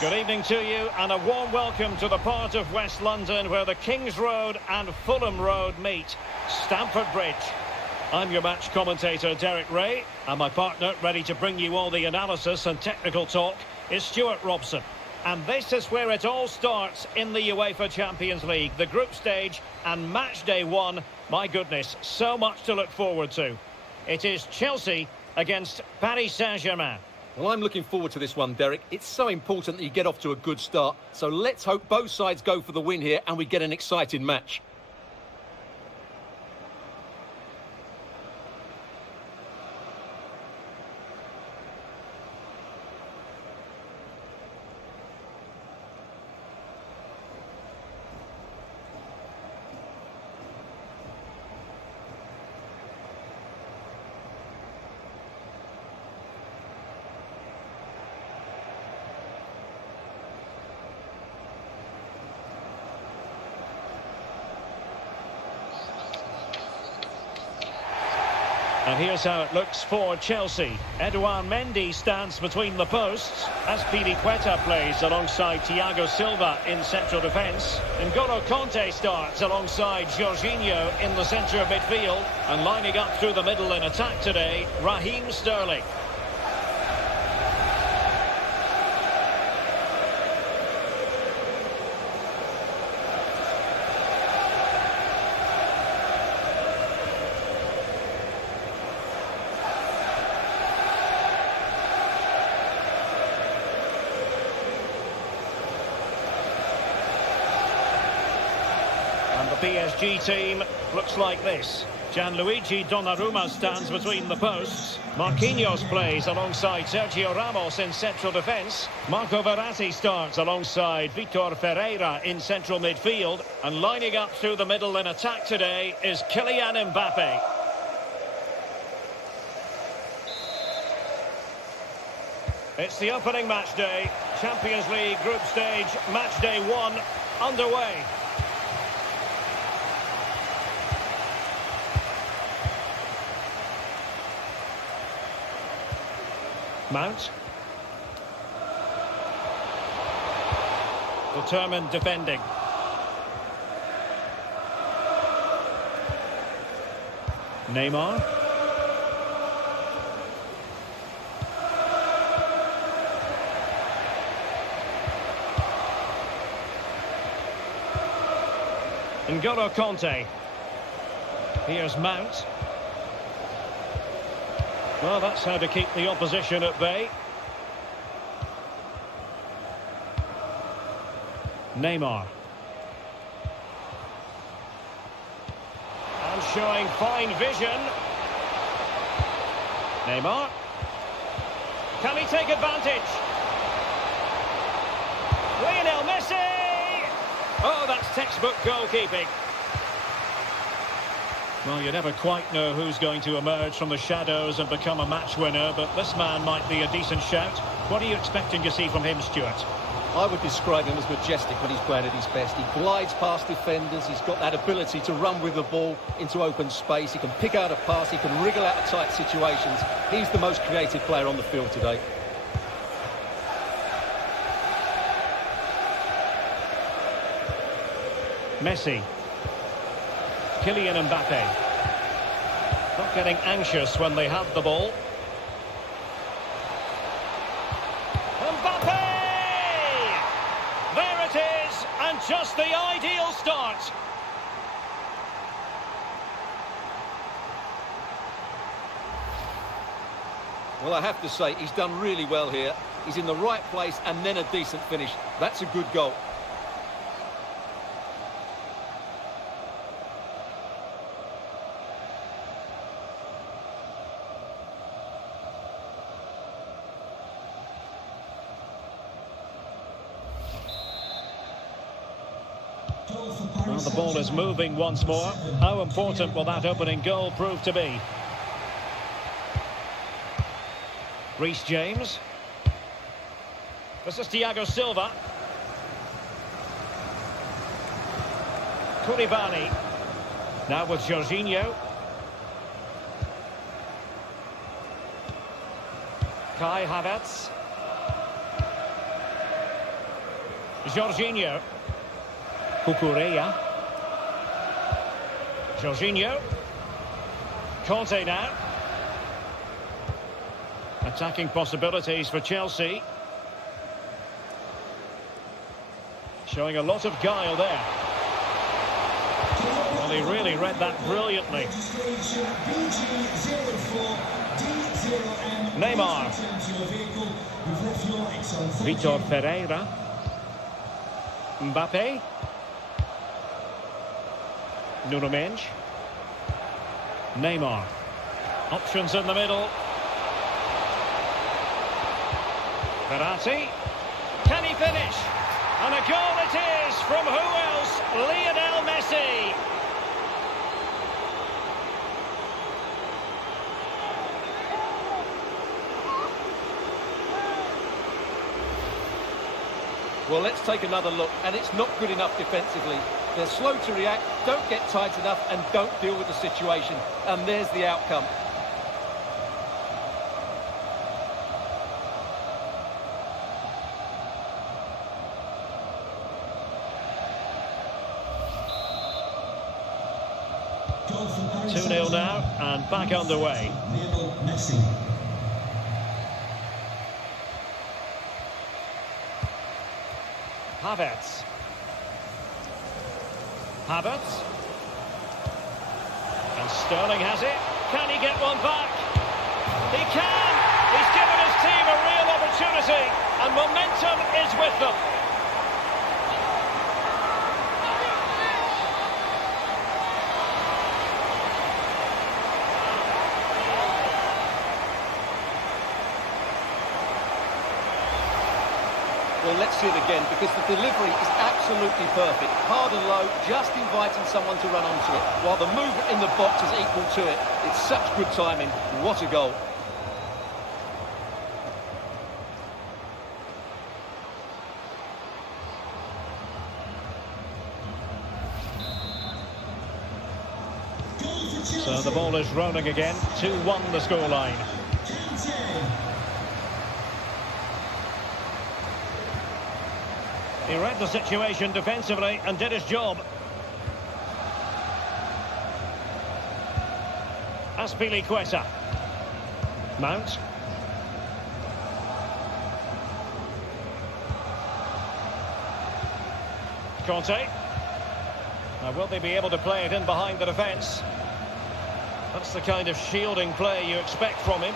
Good evening to you and a warm welcome to the part of West London where the King's Road and Fulham Road meet, Stamford Bridge. I'm your match commentator Derek Ray, and my partner ready to bring you all the analysis and technical talk is Stuart Robson. And this is where it all starts in the UEFA Champions League, the group stage and match day one. My goodness, so much to look forward to. It is Chelsea against Paris Saint-Germain. Well, I'm looking forward to this one, Derek. It's so important that you get off to a good start. So let's hope both sides go for the win here and we get an exciting match. And here's how it looks for Chelsea. Edouard Mendy stands between the posts as Piliqueta plays alongside Thiago Silva in central defence. N'Golo Conte starts alongside Jorginho in the centre of midfield. And lining up through the middle in attack today, Raheem Sterling. And the PSG team looks like this. Gianluigi Donnarumma stands between the posts. Marquinhos plays alongside Sergio Ramos in central defence. Marco Verratti starts alongside Vitor Ferreira in central midfield. And lining up through the middle in attack today is Kylian Mbappe. It's the opening match day. Champions League group stage, match day one, underway. Mount. Determined defending. Neymar. N'Golo Conte. Here's Mount. Well, that's how to keep the opposition at bay. Neymar. And showing fine vision. Neymar. Can he take advantage? Lionel Messi! Oh, that's textbook goalkeeping. Well, you never quite know who's going to emerge from the shadows and become a match winner, but this man might be a decent shout. What are you expecting to see from him, Stuart? I would describe him as majestic when he's playing at his best. He glides past defenders. He's got that ability to run with the ball into open space. He can pick out a pass. He can wriggle out of tight situations. He's the most creative player on the field today. Messi. Kylian Mbappe. Not getting anxious when they have the ball. Mbappe! There it is, and just the ideal start. Well, I have to say, he's done really well here. He's in the right place and then a decent finish. That's a good goal. Well, the ball is moving once more. How important will that opening goal prove to be? Reece James. This is Thiago Silva. Koulibaly. Now with Jorginho. Kai Havertz. Jorginho. Cucurella. Jorginho. Conte now. Attacking possibilities for Chelsea. Showing a lot of guile there. Well, he really read that brilliantly. Neymar. Vitor Ferreira. Mbappe. Nuno Mendes. Neymar. Options in the middle. Verratti. Can he finish? And a goal it is from who else? Lionel Messi. Well, let's take another look, and it's not good enough defensively. They're slow to react, don't get tight enough, and don't deal with the situation. And there's the outcome. Goal for Paris 2-0 now, and back underway. Lionel Messi. Havertz. Havertz. And Sterling has it. Can he get one back? He can! He's given his team a real opportunity, and momentum is with them. Well, let's see it again, because the delivery is absolutely perfect. Hard and low, just inviting someone to run onto it, while the movement in the box is equal to it. It's such good timing. What a goal. So the ball is rolling again. 2-1 the scoreline. He read the situation defensively and did his job. Azpilicueta. Mount. Conte. Now, will they be able to play it in behind the defence? That's the kind of shielding play you expect from him.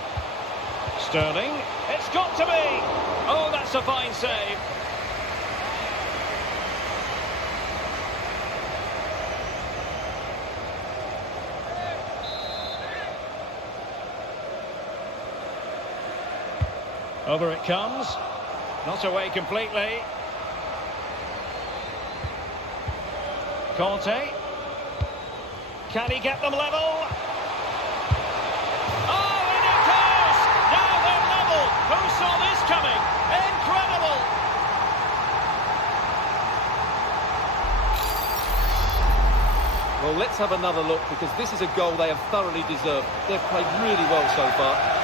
Sterling. It's got to be! Oh, that's a fine save. Over it comes. Not away completely. Conte. Can he get them level? Oh, and it goes! Now they're level! Who saw this coming? Incredible! Well, let's have another look, because this is a goal they have thoroughly deserved. They've played really well so far.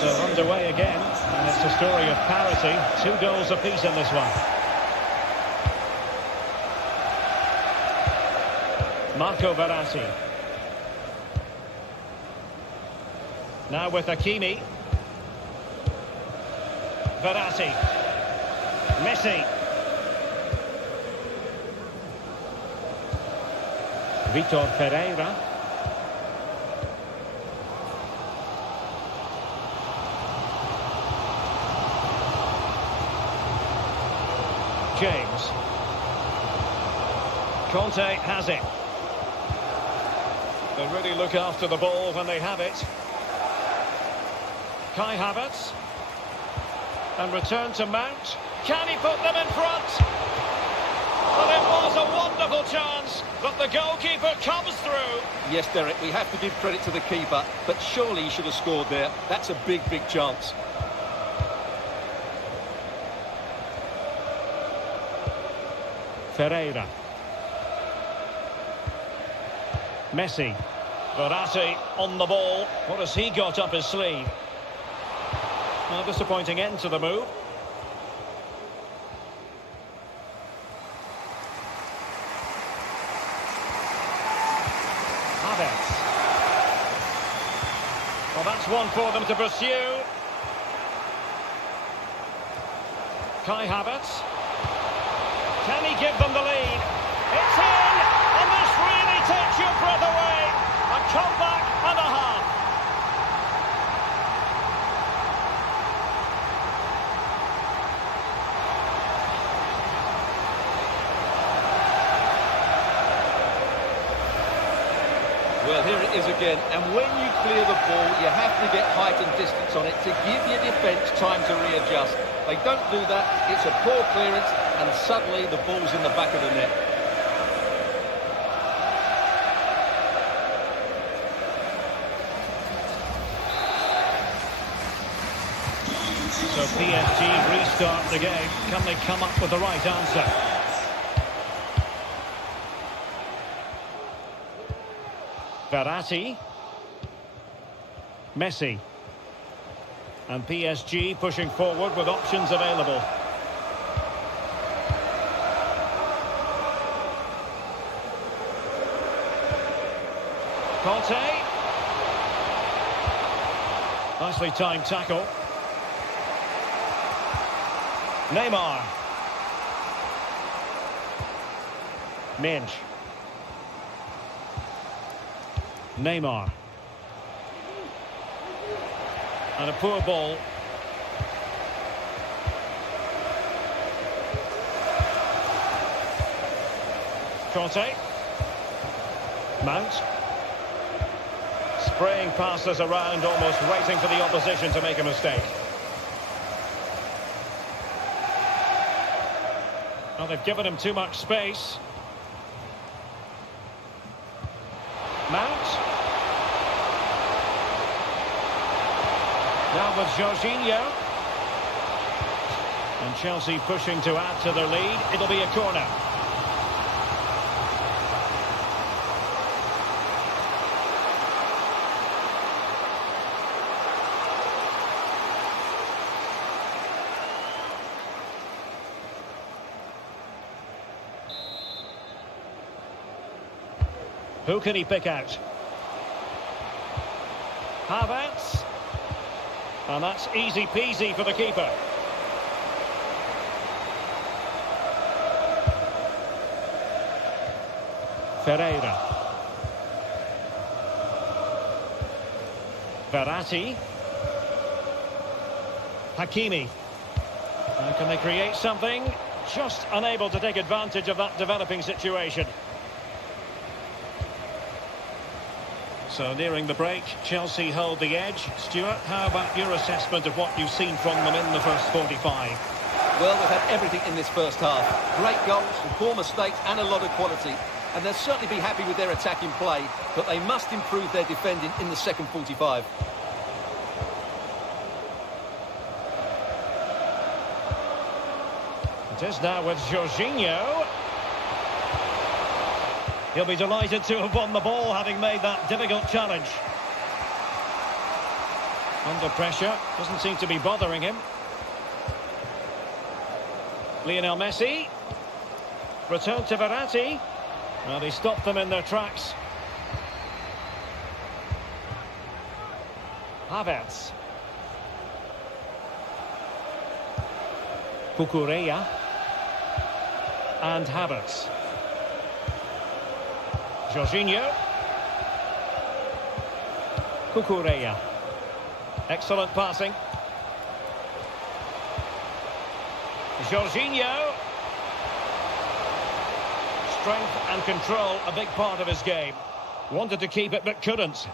So underway again, and it's a story of parity. 2 goals apiece in this one. Marco Verratti. Now with Hakimi. Verratti. Messi. Vitor Ferreira. James. Conte has it. They really look after the ball when they have it. Kai Havertz. And return to Mount. Can he put them in front? Well, it was a wonderful chance, but the goalkeeper comes through. Yes, Derek, we have to give credit to the keeper, but surely he should have scored there. That's a big, big chance. Ferreira. Messi. Verratti on the ball. What has he got up his sleeve? A disappointing end to the move. Havertz. Well, that's one for them to pursue. Kai Havertz. Can he give them the lead? It's in! And this really takes your breath away. A comeback and a half. Well, here it is again, and when you clear the ball, you have to get height and distance on it to give your defence time to readjust. They don't do that, it's a poor clearance, and suddenly the ball's in the back of the net. So PSG restart the game. Can they come up with the right answer? Verratti. Messi. And PSG pushing forward with options available. Conte. Nicely timed tackle. Neymar. Minge. Neymar. And a poor ball. Conte. Mount. Spraying passes around, almost waiting for the opposition to make a mistake. Well, they've given him too much space. Mount. Now with Jorginho. And Chelsea pushing to add to their lead. It'll be a corner. Who can he pick out? Havertz. And that's easy peasy for the keeper. Ferreira. Verratti. Hakimi. And can they create something? Just unable to take advantage of that developing situation. So nearing the break, Chelsea hold the edge. Stuart, how about your assessment of what you've seen from them in the first 45? Well, they've had everything in this first half. Great goals, poor mistakes and a lot of quality. And they'll certainly be happy with their attacking play, but they must improve their defending in the second 45. It is now with Jorginho. He'll be delighted to have won the ball, having made that difficult challenge. Under pressure, doesn't seem to be bothering him. Lionel Messi. Return to Verratti. Well, he stopped them in their tracks. Havertz. Cucurella. And Havertz. Jorginho. Cucurella. Excellent passing. Jorginho. Strength and control, a big part of his game. Wanted to keep it, but couldn't.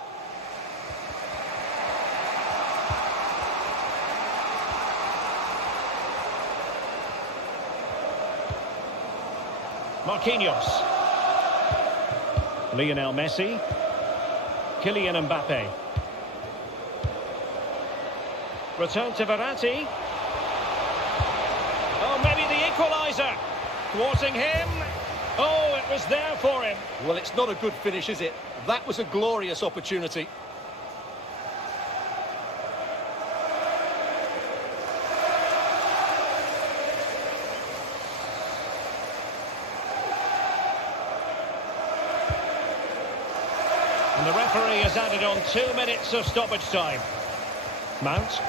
Marquinhos. Lionel Messi. Kylian Mbappe. Return to Verratti. Oh, maybe the equaliser. Thwarting him. Oh, it was there for him. Well, it's not a good finish, is it? That was a glorious opportunity. And the referee has added on 2 minutes of stoppage time. Mount.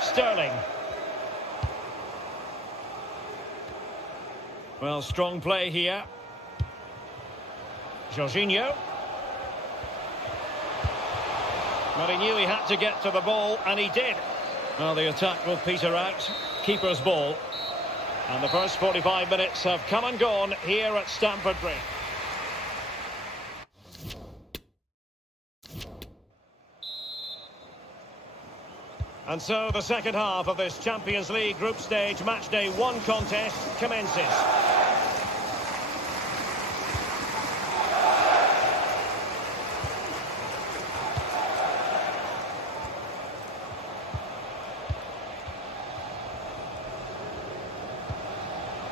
Sterling. Well, strong play here. Jorginho. But he knew he had to get to the ball, and he did. Well, the attack will peter out. Keeper's ball. And the first 45 minutes have come and gone here at Stamford Bridge. And so the second half of this Champions League group stage matchday 1 contest commences.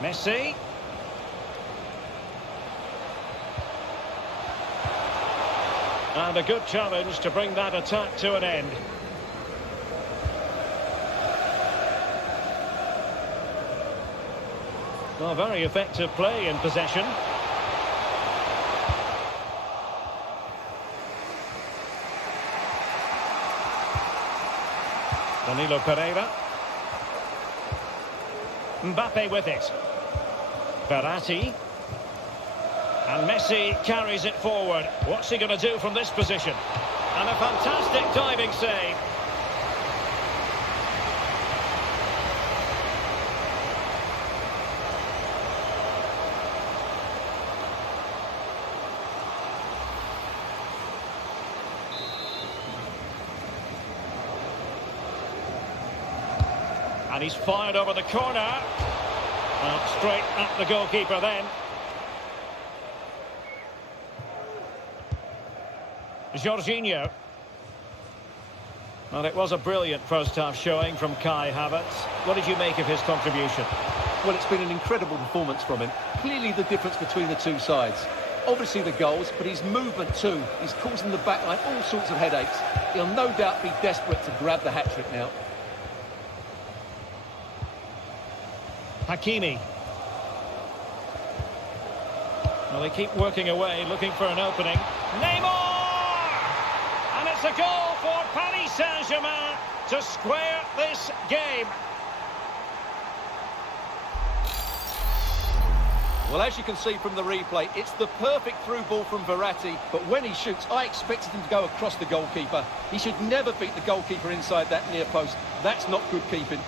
Messi. And a good challenge to bring that attack to an end. Well, very effective play in possession. Danilo Pereira. Mbappe with it. Verratti. And Messi carries it forward. What's he going to do from this position? And a fantastic diving save. And he's fired over the corner. Well, straight at the goalkeeper then. Jorginho. Well, it was a brilliant first-half showing from Kai Havertz. What did you make of his contribution? Well, it's been an incredible performance from him. Clearly the difference between the two sides. Obviously the goals, but his movement too. He's causing the backline all sorts of headaches. He'll no doubt be desperate to grab the hat-trick now. Hakimi. Well, they keep working away, looking for an opening. Neymar! And it's a goal for Paris Saint-Germain to square this game. Well, as you can see from the replay, it's the perfect through ball from Verratti, but when he shoots, I expected him to go across the goalkeeper. He should never beat the goalkeeper inside that near post. That's not good keeping.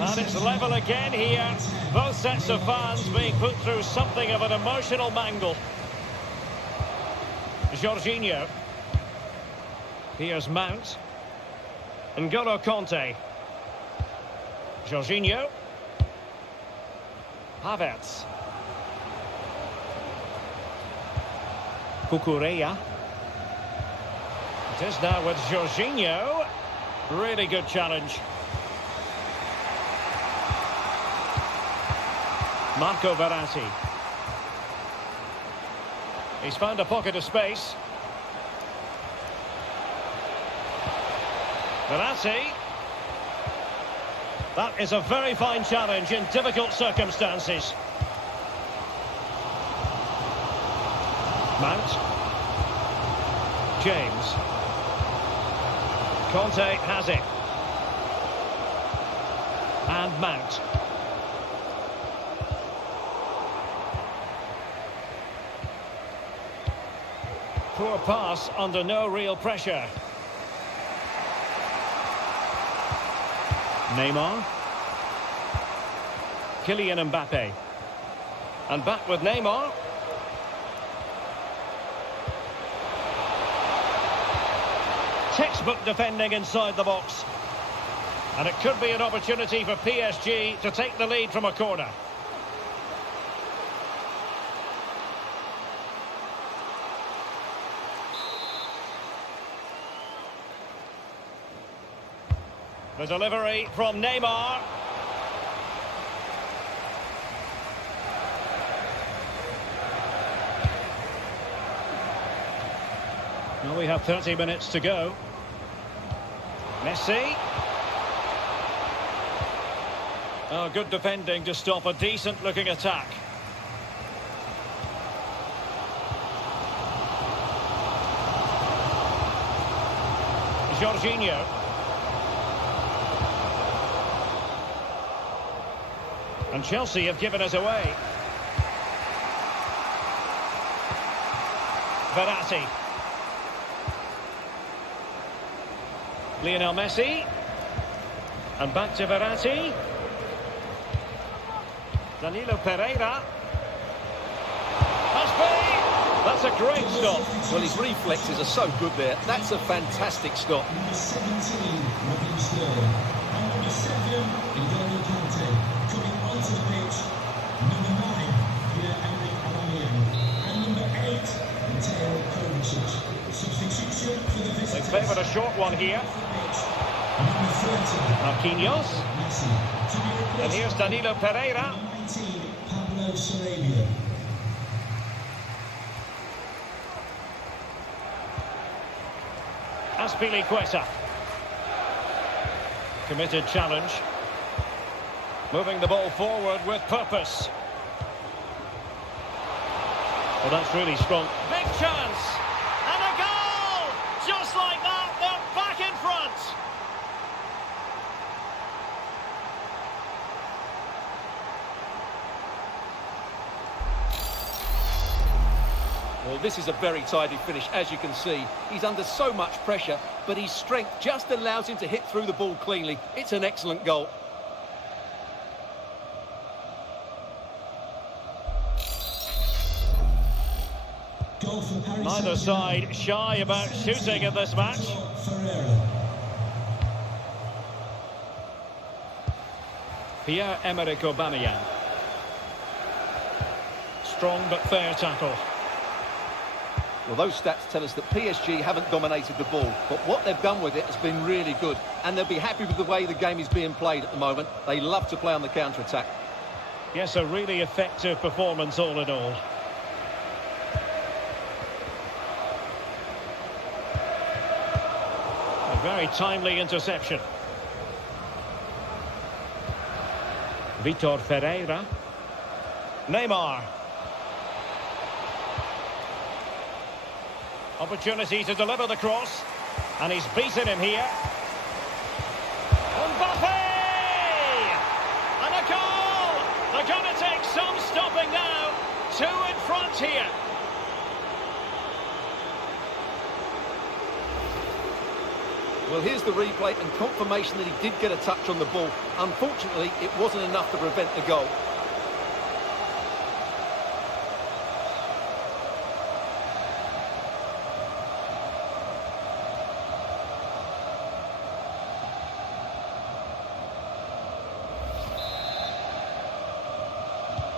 And it's level again here. Both sets of fans being put through something of an emotional mangle. Jorginho. Here's Mount. N'Golo Kanté. Jorginho. Havertz. Cucurella. It is now with Jorginho. Really good challenge. Marco Verratti. He's found a pocket of space. Verratti. That is a very fine challenge in difficult circumstances. Mount. James. Kanté has it. And Mount. Poor pass under no real pressure. Neymar. Kylian Mbappe. And back with Neymar. Textbook defending inside the box. And it could be an opportunity for PSG to take the lead from a corner. The delivery from Neymar. Well, we have 30 minutes to go. Messi. Oh, good defending to stop a decent-looking attack. Jorginho. And Chelsea have given us away. Verratti. Lionel Messi. And back to Verratti. Danilo Pereira. That's a great stop. Well, his reflexes are so good there. That's a fantastic stop. Number 17, Raheem Sterling. And number 7, N'Golo Kante. Coming onto the pitch, number 9, Pierre-Emerick Aubameyang. And number 8, Mateo Kovacic. Substitution for the visitors. They favoured a short one here. Number 30, Marquinhos. Messi. To be replaced And here's Danilo Pereira. by 19, Pablo Sarabia. Azpilicueta. Committed challenge. Moving the ball forward with purpose. Well, that's really strong. Big chance! And a goal! Just like that, they're back in front! Well, this is a very tidy finish, as you can see. He's under so much pressure, but his strength just allows him to hit through the ball cleanly. It's an excellent goal. Goal for Paris Neither Saint-Germain. side shy about shooting in this match. Ferreira. Pierre-Emerick Aubameyang. Strong but fair tackle. Well, those stats tell us that PSG haven't dominated the ball, but what they've done with it has been really good, and they'll be happy with the way the game is being played at the moment. They love to play on the counter-attack. Yes, a really effective performance all in all. A very timely interception. Vitor Ferreira. Neymar. Opportunity to deliver the cross. And he's beaten him here. Mbappe! And a goal! They're going to take some stopping now. 2 in front here. Well, here's the replay and confirmation that he did get a touch on the ball. Unfortunately, it wasn't enough to prevent the goal.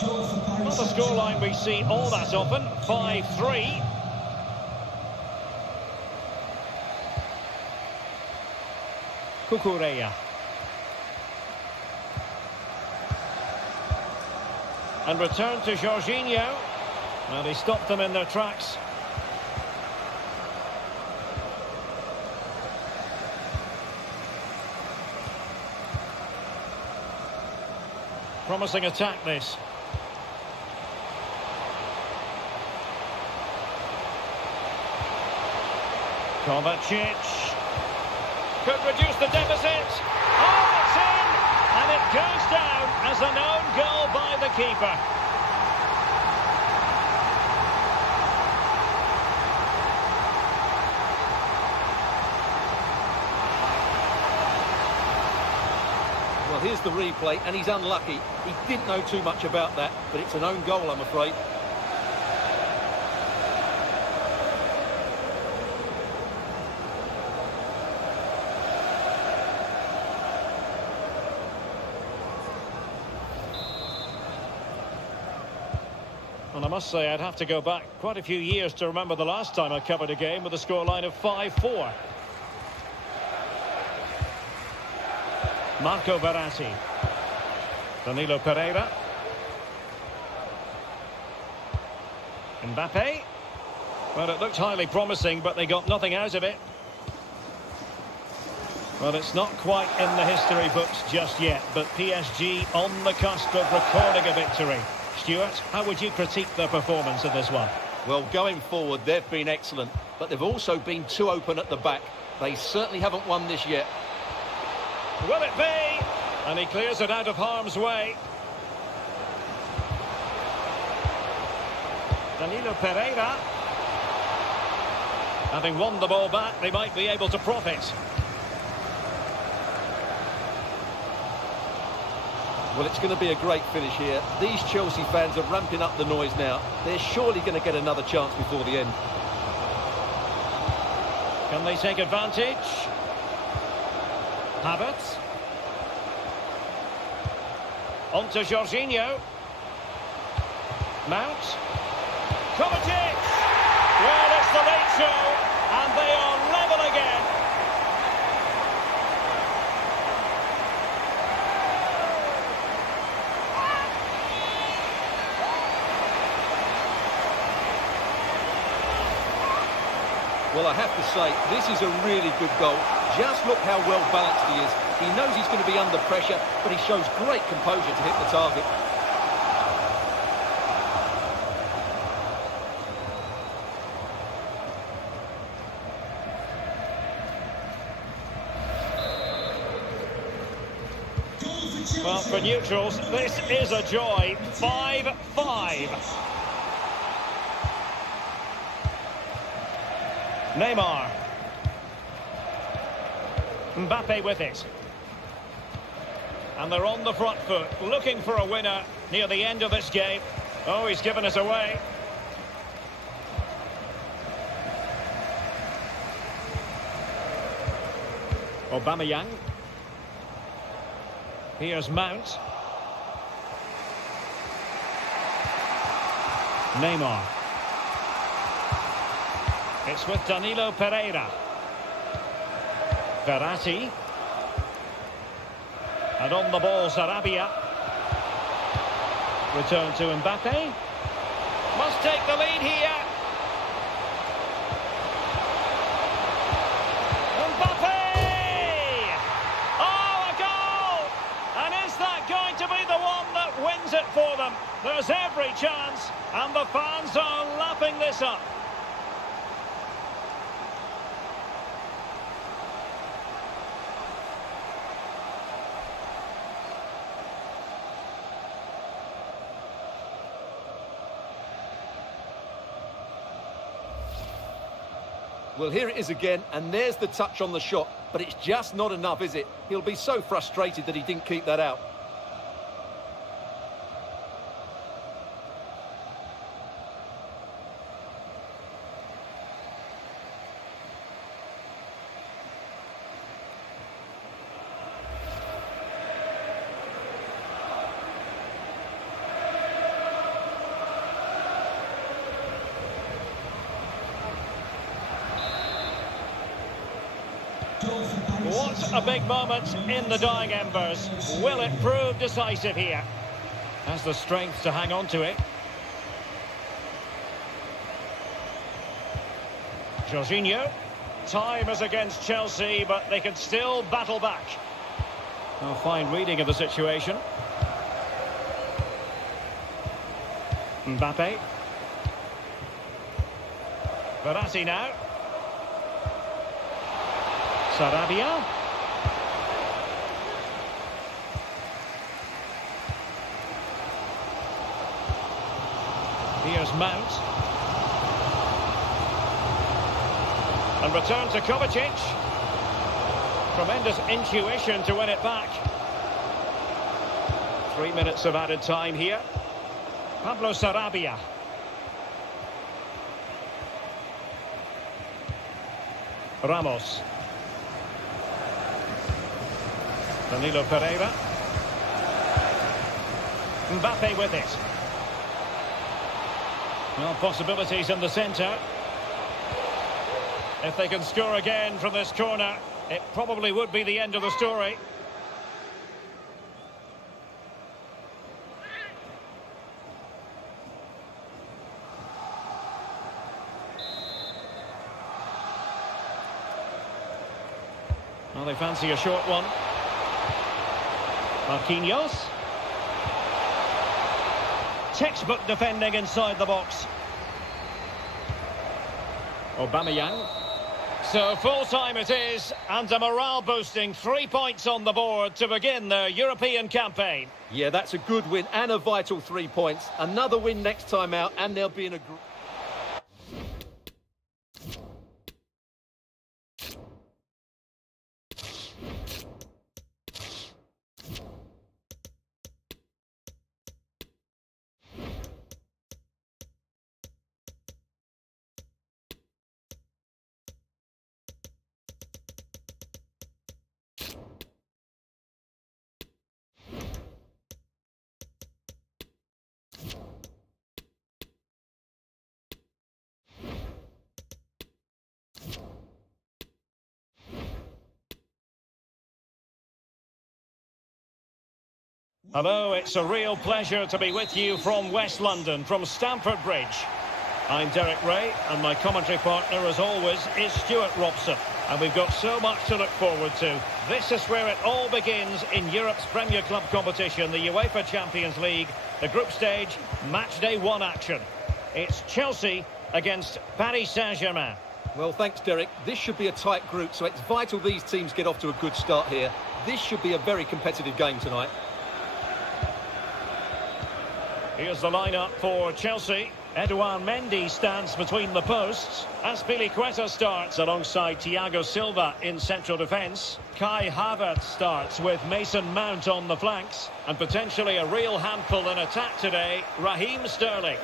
Goal for Paris Not the Saint-Germain. scoreline we see all that often. 5-3. Cucurella. And return to Jorginho. Well, he stopped them in their tracks. Promising attack, this. Kovacic. Could reduce the deficit. Oh, it's in! And it goes down as an own goal by the keeper. Well, here's the replay, and he's unlucky. He didn't know too much about that, but it's an own goal, I'm afraid. And I must say, I'd have to go back quite a few years to remember the last time I covered a game with a scoreline of 5-4. Marco Verratti. Danilo Pereira. Mbappe. Well, it looked highly promising, but they got nothing out of it. Well, it's not quite in the history books just yet, but PSG on the cusp of recording a victory. Stuart, how would you critique their performance in this one? Well, going forward, they've been excellent, but they've also been too open at the back. They certainly haven't won this yet. Will it be? And he clears it out of harm's way. Danilo Pereira. Having won the ball back, they might be able to profit. Well, it's going to be a great finish here. These Chelsea fans are ramping up the noise now. They're surely going to get another chance before the end. Can they take advantage? Havertz. On to Jorginho. Mount. Kovacic! Well, it's the late show, and they are level again. Well, I have to say, this is a really good goal. Just look how well balanced he is. He knows he's going to be under pressure, but he shows great composure to hit the target. Well, for neutrals, this is a joy. 5-5. Neymar. Mbappe with it. And they're on the front foot, looking for a winner near the end of this game. Oh, he's given us away. Aubameyang. Here's Mount. Neymar. It's with Danilo Pereira. Verratti. And on the ball, Sarabia. Return to Mbappe. Must take the lead here. Mbappe! Oh, a goal! And is that going to be the one that wins it for them? There's every chance, and the fans are lapping this up. Well, here it is again, and there's the touch on the shot, but it's just not enough, is it? He'll be so frustrated that he didn't keep that out. What a big moment in the dying embers. Will it prove decisive here? Has the strength to hang on to it. Jorginho. Time is against Chelsea, but they can still battle back. A fine reading of the situation. Mbappe. Verratti now. Sarabia. Here's Mount. And return to Kovacic. Tremendous intuition to win it back. 3 minutes of added time here. Pablo Sarabia. Ramos. Danilo Pereira. Mbappe with it. Well, possibilities in the centre. If they can score again from this corner, it probably would be the end of the story. Well, they fancy a short one. Marquinhos. Textbook defending inside the box. Aubameyang. So full time it is, and a morale-boosting 3 points on the board to begin their European campaign. Yeah, that's a good win and a vital 3 points. Another win next time out, and they'll be in a... Hello, it's a real pleasure to be with you from West London, from Stamford Bridge. I'm Derek Ray, and my commentary partner, as always, is Stuart Robson. And we've got so much to look forward to. This is where it all begins in Europe's Premier Club competition, the UEFA Champions League, the group stage, match day 1 action. It's Chelsea against Paris Saint-Germain. Well, thanks, Derek. This should be a tight group, so it's vital these teams get off to a good start here. This should be a very competitive game tonight. Here's the lineup for Chelsea. Edouard Mendy stands between the posts. Azpilicueta starts alongside Thiago Silva in central defence. Kai Havertz starts with Mason Mount on the flanks. And potentially a real handful in attack today, Raheem Sterling.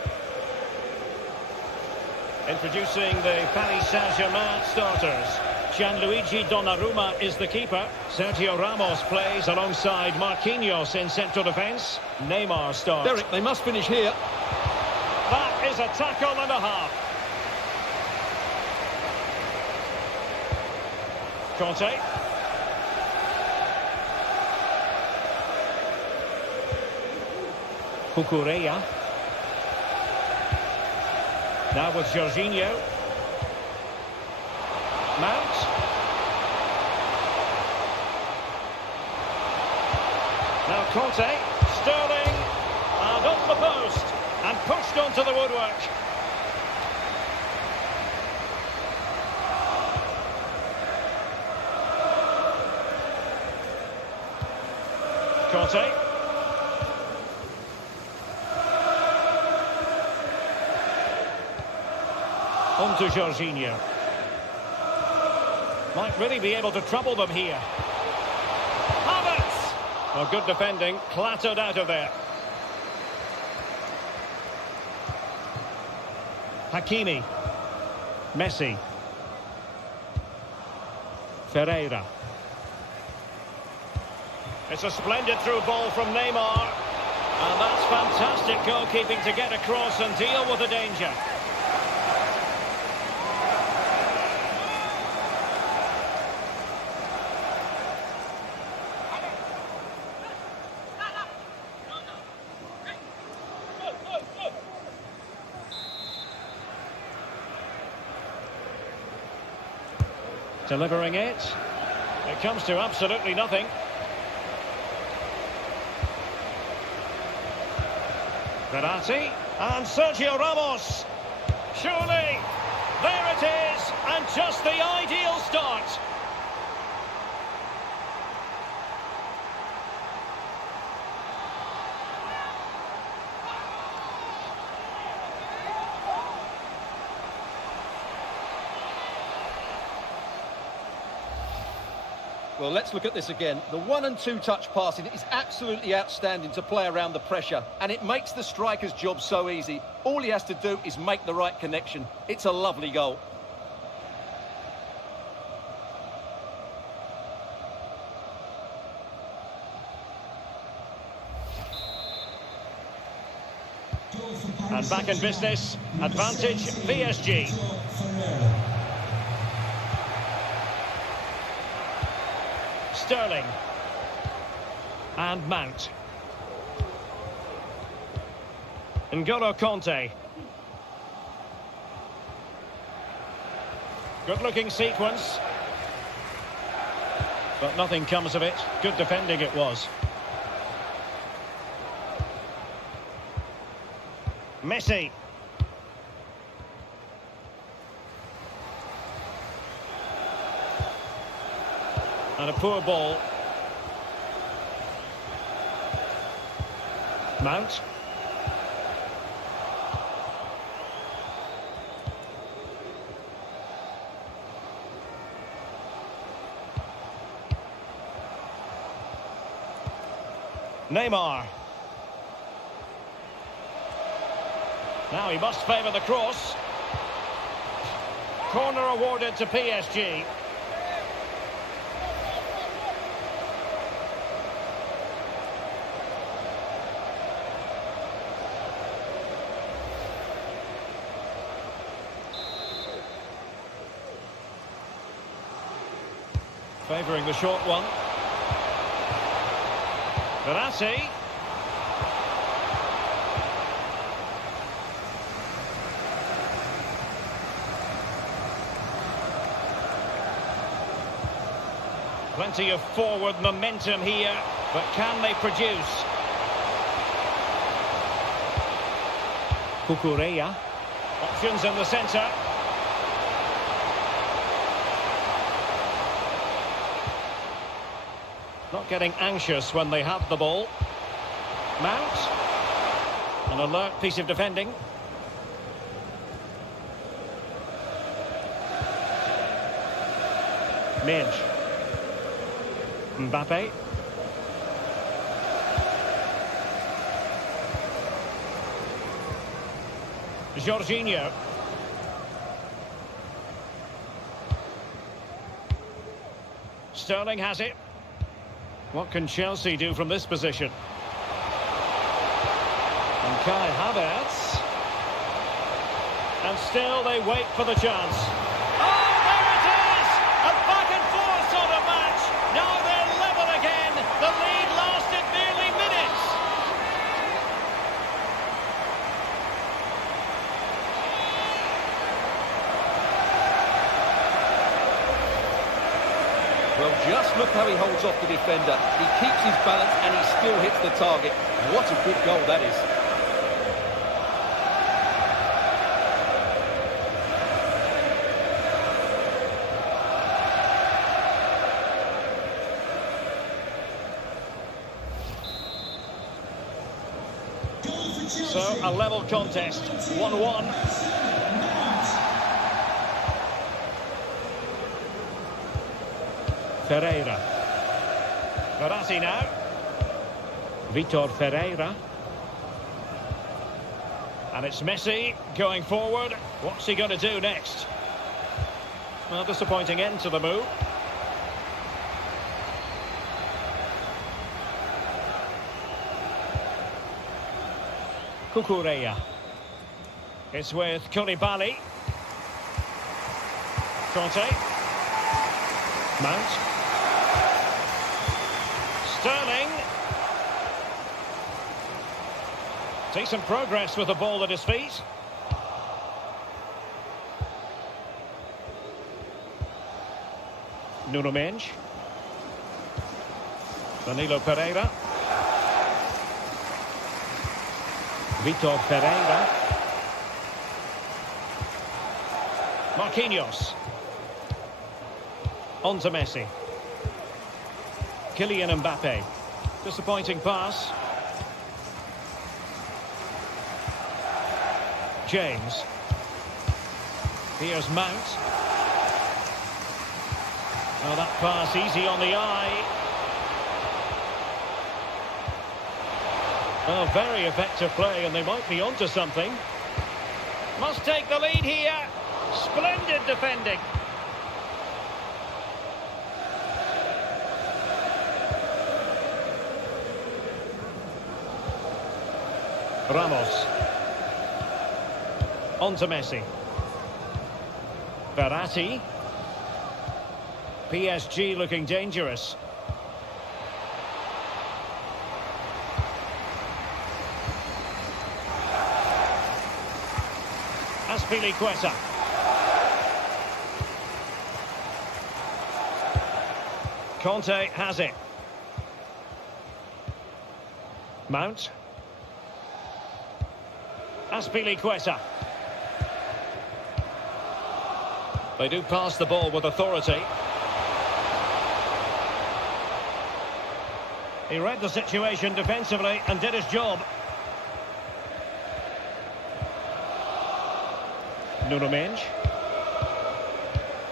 Introducing the Paris Saint-Germain starters. Gianluigi Donnarumma is the keeper. Sergio Ramos plays alongside Marquinhos in central defence. Neymar starts. Derek, they must finish here. That is a tackle and a half. Conte. Cucurella. Now with Jorginho. Mount. Now Conte. Sterling. And on the post. And pushed onto the woodwork. Conte. On to Jorginho. Might really be able to trouble them here. Havertz! Well, good defending, clattered out of there. Hakimi. Messi. Ferreira. It's a splendid through ball from Neymar. And that's fantastic goalkeeping to get across and deal with the danger. Delivering it. It comes to absolutely nothing. Verratti and Sergio Ramos. Surely, there it is, and just the ideal start. Well, let's look at this again. The 1 and 2 touch passing is absolutely outstanding to play around the pressure, and it makes the striker's job so easy. All he has to do is make the right connection. It's a lovely goal. And back in business, advantage PSG. Sterling. And Mount. N'Golo Conte. Good looking sequence. But nothing comes of it. Good defending it was. Messi. And a poor ball. Mount. Neymar. Now he must favour the cross. Corner awarded to PSG. Favouring the short one. Verratti. Plenty of forward momentum here, but can they produce? Cucurella. Options in the centre. Not getting anxious when they have the ball. Mount. An alert piece of defending. Midge. Mbappe. Jorginho. Sterling has it. What can Chelsea do from this position? And Kai Havertz. And still they wait for the chance. Oh, there it is! A back and forth sort of match. Now they're level again. The lead lasted merely minutes. Well, just look how he holds off the defender. He keeps his balance and he still hits the target. What a good goal that is. So, a level contest. 1-1. Ferreira. Verratti now. Vitor Ferreira. And it's Messi going forward. What's he going to do next? Well, disappointing end to the move. Cucurella. It's with Koulibaly. Conte. Mount. Sterling. Decent progress with the ball at his feet. Nuno Mendes. Danilo Pereira. Vitor Pereira. Marquinhos. On to Messi. Kylian Mbappe. Disappointing pass. James. Here's Mount. Oh, that pass easy on the eye. Oh, very effective play, and they might be onto something. Must take the lead here. Splendid defending. Ramos. On to Messi. Verratti. PSG looking dangerous. Azpilicueta. Conte has it. Mount. Aspilicueta. They do pass the ball with authority. He read the situation defensively and did his job. Nuno Mendes.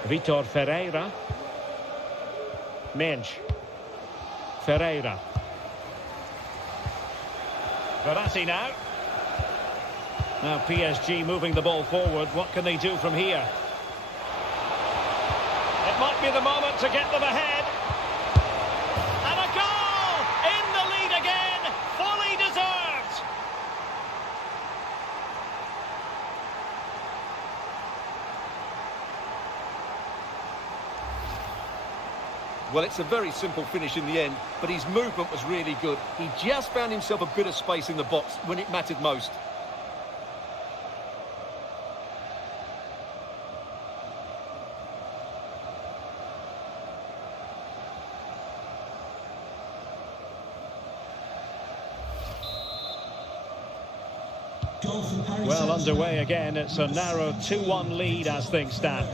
Vitor Ferreira. Mendes. Ferreira. Verratti now. Now PSG moving the ball forward. What can they do from here? It might be the moment to get them ahead. And a goal! In the lead again! Fully deserved! Well, it's a very simple finish in the end, but his movement was really good. He just found himself a bit of space in the box when it mattered most. Well, underway again. It's a narrow 2-1 lead as things stand.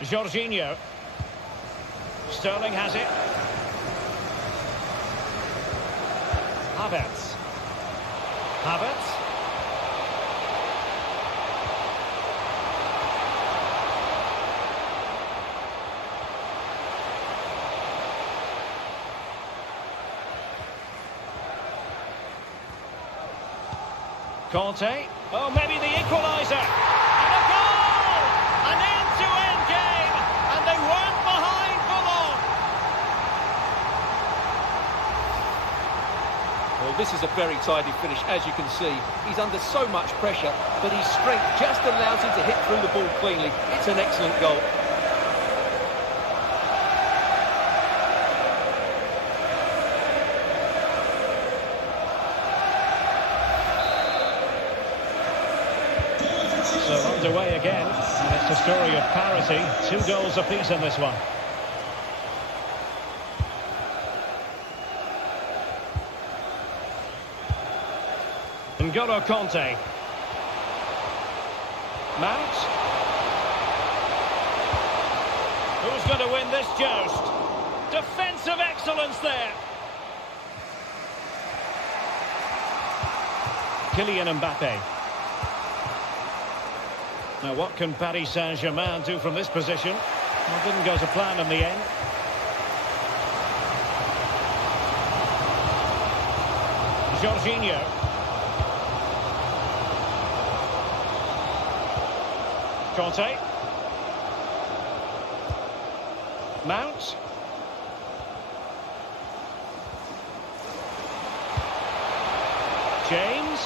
Jorginho. Sterling has it. Havertz. Havertz. Conte. Oh, maybe the equaliser. And a goal! An end-to-end game, and they weren't behind for long. Well, this is a very tidy finish, as you can see. He's under so much pressure, but his strength just allows him to hit through the ball cleanly. It's an excellent goal. So underway again, and it's a story of parity. 2 goals apiece in this one. N'Golo Conte. Mount. Who's going to win this joust? Defensive excellence there. Kylian Mbappe. Now, what can Paris Saint-Germain do from this position? Well, didn't go to plan in the end. Jorginho. Conte. Mount. James.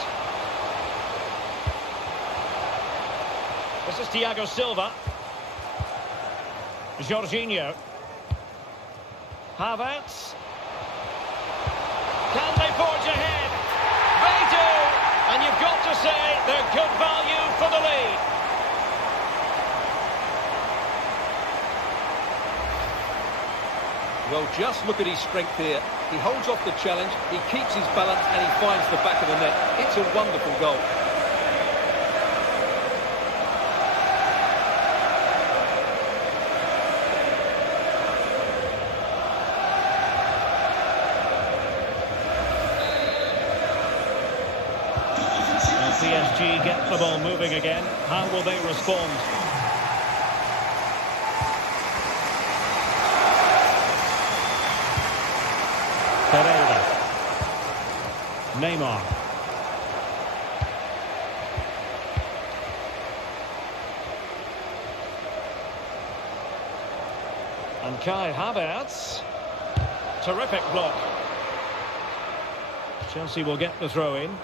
This is Thiago Silva. Jorginho. Havertz. Can they forge ahead? They do! And you've got to say they're good value for the lead. Well, just look at his strength here. He holds off the challenge, he keeps his balance, and he finds the back of the net. It's a wonderful goal. PSG get the ball moving again. How will they respond? Pereira. Neymar. And Kai Havertz. Terrific block. Chelsea will get the throw in.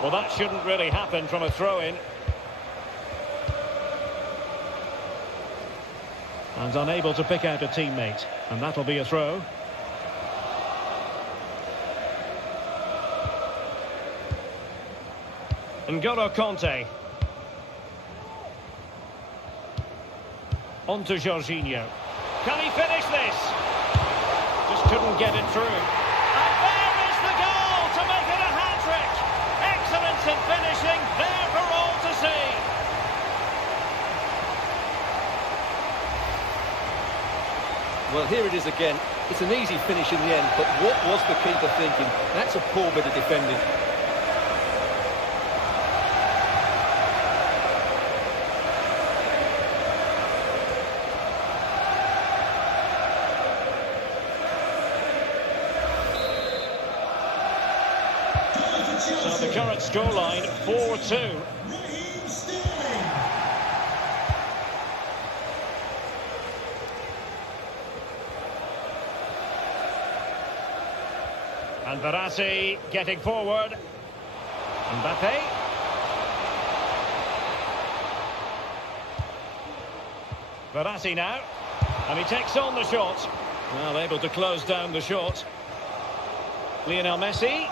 Well, that shouldn't really happen from a throw-in. And unable to pick out a teammate. And that'll be a throw. N'Golo Conte. On to Jorginho. Can he finish this? Just couldn't get it through. And there is the goal to make it a hat-trick. Excellence in finishing, there for all to see. Well, here it is again. It's an easy finish in the end, but what was the keeper thinking? That's a poor bit of defending. So the current scoreline, 4-2. Raheem Sterling. And Verratti getting forward. Mbappe. Verratti now. And he takes on the shot. Well, able to close down the shot. Lionel Messi.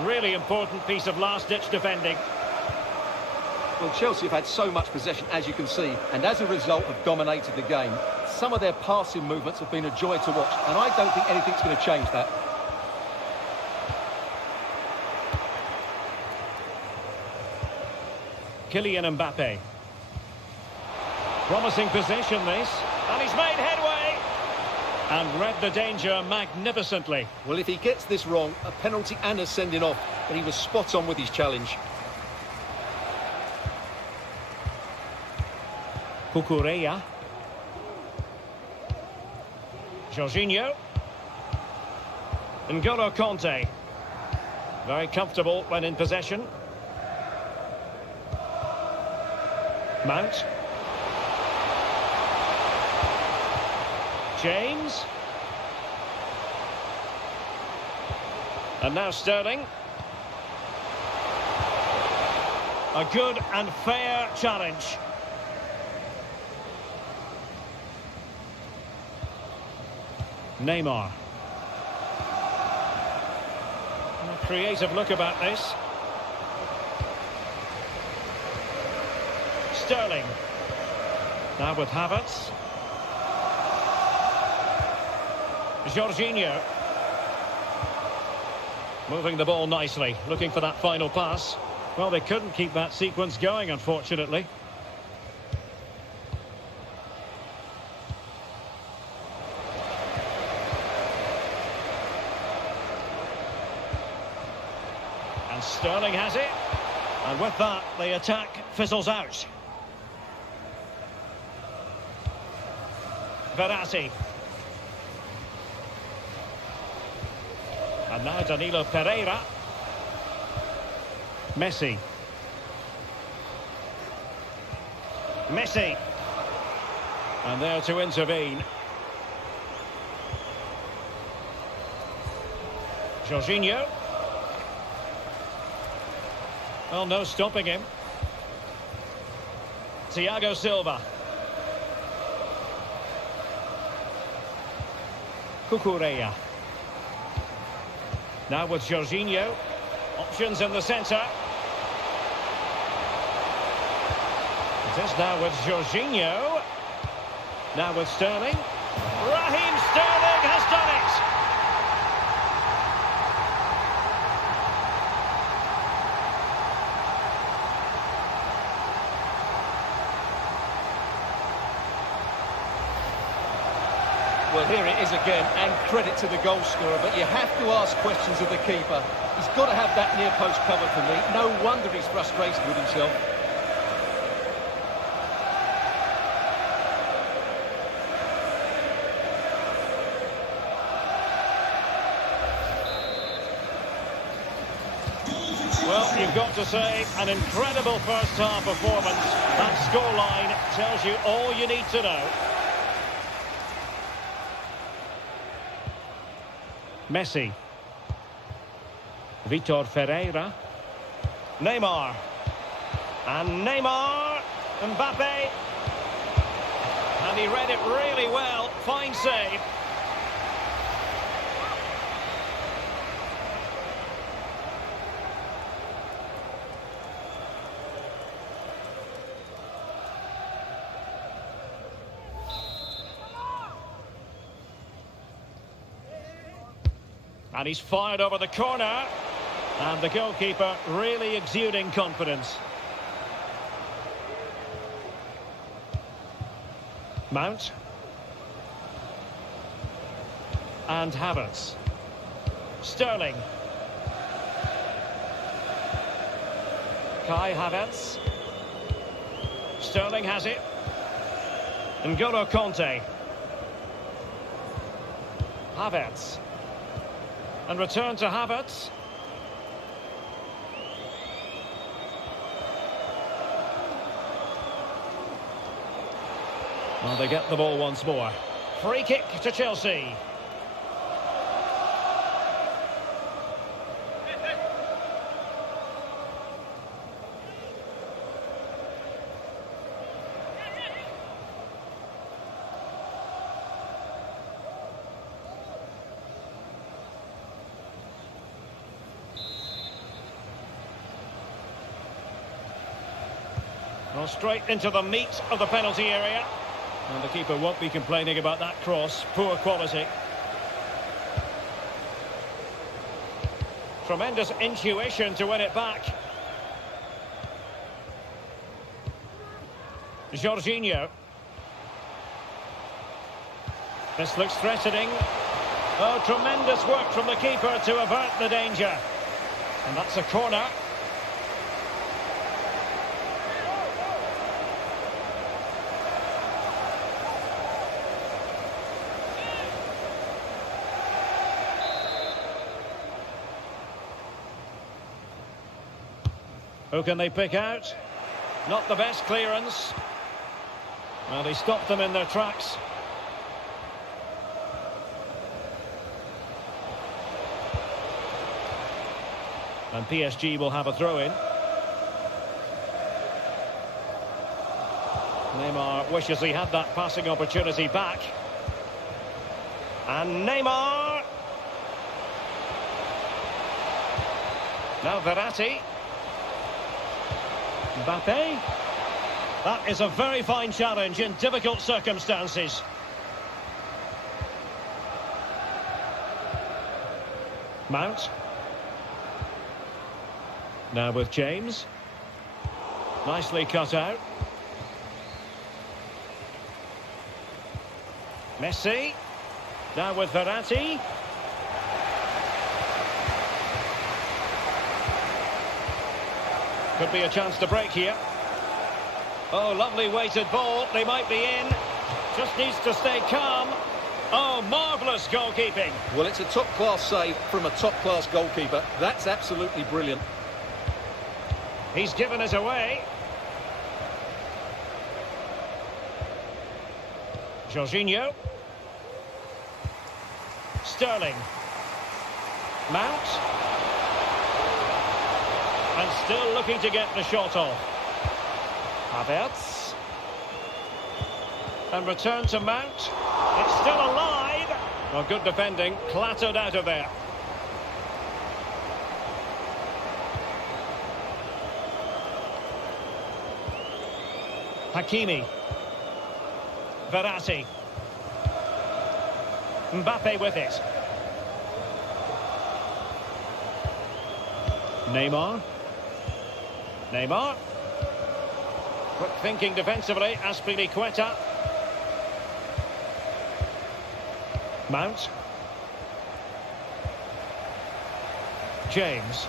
Really important piece of last-ditch defending. Well, Chelsea have had so much possession, as you can see, and as a result have dominated the game. Some of their passing movements have been a joy to watch, and I don't think anything's going to change that. Kylian Mbappe. Promising position this, and he's made headway. And read the danger magnificently. Well, if he gets this wrong, a penalty and a sending off, but he was spot on with his challenge. Cucurella. Jorginho. N'Golo Conte. Very comfortable when in possession. Mount. James. And now Sterling. A good and fair challenge. Neymar. A creative look about this. Sterling. Now with Havertz. Jorginho. Moving the ball nicely, looking for that final pass. Well, they couldn't keep that sequence going, unfortunately. And Sterling has it. And with that, the attack fizzles out. Verratti. And now Danilo Pereira. Messi. Messi. And there to intervene. Jorginho. Well, no stopping him. Thiago Silva. Cucurella. Now with Jorginho. Options in the centre. It is now with Jorginho. Now with Sterling. Raheem Sterling has done it! Well, here it is again, and credit to the goal scorer, but you have to ask questions of the keeper. He's got to have that near post covered for me. No wonder he's frustrated with himself. Well, you've got to say, an incredible first-half performance. That scoreline tells you all you need to know. Messi. Vitor Ferreira. Neymar. And Neymar. Mbappe. And he read it really well. Fine save. And he's fired over the corner. And the goalkeeper really exuding confidence. Mount. And Havertz. Sterling. Kai Havertz. Sterling has it. N'Golo Conte. Havertz. And return to Havertz. Well, they get the ball once more. Free kick to Chelsea. Well, straight into the meat of the penalty area. And the keeper won't be complaining about that cross. Poor quality. Tremendous intuition to win it back. Jorginho. This looks threatening. Oh, tremendous work from the keeper to avert the danger. And that's a corner. Who can they pick out? Not the best clearance. Well, he stopped them in their tracks. And PSG will have a throw-in. Neymar wishes he had that passing opportunity back. And Neymar. Now Verratti. Mbappe. That is a very fine challenge in difficult circumstances. Mount. Now with James. Nicely cut out. Messi. Now with Verratti. Could be a chance to break here. Oh, lovely weighted ball. They might be in. Just needs to stay calm. Oh, marvellous goalkeeping. Well, it's a top-class save from a top-class goalkeeper. That's absolutely brilliant. He's given it away. Jorginho. Sterling. Mount. And still looking to get the shot off. Havertz. And return to Mount. It's still alive. Well, good defending. Clattered out of there. Hakimi. Verratti. Mbappe with it. Neymar. Neymar. Quick thinking defensively. Azpilicueta. Mount. James.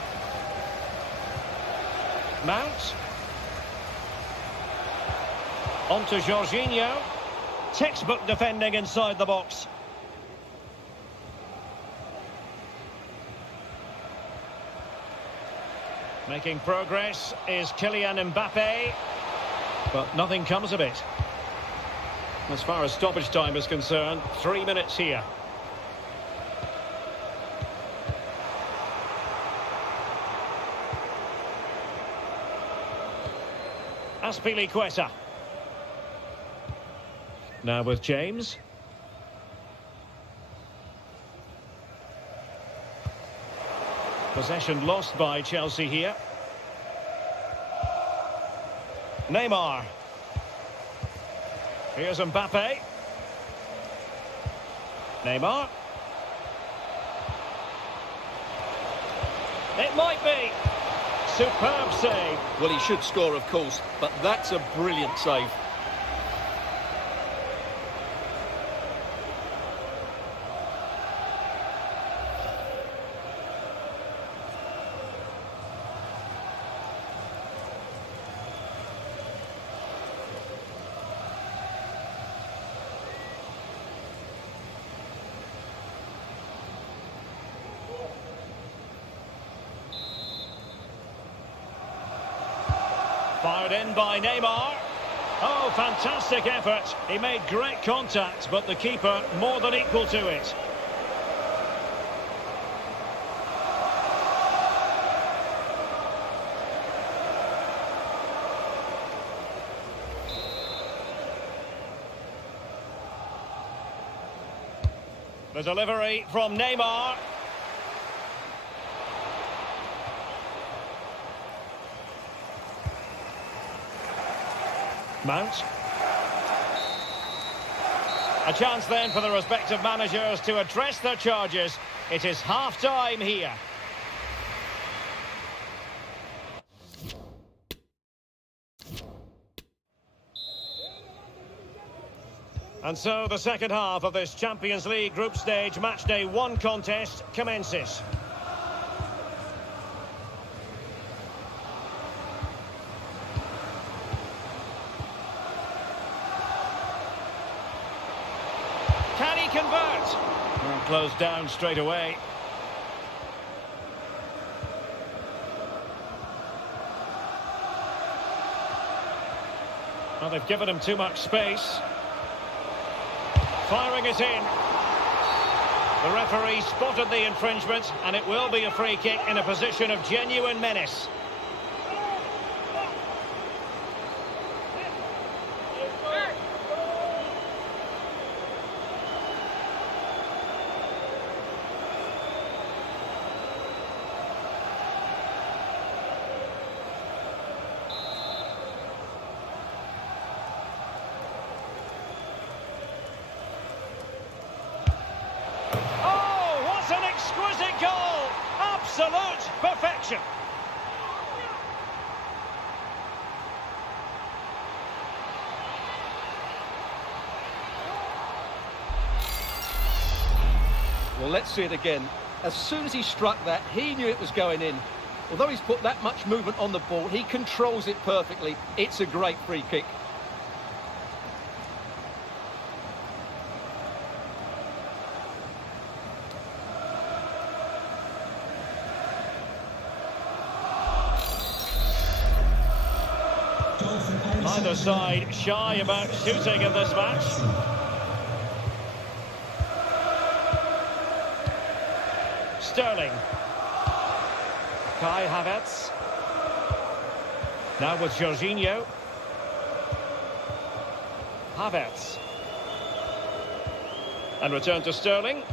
Mount. On to Jorginho. Textbook defending inside the box. Making progress is Kylian Mbappe. But nothing comes of it. As far as stoppage time is concerned, 3 minutes here. Azpilicueta. Now with James. Possession lost by Chelsea here. Neymar. Here's Mbappe. It might be. Superb save. Well, he should score, of course, but that's a brilliant save. Fired in by Neymar. Oh, fantastic effort. He made great contact, but the keeper more than equal to it. The delivery from Neymar. Mount. A chance then for the respective managers to address their charges. It is half-time here. And so the second half of this Champions League group stage matchday 1 contest commences. Can he convert? And closed down straight away. Well, they've given him too much space. Firing it in. The referee spotted the infringement, and it will be a free kick in a position of genuine menace. Exquisite goal! Absolute perfection! Well, let's see it again. As soon as he struck that, he knew it was going in. Although he's put that much movement on the ball, he controls it perfectly. It's a great free kick. Neither side shy about shooting in this match. Sterling. Kai Havertz. Now with Jorginho. Havertz. And return to Sterling.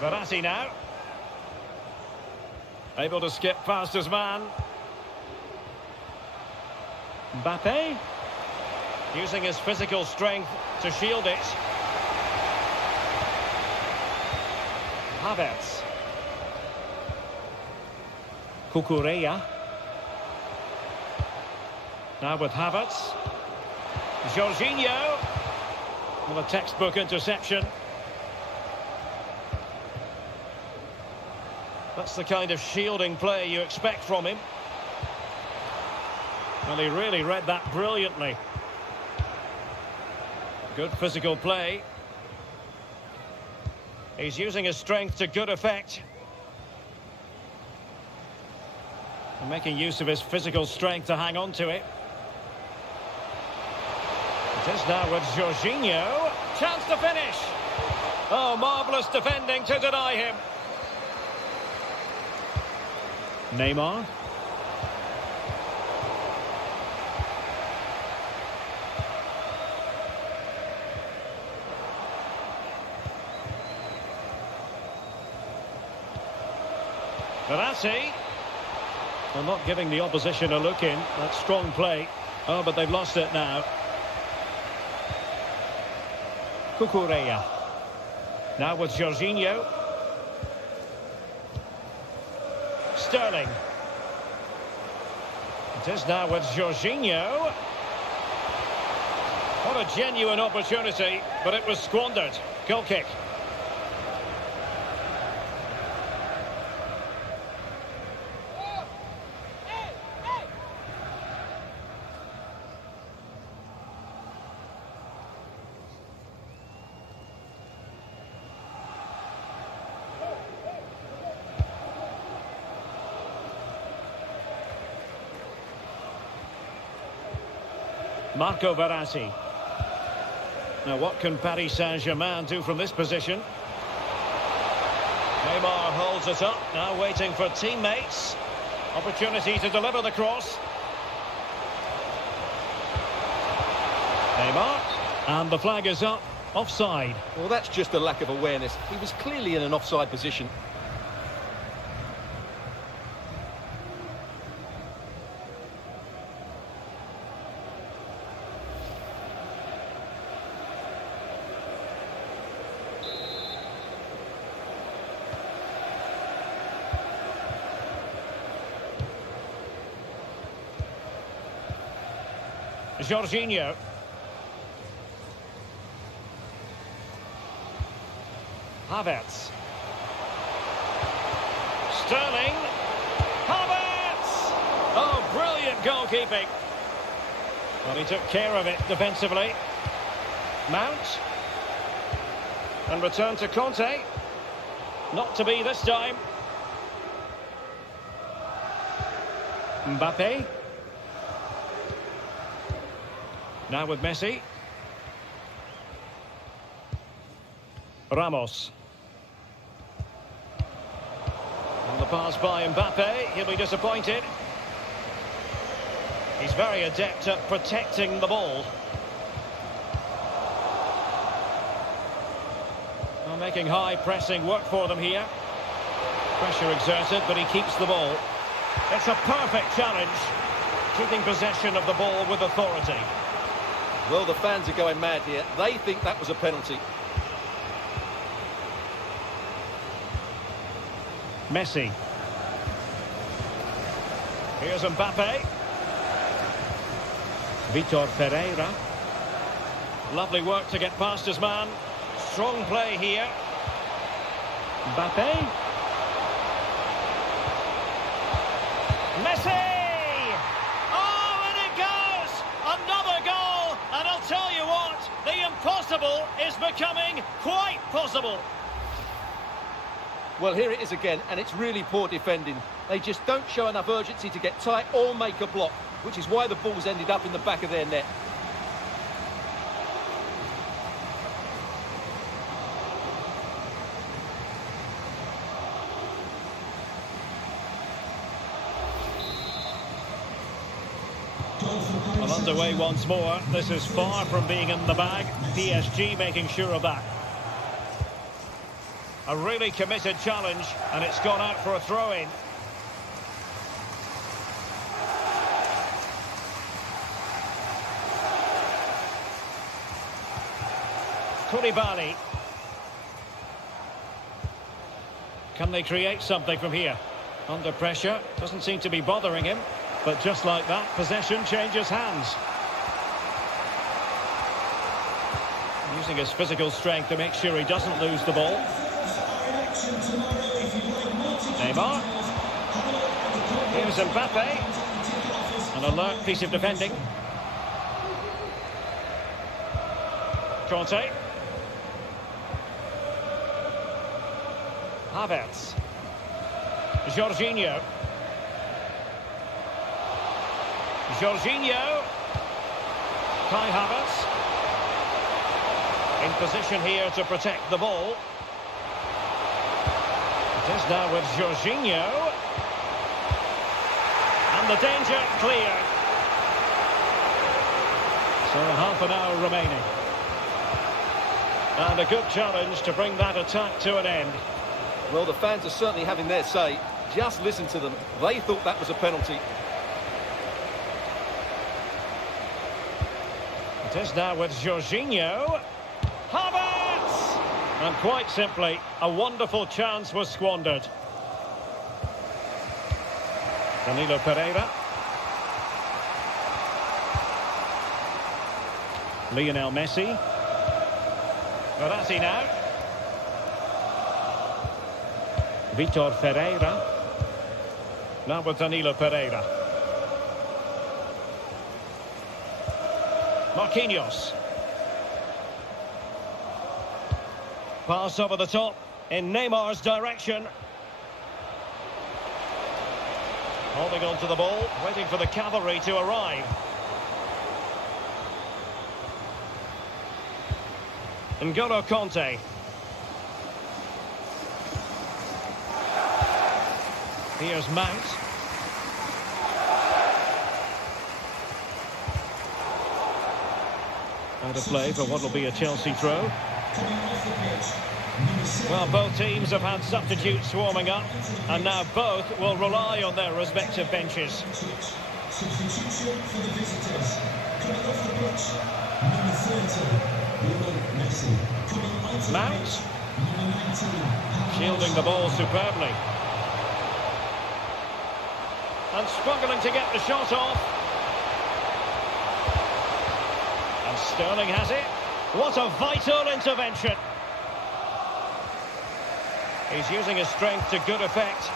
Verratti now. Able to skip past his man. Mbappe. Using his physical strength to shield it. Havertz. Cucurella. Now with Havertz. Jorginho. Well, a textbook interception. That's the kind of shielding play you expect from him. Well, he really read that brilliantly. Good physical play. He's using his strength to good effect. And making use of his physical strength to hang on to it. It is now with Jorginho. Chance to finish. Oh, marvellous defending to deny him. Neymar. Verratti. Well, not giving the opposition a look in. That's strong play. Oh, but they've lost it now. Cucurella. Now with Jorginho. Sterling. It is now with Jorginho. What a genuine opportunity, but it was squandered. Goal kick. Marco Verratti. Now what can Paris Saint-Germain do from this position? Neymar holds it up, now waiting for teammates. Opportunity to deliver the cross. Neymar. And the flag is up. Offside. Well, that's just a lack of awareness. He was clearly in an offside position. Jorginho. Havertz. Sterling. Havertz! Oh, brilliant goalkeeping. Well, he took care of it defensively. Mount. And return to Conte. Not to be this time. Mbappe. Now with Messi. Ramos. And the pass by Mbappe. He'll be disappointed. He's very adept at protecting the ball. Well, making high pressing work for them here. Pressure exerted, but he keeps the ball. It's a perfect challenge. Keeping possession of the ball with authority. Well, the fans are going mad here. They think that was a penalty. Messi. Here's Mbappe. Vitor Pereira. Lovely work to get past his man. Strong play here. Mbappe. Messi! Oh, and it goes! Another goal! And I'll tell you what, the impossible is becoming quite possible. Well, here it is again, and it's really poor defending. They just don't show enough urgency to get tight or make a block, which is why the ball's ended up in the back of their net. Well, underway once more. This is far from being in the bag. PSG making sure of that. A really committed challenge, and it's gone out for a throw-in. Koulibaly. Can they create something from here? Under pressure, doesn't seem to be bothering him. But just like that, possession changes hands. Using his physical strength to make sure he doesn't lose the ball. Neymar. Here's Mbappe. An alert piece of defending. Conte. Havertz. Jorginho. Jorginho. Kai Havertz. In position here to protect the ball. It is now with Jorginho. And the danger clear. So half an hour remaining. And a good challenge to bring that attack to an end. Well, the fans are certainly having their say. Just listen to them. They thought that was a penalty. It is now with Jorginho. Havertz! And quite simply, a wonderful chance was squandered. Danilo Pereira. Lionel Messi. Verratti now. Vitor Ferreira. Now with Danilo Pereira. Marquinhos. Pass over the top in Neymar's direction. Holding on to the ball, waiting for the cavalry to arrive. N'Golo Kanté. Here's Mount. Out of play for what will be a Chelsea throw. Well, both teams have had substitutes swarming up, and now both will rely on their respective benches. Substitution for the visitors. Coming off the pitch, number 30, Lionel Messi. Coming onto the Mount. pitch, number 19, Shielding the ball superbly. And struggling to get the shot off. And Sterling has it. What a vital intervention. He's using his strength to good effect.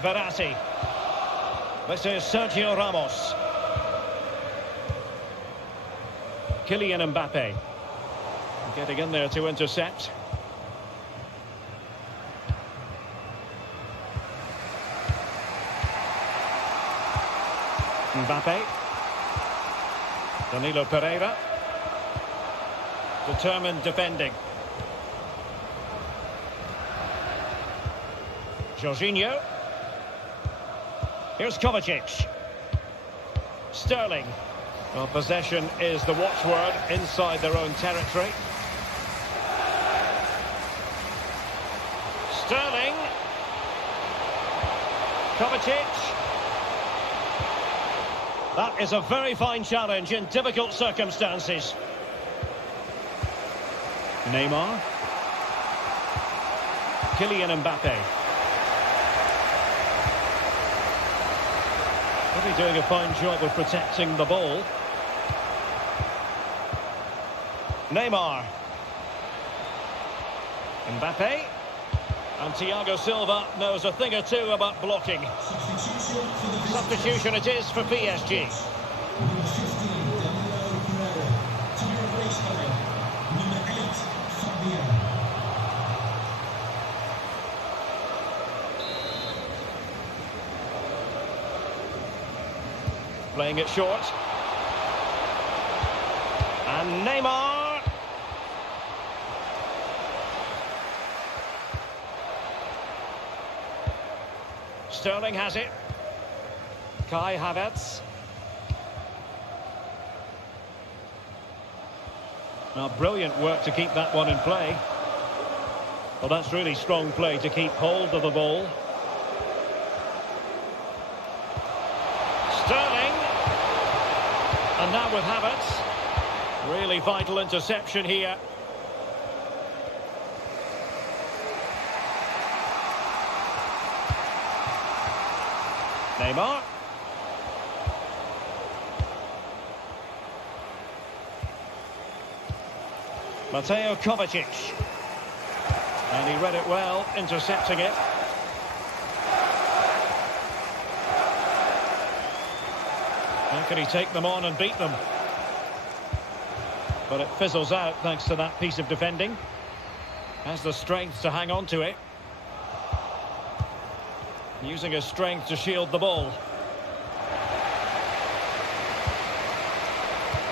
Verratti. This is Sergio Ramos. Kylian Mbappe. Getting in there to intercept. Mbappe. Danilo Pereira. Determined defending. Jorginho. Here's Kovacic. Sterling. Well, possession is the watchword inside their own territory. Sterling. Kovacic. That is a very fine challenge in difficult circumstances. Neymar. Kylian Mbappe. Really doing a fine job of protecting the ball. Neymar. Mbappe. And Thiago Silva knows a thing or two about blocking. Substitution it is for PSG. number 15, Danilo Pereira. Time of baseline, number 8, Fabian. Playing it short. And Neymar. Sterling has it. Kai Havertz. Now, brilliant work to keep that one in play. Well, that's really strong play to keep hold of the ball. Sterling. And now with Havertz. Really vital interception here. Neymar. Mateo Kovacic. And he read it well, intercepting it. How can he take them on and beat them? But it fizzles out thanks to that piece of defending. Has the strength to hang on to it. Using his strength to shield the ball.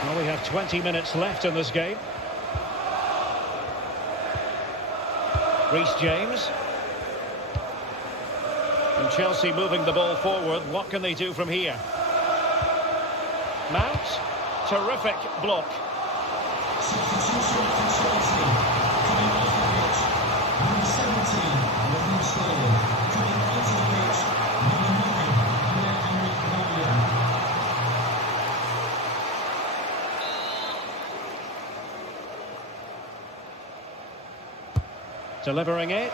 Well, we have 20 minutes left in this game. Reece James. And Chelsea moving the ball forward. What can they do from here? Mount. Terrific block. Substitution for Chelsea. Coming off the pitch, number 17, Raheem Sterling. Coming onto the pitch, number 9, Pierre-Emerick Aubameyang. delivering it.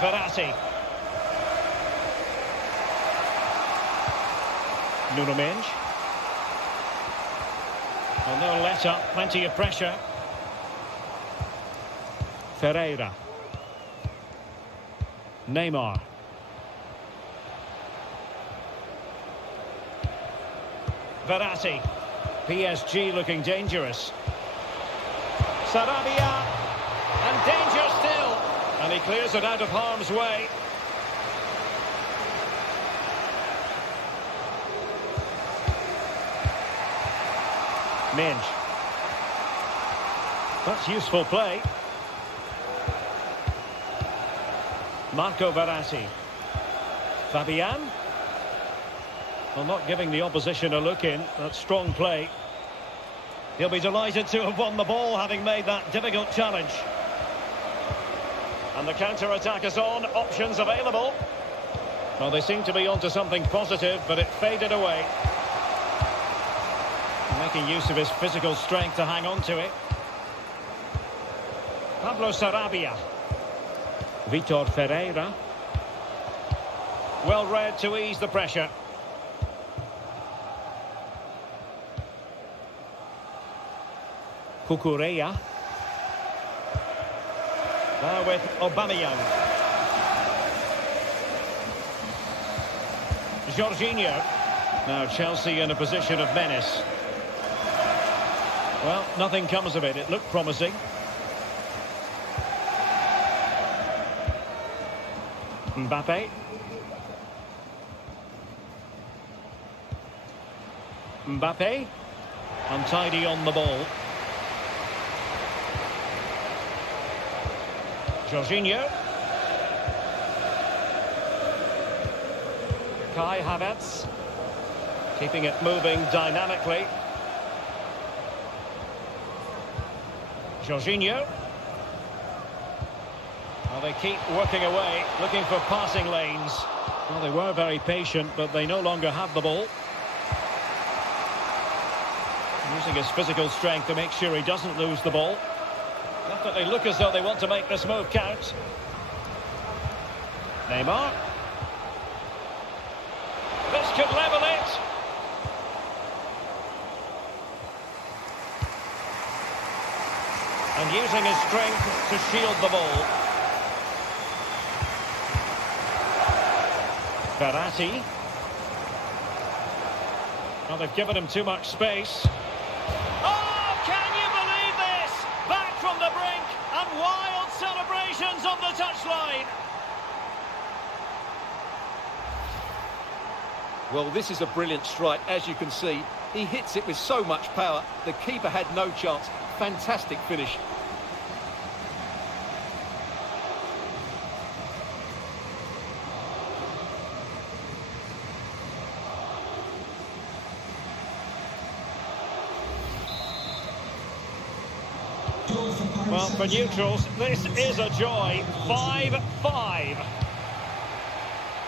Verratti. Nuno Mendes. Well, no let up, plenty of pressure. Ferreira. Neymar. Verratti. PSG looking dangerous. Sarabia. And danger still. And he clears it out of harm's way. Mendes. That's useful play. Marco Verratti. Fabian. Well, not giving the opposition a look in. That's strong play. He'll be delighted to have won the ball, having made that difficult challenge. And the counter-attack is on. Options available. Well, they seem to be onto something positive, but it faded away. Making use of his physical strength to hang on to it. Pablo Sarabia. Vitor Ferreira. Well read to ease the pressure. Cucurella. Now with Aubameyang. Jorginho. Now Chelsea in a position of menace. Well, nothing comes of it. It looked promising. Mbappe. Mbappe. Untidy on the ball. Jorginho. Kai Havertz. Keeping it moving dynamically. Jorginho. Well, they keep working away, looking for passing lanes. Well, they were very patient, but they no longer have the ball. Using his physical strength to make sure he doesn't lose the ball. Definitely look as though they want to make this move count. Neymar. This could level it. And using his strength to shield the ball. Verratti. Well, they've given him too much space. Oh, can you believe this? Back from the brink and wild celebrations on the touchline. Well, this is a brilliant strike, as you can see. He hits it with so much power. The keeper had no chance. Fantastic finish. Well, for neutrals, this is a joy. 5-5.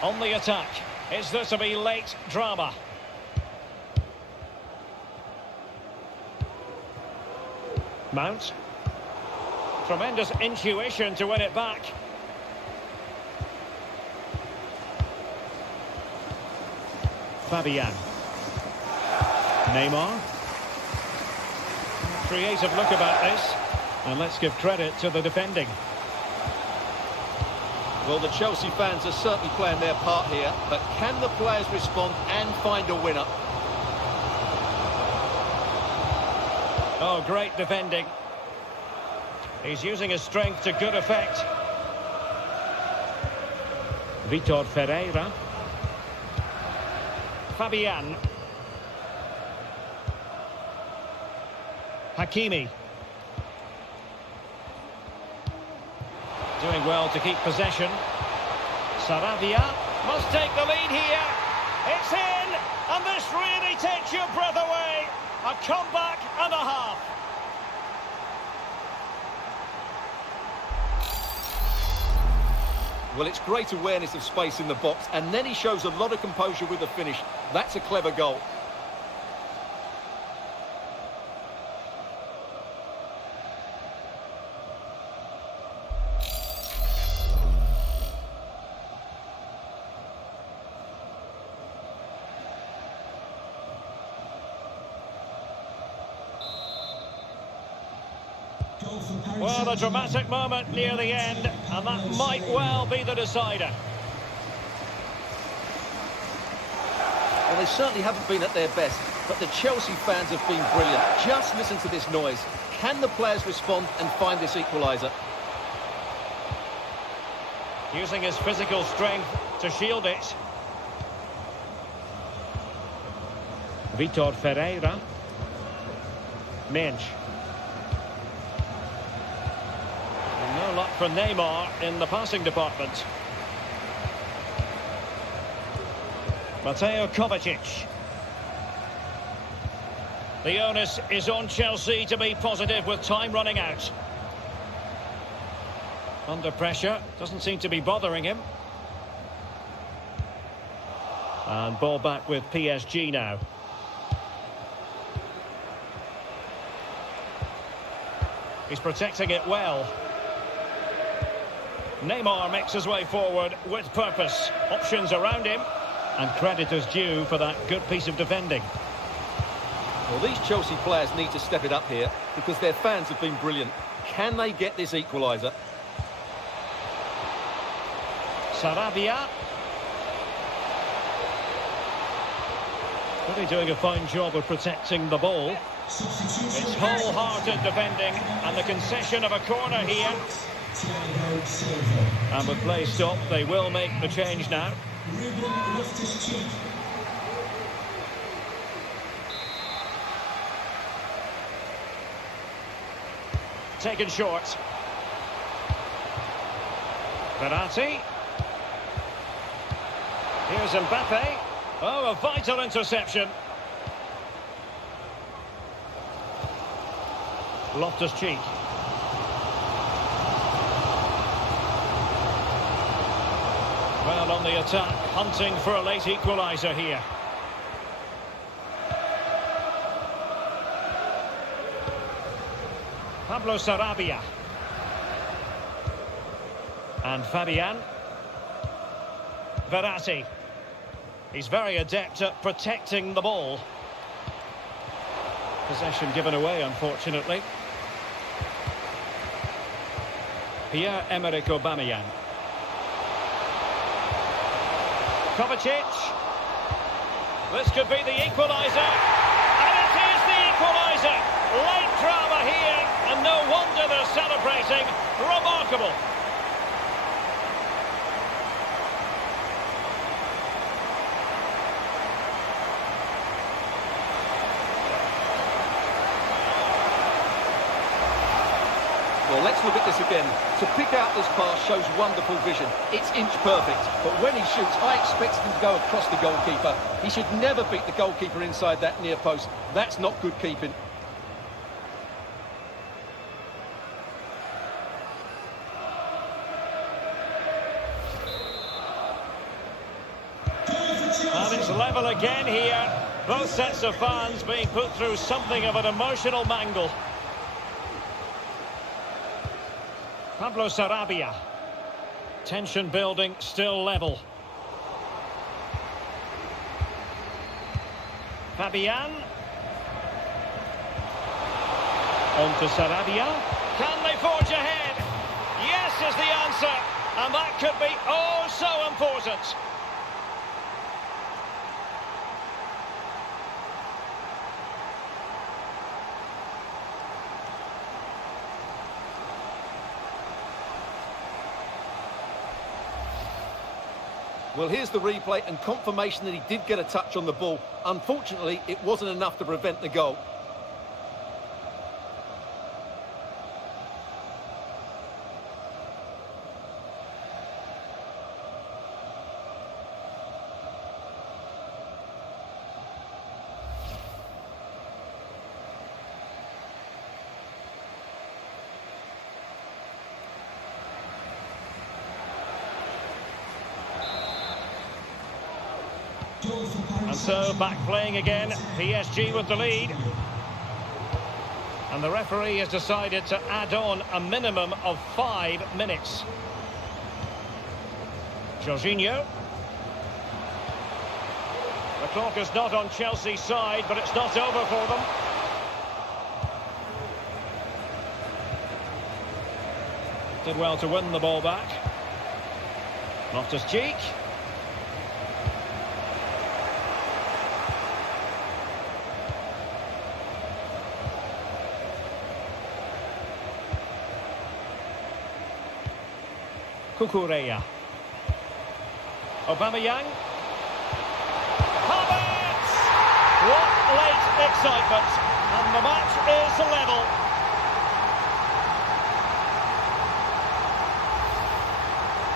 On the attack. Is there to be late drama? Mount. Tremendous intuition to win it back. Fabian. Neymar. Creative look about this. And let's give credit to the defending. Well, the Chelsea fans are certainly playing their part here, but can the players respond and find a winner? Oh, great defending. He's using his strength to good effect. Vitor Ferreira. Fabian. Hakimi. Doing well to keep possession. Sarabia must take the lead here. It's in, and this really takes your breath away. A comeback and a half. Well, it's great awareness of space in the box, and then he shows a lot of composure with the finish. That's a clever goal. Goal for Paris Well, a Saint-Germain. dramatic moment near the end, and that might well be the decider. Well, they certainly haven't been at their best, but the Chelsea fans have been brilliant. Just listen to this noise. Can the players respond and find this equaliser? Using his physical strength to shield it. Vitor Ferreira. Mensch. No luck for Neymar in the passing department. Mateo Kovacic. The onus is on Chelsea to be positive with time running out. Under pressure, doesn't seem to be bothering him. And ball back with PSG now. He's protecting it well. Neymar makes his way forward with purpose. Options around him. And credit is due for that good piece of defending. Well, these Chelsea players need to step it up here because their fans have been brilliant. Can they get this equaliser? Sarabia. Really doing a fine job of protecting the ball. It's wholehearted defending and the concession of a corner here. Thiago Silva. And with play stopped, they will make the change now. Ruben Loftus-Cheek. Taken short. Verratti. Here's Mbappe. Oh, a vital interception. Loftus-Cheek. Well, on the attack, hunting for a late equaliser here. Pablo Sarabia. And Fabian. Verratti. He's very adept at protecting the ball. Possession given away, unfortunately. Pierre-Emerick Aubameyang. Kovacic. This could be the equaliser. And it is the equaliser. Late drama here, and no wonder they're celebrating. Remarkable. Well, let's look at this again. To pick out this pass shows wonderful vision. It's inch perfect, but when he shoots, I expect him to go across the goalkeeper. He should never beat the goalkeeper inside that near post. That's not good keeping. And it's level again here. Both sets of fans being put through something of an emotional mangle. Pablo Sarabia. Tension building, still level. Fabian. On to Sarabia. Can they forge ahead? Yes is the answer. And that could be oh so important. Well, here's the replay and confirmation that he did get a touch on the ball. Unfortunately, it wasn't enough to prevent the goal. And so back playing again, PSG with the lead. And the referee has decided to add on a minimum of 5 minutes. Jorginho. The clock is not on Chelsea's side, but it's not over for them. Did well to win the ball back. Loftus-Cheek. Kukureya. Aubameyang. Havertz! What late excitement. And the match is level.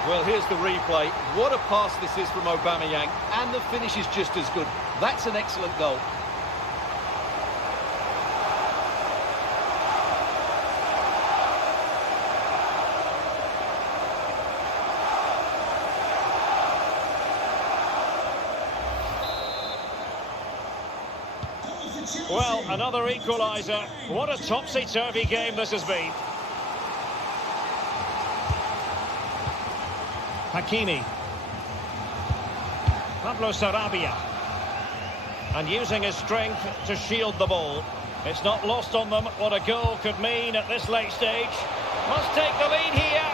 Well, here's the replay. What a pass this is from Aubameyang, and the finish is just as good. That's an excellent goal. Well, another equaliser. What a topsy-turvy game this has been. Hakimi. Pablo Sarabia. And using his strength to shield the ball. It's not lost on them what a goal could mean at this late stage. Must take the lead here.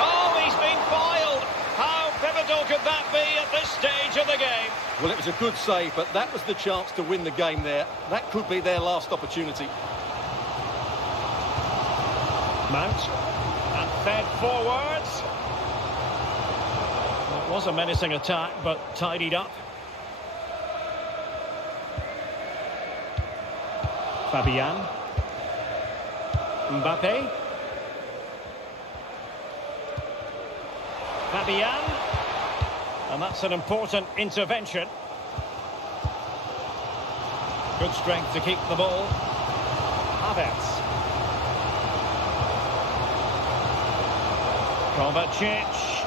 Oh, he's been foiled. How pivotal could that be at this stage of the game? Well, it was a good save, but that was the chance to win the game there. That could be their last opportunity. Mount. And fed forwards. It was a menacing attack, but tidied up. Fabian. Mbappe. Fabian. And that's an important intervention. Good strength to keep the ball. Havertz. Kovacic.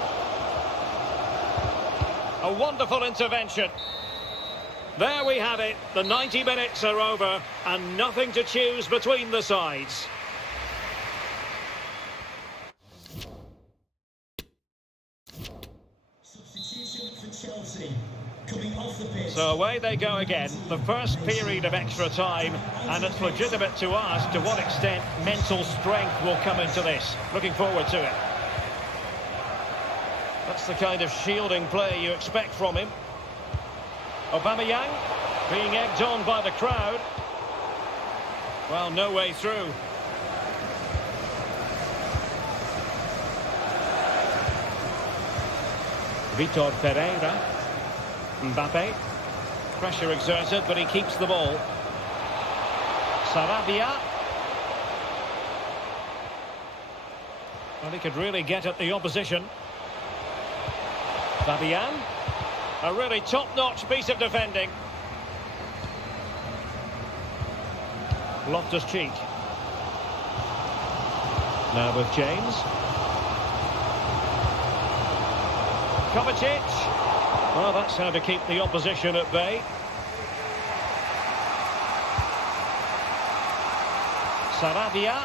A wonderful intervention. There we have it. The 90 minutes are over and nothing to choose between the sides. Substitution for Chelsea. Coming off the pitch. So away they go again. The first period of extra time, and it's legitimate to ask to what extent mental strength will come into this. Looking forward to it. That's the kind of shielding play you expect from him. Aubameyang being egged on by the crowd. Well, no way through. Vitor Pereira. Mbappe. Pressure exerted, but he keeps the ball. Sarabia. Well, he could really get at the opposition. Fabian. A really top-notch piece of defending. Loftus-Cheek. Now with James. Kovacic. Well, that's how to keep the opposition at bay. Sarabia.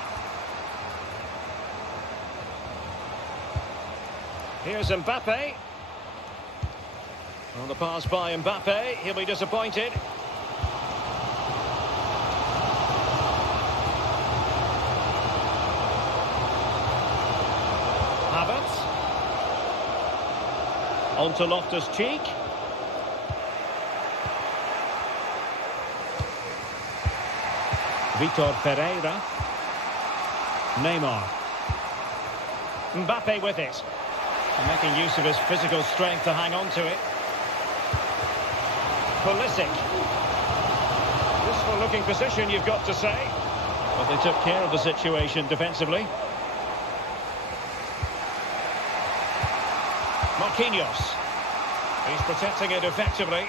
Here's Mbappe. On the pass by Mbappe, he'll be disappointed. Havertz. On to Loftus-Cheek. Vitor Pereira. Neymar. Mbappe with it. Making use of his physical strength to hang on to it. Pulisic. Useful looking position, you've got to say. But they took care of the situation defensively. Marquinhos. He's protecting it effectively.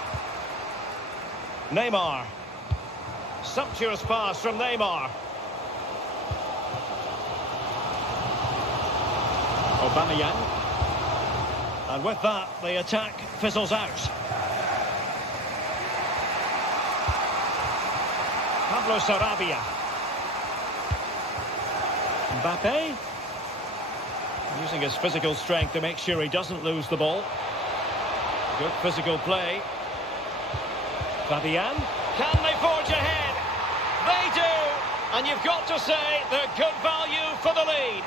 Neymar. Sumptuous pass from Neymar. Aubameyang. And with that, the attack fizzles out. Pablo Sarabia. Mbappe. Using his physical strength to make sure he doesn't lose the ball. Good physical play. Fabian. Can they forge ahead? They do! And you've got to say they're good value for the lead.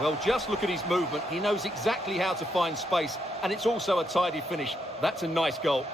Well, just look at his movement. He knows exactly how to find space, and it's also a tidy finish. That's a nice goal.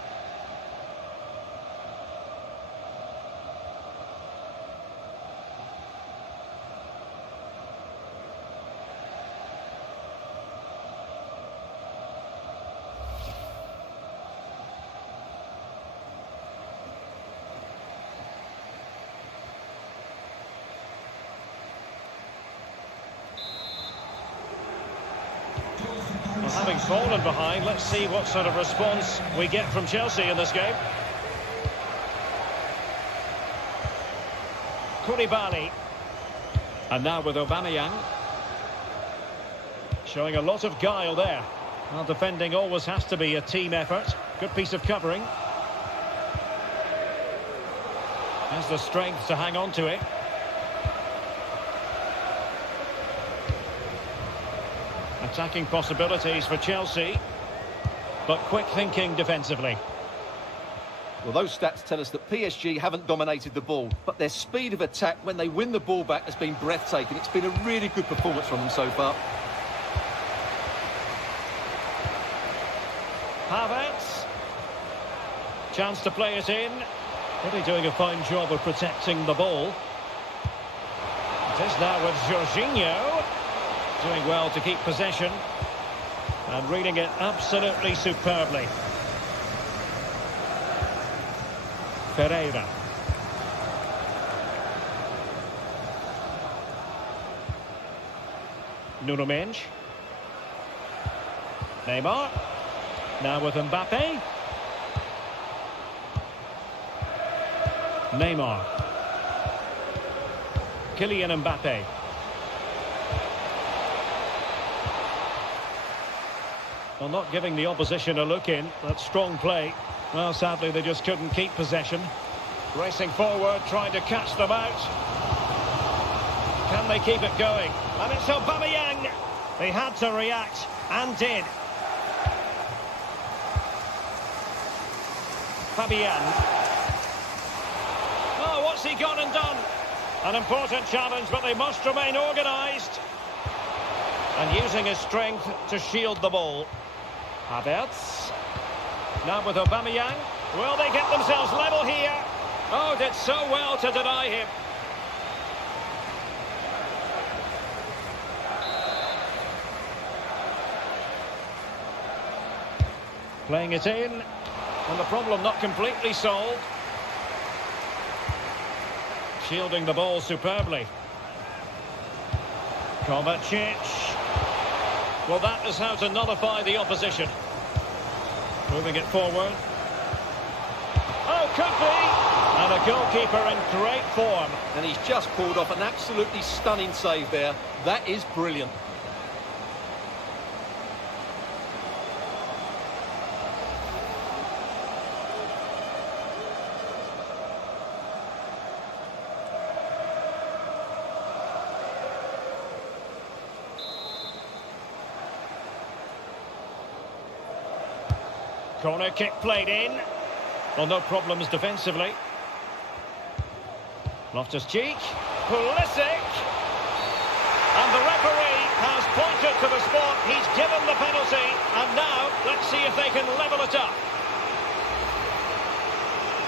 Well, having fallen behind, let's see what sort of response we get from Chelsea in this game. Koulibaly. And now with Aubameyang. Showing a lot of guile there. Well, defending always has to be a team effort. Good piece of covering. Has the strength to hang on to it. Attacking possibilities for Chelsea, but quick thinking defensively. Well, those stats tell us that PSG haven't dominated the ball, but their speed of attack when they win the ball back has been breathtaking. It's been a really good performance from them so far. Havertz. Chance to play it in. Really doing a fine job of protecting the ball. It is now with Jorginho. Doing well to keep possession. And reading it absolutely superbly. Pereira. Nuno Mendes. Neymar. Now with Mbappe. Neymar. Kylian Mbappe. Well, not giving the opposition a look in. That's strong play. Well, sadly, they just couldn't keep possession. Racing forward, trying to catch them out. Can they keep it going? And it's Aubameyang. They had to react, and did. Fabian. Oh, what's he gone and done? An important challenge, but they must remain organised. And using his strength to shield the ball. Havertz. Now with Aubameyang. Will they get themselves level here? Oh, did so well to deny him. Playing it in. And the problem not completely solved. Shielding the ball superbly. Kovacic. Well, that is how to nullify the opposition. Moving it forward. Oh, could be! And a goalkeeper in great form. And he's just pulled off an absolutely stunning save there. That is brilliant. Corner kick played in. Well, no problems defensively. Loftus-Cheek. Pulisic. And the referee has pointed to the spot. He's given the penalty. And now, let's see if they can level it up.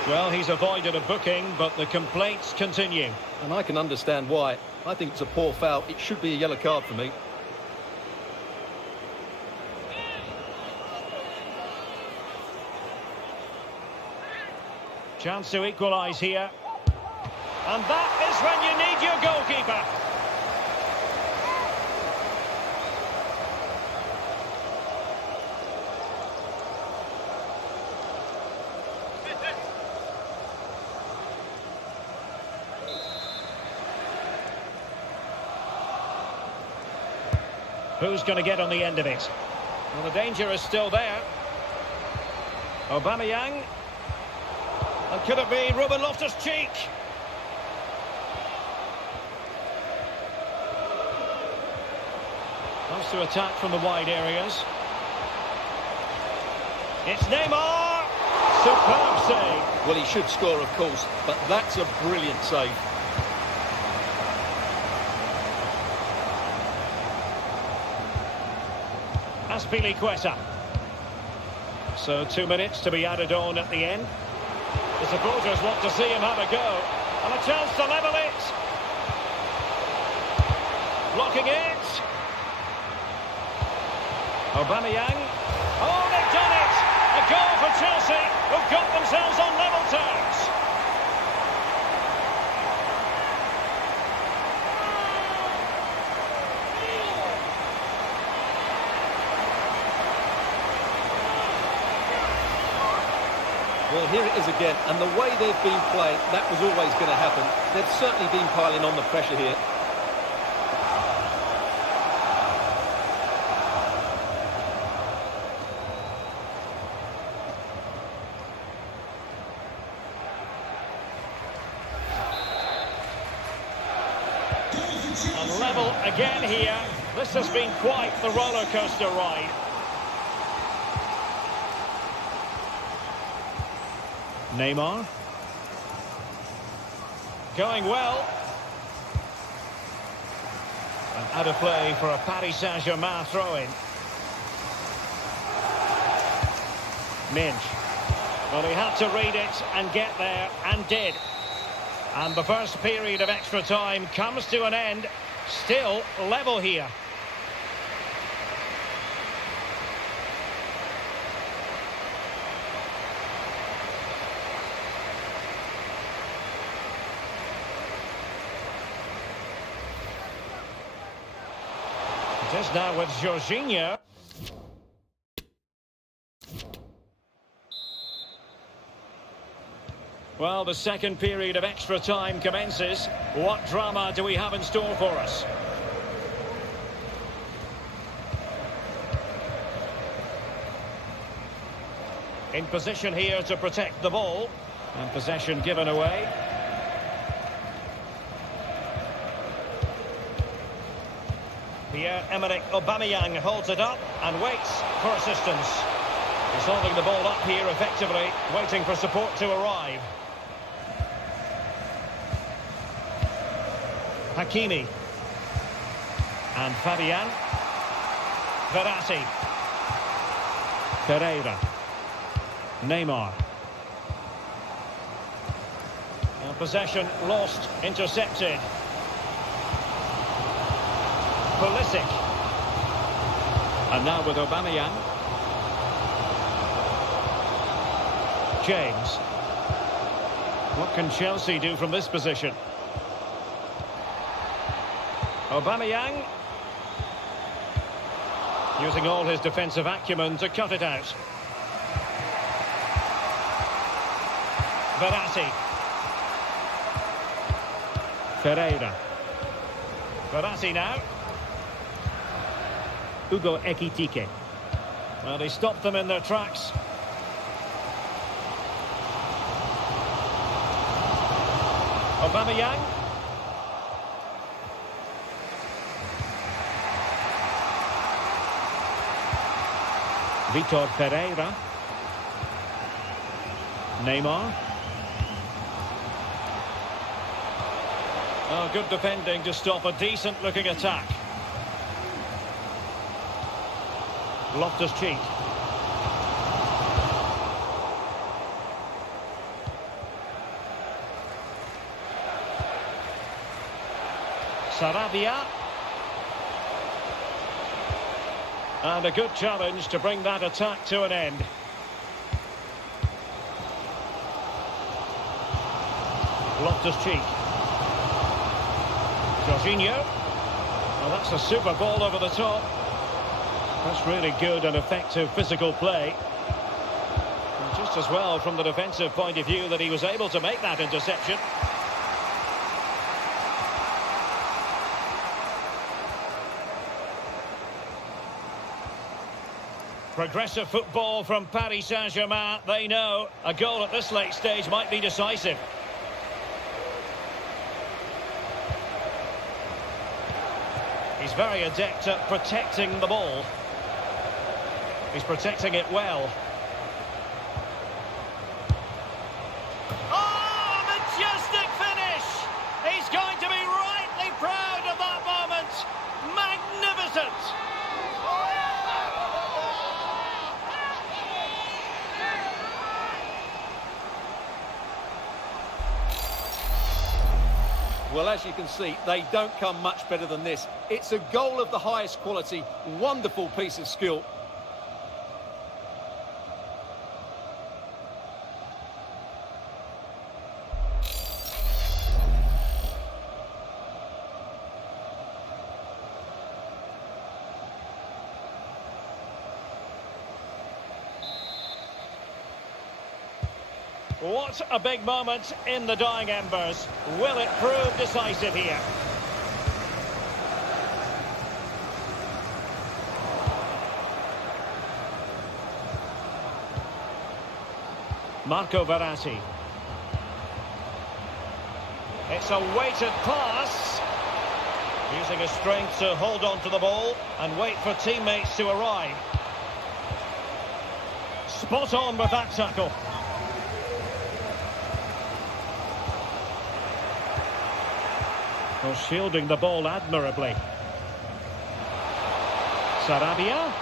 Well, he's avoided a booking, but the complaints continue. And I can understand why. I think it's a poor foul. It should be a yellow card for me. Chance to equalise here. And that is when you need your goalkeeper. Who's going to get on the end of it? Well, the danger is still there. Aubameyang. And could it be Ruben Loftus-Cheek? Wants to attack from the wide areas. It's Neymar! Superb save. Well, he should score, of course, but that's a brilliant save. Azpilicueta. So 2 minutes to be added on at the end. The supporters want to see him have a go. And a chance to level it. Blocking it. Aubameyang. Oh, they've done it! A goal for Chelsea, who've got themselves on level terms. Well, here it is again, and the way they've been playing, that was always going to happen. They've certainly been piling on the pressure here. And level again here. This has been quite the roller coaster ride. Neymar. Going well. And out of play for a Paris Saint-Germain throw-in. Minch. Well, he had to read it and get there, and did. And the first period of extra time comes to an end. Still level here. It is now with Jorginho. Well, the second period of extra time commences. What drama do we have in store for us? In position here to protect the ball. And possession given away. Pierre-Emerick Aubameyang holds it up and waits for assistance. He's holding the ball up here effectively, waiting for support to arrive. Hakimi. And Fabian. Verratti. Pereira. Neymar. And possession lost, intercepted. Pulisic. And now with Aubameyang. James. What can Chelsea do from this position? Aubameyang. Using all his defensive acumen to cut it out. Verratti. Pereira. Verratti now. Hugo Ekitike. Well, he stopped them in their tracks. Aubameyang. Vitor Pereira. Neymar. Oh, good defending to stop a decent-looking attack. Loftus-Cheek. Sarabia. And a good challenge to bring that attack to an end. Loftus-Cheek. Jorginho. Well, that's a super ball over the top. That's really good and effective physical play. And just as well from the defensive point of view that he was able to make that interception. Progressive football from Paris Saint-Germain. They know a goal at this late stage might be decisive. He's very adept at protecting the ball. He's protecting it well. Oh, majestic finish! He's going to be rightly proud of that moment. Magnificent! Well, as you can see, they don't come much better than this. It's a goal of the highest quality. Wonderful piece of skill. What a big moment in the dying embers. Will it prove decisive here? Marco Verratti. It's a weighted pass. Using his strength to hold on to the ball and wait for teammates to arrive. Spot on with that tackle. Well, shielding the ball admirably. Sarabia.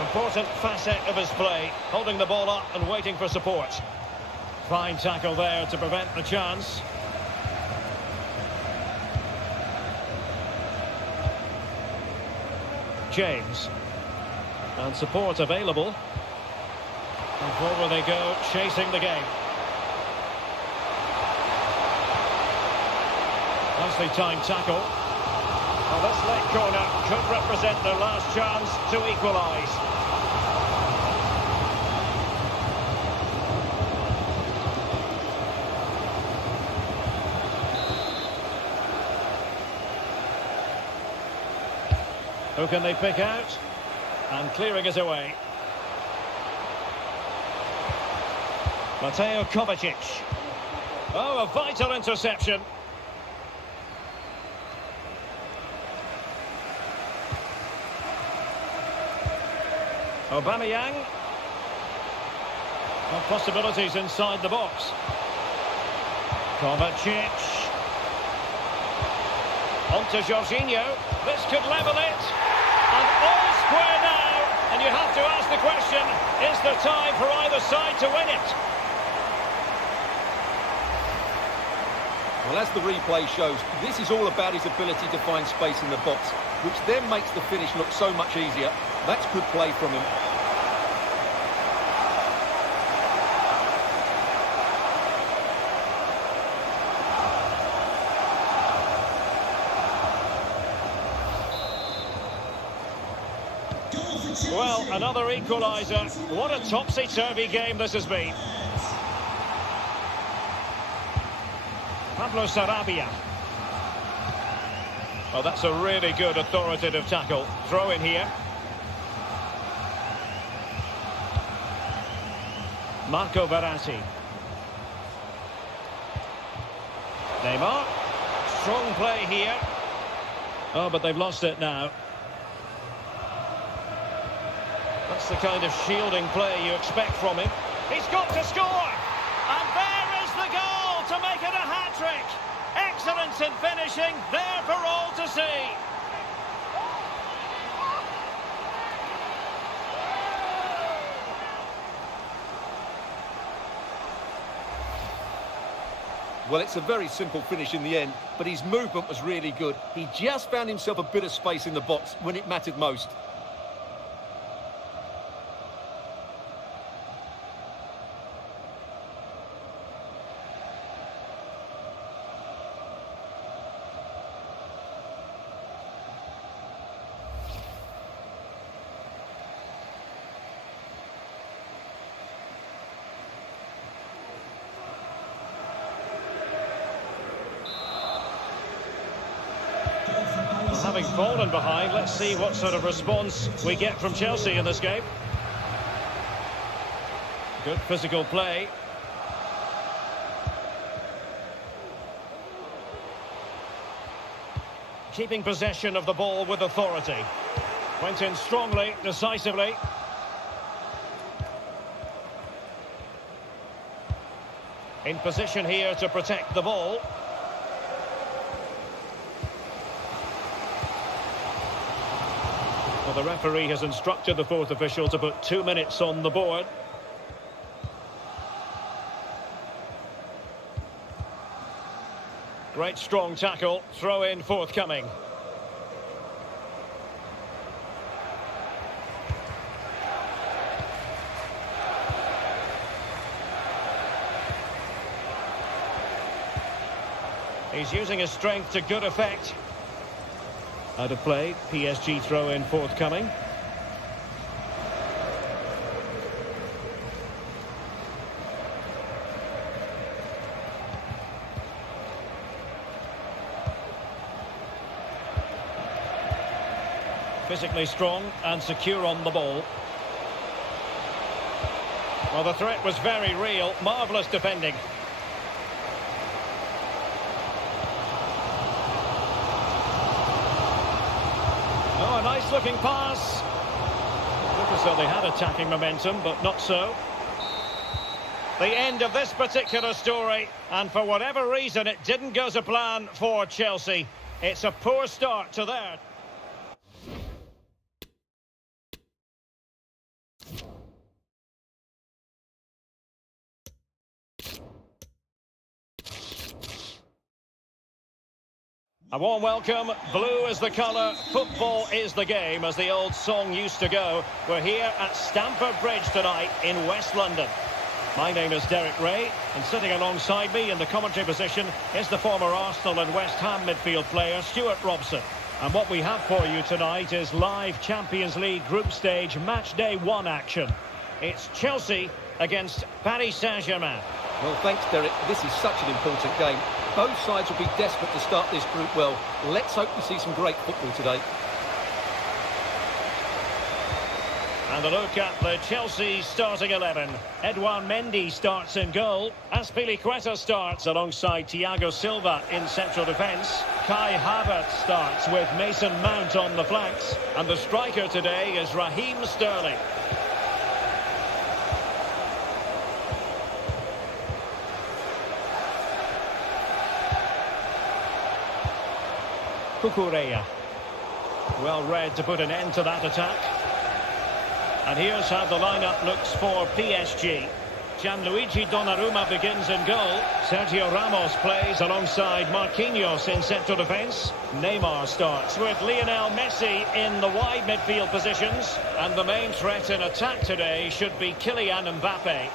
Important facet of his play, holding the ball up and waiting for support. Fine tackle there to prevent the chance. James. And support available. And forward they go, chasing the game. Nicely timed tackle. Well, this late corner could represent their last chance to equalise. Who can they pick out? And clearing is away. Mateo Kovacic. Oh, a vital interception. Aubameyang. Well, possibilities inside the box. Kovacic. On to Jorginho. This could level it. And all square now. And you have to ask the question, is there time for either side to win it? Well, as the replay shows, this is all about his ability to find space in the box, which then makes the finish look so much easier. That's good play from him. Well, another equaliser. What a topsy-turvy game this has been. Pablo Sarabia. Well, that's a really good authoritative tackle. Throw in here. Marco Verratti. Neymar. Strong play here. Oh, but they've lost it now. That's the kind of shielding play you expect from him. He's got to score! And there is the goal to make it a hat-trick! Excellence in finishing, there for all to see! Well, it's a very simple finish in the end, but his movement was really good. He just found himself a bit of space in the box when it mattered most. Having fallen behind, let's see what sort of response we get from Chelsea in this game. Good physical play. Keeping possession of the ball with authority. Went in strongly, decisively. In position here to protect the ball. Well, the referee has instructed the fourth official to put 2 minutes on the board. Great strong tackle, throw in forthcoming. He's using his strength to good effect. Out of play, PSG throw in forthcoming. Physically strong and secure on the ball. Well, the threat was very real. Marvellous defending. Oh, a nice looking pass. Looked as though they had attacking momentum, but not so. The end of this particular story, and for whatever reason it didn't go to plan for Chelsea. It's a poor start to their... A warm welcome. Blue is the colour, football is the game, as the old song used to go. We're here at Stamford Bridge tonight in West London. My name is Derek Ray, and sitting alongside me in the commentary position is the former Arsenal and West Ham midfield player, Stuart Robson. And what we have for you tonight is live Champions League group stage match day 1 action. It's Chelsea against Paris Saint-Germain. Well, thanks, Derek. This is such an important game. Both sides will be desperate to start this group well. Let's hope to see some great football today. And a look at the Chelsea starting 11. Edouard Mendy starts in goal. Azpilicueta starts alongside Thiago Silva in central defence. Kai Havertz starts with Mason Mount on the flanks. And the striker today is Raheem Sterling. Cucurella. Well read to put an end to that attack. And here's how the lineup looks for PSG. Gianluigi Donnarumma begins in goal. Sergio Ramos plays alongside Marquinhos in central defence. Neymar starts with Lionel Messi in the wide midfield positions. And the main threat in attack today should be Kylian Mbappe.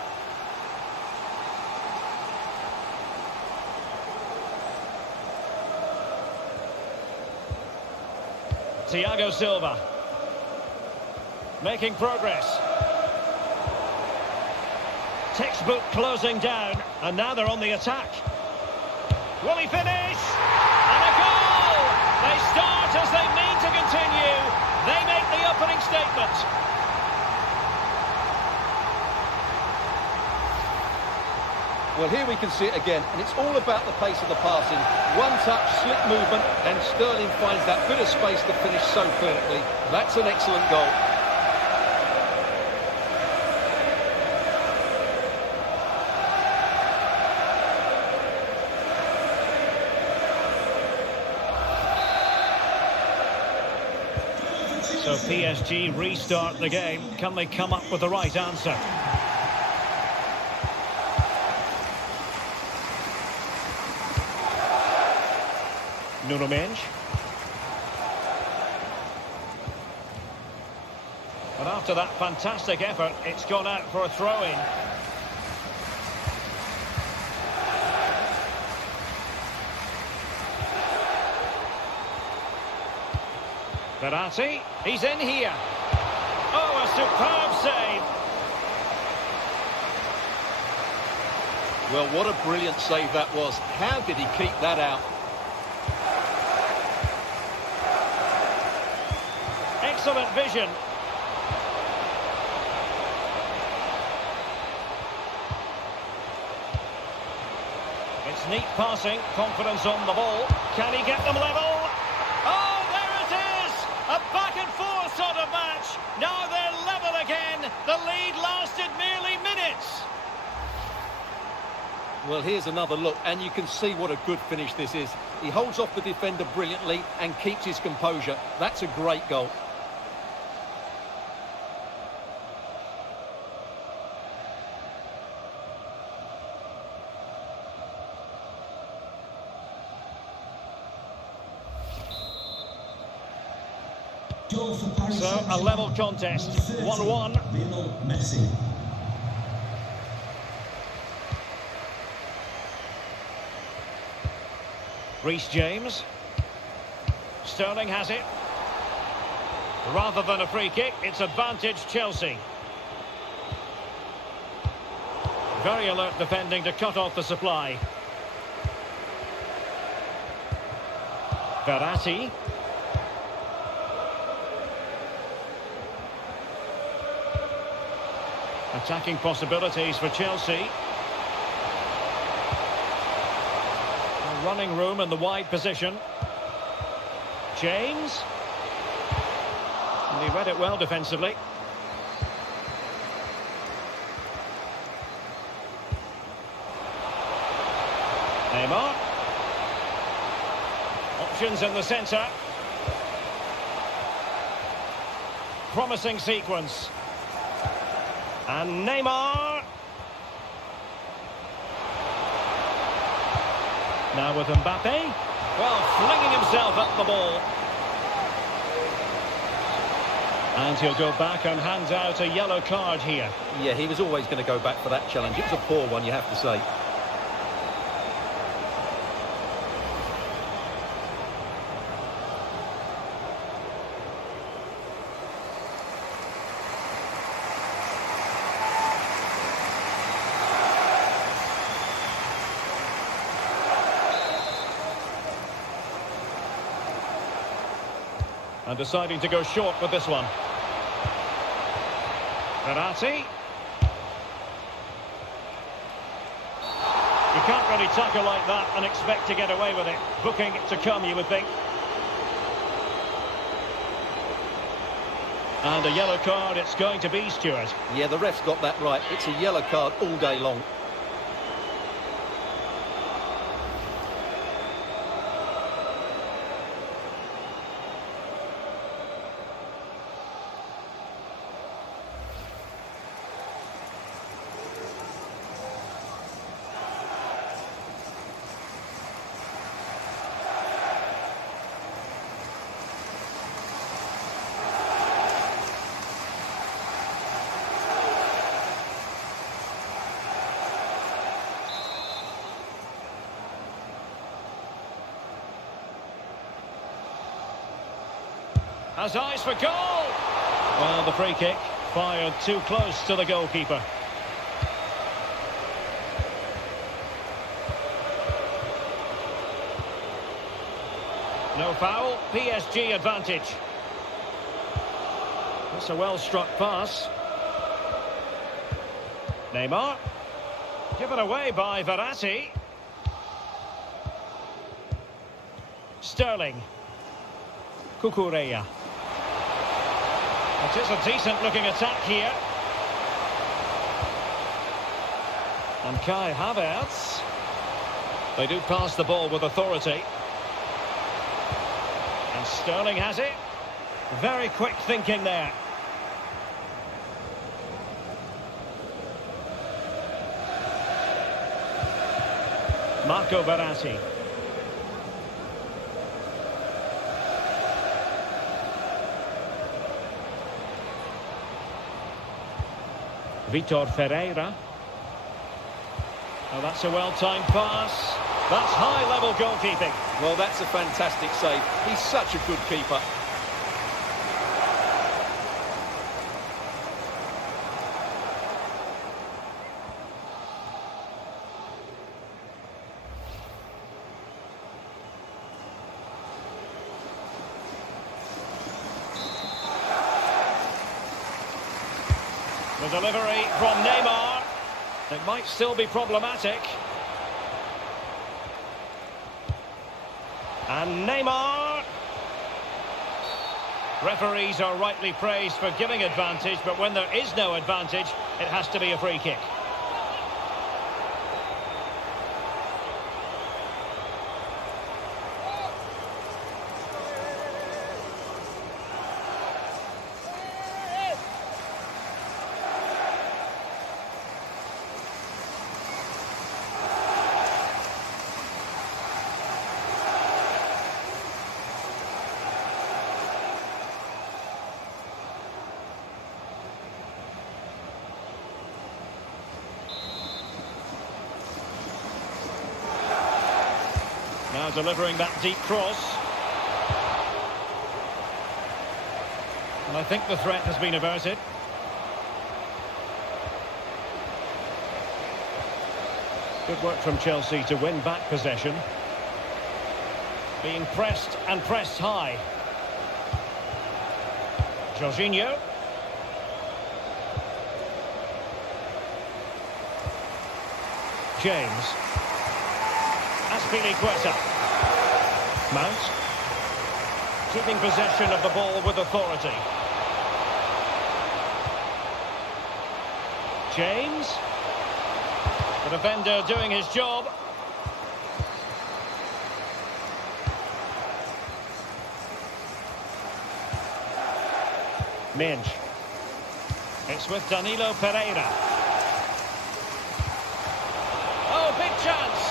Thiago Silva making progress. Textbook closing down, and now they're on the attack. Will he finish? And a goal! They start as they mean to continue. They make the opening statement. Well, here we can see it again, and it's all about the pace of the passing. One touch, slick movement, and Sterling finds that bit of space to finish so clinically. That's an excellent goal. So PSG restart the game. Can they come up with the right answer? Nuno Mendes. But after that fantastic effort, it's gone out for a throw-in. Verratti, he's in here. Oh, a superb save. Well, what a brilliant save that was. How did he keep that out? Excellent vision. It's neat passing, confidence on the ball. Can he get them level? Oh, there it is! A back and forth sort of match. Now they're level again. The lead lasted merely minutes. Well, here's another look, and you can see what a good finish this is. He holds off the defender brilliantly and keeps his composure. That's a great goal. Goal for Paris So, a Saint-Germain. level contest, 1-1. Lionel Messi. Reece James. Sterling has it. Rather than a free kick, it's advantage Chelsea. Very alert defending to cut off the supply. Verratti. Attacking possibilities for Chelsea. Running room in the wide position. James. And he read it well defensively. Neymar. Options in the centre. Promising sequence. And Neymar. Now with Mbappe. Well, flinging himself at the ball. And he'll go back and hand out a yellow card here. Yeah, he was always going to go back for that challenge. It was a poor one, you have to say. And deciding to go short with this one. Verratti. You can't really tackle like that and expect to get away with it. Booking to come, you would think. And a yellow card it's going to be, Stuart. Yeah, the ref's got that right. It's a yellow card all day long. Has eyes for goal! Well, the free kick fired too close to the goalkeeper. No foul, PSG advantage. That's a well-struck pass. Neymar. Given away by Verratti. Sterling. Cucurella. It is a decent-looking attack here. And Kai Havertz. They do pass the ball with authority. And Sterling has it. Very quick thinking there. Marco Verratti. Vitor Ferreira. Oh, that's a well-timed pass. That's high-level goalkeeping. Well, that's a fantastic save. He's such a good keeper. The delivery from Neymar. It might still be problematic. And Neymar. Referees are rightly praised for giving advantage, but when there is no advantage, it has to be a free kick. delivering that deep cross. And I think the threat has been averted. Good work from Chelsea to win back possession. Being pressed and pressed high. Jorginho. James. Azpilicueta. Mount. Keeping possession of the ball with authority. James. The defender doing his job. Minge. It's with Danilo Pereira. Oh, big chance.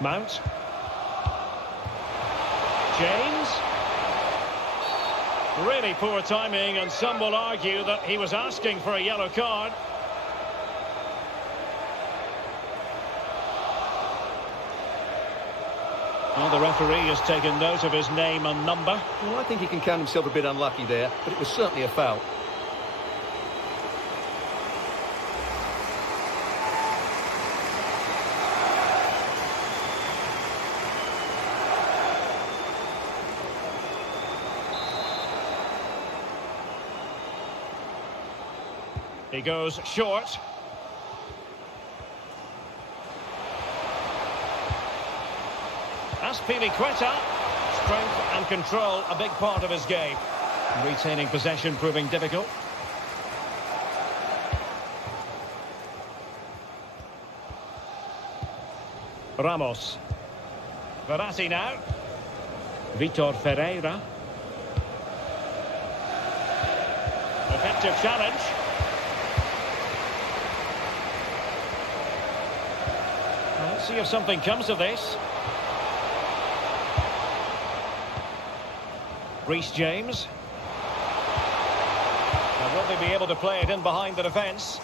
Mount. James. Really poor timing, and some will argue that he was asking for a yellow card. Well, the referee has taken note of his name and number. Well, I think he can count himself a bit unlucky there, but it was certainly a foul. He goes short. Azpilicueta, strength and control, a big part of his game. Retaining possession proving difficult. Ramos. Verratti now. Vitor Ferreira. Effective challenge. Let's see if something comes of this. Reece James. Now, will they be able to play it in behind the defence?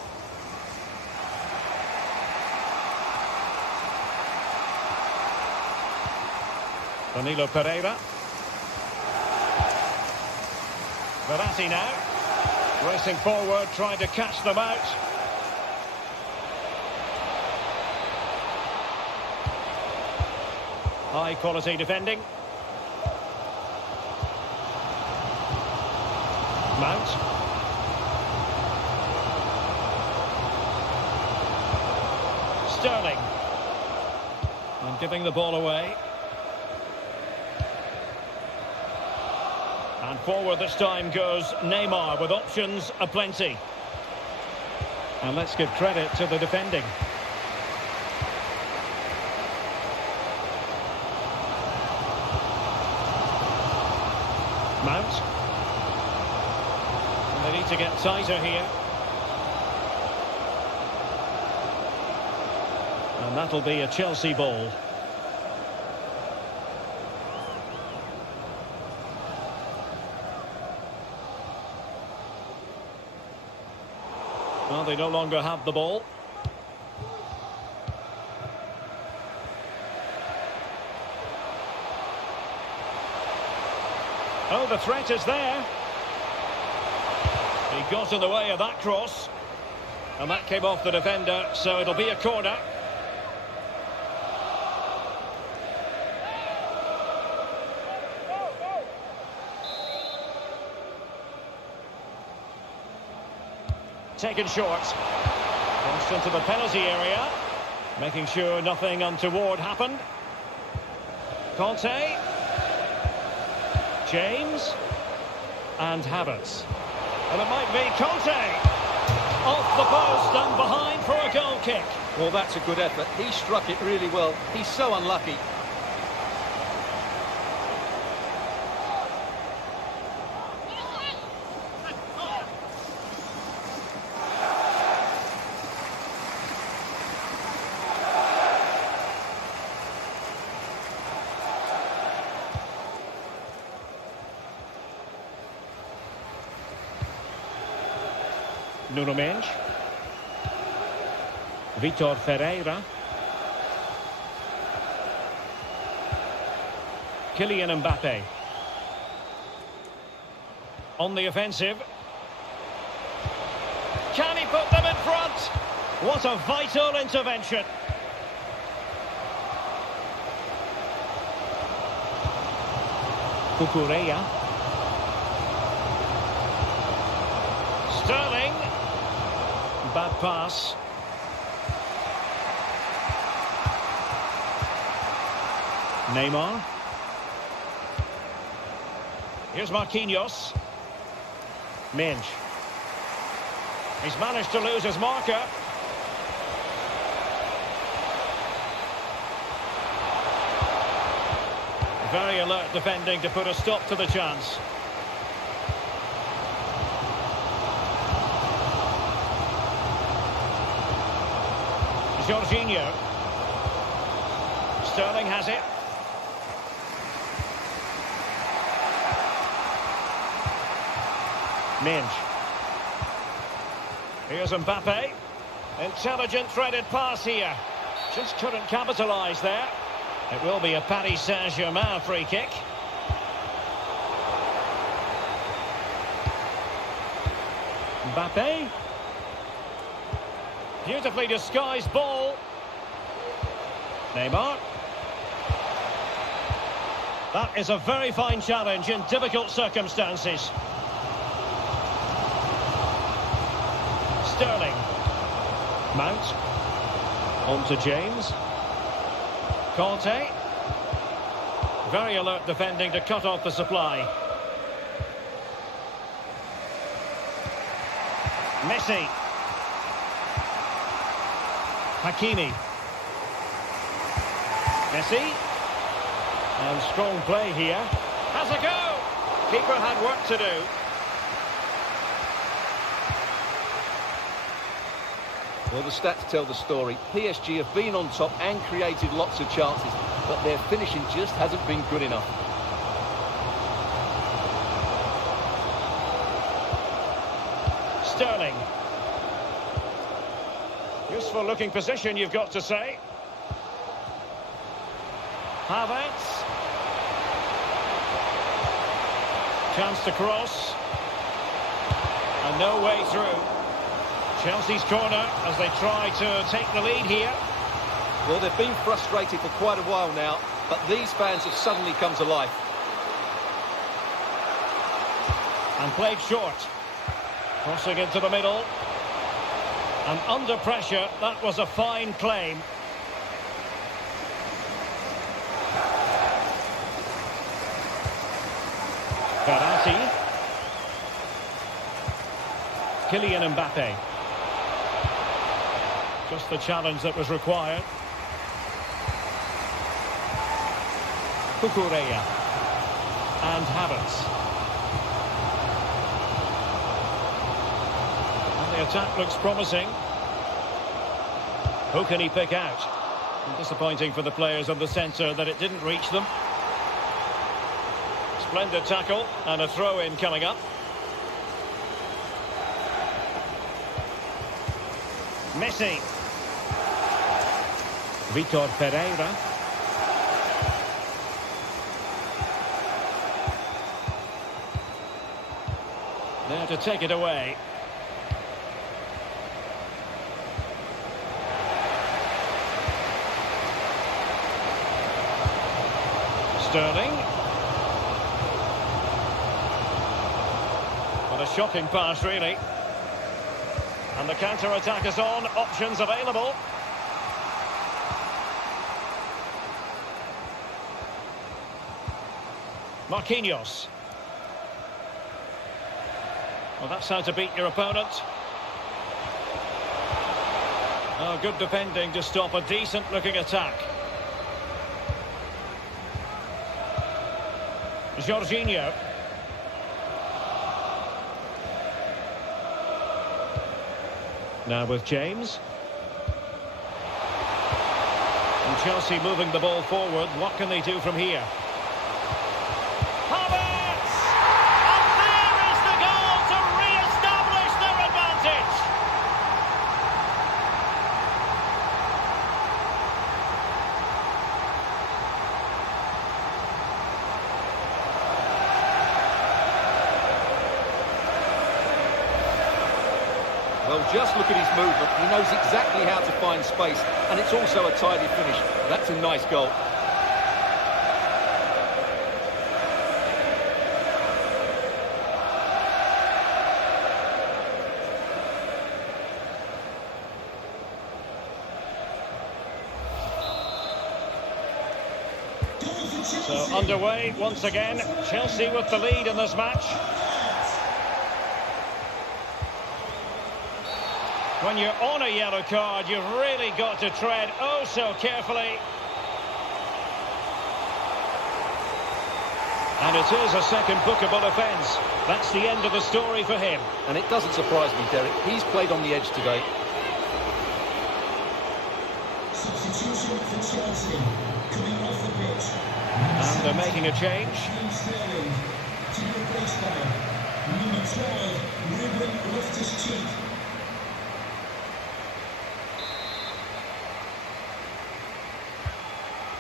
Danilo Pereira. Verratti now. Racing forward, trying to catch them out. High quality defending. Mount. Sterling. And giving the ball away. And forward this time goes Neymar with options aplenty. And let's give credit to the defending. Mount. They need to get tighter here. And that'll be a Chelsea ball. Well, they no longer have the ball. Oh, the threat is there. He got in the way of that cross. And that came off the defender, so it'll be a corner. Taken short. Crossed into the penalty area. Making sure nothing untoward happened. Conte. James. And Havertz. And it might be Conte. Off the post and behind for a goal kick. Well, that's a good effort. He struck it really well. He's so unlucky. Nuno Mendes. Vitor Ferreira. Kylian Mbappe. On the offensive. Can he put them in front? What a vital intervention. Cucurella. Sterling. Bad pass. Neymar. Here's Marquinhos. Mendes. He's managed to lose his marker. Very alert defending to put a stop to the chance. Jorginho. Sterling has it. Mendes. Here's Mbappe. Intelligent threaded pass here. Just couldn't capitalise there. It will be a Paris Saint-Germain free kick. Mbappe. Beautifully disguised ball. Neymar. That is a very fine challenge in difficult circumstances. Sterling. Mount. On to James. Conte. Very alert defending to cut off the supply. Messi. Hakimi. Messi. And strong play here. Has a go! Keeper had work to do. Well, the stats tell the story. PSG have been on top and created lots of chances, but their finishing just hasn't been good enough. Sterling. Useful looking position, you've got to say. Havertz. Chance to cross. And no way through. Chelsea's corner as they try to take the lead here. Well, they've been frustrated for quite a while now, but these fans have suddenly come to life. And played short. Crossing into the middle. And under pressure, that was a fine claim. Verratti. Kylian Mbappe. Just the challenge that was required. Cucurella. And Havertz. And the attack looks promising. Who can he pick out? Disappointing for the players of the centre that it didn't reach them. Splendid tackle and a throw-in coming up. Messi. Vitor Ferreira. There to take it away. Sterling. What a shocking pass, really. And the counter-attack is on. Options available. Marquinhos. Well, that's how to beat your opponent. Oh, good defending to stop a decent-looking attack. Jorginho. Now with James. And Chelsea moving the ball forward. What can they do from here? Havertz! And there is the goal to re-establish their advantage. Well, just look at his movement. He knows exactly how to find space, and it's also a tidy finish. That's a nice goal. So underway once again. Chelsea with the lead in this match. When you're on a yellow card, you've really got to tread oh so carefully. And it is a second bookable offence. That's the end of the story for him. And it doesn't surprise me, Derek. He's played on the edge today. Substitution for Chelsea. Coming off the pitch. And they're making a change. Sterling to be replaced by number 12, Ruben Loftus-Cheek.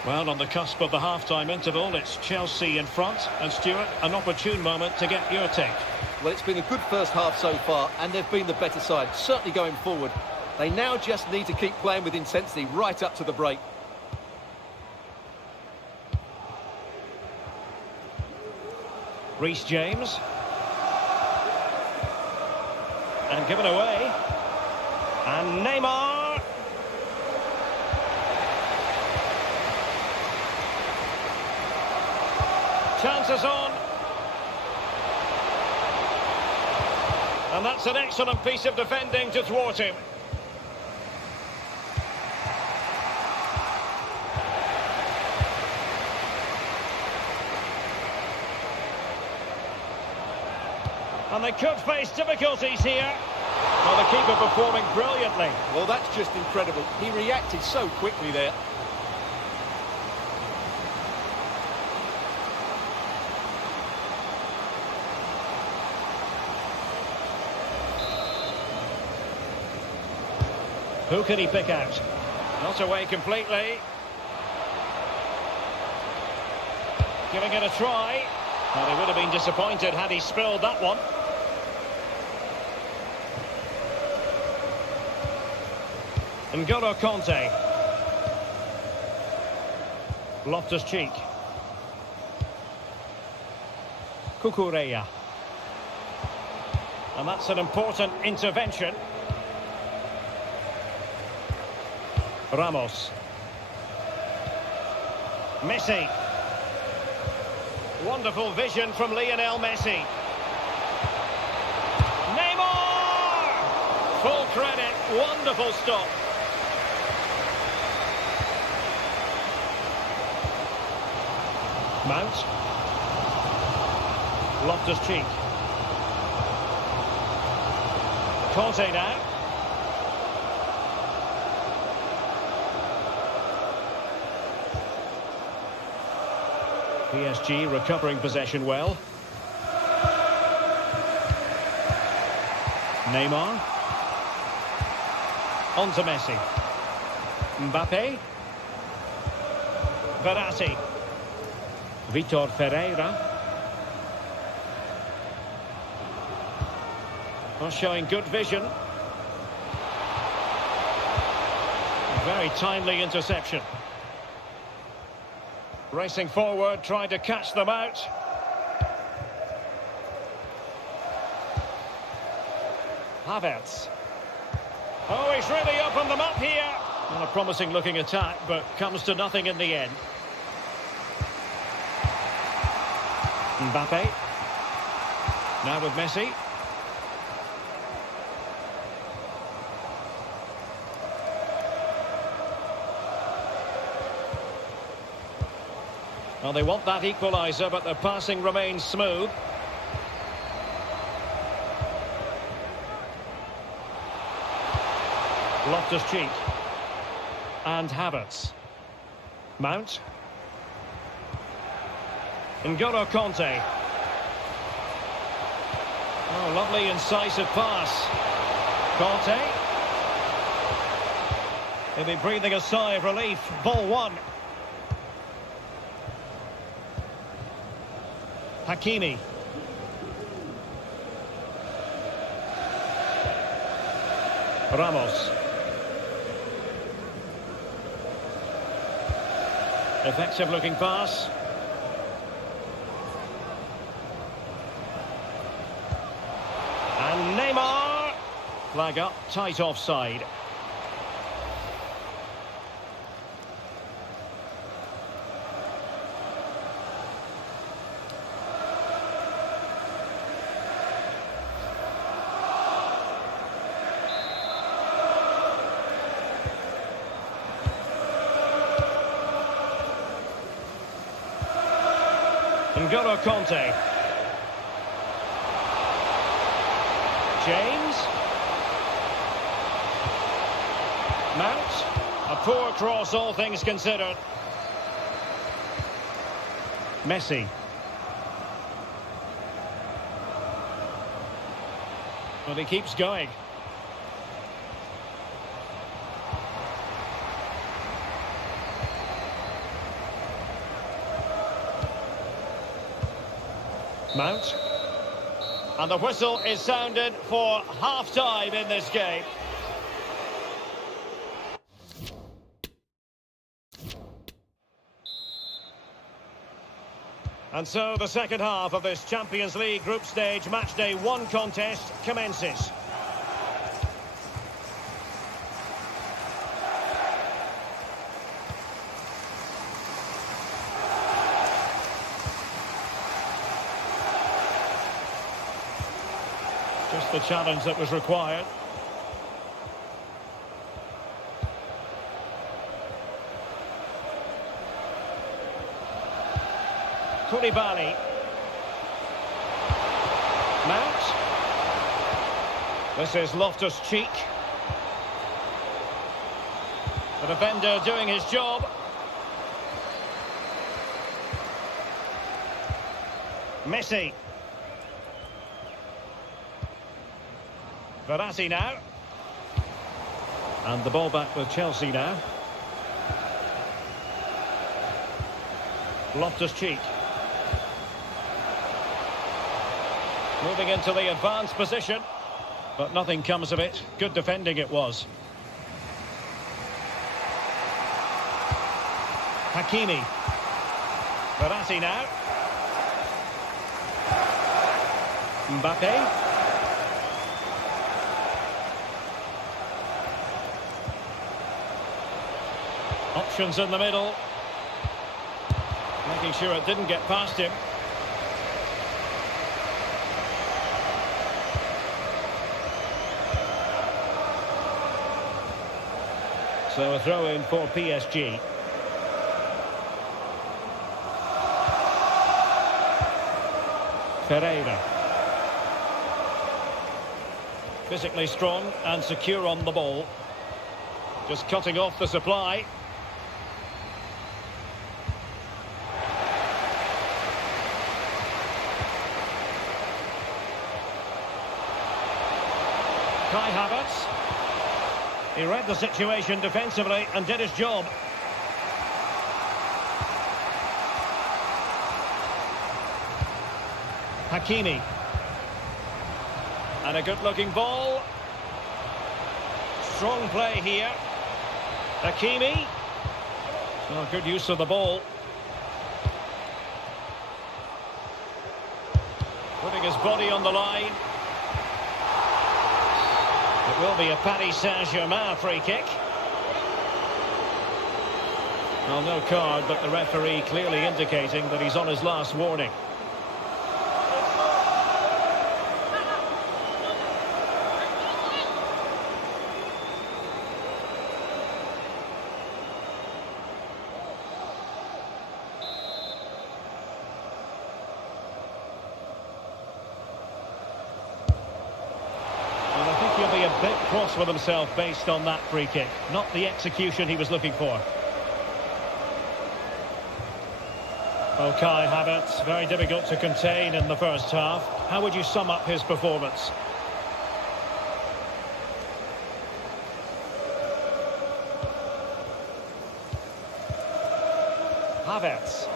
Well, on the cusp of the half-time interval, it's Chelsea in front. And Stuart, an opportune moment to get your take. Well, it's been a good first half so far, and they've been the better side, certainly going forward. They now just need to keep playing with intensity right up to the break. Reece James. And given away. And Neymar. Chances on. And that's an excellent piece of defending to thwart him. And they could face difficulties here. Well, the keeper performing brilliantly. Well, that's just incredible. He reacted so quickly there. Who can he pick out? Not away completely. Giving it a try. Well, he would have been disappointed had he spilled that one. N'Golo Kanté. Loftus-Cheek. Cucurella. And that's an important intervention. Ramos. Messi. Wonderful vision from Lionel Messi. Neymar! Full credit, wonderful stop. Mount. Loftus-Cheek. Kanté now. PSG recovering possession well. Neymar. On to Messi. Mbappe. Verratti. Vitor Ferreira. Well, showing good vision. Very timely interception. Racing forward, trying to catch them out. Havertz. Oh, he's really opened them up here. Well, a promising looking attack, but comes to nothing in the end. Mbappe. Now with Messi. Well, they want that equaliser, but the passing remains smooth. Loftus-Cheek. And Havertz. Mount. N'Golo Kanté. Oh, lovely incisive pass. Kanté. He'll be breathing a sigh of relief. Ball one. Hakimi. Ramos. Effective looking pass. And Neymar. Flag up, tight offside. N'Golo Conte. James. Mount. A poor cross, all things considered. Messi. Well, he keeps going. Mount. And the whistle is sounded for half-time in this game. And so the second half of this Champions League group stage matchday 1 contest commences. Just the challenge that was required. Koulibaly. Mount. This is Loftus-Cheek. The defender doing his job. Messi. Verratti now. And the ball back with Chelsea now. Loftus-Cheek. Moving into the advanced position. But nothing comes of it. Good defending it was. Hakimi. Verratti now. Mbappe. Options in the middle. Making sure it didn't get past him. So a throw in for PSG. Pereira. Physically strong and secure on the ball. Just cutting off the supply. Kai Havertz. He read the situation defensively and did his job. Hakimi. And a good-looking ball. Strong play here. Hakimi. Oh, good use of the ball. Putting his body on the line. It will be a Paris Saint-Germain free kick. Well, no card, but the referee clearly indicating that he's on his last warning. He'll be a bit cross with himself based on that free kick. Not the execution he was looking for. Oh, Kai Havertz, very difficult to contain in the first half. How would you sum up his performance? Havertz.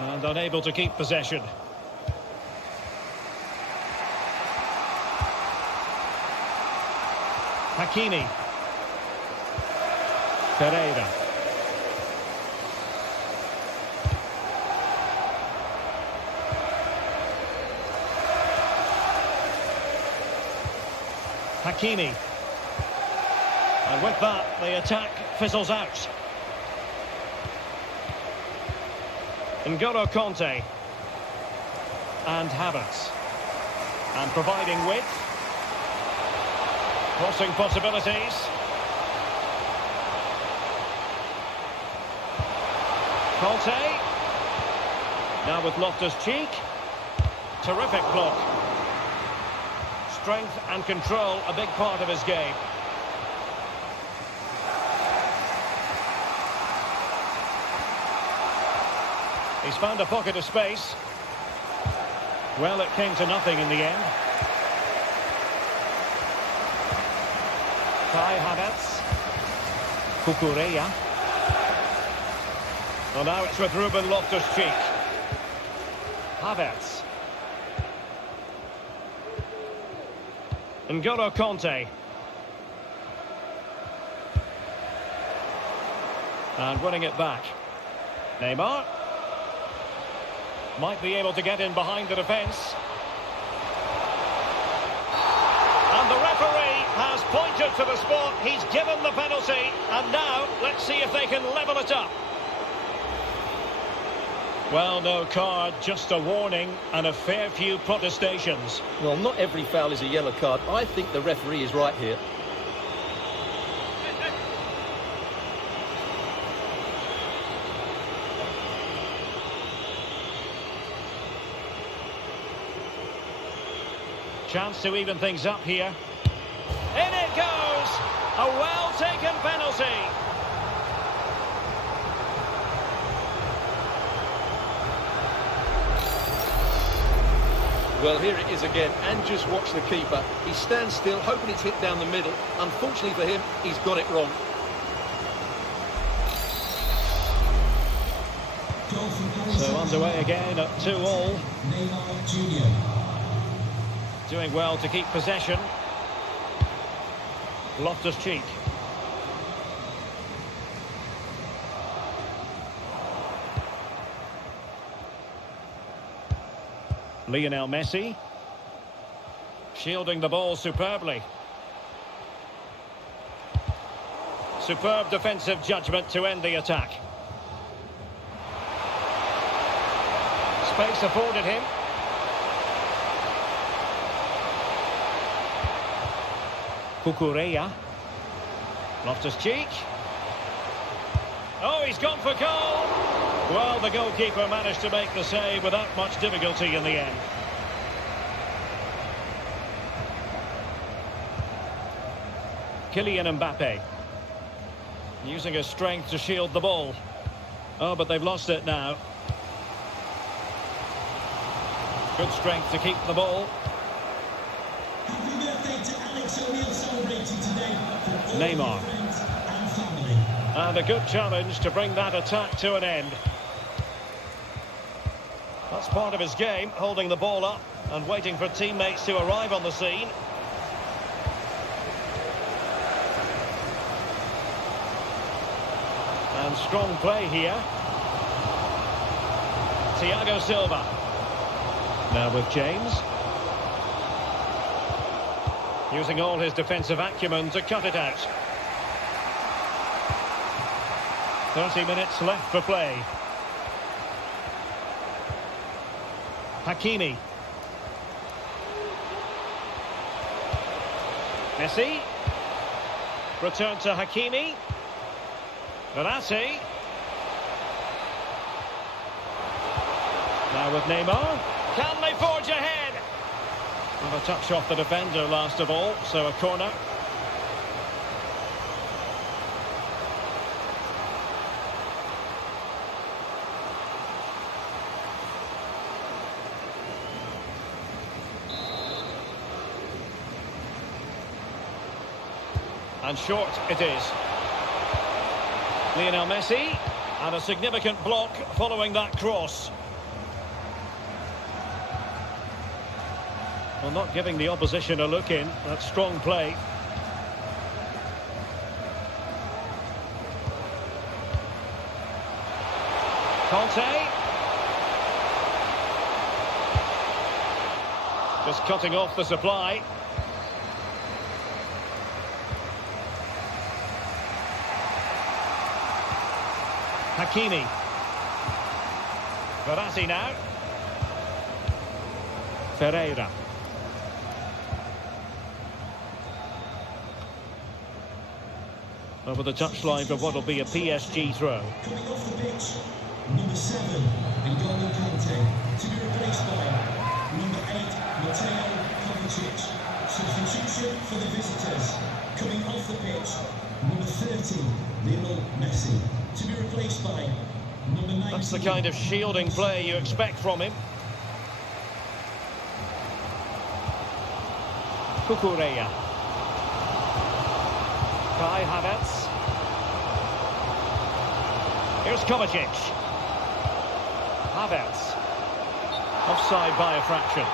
And unable to keep possession. Hakimi. Pereira. Hakimi. And with that, the attack fizzles out. N'Golo Conte. And Havertz. And providing width. Crossing possibilities. Conte. Now with Loftus-Cheek. Terrific block. Strength and control, a big part of his game. He's found a pocket of space. Well, it came to nothing in the end. Kai Havertz. Cucurella. Well, now it's with Ruben Loftus-Cheek. Havertz. N'Golo Conte. And winning it back. Neymar. Might be able to get in behind the defence. And the referee has pointed to the spot. He's given the penalty. And now, let's see if they can level it up. Well, no card, just a warning and a fair few protestations. Well, not every foul is a yellow card. I think the referee is right here. Chance to even things up here. In it goes! A well-taken penalty. Well, here it is again, and just watch the keeper. He stands still, hoping it's hit down the middle. Unfortunately for him, he's got it wrong. So underway again at 2-2. Neymar Jr. Doing well to keep possession. Loftus-Cheek. Lionel Messi. Shielding the ball superbly. Superb defensive judgment to end the attack. Space afforded him. Cucurella. Loftus-Cheek. Oh, he's gone for goal. Well, the goalkeeper managed to make the save without much difficulty in the end. Kylian Mbappe. Using his strength to shield the ball. Oh, but they've lost it now. Good strength to keep the ball. Happy birthday to Alex O'Neill celebrating today for all Neymar. friends and family. And a good challenge to bring that attack to an end. That's part of his game, holding the ball up and waiting for teammates to arrive on the scene. And strong play here. Thiago Silva. Now with James. Using all his defensive acumen to cut it out. 30 minutes left for play. Hakimi. Messi. Return to Hakimi. Verratti. Now with Neymar. Can they forge ahead? Well, a touch off the defender last of all, so a corner. And short it is. Lionel Messi, and a significant block following that cross. Well, not giving the opposition a look in. That's strong play. Conte. Just cutting off the supply. Hakimi. Verratti now. Ferreira. Over the touchline for what will be a PSG throw. Coming off the pitch, number 7, N'Golo Kante, to be replaced by number 8, Mateo Kovacic. Substitution for the visitors. Coming off the pitch, number 30, Lionel Messi, to be replaced by number 19. That's the kind of shielding play you expect from him. Cucurella. Kai Havertz. Here's Kovacic. Havertz. Offside by a fraction.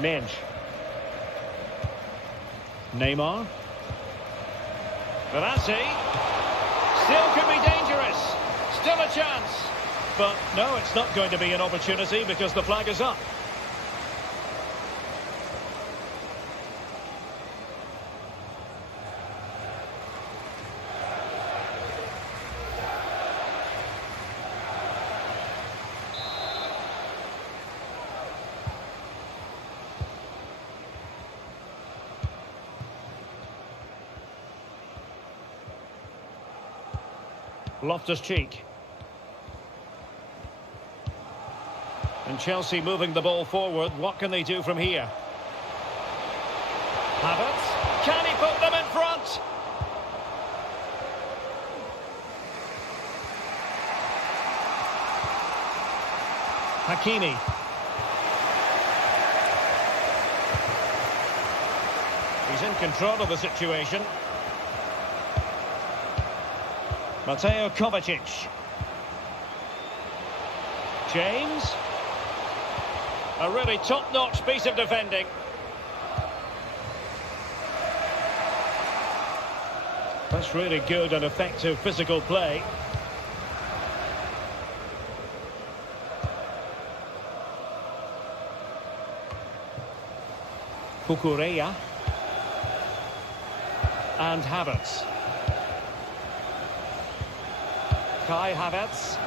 Minge. Neymar. Verratti. Still could be dangerous. Still a chance. But no, it's not going to be an opportunity because the flag is up. Loftus-Cheek. And Chelsea moving the ball forward. What can they do from here? Havertz. Can he put them in front? Hakimi. He's in control of the situation. Mateo Kovacic. James. A really top-notch piece of defending. That's really good and effective physical play. Cucurella. And Havertz. Kai Havertz.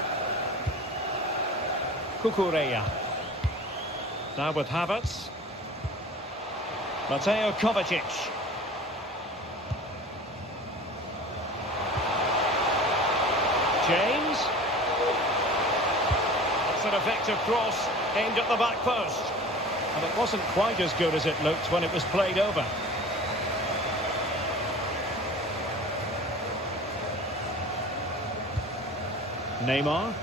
Cucurella. Now with Havertz. Mateo Kovacic. James. That's an effective cross aimed at the back post. And it wasn't quite as good as it looked when it was played over. Neymar.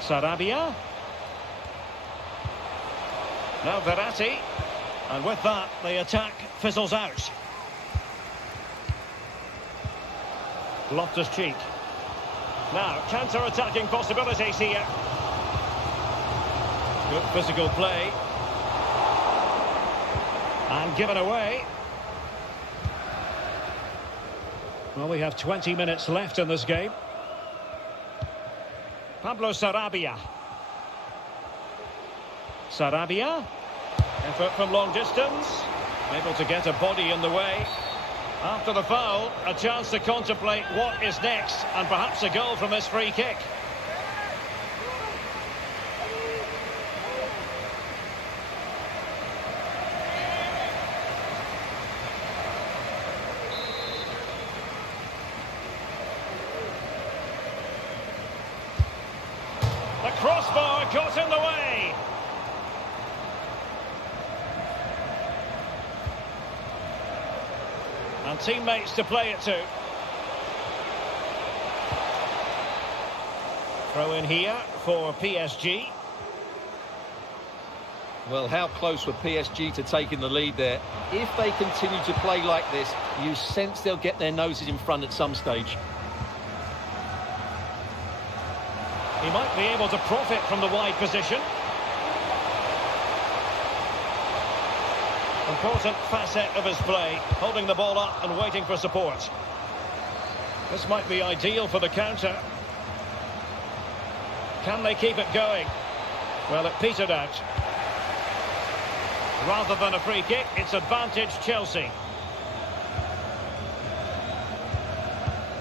Sarabia. Now Verratti. And with that, the attack fizzles out. Loftus-Cheek. Now, counter-attacking possibilities here. Good physical play. And given away. Well, we have 20 minutes left in this game. Pablo Sarabia. Sarabia. Effort from long distance. Able to get a body in the way. After the foul, a chance to contemplate what is next, and perhaps a goal from this free kick. The crossbar got in the way. And teammates to play it to. Throw in here for PSG. Well, how close were PSG to taking the lead there? If they continue to play like this, you sense they'll get their noses in front at some stage. He might be able to profit from the wide position. Important facet of his play, holding the ball up and waiting for support. This might be ideal for the counter. Can they keep it going? Well, it petered out. Rather than a free kick, it's advantage Chelsea.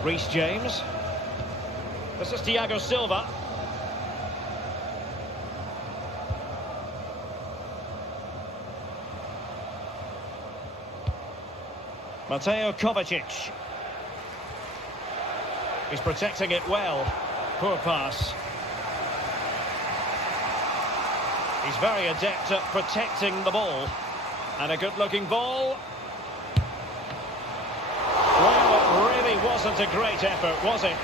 Reece James. This is Thiago Silva. Mateo Kovacic. He's protecting it well. Poor pass. He's very adept at protecting the ball. And a good-looking ball. Well, it really wasn't a great effort, was it?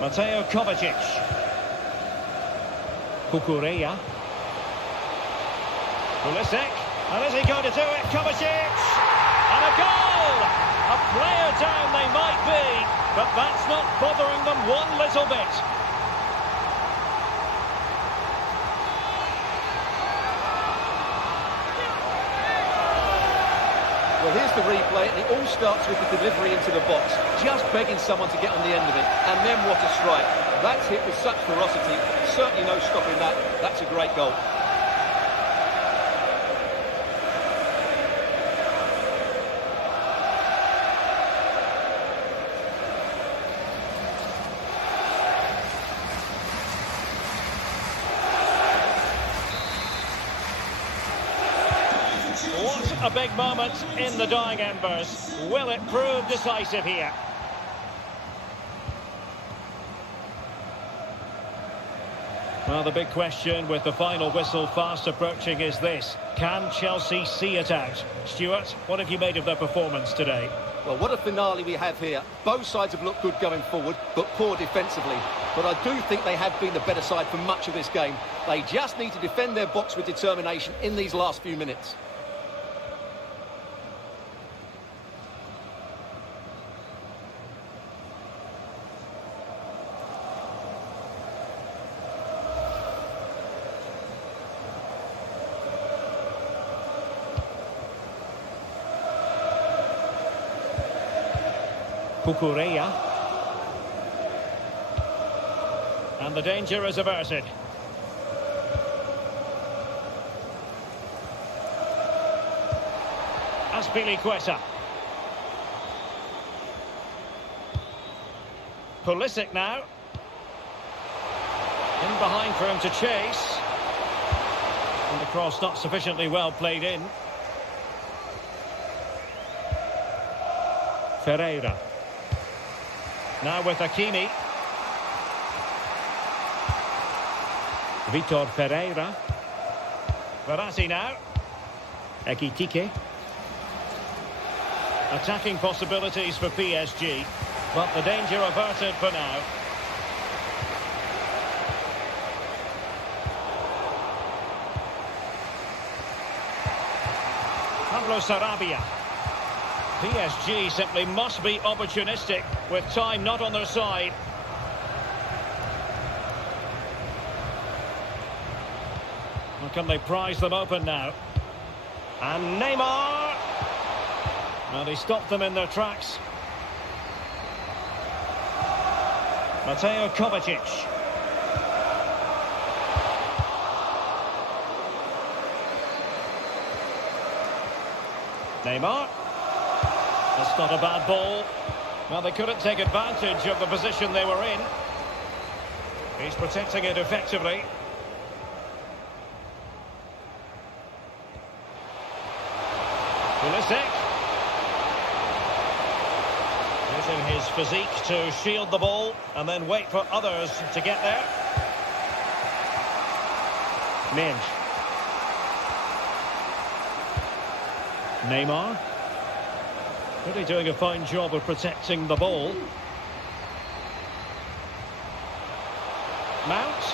Mateo Kovacic. Kukureya. Pulisic. And is he going to do it? Kovacic! And a goal! A player down they might be, but that's not bothering them one little bit. Well, here's the replay, and it all starts with the delivery into the box. Just begging someone to get on the end of it, and then what a strike. That's hit with such ferocity. Certainly no stopping that. That's a great goal. What a big moment in the dying embers. Will it prove decisive here? Well, the big question with the final whistle fast approaching is this. Can Chelsea see it out? Stuart, what have you made of their performance today? Well, what a finale we have here. Both sides have looked good going forward, but poor defensively. But I do think they have been the better side for much of this game. They just need to defend their box with determination in these last few minutes. Kukureya. And the danger is averted. Azpilicueta. Pulisic now. In behind for him to chase. And the cross not sufficiently well played in. Ferreira. Now with Hakimi. Vitor Ferreira. Verratti now. Ekitike. Attacking possibilities for PSG, but the danger averted for now. Pablo Sarabia. PSG simply must be opportunistic with time not on their side. Well, can they prize them open now? And Neymar. Well, he stopped them in their tracks. Mateo Kovacic. Neymar. That's not a bad ball. Well, they couldn't take advantage of the position they were in. He's protecting it effectively. Pulisic. Using his physique to shield the ball and then wait for others to get there. Minge. Neymar. Really doing a fine job of protecting the ball. Mount.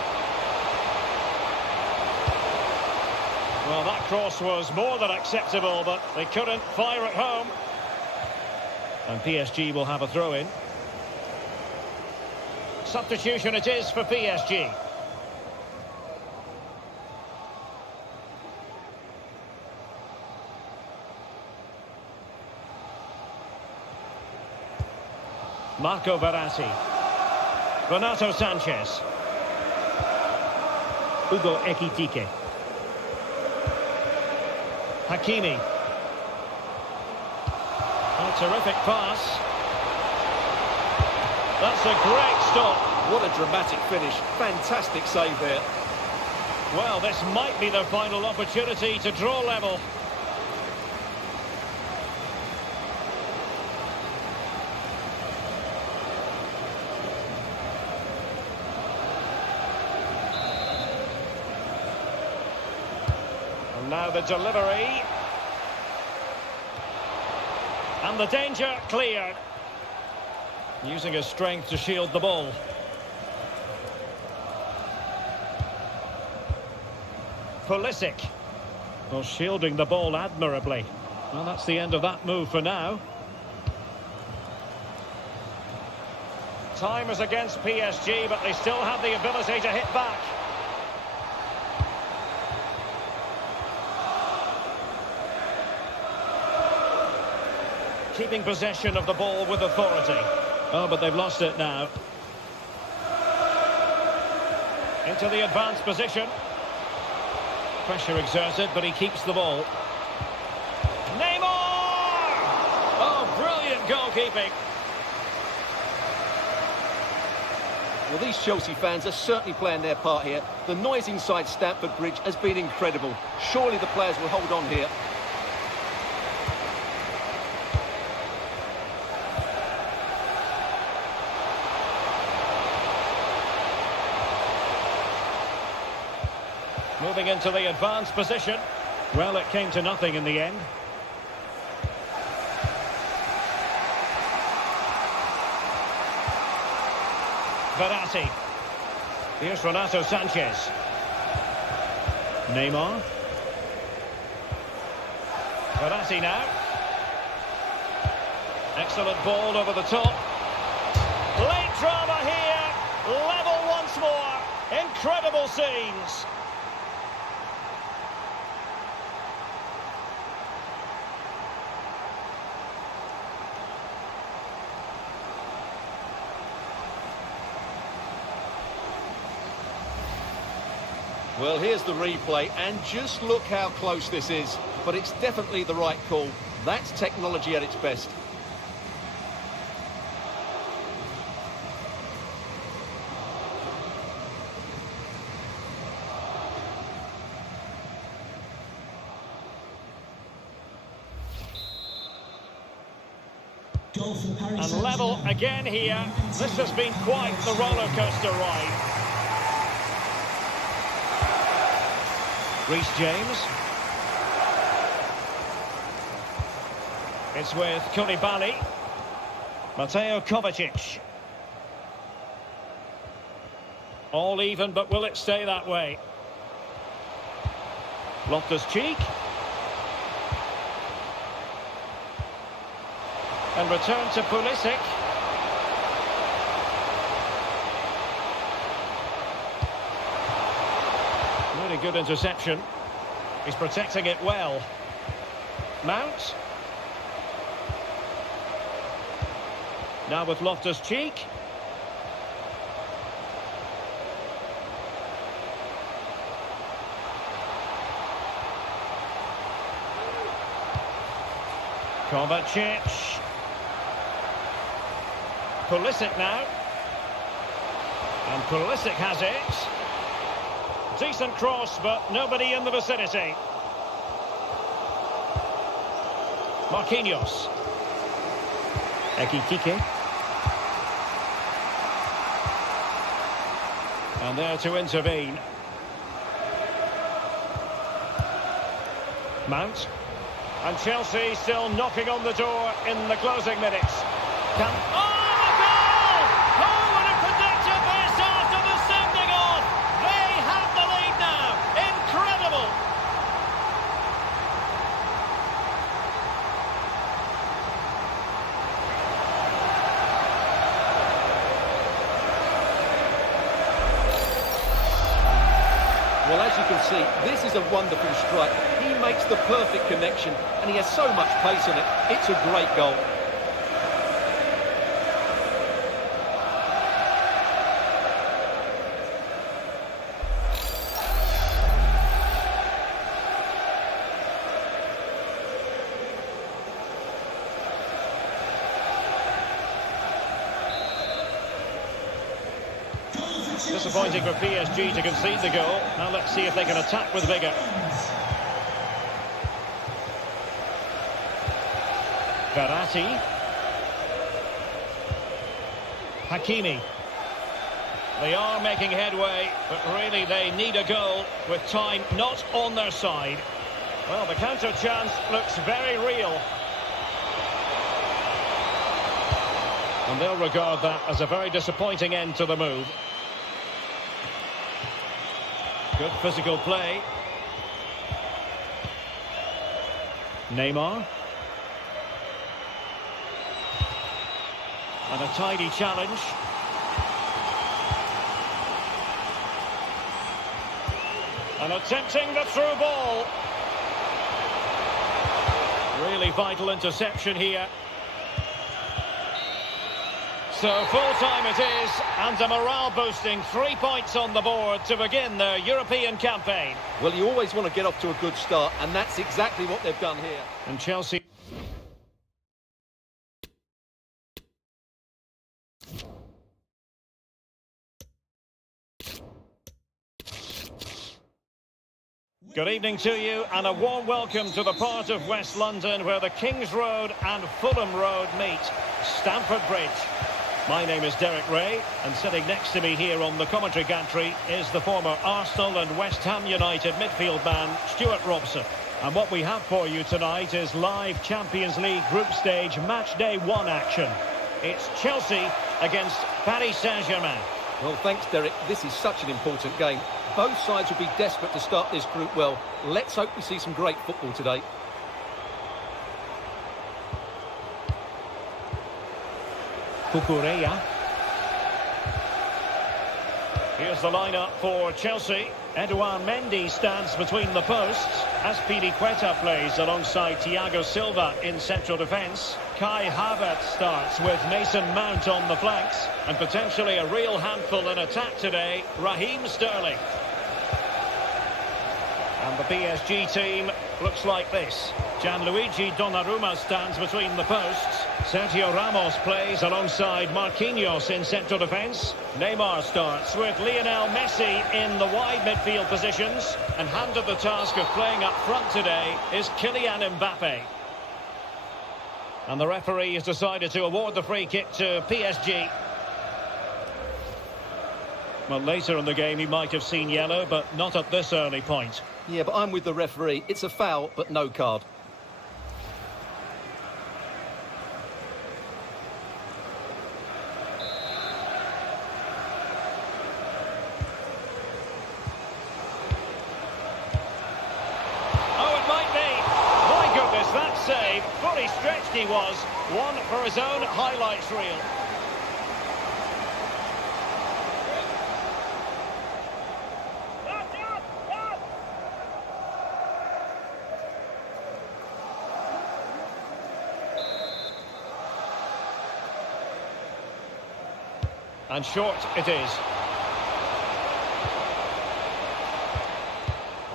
Well, that cross was more than acceptable, but they couldn't fire it home. And PSG will have a throw-in. Substitution it is for PSG. Marco Verratti. Renato Sanchez. Hugo Ekitike. Hakimi. A terrific pass. That's a great stop. What a dramatic finish. Fantastic save there. Well, this might be their final opportunity to draw level. And now the delivery. And the danger cleared. Using his strength to shield the ball. Pulisic. Well, shielding the ball admirably. Well, that's the end of that move for now. Time is against PSG, but they still have the ability to hit back. Keeping possession of the ball with authority. Oh, but they've lost it now. Into the advanced position. Pressure exerted, but he keeps the ball. Neymar! Oh, brilliant goalkeeping. Well, these Chelsea fans are certainly playing their part here. The noise inside Stamford Bridge has been incredible. Surely the players will hold on here. Moving into the advanced position. Well, it came to nothing in the end. Verratti. Here's Renato Sanchez. Neymar. Verratti now. Excellent ball over the top. Late drama here. Level once more. Incredible scenes. Well, here's the replay, and just look how close this is. But it's definitely the right call. That's technology at its best. Goal for Paris And level Saint-Germain. again here. This has been quite the roller coaster ride. Reece James. It's with Koulibaly. Mateo Kovacic. All even, but will it stay that way? Loftus-Cheek. And return to Pulisic. Really good interception. He's protecting it well. Mount. Now with Loftus-Cheek. Kovacic. Pulisic now. And Pulisic has it. Decent cross, but nobody in the vicinity. Marquinhos. Ekitike. And there to intervene. Mount. And Chelsea still knocking on the door in the closing minutes. Oh, the goal! Who would have predicted this after the sending off? They have the lead now. Incredible! Well, as you can see, this is a wonderful strike. He makes the perfect connection, and he has so much pace on it. It's a great goal. Disappointing for PSG to concede the goal. Now let's see if they can attack with vigour. Verratti. Hakimi. They are making headway, but really they need a goal with time not on their side. Well, the counter chance looks very real. And they'll regard that as a very disappointing end to the move. Good physical play. Neymar. And a tidy challenge. And attempting the through ball. Really vital interception here. So full-time it is, and a morale-boosting 3 points on the board to begin their European campaign. Well, you always want to get off to a good start, and that's exactly what they've done here. And Chelsea... Good evening to you, and a warm welcome to the part of West London where the Kings Road and Fulham Road meet, Stamford Bridge. My name is Derek Ray, and sitting next to me here on the commentary gantry is the former Arsenal and West Ham United midfield man, Stuart Robson. And what we have for you tonight is live Champions League group stage match day 1 action. It's Chelsea against Paris Saint-Germain. Well, thanks, Derek. This is such an important game. Both sides will be desperate to start this group well. Let's hope we see some great football today. Cucurella. Here's the lineup for Chelsea. Edouard Mendy stands between the posts. Azpilicueta plays alongside Thiago Silva in central defence. Kai Havertz starts with Mason Mount on the flanks. And potentially a real handful in attack today, Raheem Sterling. And the PSG team looks like this. Gianluigi Donnarumma stands between the posts. Sergio Ramos plays alongside Marquinhos in central defence. Neymar starts with Lionel Messi in the wide midfield positions. And handed the task of playing up front today is Kylian Mbappe. And the referee has decided to award the free kick to PSG. Well, later in the game he might have seen yellow, but not at this early point. Yeah, but I'm with the referee. It's a foul, but no card. Oh, it might be. My goodness, that save. Fully stretched he was. One for his own highlights reel. And short it is.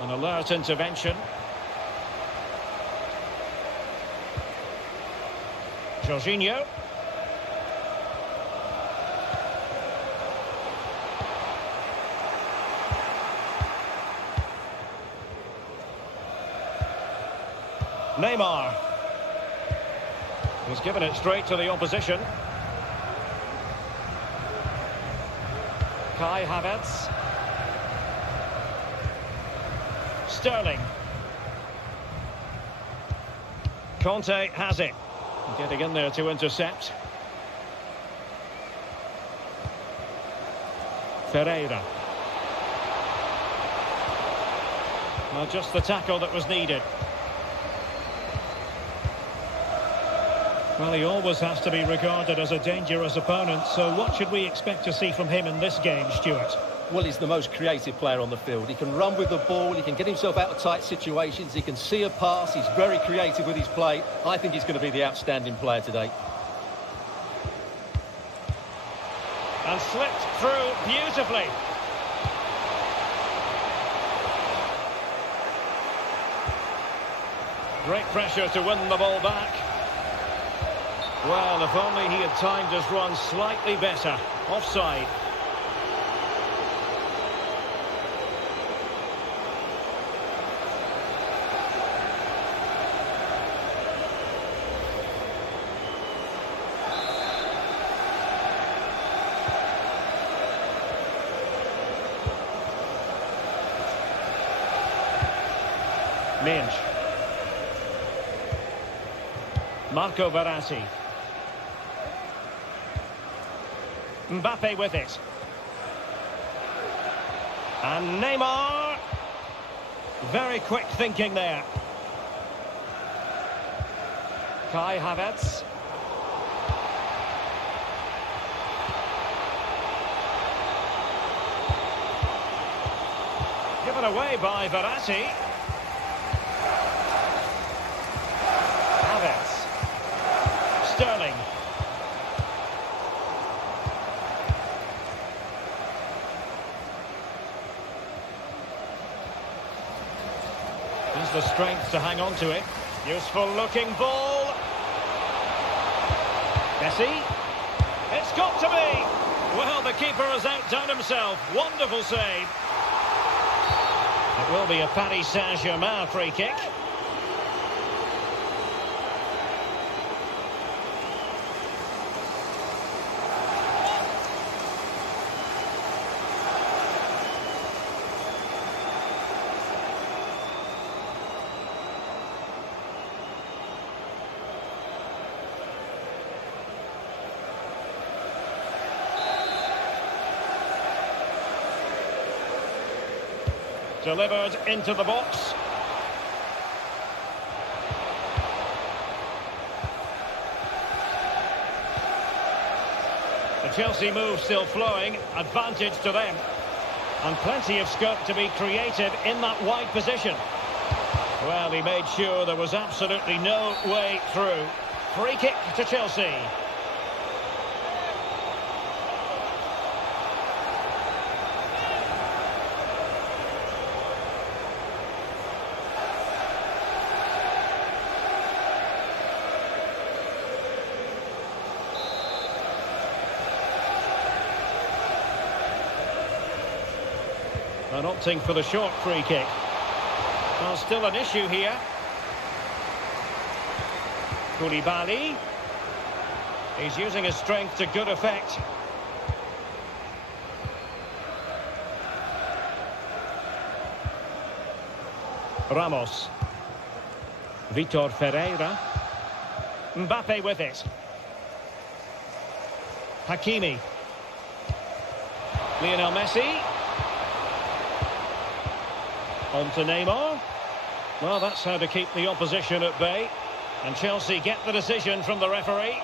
An alert intervention. Jorginho. Neymar. He's given it straight to the opposition. Kai Havertz. Sterling. Conte has it. Getting in there to intercept. Ferreira. Well, just the tackle that was needed. Well, he always has to be regarded as a dangerous opponent, so what should we expect to see from him in this game, Stuart? Well, he's the most creative player on the field. He can run with the ball, he can get himself out of tight situations, he can see a pass, he's very creative with his play. I think he's going to be the outstanding player today. And slipped through beautifully. Great pressure to win the ball back. Well, if only he had timed his run slightly better. Offside. Minch. Marco Verratti. Mbappe with it. And Neymar. Very quick thinking there. Kai Havertz. Given away by Verratti. Havertz. Sterling. Has the strength to hang on to it. Useful looking ball. Messi. It's got to be. Well, the keeper has outdone himself. Wonderful save. It will be a Paris Saint-Germain free kick. Delivered into the box. The Chelsea move still flowing. Advantage to them. And plenty of scope to be creative in that wide position. Well, he made sure there was absolutely no way through. Free kick to Chelsea. And opting for the short free kick. Well, still an issue here. Koulibaly. He's using his strength to good effect. Ramos. Vitor Ferreira. Mbappe with it. Hakimi. Lionel Messi. On to Neymar. Well, that's how to keep the opposition at bay. And Chelsea get the decision from the referee.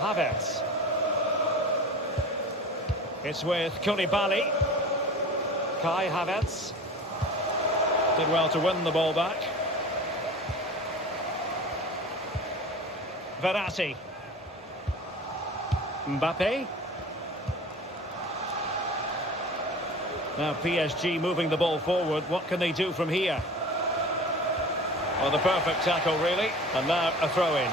Havertz. It's with Koulibaly. Kai Havertz. Did well to win the ball back. Verratti. Mbappe. Now PSG moving the ball forward. What can they do from here? Well, the perfect tackle, really. And now a throw-in.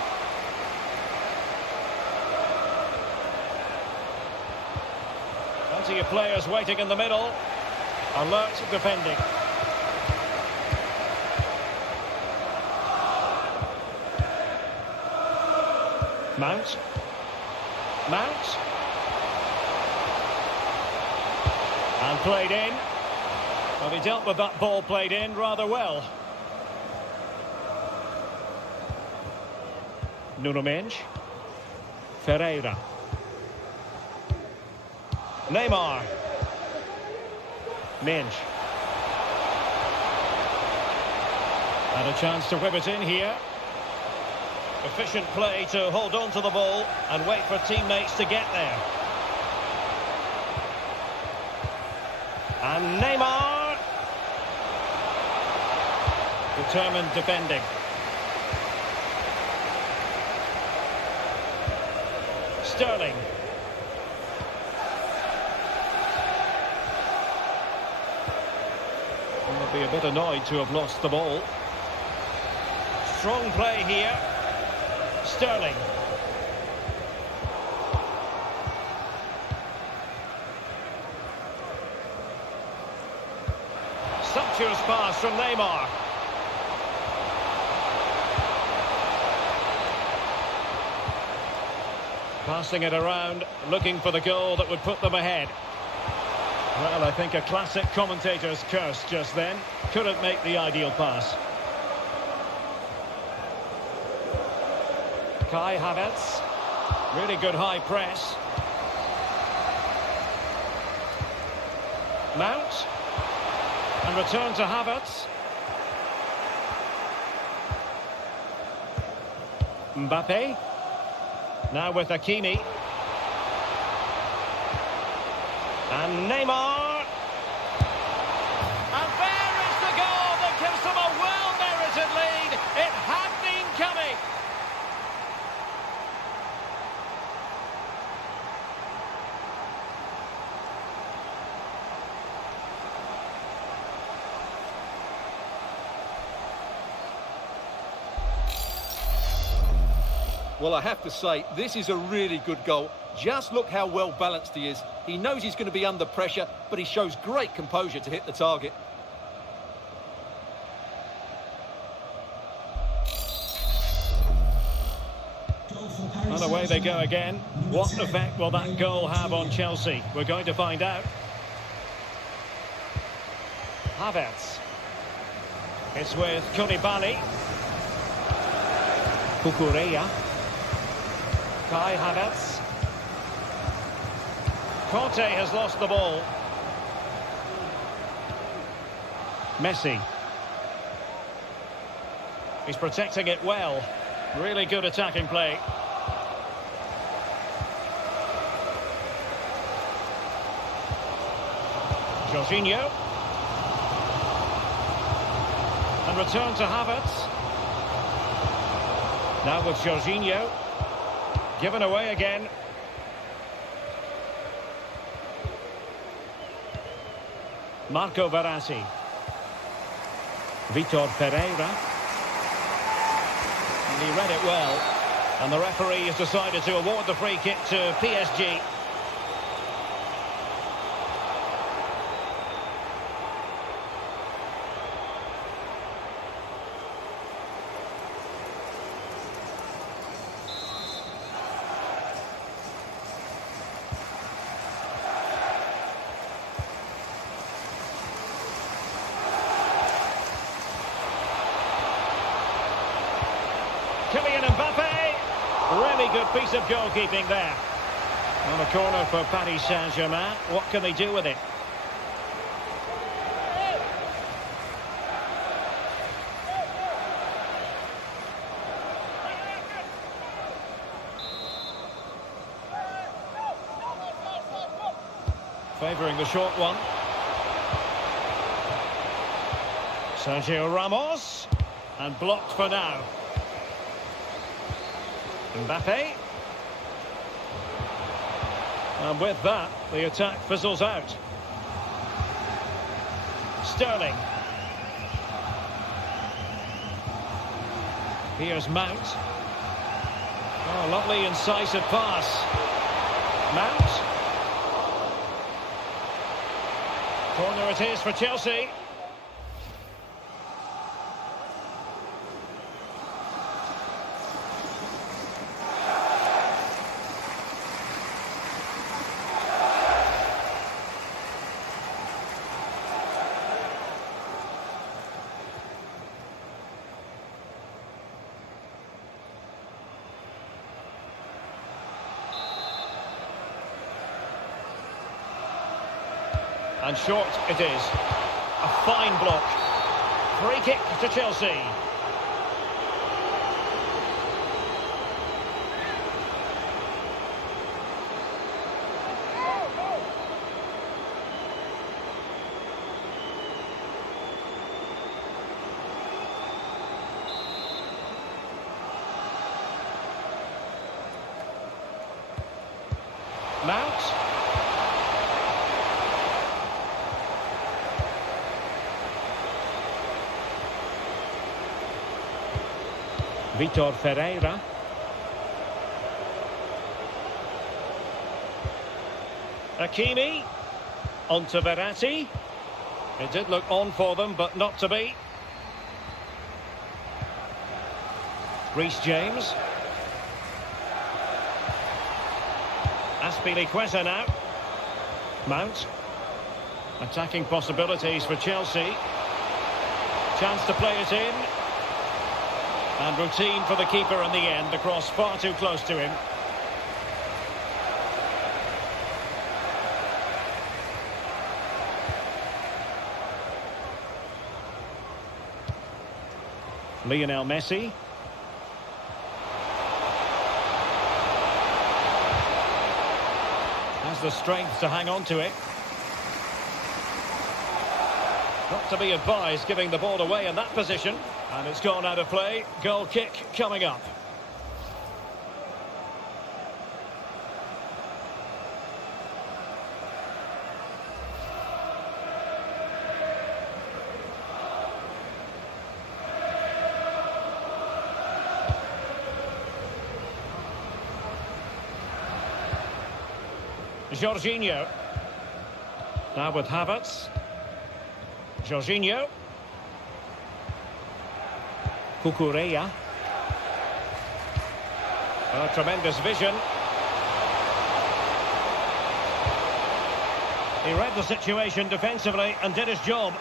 Plenty of players waiting in the middle. Alert defending. Mount. Mount. And played in. Well, he dealt with that ball played in rather well. Nuno Mendes. Ferreira. Neymar. Mendes. And a chance to whip it in here. Efficient play to hold on to the ball and wait for teammates to get there. And Neymar. Determined defending. Sterling. Will be a bit annoyed to have lost the ball. Strong play here. Sterling. Sumptuous pass from Neymar. Passing it around, looking for the goal that would put them ahead. Well, I think a classic commentator's curse just then. Couldn't make the ideal pass. Kai Havertz. Really good high press. Mount. And return to Havertz. Mbappe. Now with Hakimi. And Neymar. And there is the goal that gives them a well-merited lead. It had been coming. Well, I have to say, this is a really good goal. Just look how well balanced he is. He knows he's going to be under pressure, but he shows great composure to hit the target. And away they go again. What effect will that goal have on Chelsea? We're going to find out. Havertz. It's with Koulibaly. Kukureya. Kai Havertz. Conte has lost the ball. Messi. He's protecting it well. Really good attacking play. Jorginho. And return to Havertz. Now with Jorginho. Given away again. Marco Verratti. Vitor Pereira. And he read it well. And the referee has decided to award the free kick to PSG. Kylian Mbappe. Really good piece of goalkeeping there. On the corner for Paris Saint-Germain. What can they do with it? Favouring the short one. Sergio Ramos. And blocked for now. Mbappe. And with that, the attack fizzles out. Sterling. Here's Mount. Oh, lovely incisive pass. Mount. Corner it is for Chelsea. And short it is. A fine block. Free kick to Chelsea. Mount. Vitor Ferreira. Hakimi. On to Verratti. It did look on for them, but not to be. Reece James. Aspilicueta now. Mount. Attacking possibilities for Chelsea. Chance to play it in. And routine for the keeper in the end. The cross far too close to him. Lionel Messi. Has the strength to hang on to it. Not to be advised giving the ball away in that position. And it's gone out of play. Goal kick coming up. Jorginho. Now with Havertz. Jorginho. Cucurella. A tremendous vision. He read the situation defensively and did his job.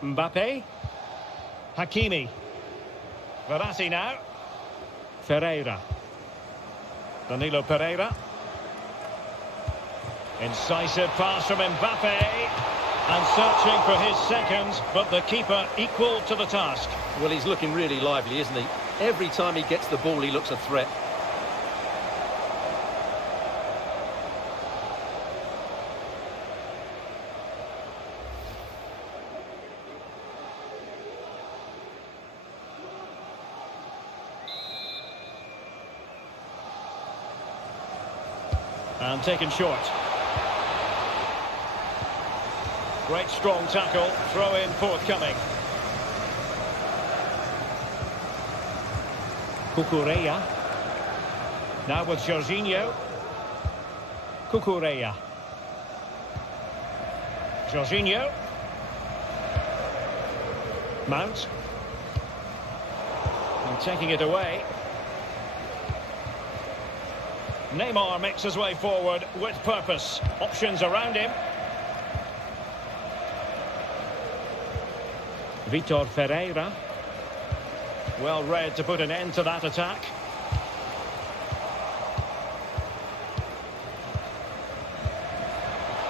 Mbappe. Hakimi. Verratti now. Ferreira. Danilo Pereira. Incisive pass from Mbappe. And searching for his seconds, but the keeper equal to the task. Well, he's looking really lively, isn't he? Every time he gets the ball, he looks a threat. And taken short. Great strong tackle, throw in forthcoming. Cucurella. Now with Jorginho. Cucurella. Jorginho. Mount. And taking it away. Neymar makes his way forward with purpose. Options around him. Vitor Ferreira. Well read to put an end to that attack.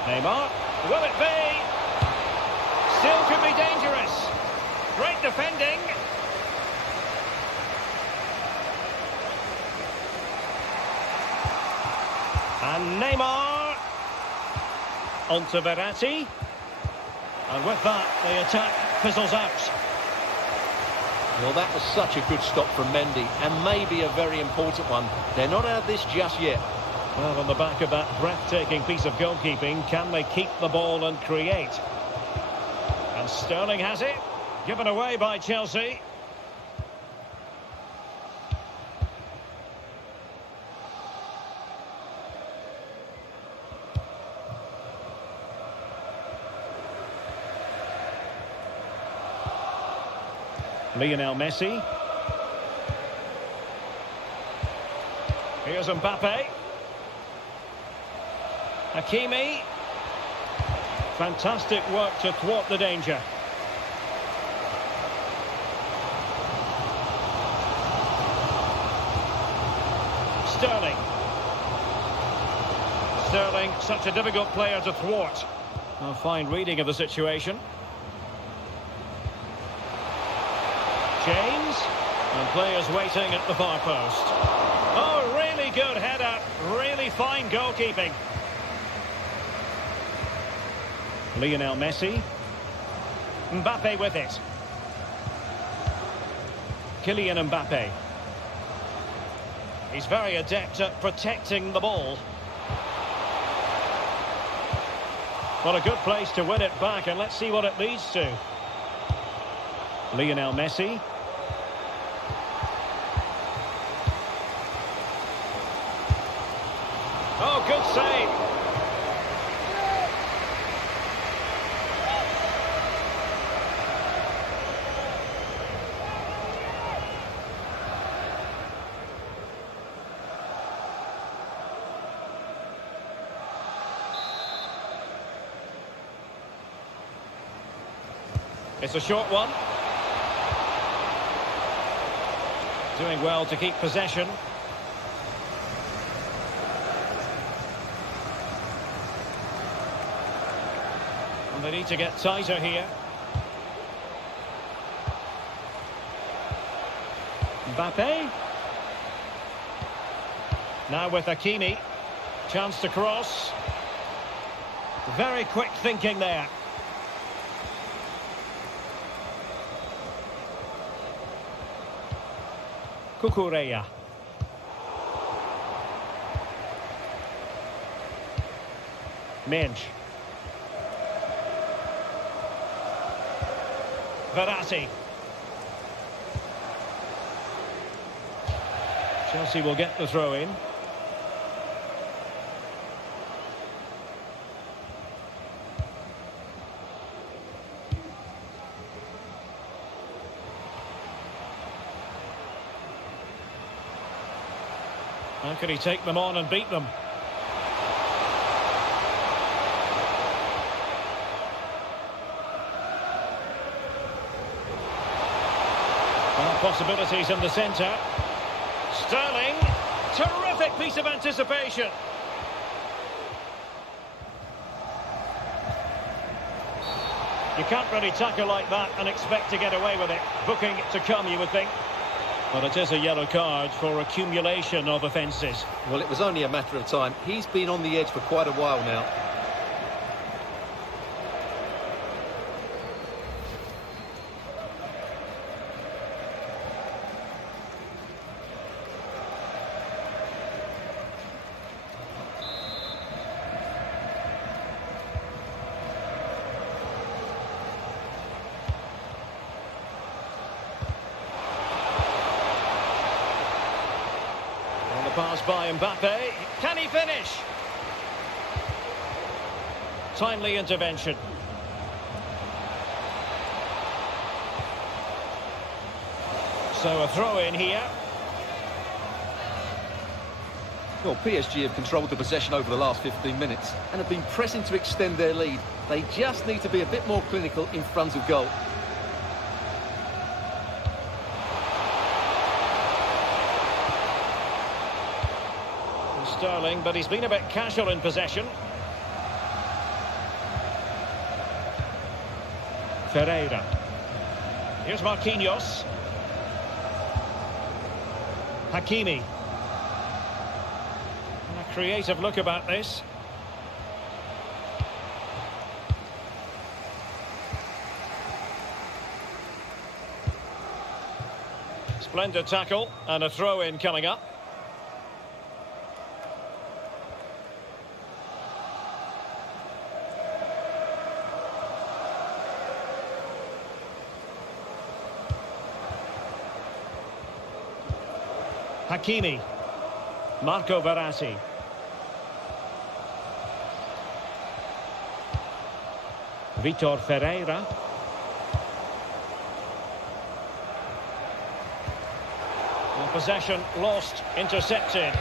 Neymar. Will it be? Still could be dangerous. Great defending. And Neymar. On to Verratti. And with that, the attack fizzles out. Well, that was such a good stop from Mendy, and maybe a very important one. They're not out of this just yet. Well, on the back of that breathtaking piece of goalkeeping, can they keep the ball and create? And Sterling has it. Given away by Chelsea. Lionel Messi. Here's Mbappe. Hakimi. Fantastic work to thwart the danger. Sterling. Sterling, such a difficult player to thwart. A fine reading of the situation. James, and players waiting at the far post. Oh, really good header, really fine goalkeeping. Lionel Messi. Mbappe with it. Kylian Mbappe. He's very adept at protecting the ball. What a good place to win it back, and let's see what it leads to. Lionel Messi. Oh, good save. It's a short one. Doing well to keep possession. And they need to get tighter here. Mbappe. Now with Hakimi. Chance to cross. Very quick thinking there. Kukureya. Minch. Verratti. Chelsea will get the throw in. How can he take them on and beat them? Possibilities in the centre. Sterling. Terrific piece of anticipation. You can't really tackle like that and expect to get away with it. Booking to come, you would think. But it is a yellow card for accumulation of offences. Well, it was only a matter of time. He's been on the edge for quite a while now. Pass by Mbappe. Can he finish? Timely intervention. So a throw in here. Well, PSG have controlled the possession over the last 15 minutes and have been pressing to extend their lead. They just need to be a bit more clinical in front of goal. Sterling, but he's been a bit casual in possession. Ferreira. Here's Marquinhos. Hakimi. And a creative look about this. Splendid tackle and a throw-in coming up. Hakimi. Marco Verratti. Vitor Ferreira. And possession lost, intercepted.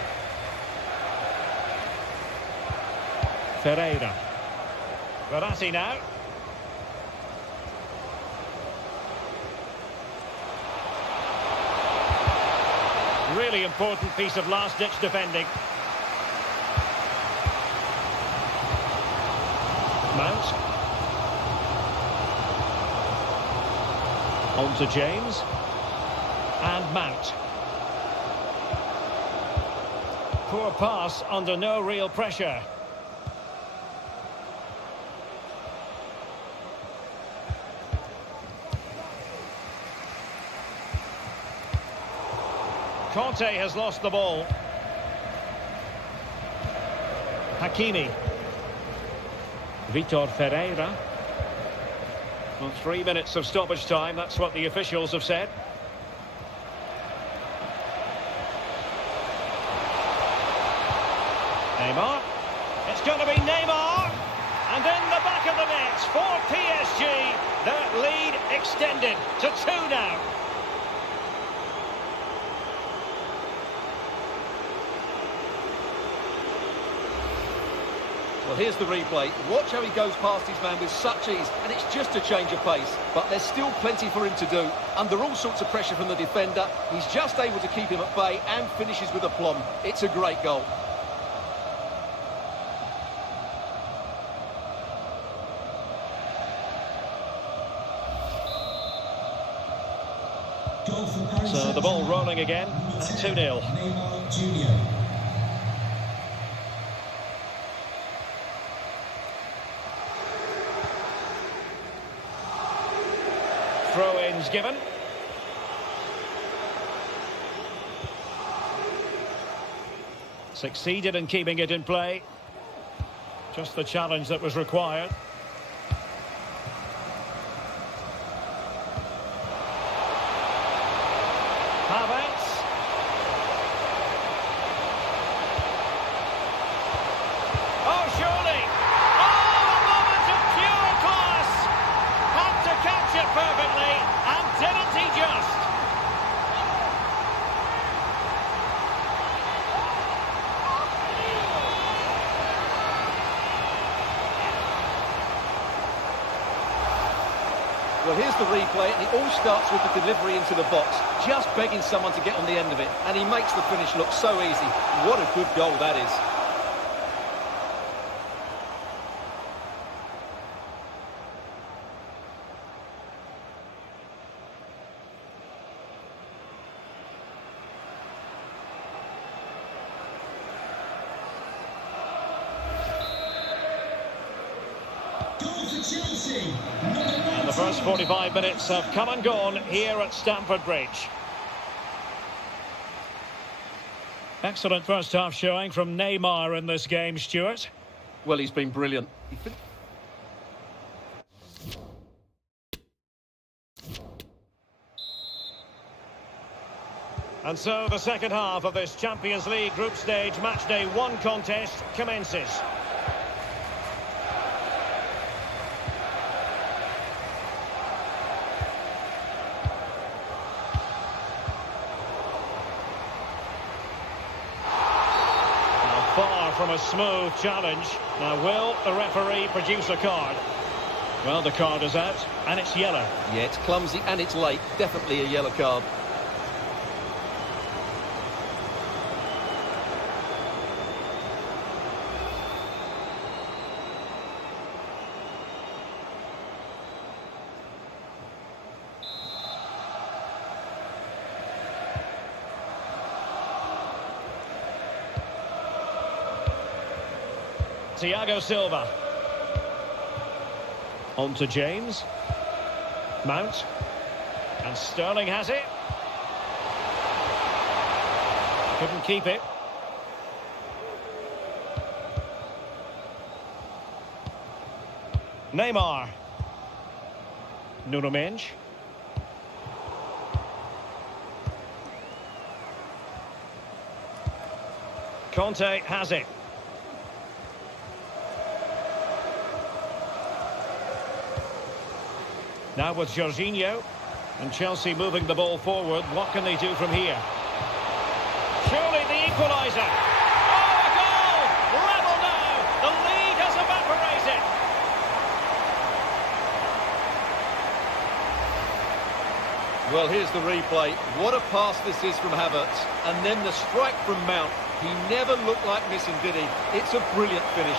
Ferreira. Verratti now. Really important piece of last-ditch defending. Mount. On to James. And Mount. Poor pass under no real pressure. Conte has lost the ball. Hakimi. Vitor Ferreira. Well, 3 minutes of stoppage time, that's what the officials have said. Neymar. It's going to be Neymar. And in the back of the net for PSG. Their lead extended to 2 now. Well, here's the replay. Watch how he goes past his man with such ease, and it's just a change of pace. But there's still plenty for him to do. Under all sorts of pressure from the defender, he's just able to keep him at bay and finishes with aplomb. It's a great goal. So the ball rolling again at 2-0. Neymar Jr. Throw-ins given. Succeeded in keeping it in play. Just the challenge that was required. Havertz. Oh, surely. Oh, a moment of pure class. Had to catch it perfectly, and didn't he just? Well, here's the replay, and it all starts with the delivery into the box. Just begging someone to get on the end of it, and he makes the finish look so easy. What a good goal that is. Goal for Chelsea. And the first 45 minutes have come and gone here at Stamford Bridge. Excellent first half showing from Neymar in this game, Stuart. Well, he's been brilliant. And so the second half of this Champions League group stage matchday 1 contest commences. Far from a smooth challenge. Now, will the referee produce a card? Well, the card is out, and it's yellow. Yeah, it's clumsy and it's late. Definitely a yellow card. Thiago Silva. On to James. Mount. And Sterling has it. Couldn't keep it. Neymar. Nuno Mendes. Conte has it. Now with Jorginho, and Chelsea moving the ball forward. What can they do from here? Surely the equaliser. Oh, a goal! Level now. The lead has evaporated. Well, here's the replay. What a pass this is from Havertz. And then the strike from Mount. He never looked like missing, did he? It's a brilliant finish.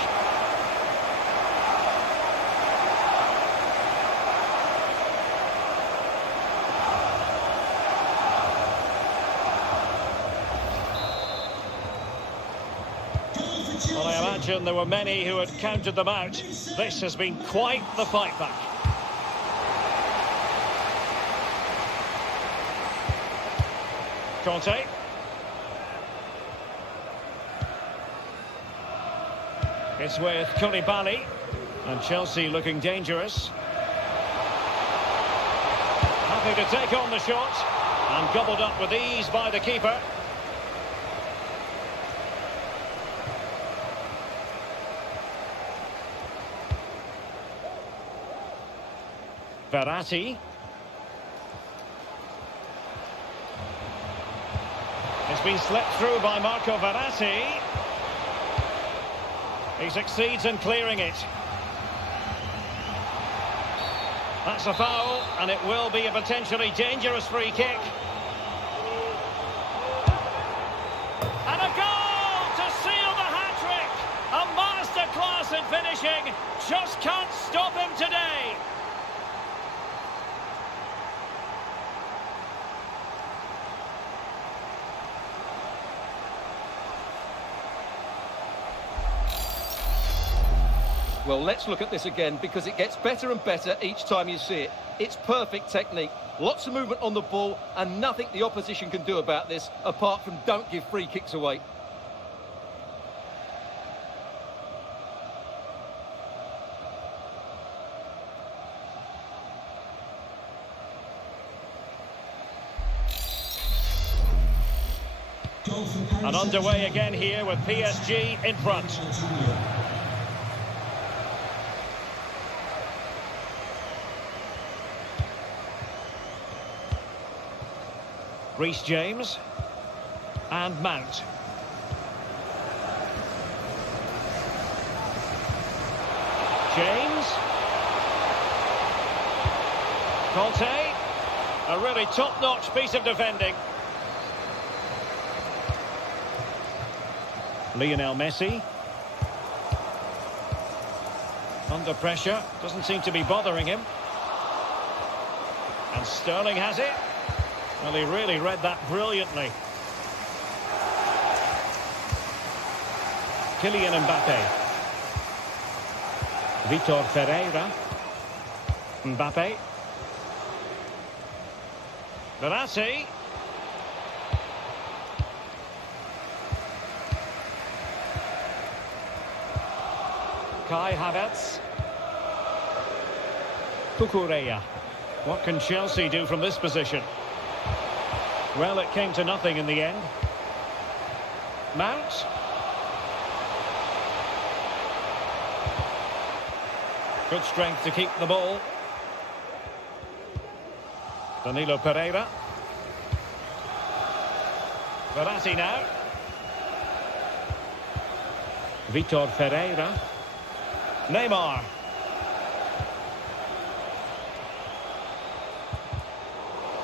imagine there were many who had counted them out. This has been quite the fight back. Conte. It's with Koulibaly. And Chelsea looking dangerous. Happy to take on the shot. And gobbled up with ease by the keeper. Verratti. It's been slipped through by Marco Verratti. He succeeds in clearing it. That's a foul, and it will be a potentially dangerous free kick. And a goal to seal the hat-trick! A masterclass in finishing. Just can't stop him today. Well, let's look at this again because it gets better and better each time you see it. It's perfect technique, lots of movement on the ball, and nothing the opposition can do about this apart from don't give free kicks away. And underway again here with PSG in front. Reece James and Mount. James. Conte. A really top-notch piece of defending. Lionel Messi. Under pressure. Doesn't seem to be bothering him. And Sterling has it. Well, he really read that brilliantly. Kylian Mbappe. Vitor Ferreira. Mbappe. Verratti. Kai Havertz. Cucurella. What can Chelsea do from this position? Well, it came to nothing in the end. Mount. Good strength to keep the ball. Danilo Pereira. Verratti now. Vitor Ferreira. Neymar.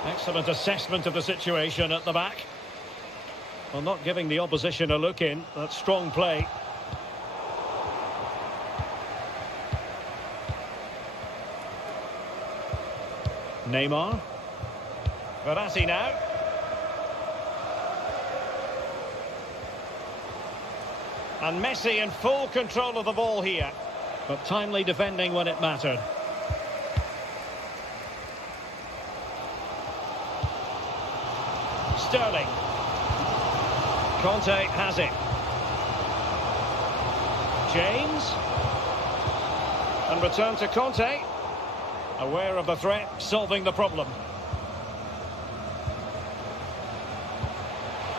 Excellent assessment of the situation at the back. Well, not giving the opposition a look in. That's strong play. Neymar. Verratti now. And Messi in full control of the ball here. But timely defending when it mattered. Sterling. Conte has it. James. And return to Conte. Aware of the threat, solving the problem.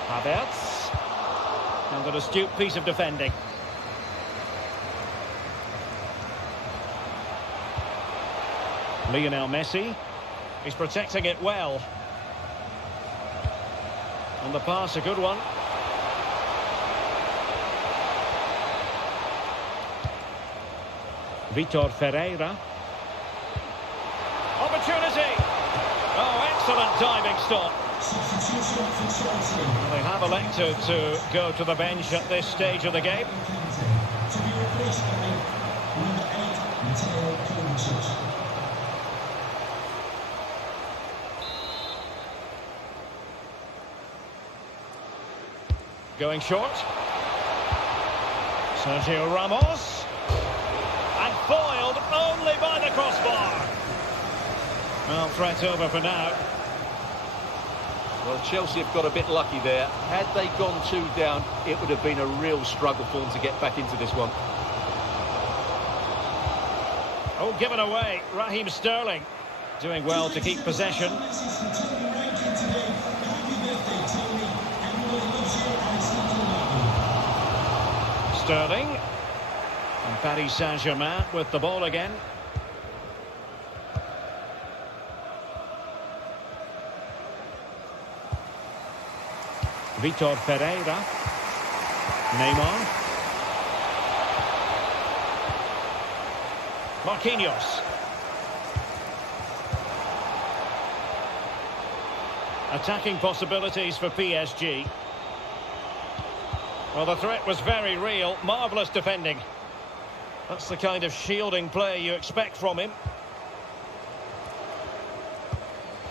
Havertz. And an astute piece of defending. Lionel Messi. He's protecting it well. And the pass, a good one. Vitor Ferreira. Opportunity! Oh, excellent diving stop. They have elected to go to the bench at this stage of the game. To be replaced by number 8, Matteo Kovacic. Going short. Sergio Ramos. And foiled only by the crossbar. Well, threat over for now. Well, Chelsea have got a bit lucky there. Had they gone 2 down, it would have been a real struggle for them to get back into this one. Oh, given away. Raheem Sterling doing well to keep possession. Sterling. And Paris Saint-Germain with the ball again. Vitor Pereira. Neymar. Marquinhos. Attacking possibilities for PSG. Well, the threat was very real. Marvellous defending. That's the kind of shielding play you expect from him.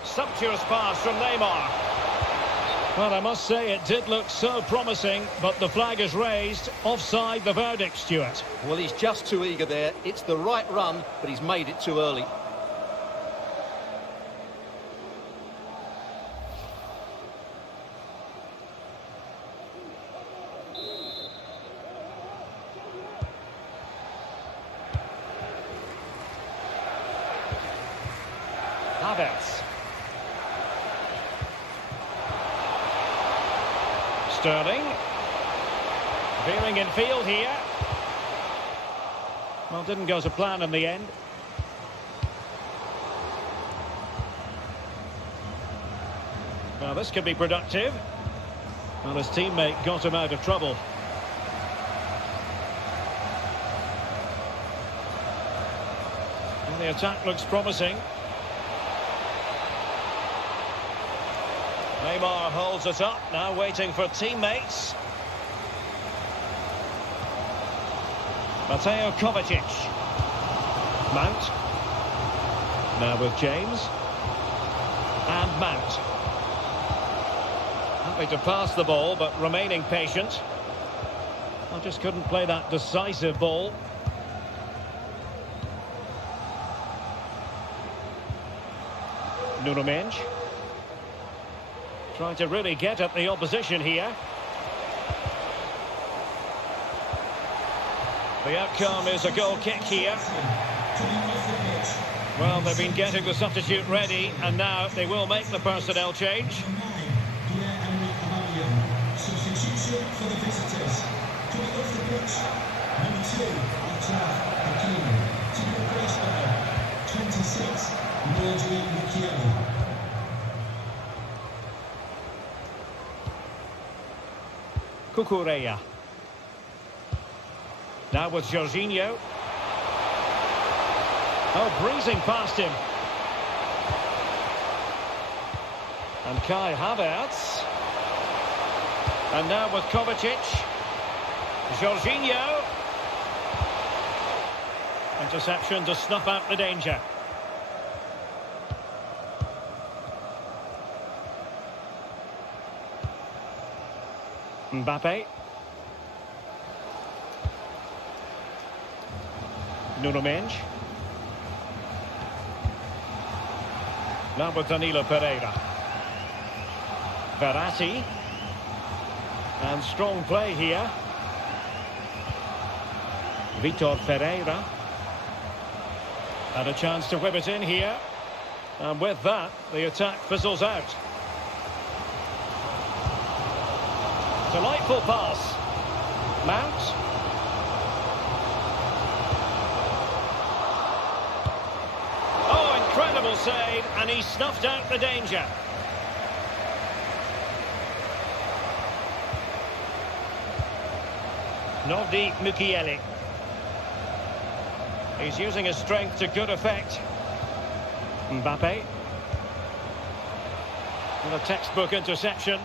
Sumptuous pass from Neymar. Well, I must say it did look so promising, but the flag is raised. Offside the verdict, Stuart. Well, he's just too eager there. It's the right run, but he's made it too early. Havertz. Sterling. Veering in field here. Well, didn't go to plan in the end. Well, this could be productive. Well, his teammate got him out of trouble. And the attack looks promising. Neymar holds it up, now waiting for teammates. Mateo Kovacic. Mount. Now with James. And Mount. Happy to pass the ball, but remaining patient. I just couldn't play that decisive ball. Nuno Mendes. Trying to really get at the opposition here. The outcome is a goal kick here. Well, they've been getting the substitute ready, and now they will make the personnel change. Substitution for the visitors. Coming off the pitch, number 2, Hakim. To be replaced by 26, Sergio Ramos. Cucurella. Now with Jorginho. Oh, breezing past him. And Kai Havertz. And now with Kovacic. Jorginho. Interception to snuff out the danger. Mbappe. Nuno Mendes. Now with Danilo Pereira. Verratti. And strong play here. Vitor Pereira. And a chance to whip it in here. And with that, the attack fizzles out. Delightful pass. Mount. Oh, incredible save, and he snuffed out the danger. Nordi Mukiele. He's using his strength to good effect. Mbappe. And a textbook interception.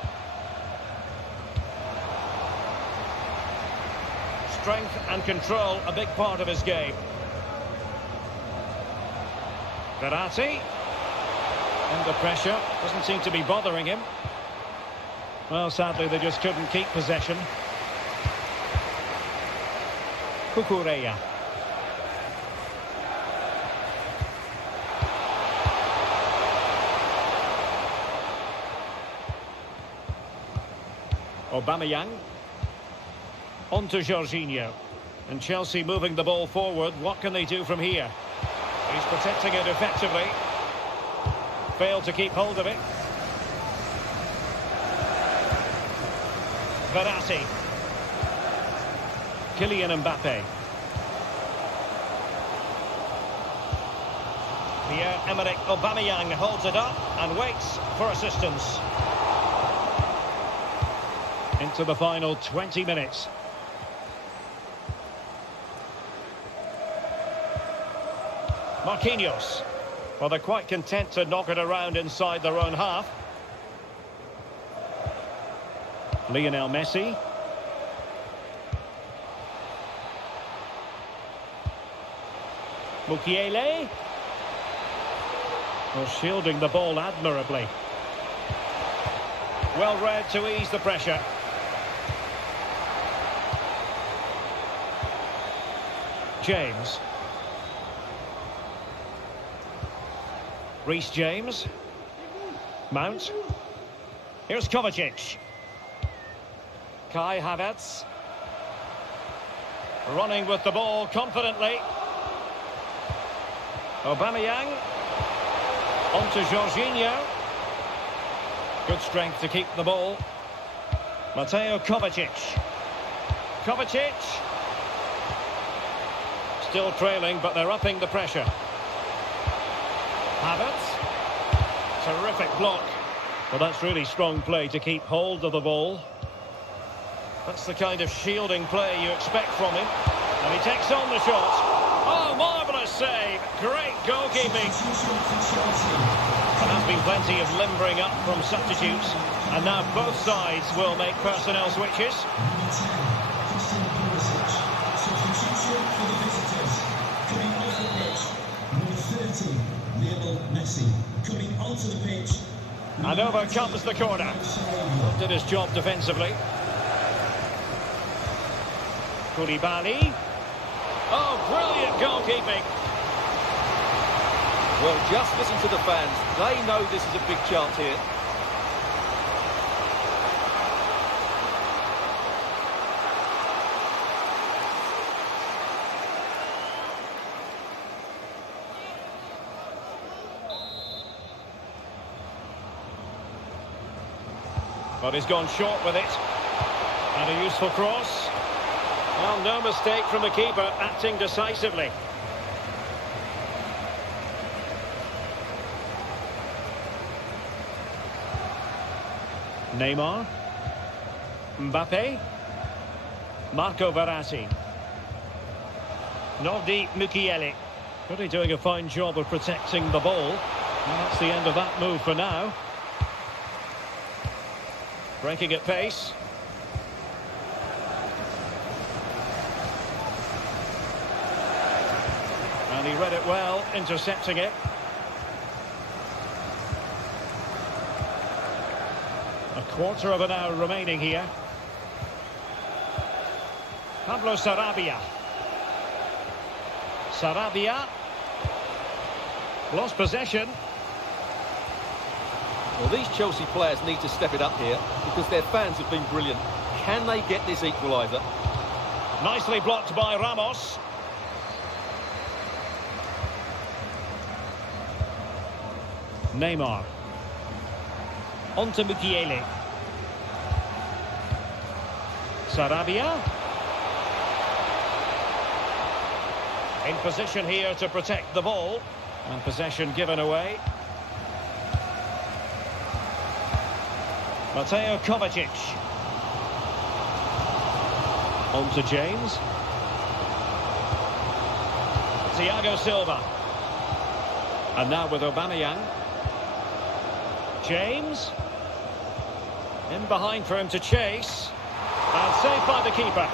Strength and control, a big part of his game. Verratti. Under pressure, doesn't seem to be bothering him. Well, sadly, they just couldn't keep possession. Kukureya. Aubameyang. On to Jorginho. And Chelsea moving the ball forward. What can they do from here? He's protecting it effectively. Failed to keep hold of it. Verratti. Kylian Mbappe. Pierre-Emerick Aubameyang holds it up and waits for assistance. Into the final 20 minutes. Marquinhos. Well, they're quite content to knock it around inside their own half. Lionel Messi. Mukiele. Well, shielding the ball admirably. Well read to ease the pressure. James. Reece James. Mount. Here's Kovacic. Kai Havertz. Running with the ball confidently. Aubameyang. On to Jorginho. Good strength to keep the ball. Mateo Kovacic. Kovacic. Still trailing, but they're upping the pressure. Havertz. Terrific block. Well, that's really strong play to keep hold of the ball. That's the kind of shielding play you expect from him. And he takes on the shot. Oh, marvellous save. Great goalkeeping. There has been plenty of limbering up from substitutes. And now both sides will make personnel switches. Messi coming onto the pitch. And over comes the corner. Did his job defensively. Koulibaly. Oh, brilliant goalkeeping. Well, just listen to the fans. They know this is a big chance here. But he's gone short with it. And a useful cross. Well, no mistake from the keeper, acting decisively. Neymar. Mbappe. Marco Verratti. Nordi Mukiele. Really doing a fine job of protecting the ball. And that's the end of that move for now. Breaking at pace. And he read it well, intercepting it. A quarter of an hour remaining here. Pablo Sarabia. Sarabia. Lost possession. Well, these Chelsea players need to step it up here because their fans have been brilliant. Can they get this equaliser? Nicely blocked by Ramos. Neymar. On to Mukiele. Sarabia. In position here to protect the ball. And possession given away. Mateo Kovacic. On to James. Thiago Silva. And now with Aubameyang. James. In behind for him to chase. And saved by the keeper.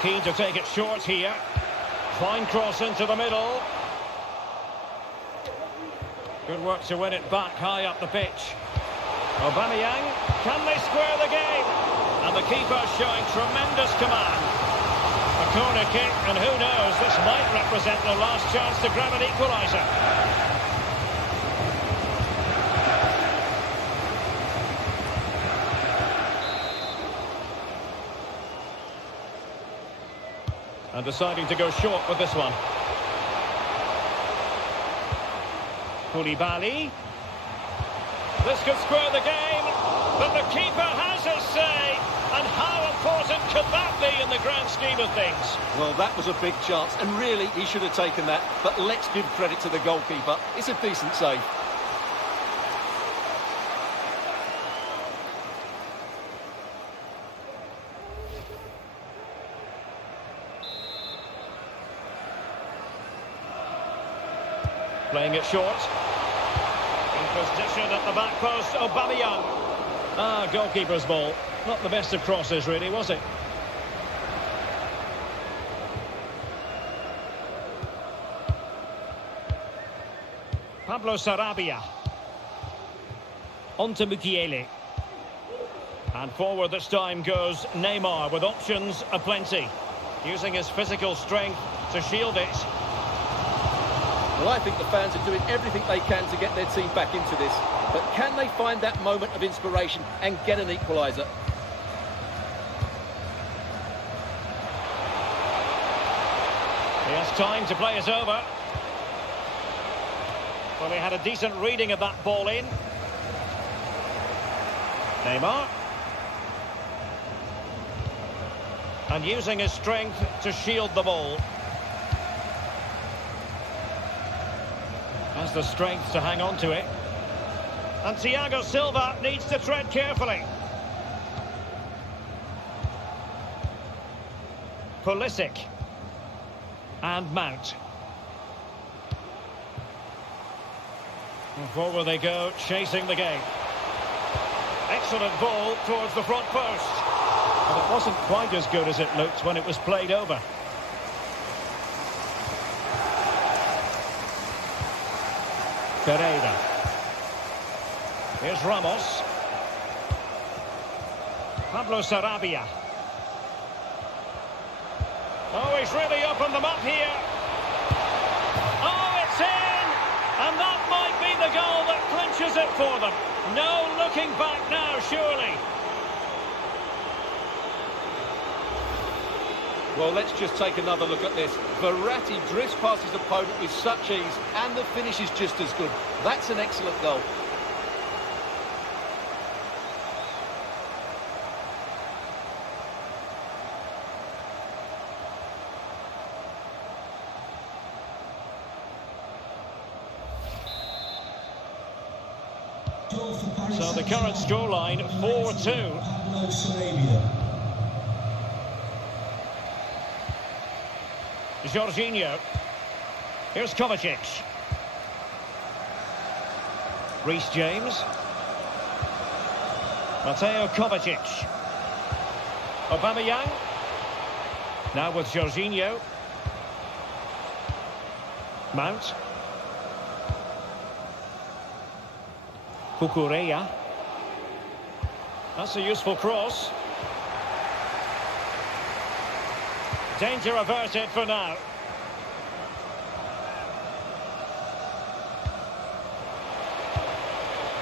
Keen to take it short here. Fine cross into the middle. Good work to win it back high up the pitch. Aubameyang, can they square the game? And the keeper showing tremendous command. A corner kick, and who knows, this might represent the last chance to grab an equaliser. And deciding to go short with this one. Koulibaly. This could square the game, but the keeper has his say. And how important could that be in the grand scheme of things? Well, that was a big chance, and really he should have taken that. But let's give credit to the goalkeeper. It's a decent save. Playing it short. In position at the back post, Aubameyang. Goalkeeper's ball. Not the best of crosses, really, was it? Pablo Sarabia. On to Mukiele. And forward this time goes Neymar with options aplenty. Using his physical strength to shield it. Well, I think the fans are doing everything they can to get their team back into this. But can they find that moment of inspiration and get an equaliser? He has time to play it over. Well, he had a decent reading of that ball in. Neymar. And using his strength to shield the ball. Has the strength to hang on to it. And Thiago Silva needs to tread carefully. Pulisic. And Mount. And forward they go, chasing the game. Excellent ball towards the front post. But it wasn't quite as good as it looked when it was played over. Pereira. Here's Ramos. Pablo Sarabia. Oh, he's really opened them up here. Oh, it's in! And that might be the goal that clinches it for them. No looking back now, surely. Well, let's just take another look at this. Verratti drifts past his opponent with such ease, and the finish is just as good. That's an excellent goal. So the current scoreline, 4-2. Pablo Sarabia. Jorginho. Here's Kovacic. Reece James. Mateo Kovacic. Aubameyang. Now with Jorginho. Mount. Cucurella. That's a useful cross. Danger averted for now.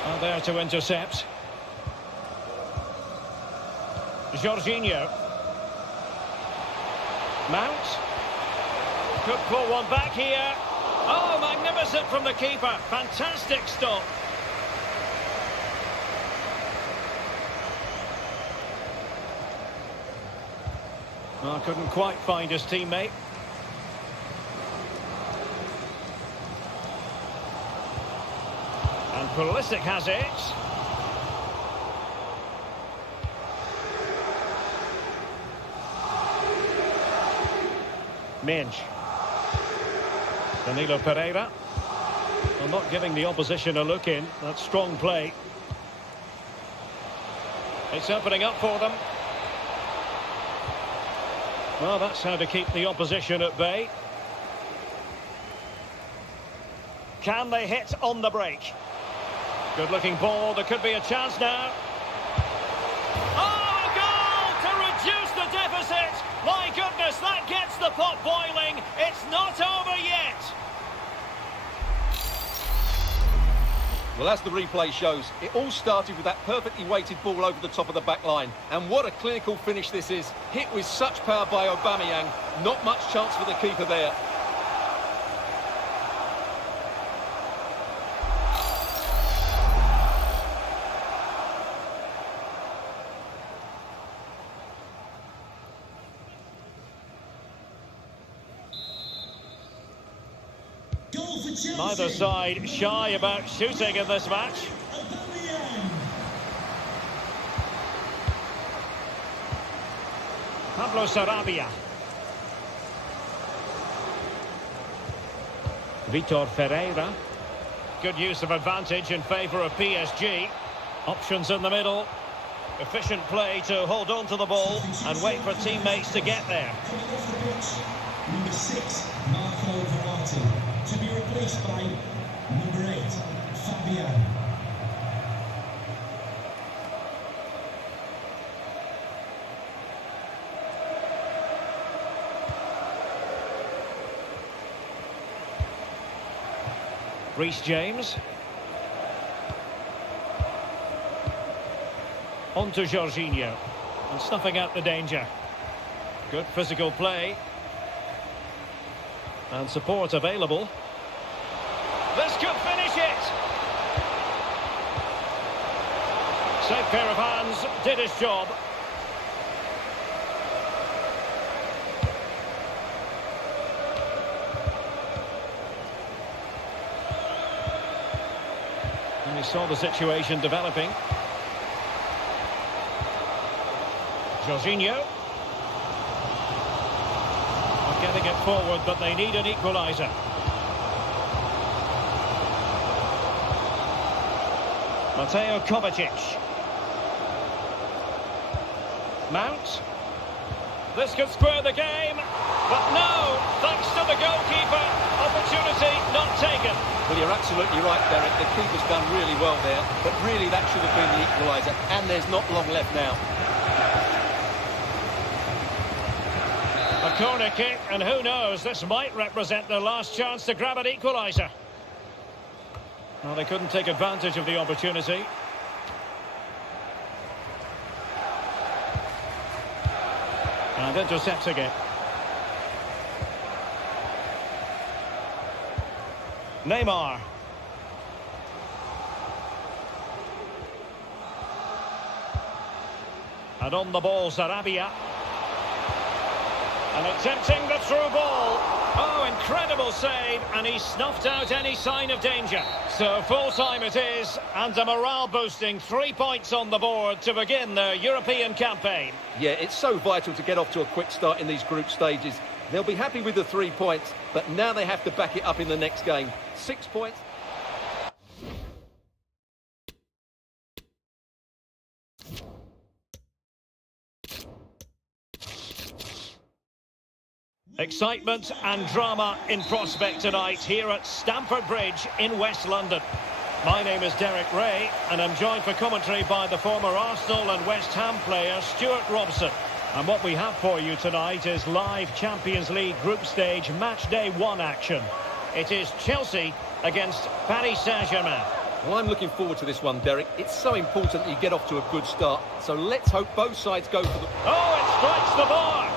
And there to intercept. Jorginho. Mount. Could pull one back here. Oh, magnificent from the keeper. Fantastic stop. Well, couldn't quite find his teammate. And Pulisic has it. Minge. Danilo Pereira. Well, not giving the opposition a look in. That's strong play. It's opening up for them. Well, that's how to keep the opposition at bay. Can they hit on the break? Good looking ball, there could be a chance now. Oh, a goal to reduce the deficit! My goodness, that gets the pot boiling. It's not over yet. Well, as the replay shows, it all started with that perfectly weighted ball over the top of the back line. And what a clinical finish this is. Hit with such power by Aubameyang. Not much chance for the keeper there. Goal for Chelsea. Neither side shy about shooting in this match. Aubameyang. Pablo Sarabia. Vitor Ferreira. Good use of advantage in favour of PSG. Options in the middle. Efficient play to hold on to the ball and wait for teammates to get there. Coming off the pitch, number 6, Marco Verratti. To be replaced by number 8, Fabian. Reece James. On to Jorginho. And snuffing out the danger. Good physical play. And support available. This could finish it! Safe pair of hands, did his job. And he saw the situation developing. Jorginho. Not getting it forward, but they need an equaliser. Mateo Kovacic. Mount. This could square the game, but no, thanks to the goalkeeper. Opportunity not taken. Well, you're absolutely right, Derek. The keeper's done really well there, but really that should have been the equaliser, and there's not long left now. A corner kick, and who knows, this might represent their last chance to grab an equaliser. Well, they couldn't take advantage of the opportunity. And intercepting it. Neymar. And on the ball, Sarabia. And attempting the through ball. Oh, incredible save, and he snuffed out any sign of danger. So full-time it is, and a morale-boosting 3 points on the board to begin their European campaign. Yeah, it's so vital to get off to a quick start in these group stages. They'll be happy with the 3 points, but now they have to back it up in the next game. 6 points. Excitement and drama in prospect tonight here at Stamford Bridge in West London. My name is Derek Ray, and I'm joined for commentary by the former Arsenal and West Ham player Stuart Robson. And what we have for you tonight is live Champions League group stage match day 1 action. It is Chelsea against Paris Saint-Germain. Well, I'm looking forward to this one, Derek. It's so important that you get off to a good start. So let's hope both sides go for the... Oh, it strikes the bar!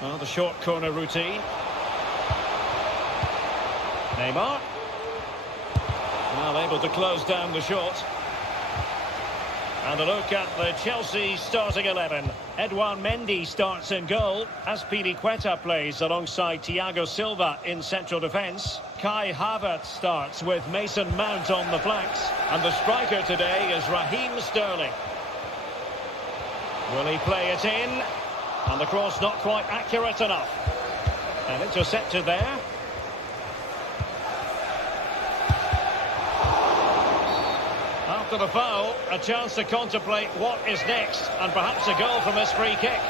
Well, the short corner routine. Neymar. Well, able to close down the shot. And a look at the Chelsea starting 11. Edouard Mendy starts in goal. Azpilicueta plays alongside Thiago Silva in central defence. Kai Havertz starts with Mason Mount on the flanks. And the striker today is Raheem Sterling. Will he play it in? And the cross not quite accurate enough. And intercepted there. After the foul, a chance to contemplate what is next, and perhaps a goal from this free kick.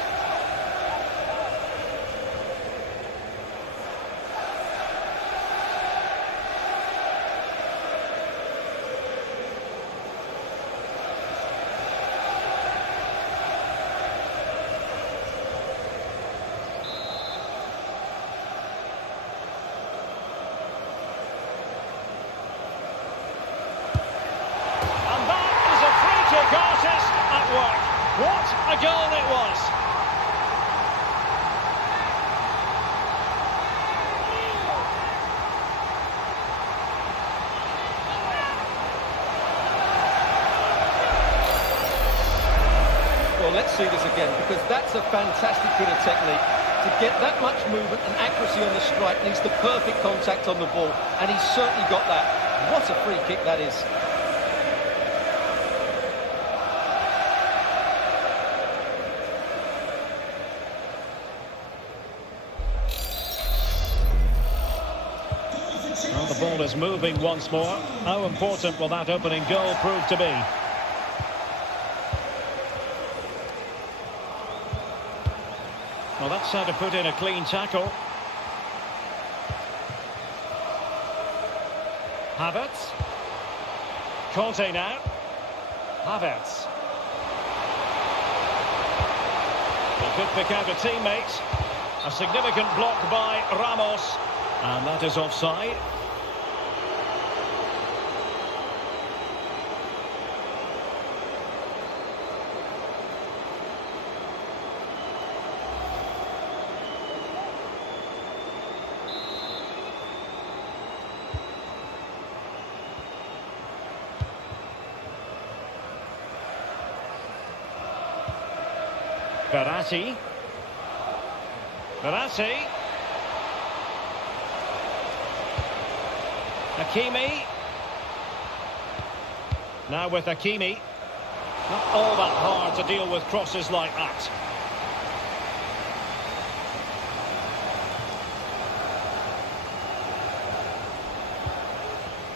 What a goal it was! Well, let's see this again, because that's a fantastic bit of technique. To get that much movement and accuracy on the strike needs the perfect contact on the ball, and he's certainly got that. What a free kick that is. Well, the ball is moving once more. How important will that opening goal prove to be? Well, that's how to put in a clean tackle. Havertz. Conte now. Havertz. He could pick out a teammate. A significant block by Ramos. And that is offside. Verratti. Hakimi. Now with Hakimi. Not all that hard to deal with crosses like that.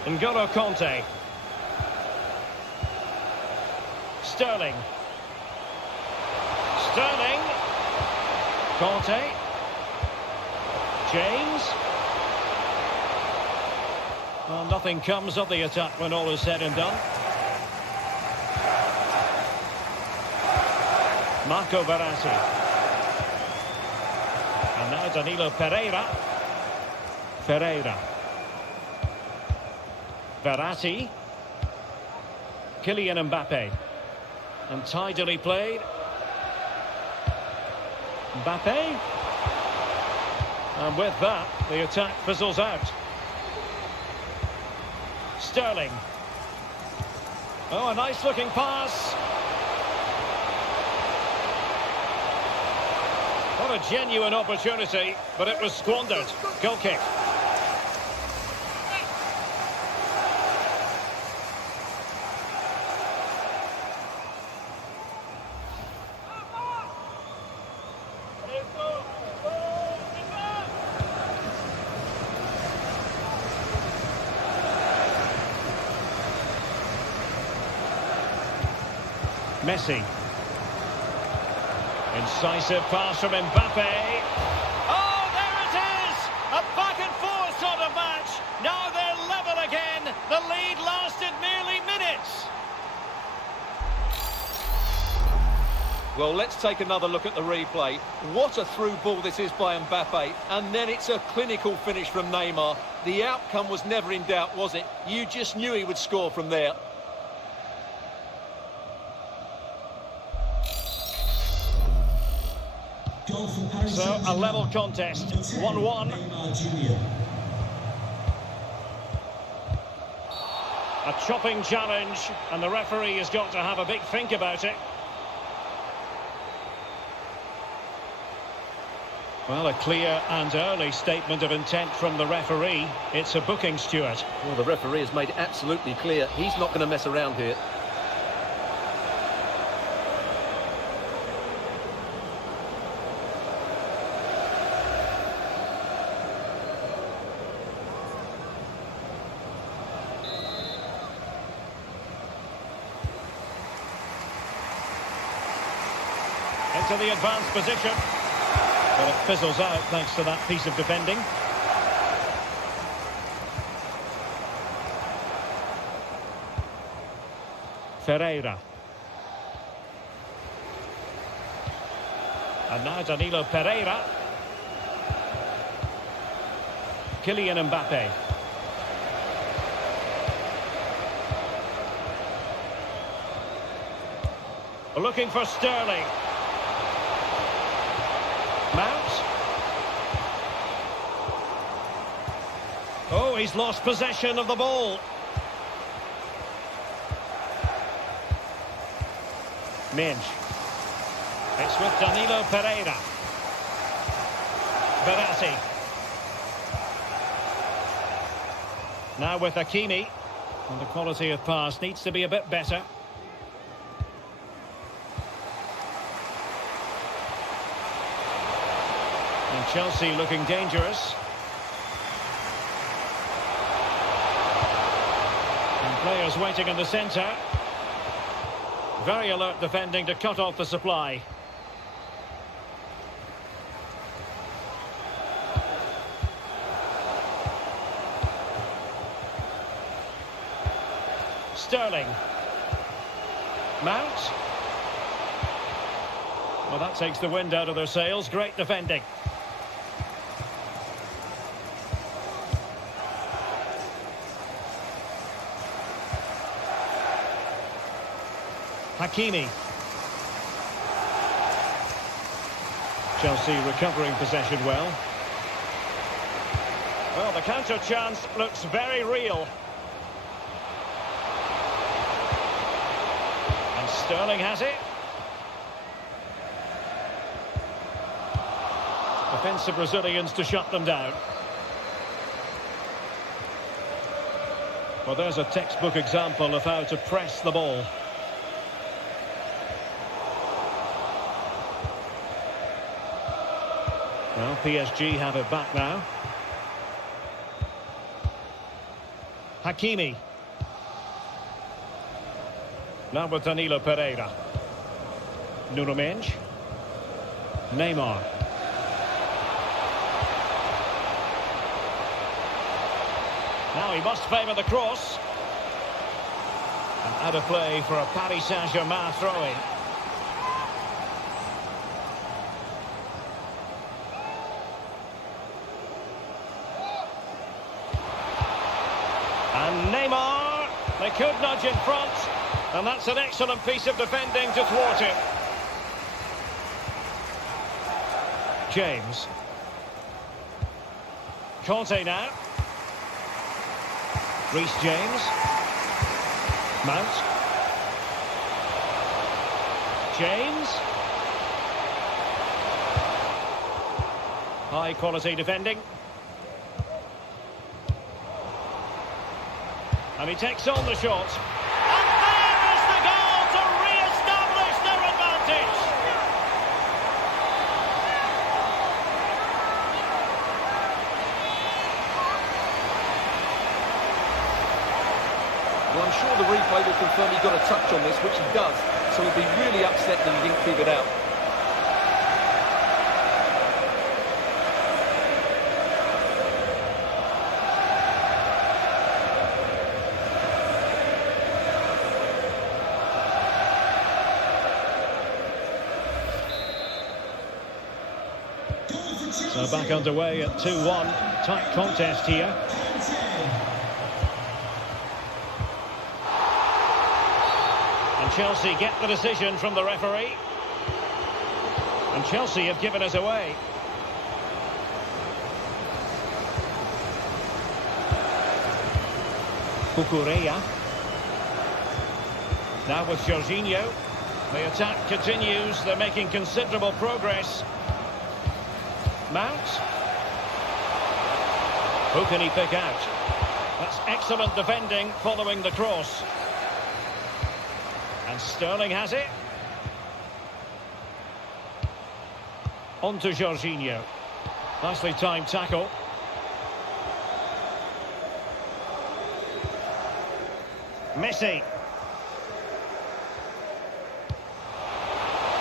N'Golo Conte. Sterling. Conte. James. Well, nothing comes of the attack when all is said and done. Marco Verratti. And now Danilo Pereira. Verratti. Kylian Mbappe. And tidily played. Mbappe. And with that, the attack fizzles out. Sterling. Oh, a nice looking pass. What a genuine opportunity, but it was squandered. Goal kick. Messi. Incisive pass from Mbappe. Oh, there it is! A back and forth sort of match. Now they're level again. The lead lasted merely minutes. Well, let's take another look at the replay. What a through ball this is by Mbappe. And then it's a clinical finish from Neymar. The outcome was never in doubt, was it? You just knew he would score from there. So, a level contest, 1-1. A chopping challenge, and the referee has got to have a big think about it. Well, a clear and early statement of intent from the referee. It's a booking, Stuart. Well, the referee has made it absolutely clear he's not going to mess around here. Into the advanced position. But it fizzles out thanks to that piece of defending. Ferreira. And now Danilo Pereira. Kylian Mbappe. Looking for Sterling. Mount. Oh, he's lost possession of the ball. Minge. It's with Danilo Pereira. Verratti. Now with Hakimi. And the quality of pass needs to be a bit better. And Chelsea looking dangerous. And players waiting in the centre. Very alert defending to cut off the supply. Sterling. Mount. Well, that takes the wind out of their sails. Great defending. Hakimi. Chelsea recovering possession well. Well, the counter chance looks very real. And Sterling has it. Defensive Brazilians to shut them down. Well, there's a textbook example of how to press the ball. Well, PSG have it back now. Hakimi. Now with Danilo Pereira. Nuno Mendes. Neymar. Now he must favour the cross. And out of play for a Paris Saint-Germain throw-in. And Neymar, they could nudge in front, and that's an excellent piece of defending to thwart him. James. Conte now. Reece James. Mount. James. High quality defending. And he takes on the shot. And there is the goal to re-establish their advantage. Well, I'm sure the replay will confirm he got a touch on this, which he does. So he'll be really upset that he didn't keep it out. So back underway at 2-1. Tight contest here. And Chelsea get the decision from the referee. And Chelsea have given us away. Cucurella. Now with Jorginho. The attack continues. They're making considerable progress. Mount. Who can he pick out? That's excellent defending following the cross. And Sterling has it. On to Jorginho. Nicely timed tackle. Messi.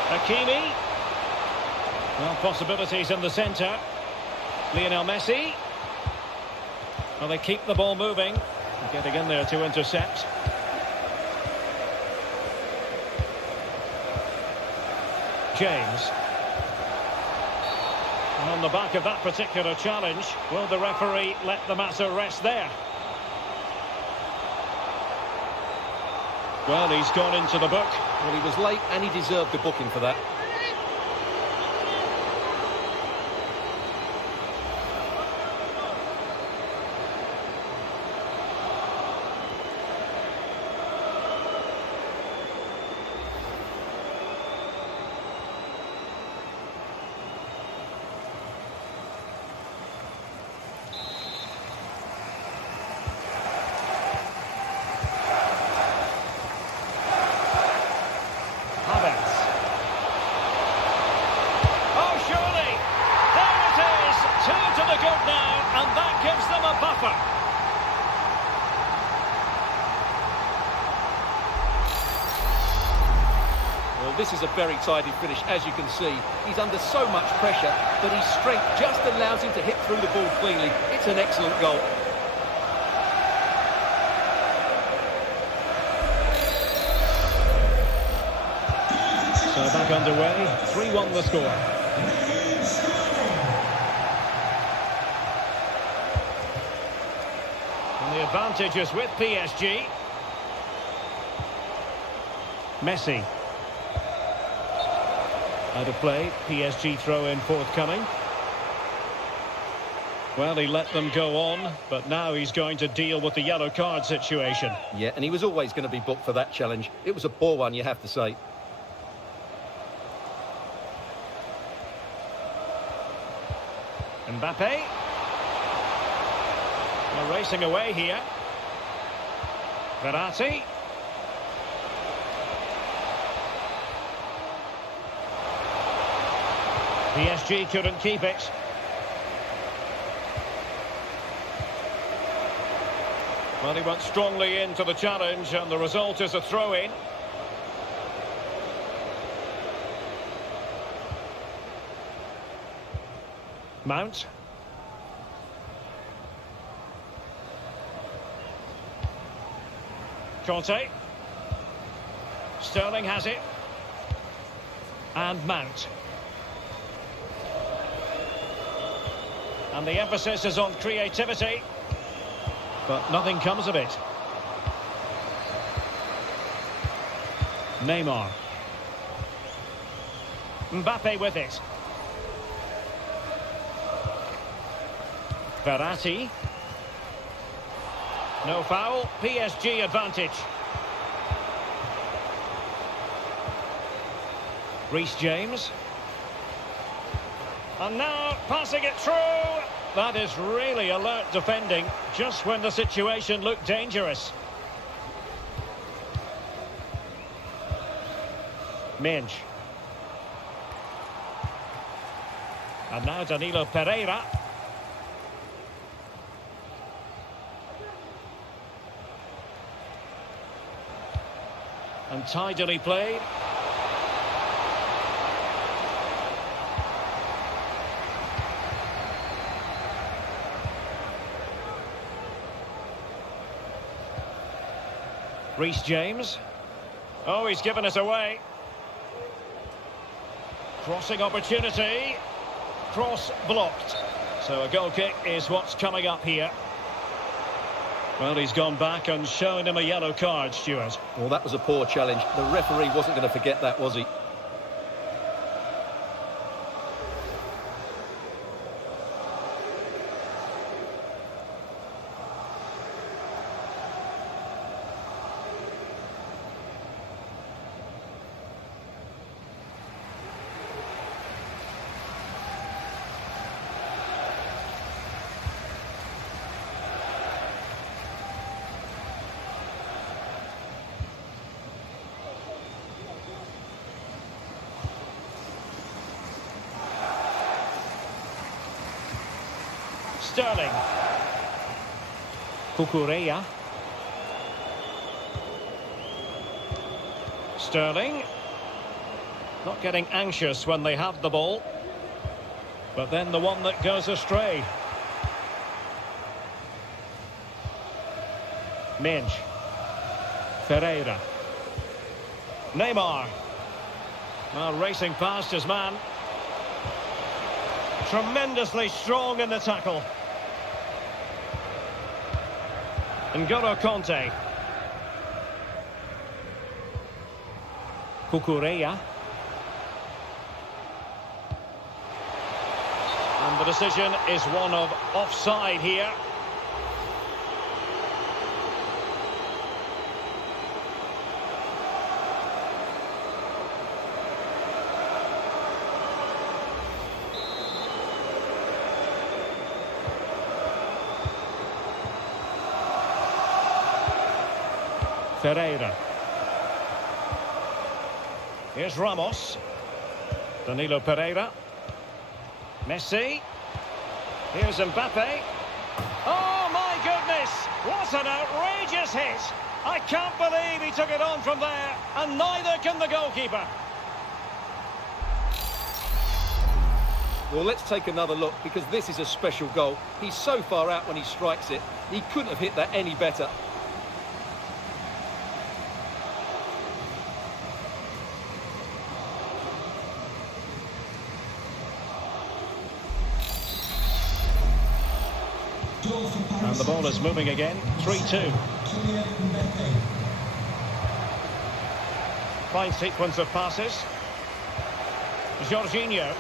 Hakimi. Well, possibilities in the centre. Lionel Messi. Well, they keep the ball moving. Getting in there to intercept. James. And on the back of that particular challenge, will the referee let the matter rest there? Well, he's gone into the book. Well, he was late and he deserved the booking for that. Well, this is a very tidy finish, as you can see. He's under so much pressure, but his strength just allows him to hit through the ball cleanly. It's an excellent goal. So back underway, 3-1 the score. And the advantage is with PSG. Messi. Out of play, PSG throw-in forthcoming. Well, he let them go on, but now he's going to deal with the yellow card situation. Yeah, and he was always going to be booked for that challenge. It was a poor one, you have to say. Mbappe. They're racing away here. Verratti. PSG couldn't keep it. Well, he went strongly into the challenge, and the result is a throw-in. Mount. Conte. Sterling has it. And Mount. And the emphasis is on creativity. But nothing comes of it. Neymar. Mbappe with it. Verratti. No foul. PSG advantage. Reece James. And now passing it through. That is really alert defending, just when the situation looked dangerous. Minge. And now Danilo Pereira. And tidily played. Reece James. Oh, he's given it away. Crossing opportunity. Cross blocked. So a goal kick is what's coming up here. Well, he's gone back and shown him a yellow card, Stuart. Well, that was a poor challenge. The referee wasn't going to forget that, was he? Sterling. Cucurella. Sterling. Not getting anxious when they have the ball. But then the one that goes astray. Minge. Ferreira. Neymar. Well, racing past his man. Tremendously strong in the tackle. N'Golo Conte. Cucurella. And the decision is one of offside here. Ferreira. Here's Ramos. Danilo Pereira. Messi. Here's Mbappe. Oh, my goodness! What an outrageous hit! I can't believe he took it on from there, and neither can the goalkeeper. Well, let's take another look, because this is a special goal. He's so far out when he strikes it. He couldn't have hit that any better. And the ball is moving again. 3-2. Fine sequence of passes. Jorginho.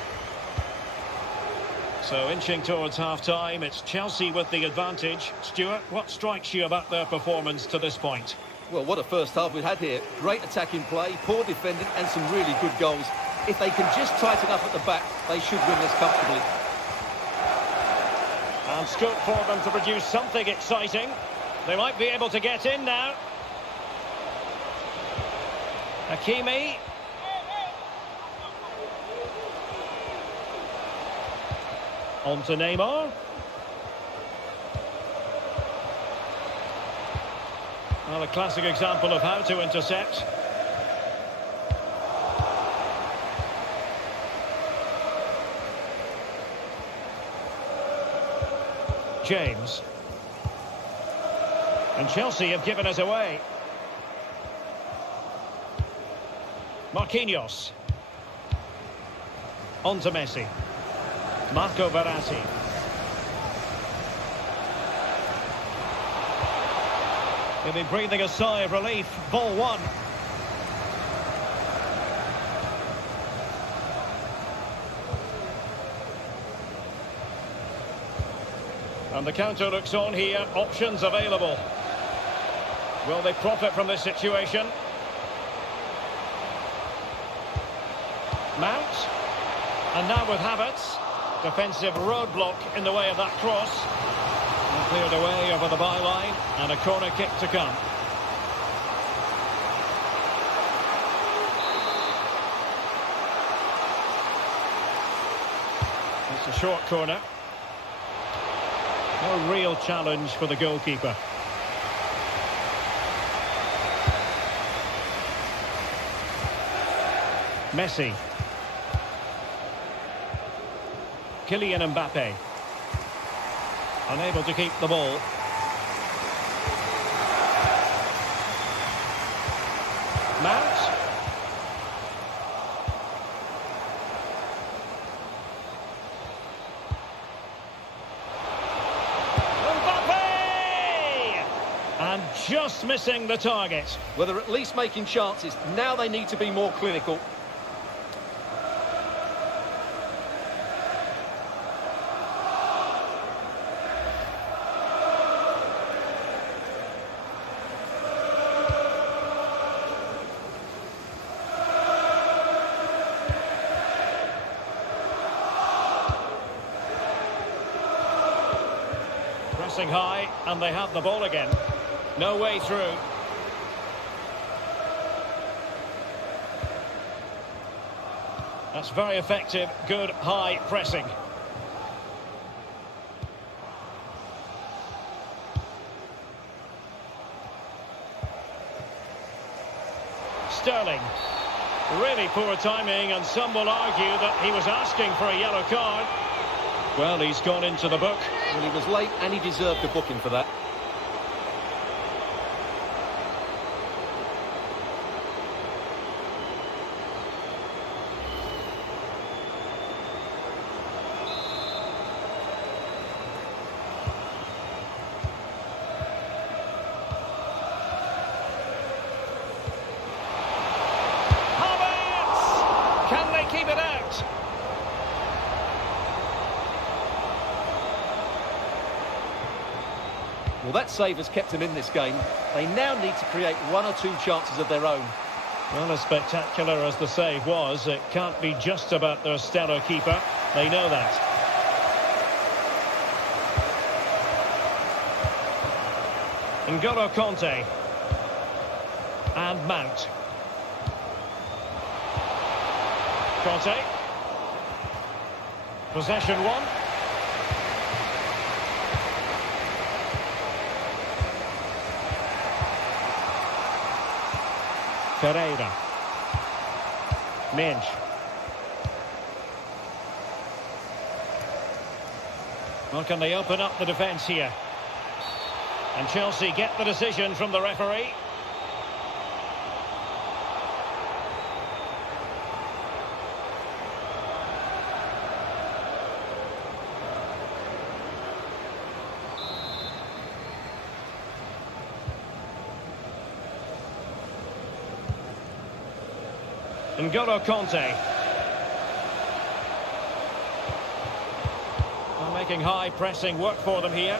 So inching towards half-time, it's Chelsea with the advantage. Stuart, what strikes you about their performance to this point? Well, what a first half we've had here. Great attacking play, poor defending, and some really good goals. If they can just tighten up at the back, they should win this comfortably. And scope for them to produce something exciting. They might be able to get in now. Hakimi. On to Neymar. Well, a classic example of how to intercept. James. And Chelsea have given us away. Marquinhos. On to Messi. Marco Verratti. He'll be breathing a sigh of relief. Ball one. And the counter looks on here. Options available. Will they profit from this situation? Mount. And now with Havertz. Defensive roadblock in the way of that cross. And cleared away over the byline. And a corner kick to come. It's a short corner. No real challenge for the goalkeeper. Messi. Kylian Mbappe. Unable to keep the ball. Mount. And just missing the target. Well, they're at least making chances. Now they need to be more clinical. Pressing high, and they have the ball again. No way through. That's very effective, good high pressing. Sterling. Really poor timing, and some will argue that he was asking for a yellow card. Well, he's gone into the book. Well, he was late and he deserved a booking for that. Can they keep it out? Well, that save has kept them in this game. They now need to create one or two chances of their own. Well, as spectacular as the save was, it can't be just about their stellar keeper. They know that. N'Golo Kanté. And Mount. Kanté. Possession one. Pereira. Minch. Well, can they open up the defence here? And Chelsea get the decision from the referee. N'Golo Kanté. Well, making high pressing work for them here.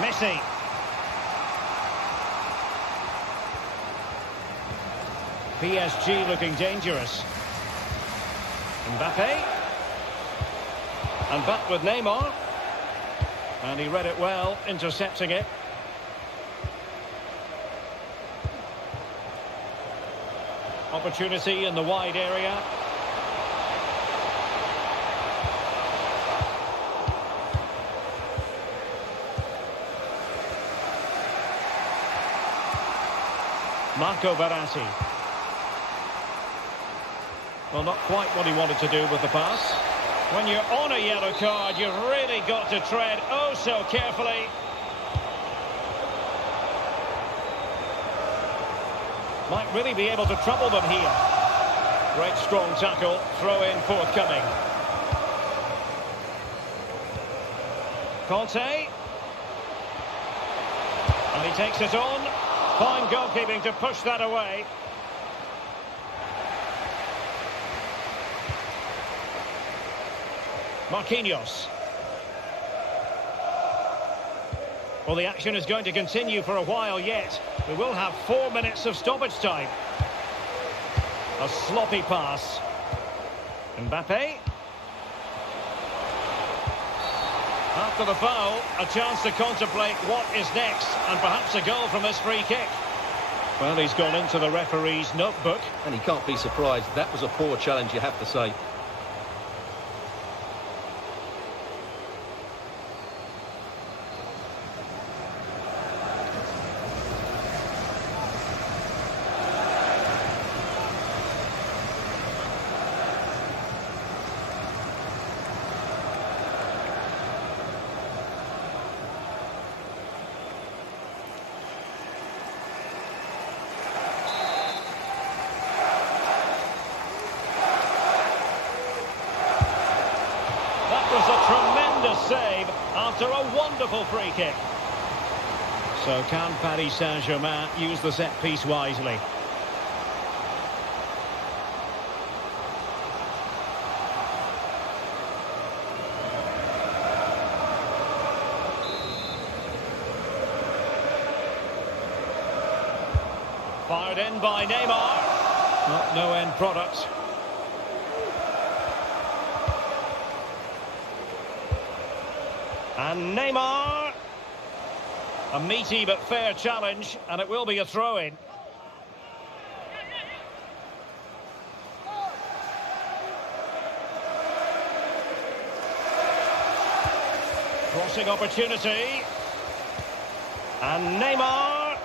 Messi. PSG looking dangerous. Mbappe. And back with Neymar. And he read it well, intercepting it. Opportunity in the wide area. Marco Verratti. Well, not quite what he wanted to do with the pass. When you're on a yellow card, you've really got to tread oh so carefully. Might really be able to trouble them here. Great strong tackle, throw in forthcoming. Kanté. And he takes it on. Fine goalkeeping to push that away. Marquinhos. Well, the action is going to continue for a while yet. We will have 4 minutes of stoppage time. A sloppy pass. Mbappe. After the foul, a chance to contemplate what is next, and perhaps a goal from this free kick. Well, he's gone into the referee's notebook. And he can't be surprised. That was a poor challenge, you have to say. Was a tremendous save after a wonderful free kick. So can Paris Saint-Germain use the set piece wisely? Fired in by Neymar. Not no end product. And Neymar. A meaty but fair challenge, and it will be a throw-in. Crossing opportunity. And Neymar.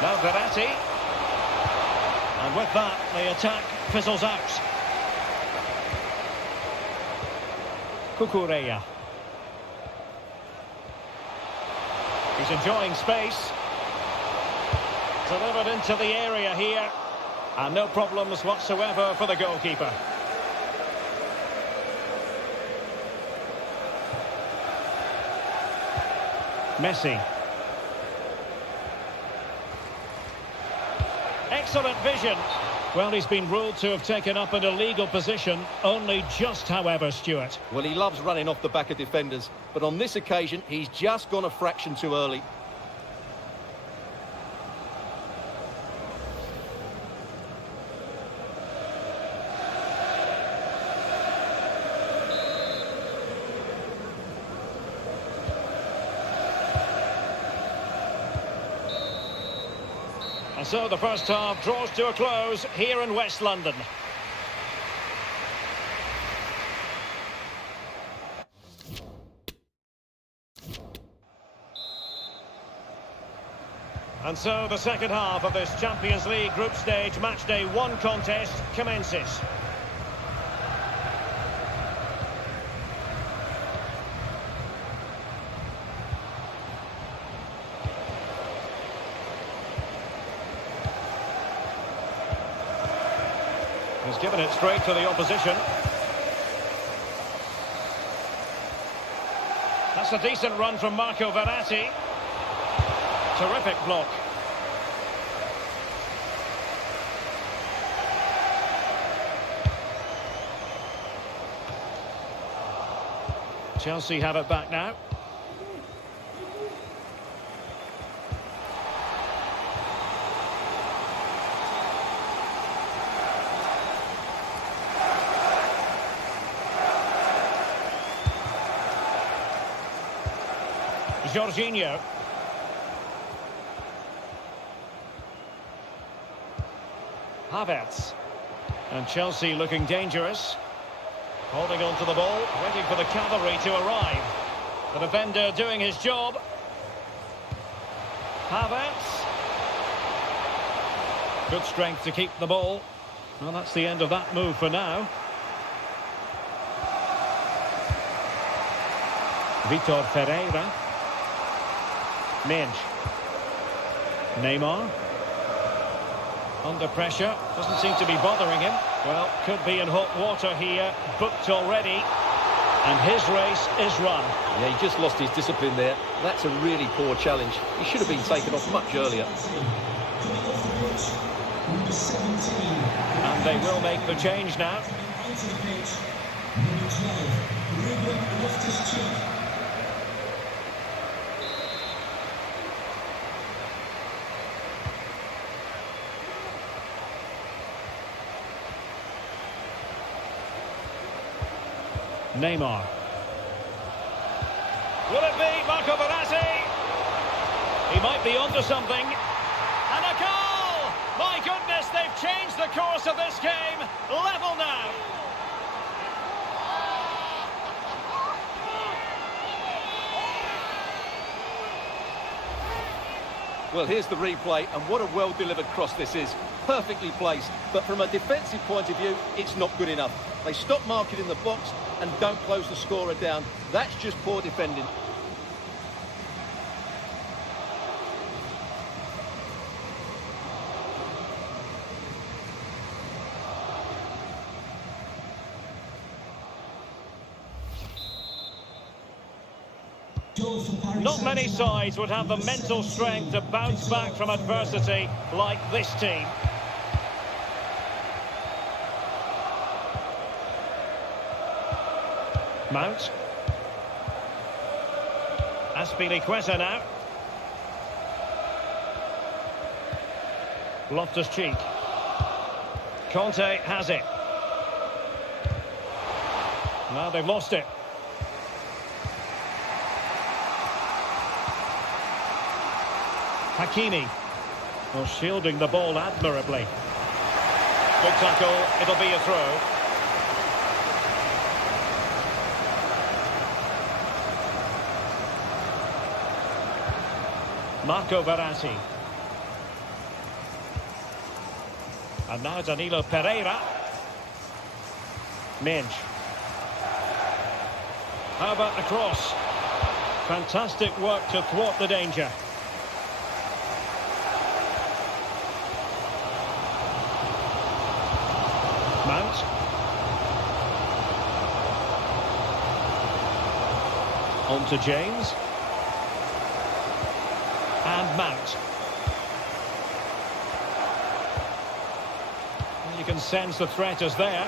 Now Verratti. And with that, the attack fizzles out. Cucurella. He's enjoying space. Delivered into the area here. And no problems whatsoever for the goalkeeper. Messi. Excellent vision. Well, he's been ruled to have taken up an illegal position. Only just, however, Stuart. Well, he loves running off the back of defenders, but on this occasion, he's just gone a fraction too early. And so the first half draws to a close here in West London. And so the second half of this Champions League group stage matchday 1 contest commences. He's given it straight to the opposition. That's a decent run from Marco Verratti. Terrific block. Chelsea have it back now. Jorginho. Havertz. And Chelsea looking dangerous. Holding on to the ball, waiting for the cavalry to arrive. The defender doing his job. Havertz. Good strength to keep the ball. Well, that's the end of that move for now. Vitor Ferreira. Minge. Neymar. Under pressure. Doesn't seem to be bothering him. Well, could be in hot water here. Booked already. And his race is run. Yeah, he just lost his discipline there. That's a really poor challenge. He should have been taken off much earlier. And they will make the change now. Neymar. Will it be Marco Verratti? He might be onto something. And a goal! My goodness, they've changed the course of this game. Level now. Well, here's the replay, and what a well-delivered cross this is. Perfectly placed, but from a defensive point of view, it's not good enough. They stop marking in the box and don't close the scorer down. That's just poor defending. Not many sides would have the mental strength to bounce back from adversity like this team. Mount. Azpilicueta now. Loftus-Cheek. Conte has it. Now they've lost it. Hakimi. Well, shielding the ball admirably. Good tackle, it'll be a throw. Marco Verratti. And now Danilo Pereira. Minge. How about the cross? Fantastic work to thwart the danger. Mount. On to James. And Mount. You can sense the threat is there.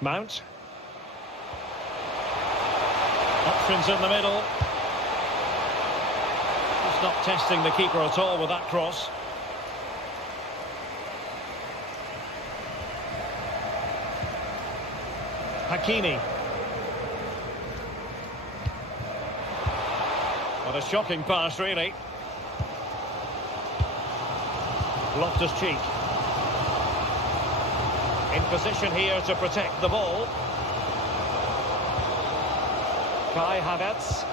Mount. Options in the middle. He's not testing the keeper at all with that cross. Hakimi. What a shocking pass, really. Loftus-Cheek. In position here to protect the ball. Kai Havertz.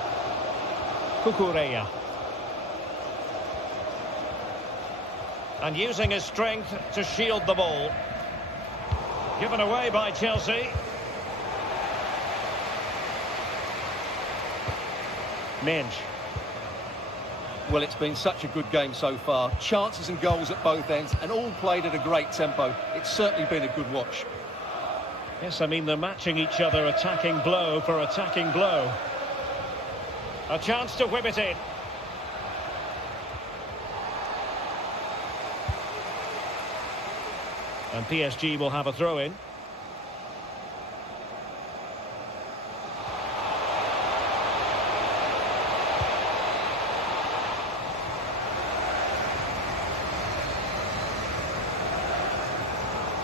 Kukureya. And using his strength to shield the ball. Given away by Chelsea. Minge. Well, it's been such a good game so far. Chances and goals at both ends, and all played at a great tempo. It's certainly been a good watch. Yes, I mean, they're matching each other, attacking blow for attacking blow. A chance to whip it in. And PSG will have a throw-in.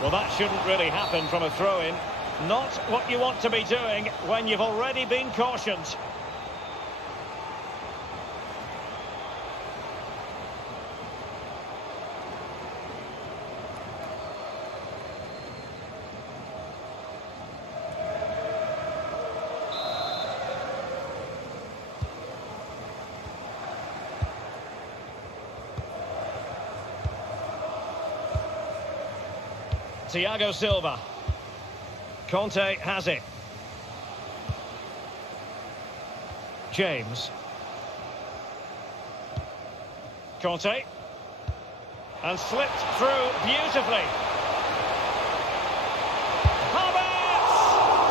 Well, that shouldn't really happen from a throw-in. Not what you want to be doing when you've already been cautioned. Thiago Silva. Conte has it. James. Conte. And slipped through beautifully. Havertz!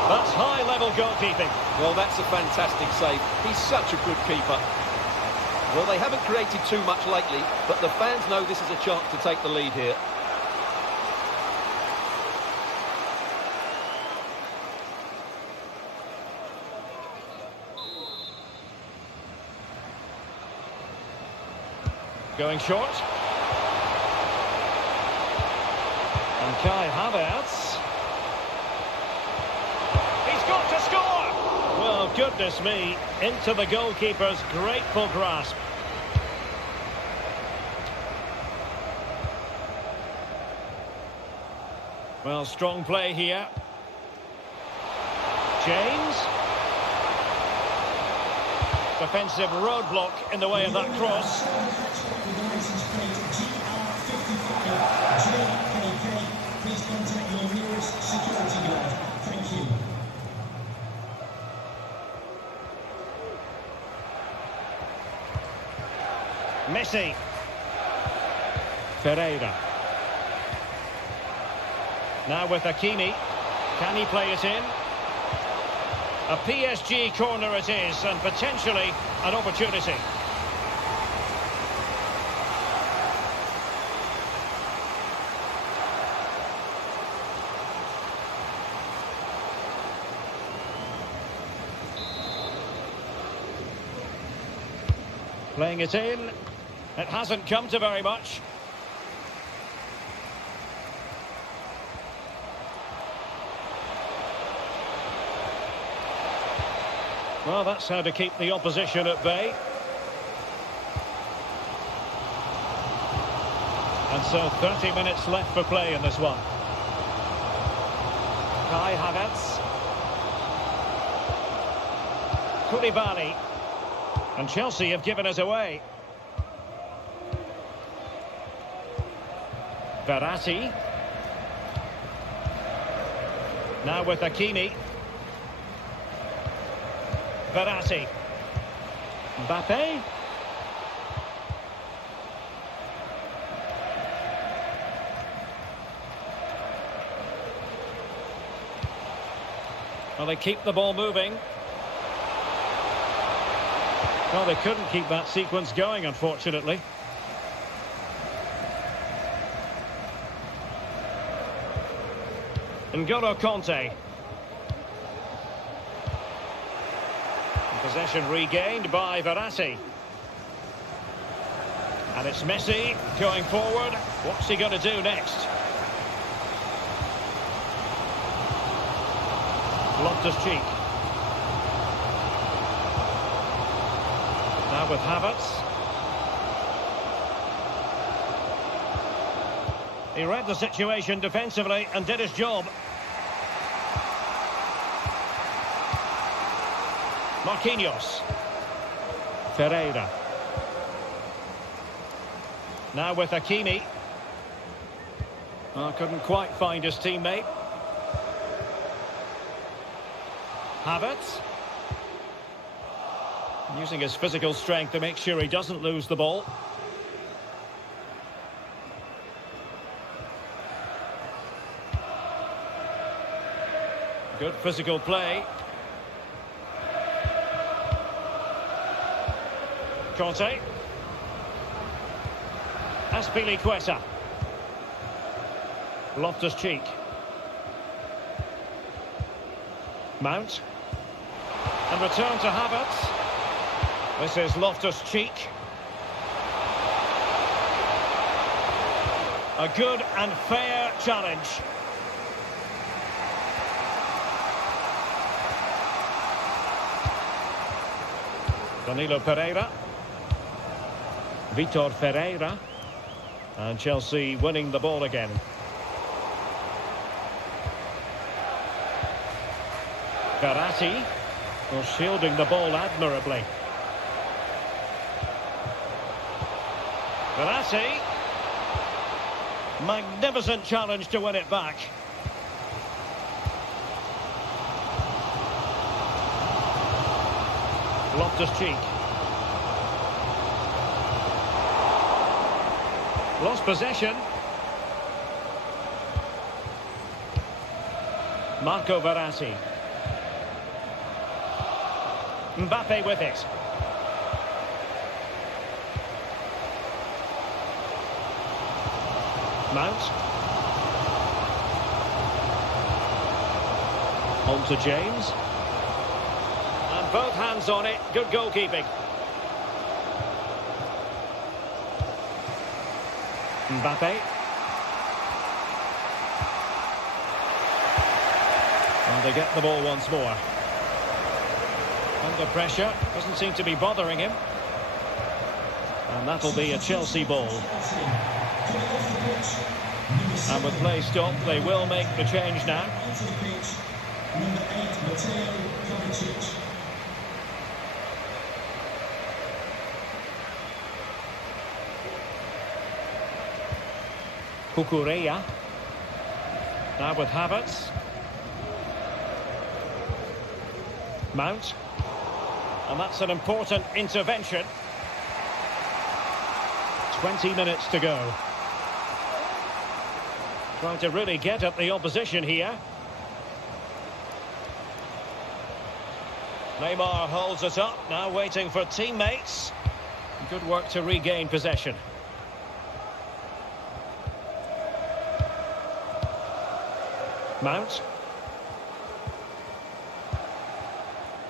That's high-level goalkeeping. Well, that's a fantastic save. He's such a good keeper. Well, they haven't created too much lately, but the fans know this is a chance to take the lead here. Going short. And Kai Havertz. He's got to score! Well, goodness me, into the goalkeeper's grateful grasp. Well, strong play here. James. Defensive roadblock in the way of that cross. Please contact your nearest security guard. Thank you. Messi. Pereira. Now with Hakimi. Can he play it in? A PSG corner it is, and potentially an opportunity. Playing it in. It hasn't come to very much. Well, that's how to keep the opposition at bay. And so 30 minutes left for play in this one. Kai Havertz. Koulibaly. And Chelsea have given us away. Verratti. Now with Hakimi. Verratti. Mbappe. Well, they keep the ball moving. Well, they couldn't keep that sequence going, unfortunately. N'Golo Kanté. Possession regained by Verratti. And it's Messi going forward. What's he going to do next? Loftus-Cheek. Now with Havertz. He read the situation defensively and did his job. Marquinhos. Ferreira. Now with Hakimi. Oh, couldn't quite find his teammate. Havertz. Using his physical strength to make sure he doesn't lose the ball. Good physical play. Kanté. Azpilicueta. Loftus-Cheek. Mount. And return to Havertz. This is Loftus-Cheek. A good and fair challenge. Danilo Pereira. Vitor Ferreira. And Chelsea winning the ball again. Verratti. Well, shielding the ball admirably. Verratti. Magnificent challenge to win it back. Loftus-Cheek. Lost possession. Marco Verratti. Mbappe with it. Mount. On to James. And both hands on it. Good goalkeeping. Mbappe. And they get the ball once more. Under pressure, doesn't seem to be bothering him. And that'll be a Chelsea ball. And with play stopped, they will make the change now. Cucurella. Now with Havertz. Mount. And that's an important intervention. 20 minutes to go. Trying to really get at the opposition here. Neymar holds it up, now waiting for teammates. Good work to regain possession. Mount.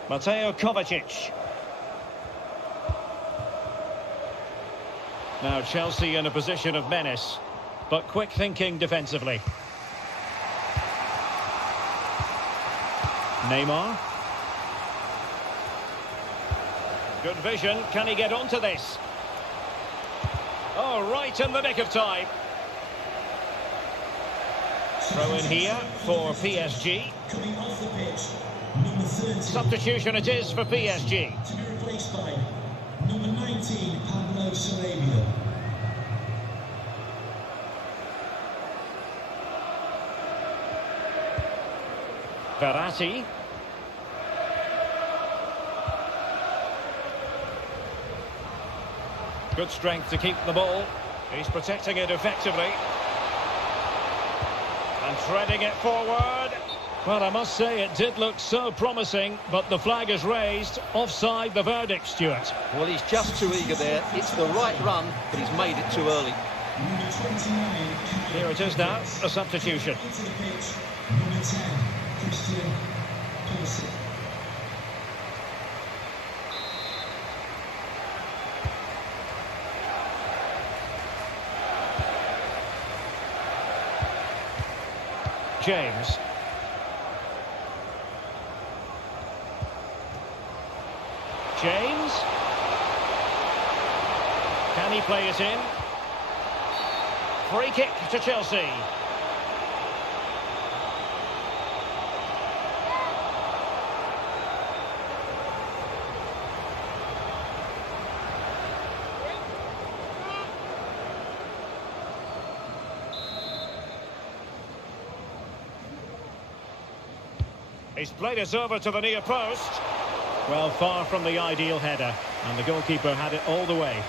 Mateo Kovacic. Now Chelsea in a position of menace, but quick thinking defensively. Neymar. Good vision. Can he get onto this? Oh, right in the nick of time. Throw in here for PSG. Coming off the pitch, number 30. Substitution it is for PSG. To be replaced by number 19, Pablo Sarabia. Verratti. Good strength to keep the ball. He's protecting it effectively. And threading it forward. Well, I must say it did look so promising, but the flag is raised. Offside the verdict, Stuart. Well, he's just too eager there. It's the right run, but he's made it too early. Number 29. Here it is now, a substitution. Into the pitch. Number 10. Christian Pulisic. James. James. Can he play it in? Free kick to Chelsea. He's played it over to the near post. Well, far from the ideal header, and the goalkeeper had it all the way.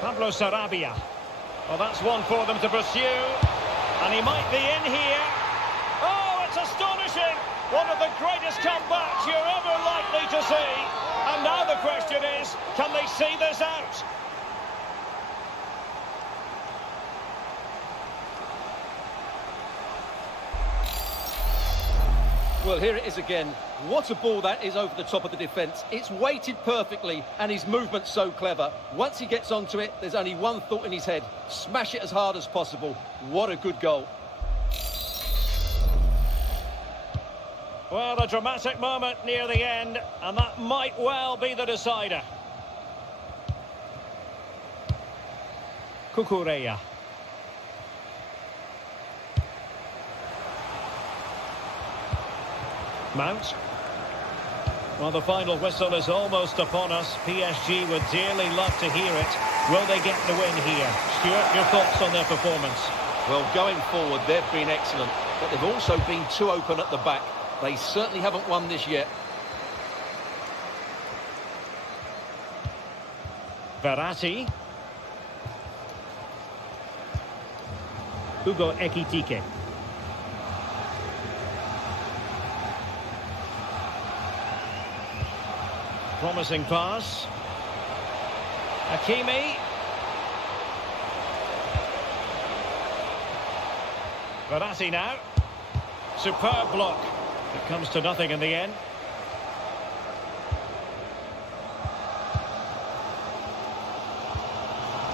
Pablo Sarabia. Well, that's one for them to pursue. And he might be in here. Oh, it's astonishing! One of the greatest comebacks you're ever likely to see. And now the question is, can they see this out? Well, here it is again. What a ball that is over the top of the defence. It's weighted perfectly, and his movement's so clever. Once he gets onto it, there's only one thought in his head. Smash it as hard as possible. What a good goal. Well, a dramatic moment near the end, and that might well be the decider. Cucurella. Mount. Well, the final whistle is almost upon us. PSG would dearly love to hear it. Will they get the win here? Stuart, your thoughts on their performance? Well, going forward, they've been excellent, but they've also been too open at the back. They certainly haven't won this yet. Verratti. Hugo Ekitike. Promising pass. Hakimi. Verratti now. Superb block. It comes to nothing in the end.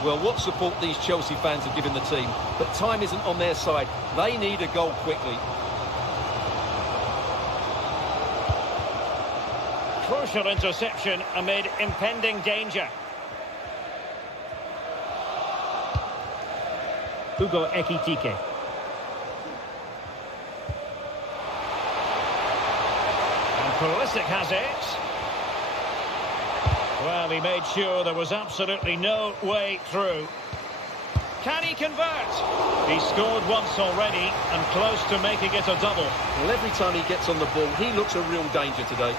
Well, what support these Chelsea fans have given the team, but time isn't on their side. They need a goal quickly. Crucial interception amid impending danger. Hugo Ekitike. And Pulisic has it. Well, he made sure there was absolutely no way through. Can he convert? He scored once already and close to making it a double. Well, every time he gets on the ball, he looks a real danger today.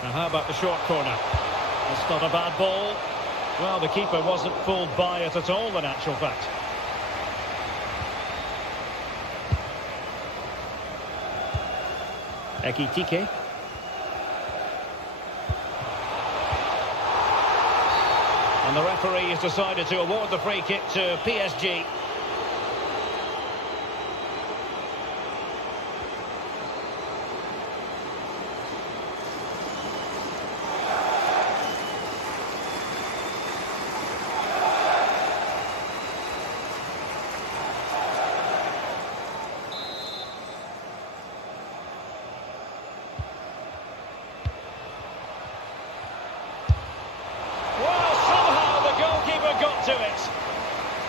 Now, how about the short corner? It's not a bad ball. Well, the keeper wasn't fooled by it at all, in actual fact. Ekitike. And the referee has decided to award the free kick to PSG.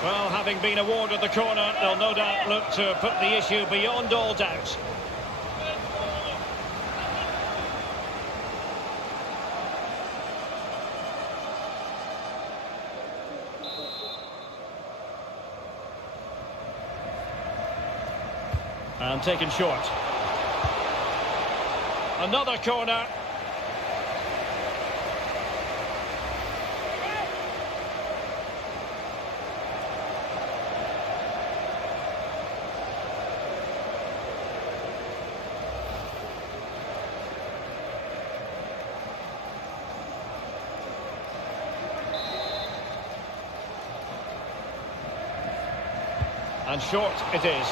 Well, having been awarded the corner, they'll no doubt look to put the issue beyond all doubt. And taken short. Another corner. And short it is.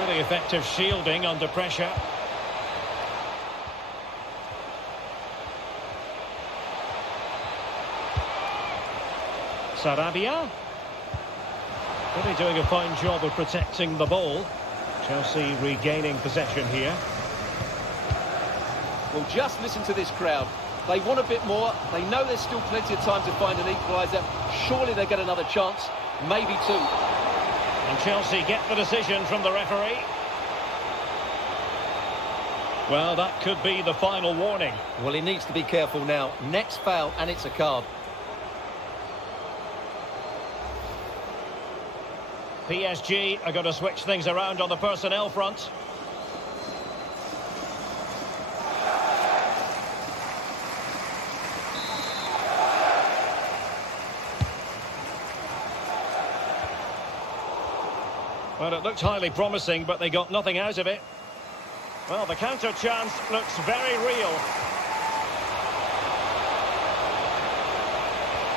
Really effective shielding under pressure. Sarabia. Really doing a fine job of protecting the ball. Chelsea regaining possession here. Well, just listen to this crowd. They want a bit more. They know there's still plenty of time to find an equaliser. Surely they get another chance. Maybe two. And Chelsea get the decision from the referee. Well, that could be the final warning. Well, he needs to be careful now. Next foul, and it's a card. PSG are going to switch things around on the personnel front. Well, it looked highly promising, but they got nothing out of it. Well, the counter chance looks very real.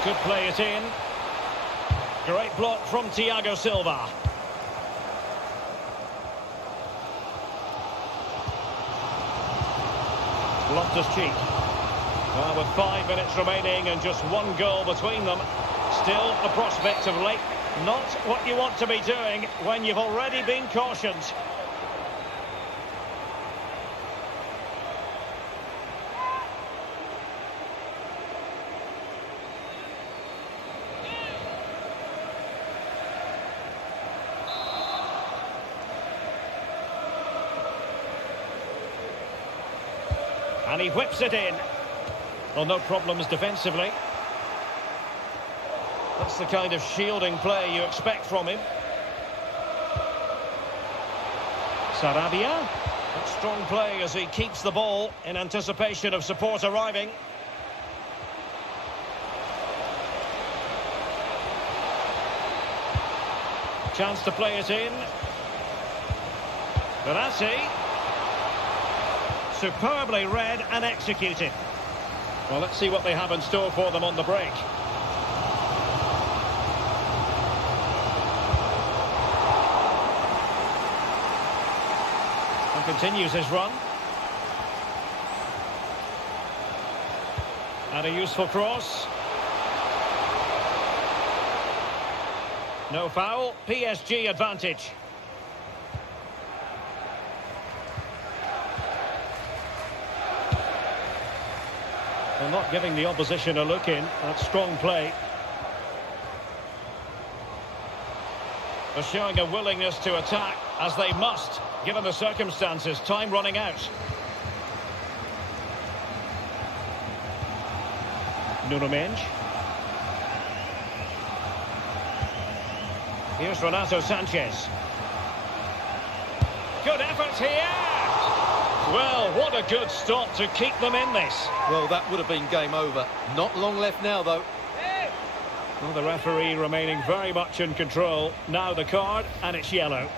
Could play it in. Great block from Thiago Silva. Loftus-Cheek. Well, with 5 minutes remaining and just one goal between them, still a prospect of late. Not what you want to be doing when you've already been cautioned. And he whips it in. Well, no problems defensively. That's the kind of shielding play you expect from him. Sarabia. Strong play as he keeps the ball in anticipation of support arriving. Chance to play it in. Verratti. Superbly read and executed. Well, let's see what they have in store for them on the break. And continues his run. And a useful cross. No foul. PSG advantage. Well, not giving the opposition a look in. That's strong play. They're showing a willingness to attack, as they must, given the circumstances. Time running out. Nuno Mendes. Here's Renato Sanchez. Good effort here. Well, what a good stop to keep them in this. Well, that would have been game over. Not long left now, though. Well, the referee remaining very much in control. Now the card, and it's yellow.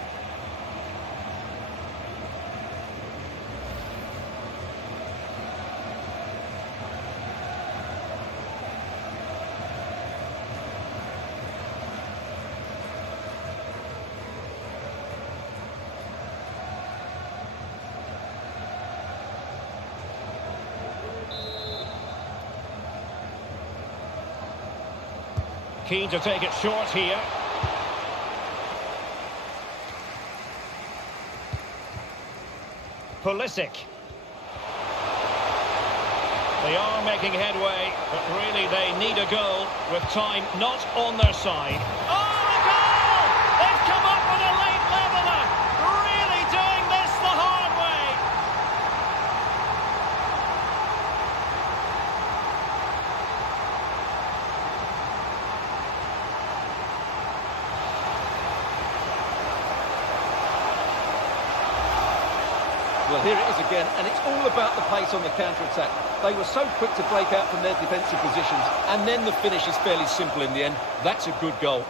Keen to take it short here. Pulisic. They are making headway, but really they need a goal with time not on their side. Oh, a goal! They've come up with a late leveller. Really doing this the hard way. Well, here it is again, and it's all about the pace on the counter-attack. They were so quick to break out from their defensive positions, and then the finish is fairly simple in the end. That's a good goal.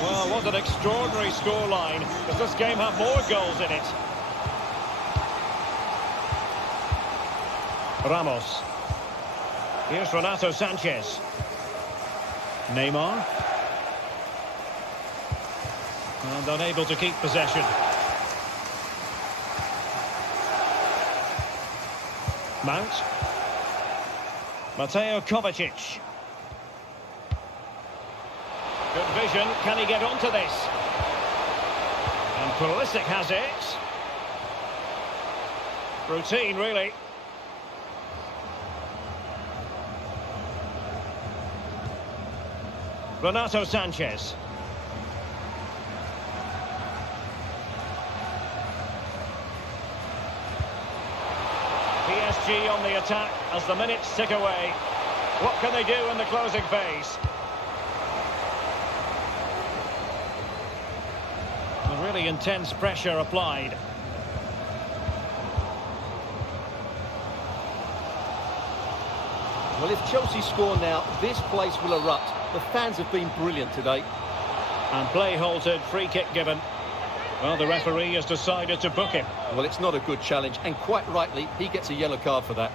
Well, what an extraordinary scoreline. Does this game have more goals in it? Ramos. Here's Renato Sanchez. Neymar. And unable to keep possession. Mount. Mateo Kovacic. Good vision. Can he get onto this? And Pulisic has it. Routine, really. Renato Sanchez. PSG on the attack as the minutes tick away. What can they do in the closing phase? A really intense pressure applied. Well, if Chelsea score now, this place will erupt. The fans have been brilliant today. And play halted, free kick given. Well, the referee has decided to book him. Well, it's not a good challenge, and quite rightly, he gets a yellow card for that.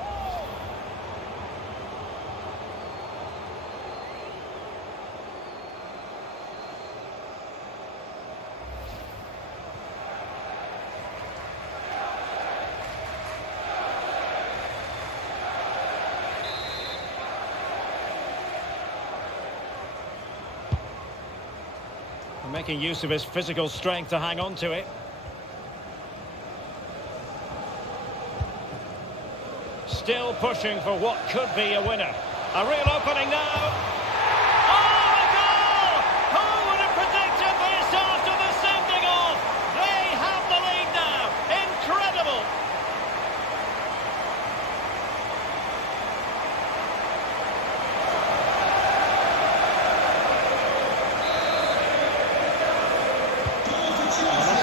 Making use of his physical strength to hang on to it. Still pushing for what could be a winner. A real opening now. Oh, a goal! Who would have predicted this after the sending off? They have the lead now. Incredible!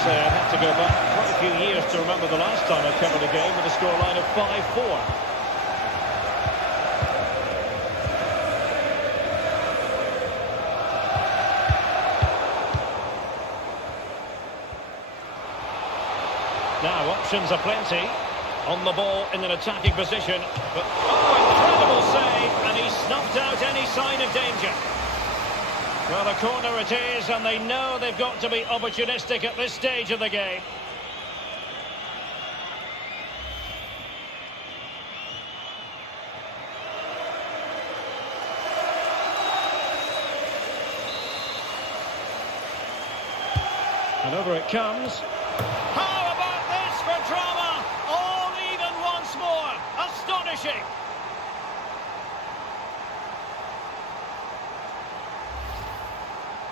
I have to go back quite a few years to remember the last time I covered a game with a scoreline of 5-4. Now options are plenty. On the ball in an attacking position. But incredible save, and he snuffed out any sign of danger. Well, a corner it is, and they know they've got to be opportunistic at this stage of the game. And over it comes. How about this for drama? All even once more. Astonishing.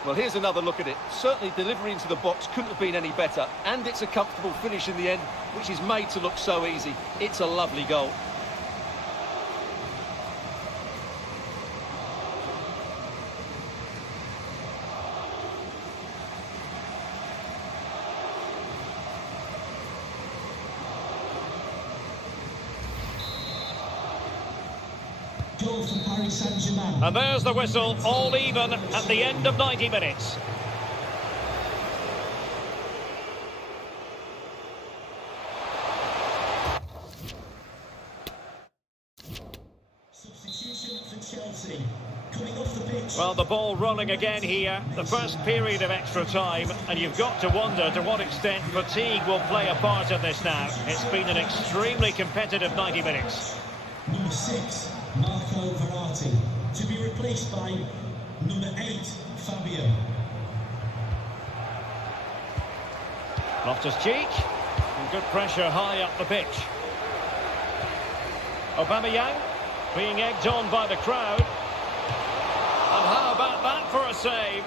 Well, here's another look at it. Certainly delivery into the box couldn't have been any better. And it's a comfortable finish in the end, which is made to look so easy. It's a lovely goal. Goal for Paris Saint-Germain. And there's the whistle, all even at the end of 90 minutes. Substitution for Chelsea. Coming off the pitch. Well, the ball rolling again here, the first period of extra time, and you've got to wonder to what extent fatigue will play a part in this now. It's been an extremely competitive 90 minutes. Number 6, Marco Verratti. to be replaced by number 8, Fabio. Loftus-Cheek, and good pressure high up the pitch. Aubameyang, being egged on by the crowd. And how about that for a save?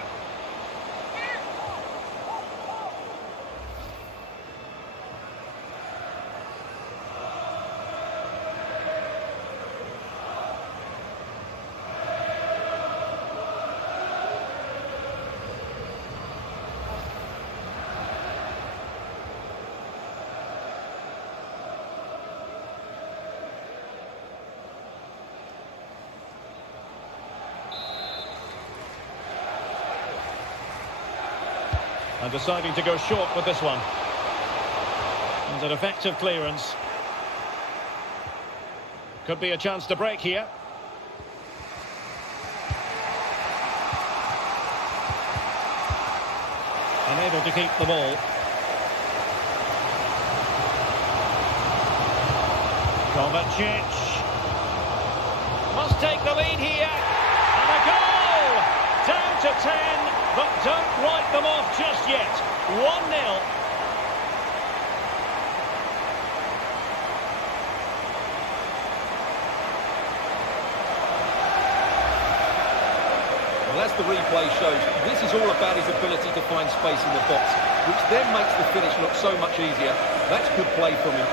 And deciding to go short with this one. And an effective clearance. Could be a chance to break here. Unable to keep the ball. Kovacic. Must take the lead here. And a goal! Down to 10. But don't write them off just yet. 1-0. Well, as the replay shows, this is all about his ability to find space in the box, which then makes the finish look so much easier. That's good play from him.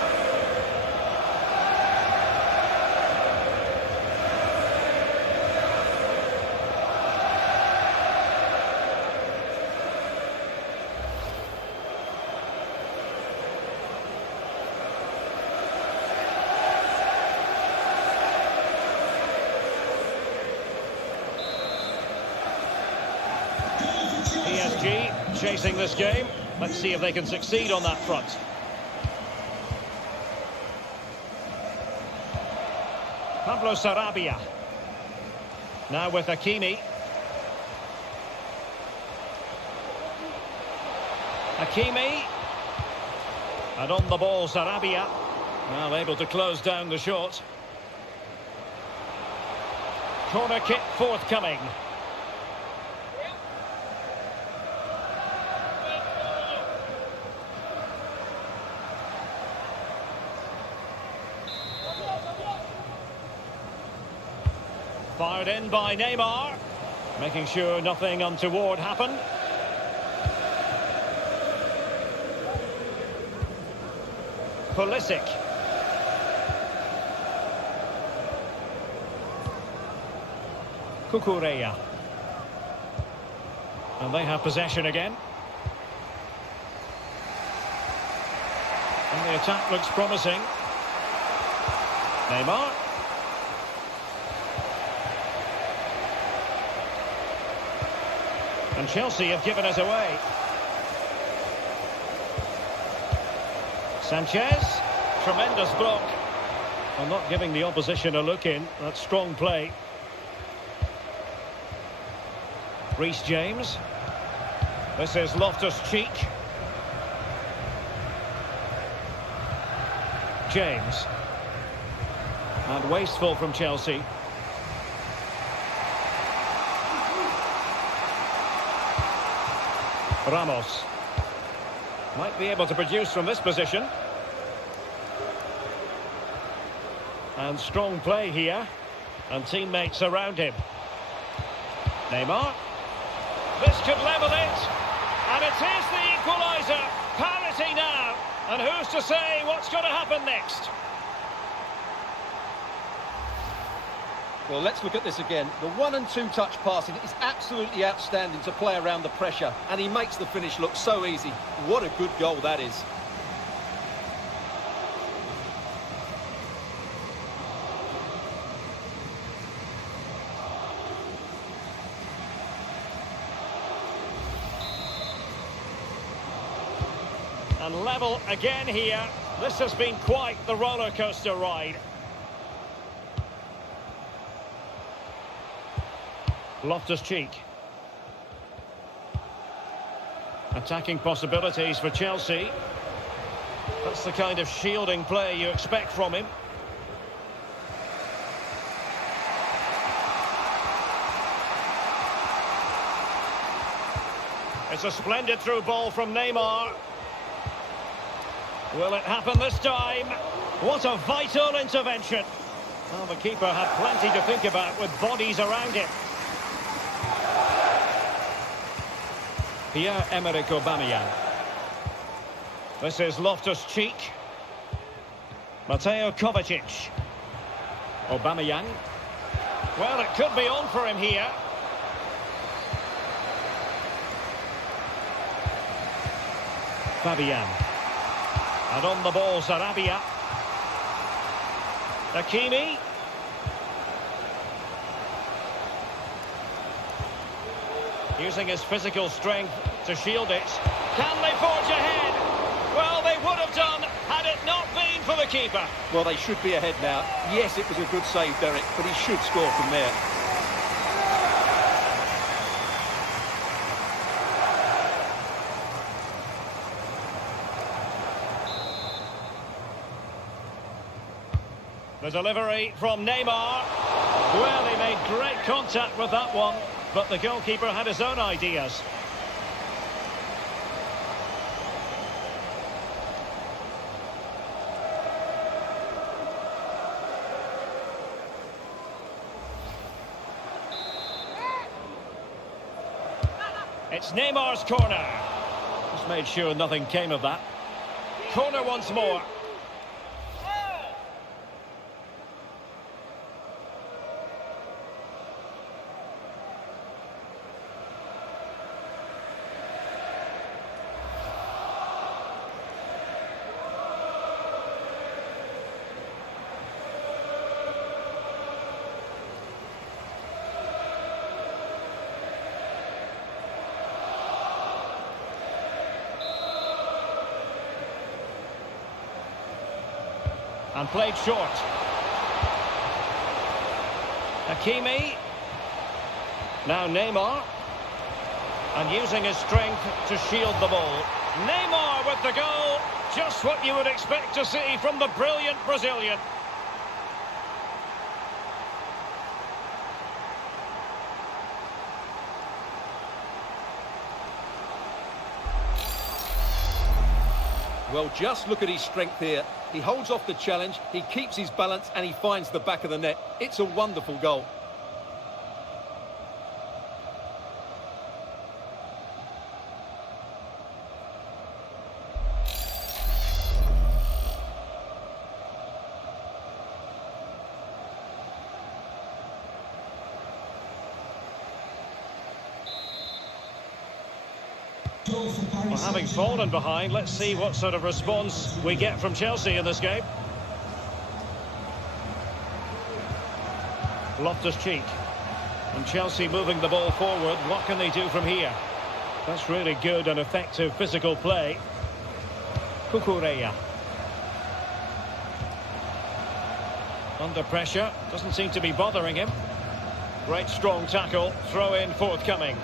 PSG chasing this game. Let's see if they can succeed on that front. Pablo Sarabia. Now with Hakimi. Hakimi. And on the ball, Sarabia. Now able to close down the shot. Corner kick forthcoming. Fired in by Neymar, making sure nothing untoward happened. Pulisic. Cucurella. And they have possession again. And the attack looks promising. Neymar. And Chelsea have given us away. Sanchez, tremendous block. Well, not giving the opposition a look in. That's strong play. Reece James. This is Loftus-Cheek. James. And wasteful from Chelsea. Ramos. Might be able to produce from this position. And strong play here. And teammates around him. Neymar. This could level it. And it is the equaliser. Parity now. And who's to say what's going to happen next? Well, let's look at this again. The 1- and 2-touch passing is absolutely outstanding to play around the pressure, and he makes the finish look so easy. What a good goal that is. And level again here. This has been quite the roller coaster ride. Loftus-Cheek. Attacking possibilities for Chelsea. That's the kind of shielding play you expect from him. It's a splendid through ball from Neymar. Will it happen this time? What a vital intervention. Well, the keeper had plenty to think about with bodies around him. Pierre-Emerick Aubameyang. This is Loftus-Cheek. Mateo Kovacic. Aubameyang. Well, it could be on for him here. Fabian. And on the ball, Sarabia. Hakimi. Using his physical strength to shield it. Can they forge ahead? Well, they would have done had it not been for the keeper. Well, they should be ahead now. Yes, it was a good save, Derek, but he should score from there. The delivery from Neymar. Well, he made great contact with that one, but the goalkeeper had his own ideas. It's Neymar's corner. Just made sure nothing came of that. Corner once more. And played short. Hakimi. Now Neymar. And using his strength to shield the ball. Neymar with the goal. Just what you would expect to see from the brilliant Brazilian. Well, just look at his strength here. He holds off the challenge, he keeps his balance, and he finds the back of the net. It's a wonderful goal. Well, having fallen behind, let's see what sort of response we get from Chelsea in this game. Loftus-Cheek. And Chelsea moving the ball forward. What can they do from here? That's really good and effective physical play. Cucurella. Under pressure. Doesn't seem to be bothering him. Great strong tackle. Throw in forthcoming.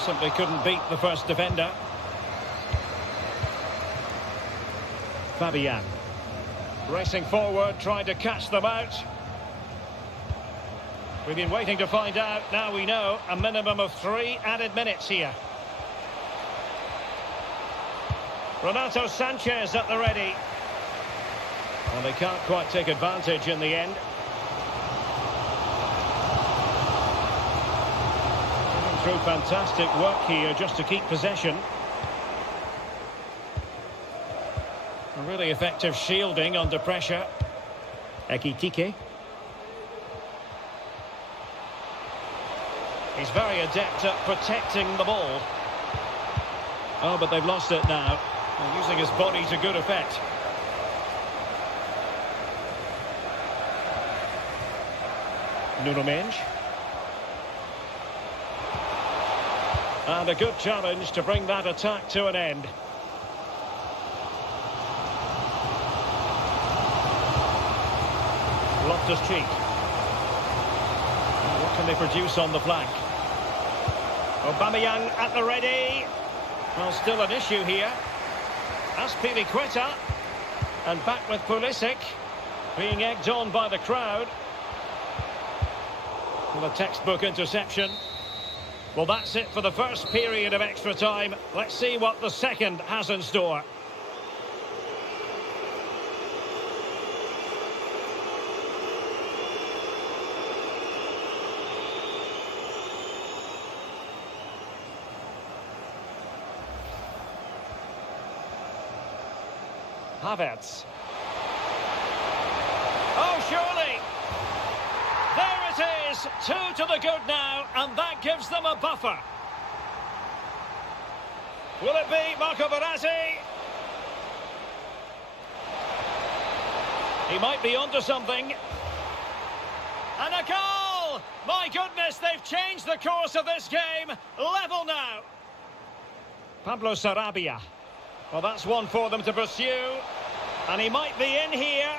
Simply couldn't beat the first defender. Fabian. Racing forward, trying to catch them out. We've been waiting to find out. Now we know a minimum of 3 added minutes here. Renato Sanchez at the ready. And they can't quite take advantage in the end. Through fantastic work here just to keep possession. A really effective shielding under pressure. Ekitike. He's very adept at protecting the ball. Oh, but they've lost it now. And using his body to good effect. Nuno Mendes. And a good challenge to bring that attack to an end. Loftus-Cheek. What can they produce on the flank? Aubameyang at the ready. Well, still an issue here. Azpilicueta. And back with Pulisic. Being egged on by the crowd. Well, a textbook interception. Well, that's it for the first period of extra time. Let's see what the second has in store. Havertz. Oh, surely! There it is! 2 to the good now, and that gives them a buffer. Will it be Marco Verratti? He might be onto something. And a goal! My goodness, they've changed the course of this game. Level now. Pablo Sarabia. Well, that's one for them to pursue. And he might be in here.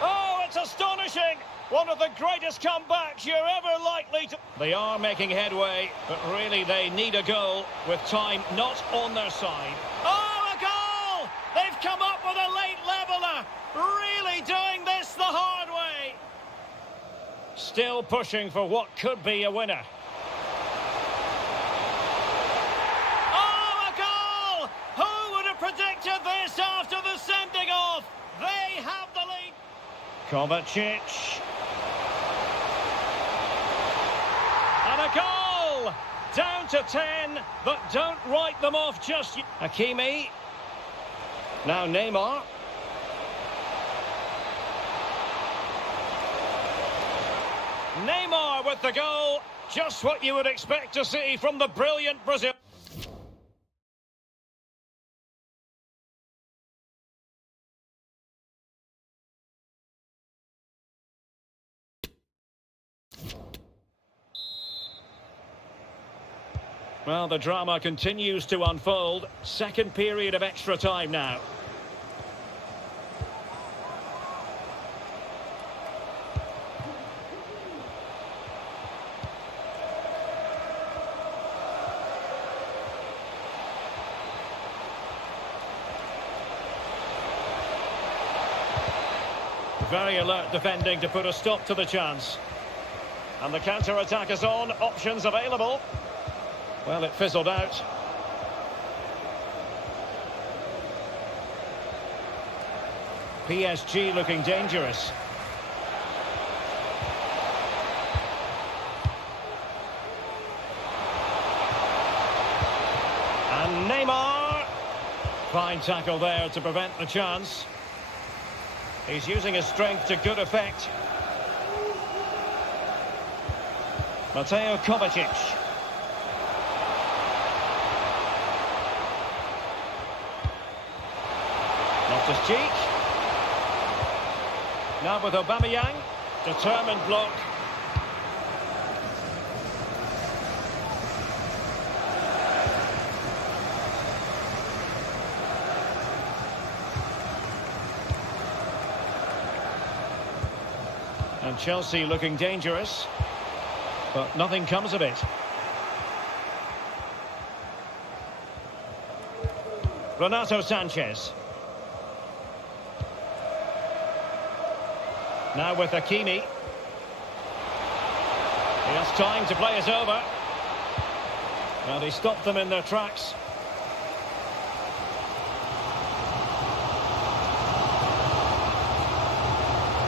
Oh, it's astonishing! One of the greatest comebacks you're ever likely to... They are making headway, but really they need a goal with time not on their side. Oh, a goal! They've come up with a late leveller. Really doing this the hard way. Still pushing for what could be a winner. Predicted this after the sending off. They have the lead. Kovacic. And a goal. Down to 10, but don't write them off just yet. Hakimi. Now Neymar. Neymar with the goal. Just what you would expect to see from the brilliant Brazil. Well, the drama continues to unfold. Second period of extra time now. Very alert defending to put a stop to the chance. And the counter-attack is on. Options available. Well, it fizzled out. PSG looking dangerous. And Neymar. Fine tackle there to prevent the chance. He's using his strength to good effect. Mateo Kovacic. Cheek. Now with Aubameyang, determined block. And Chelsea looking dangerous, but nothing comes of it. Renato Sanchez. Now with Hakimi. He has time to play it over. Well, he stopped them in their tracks.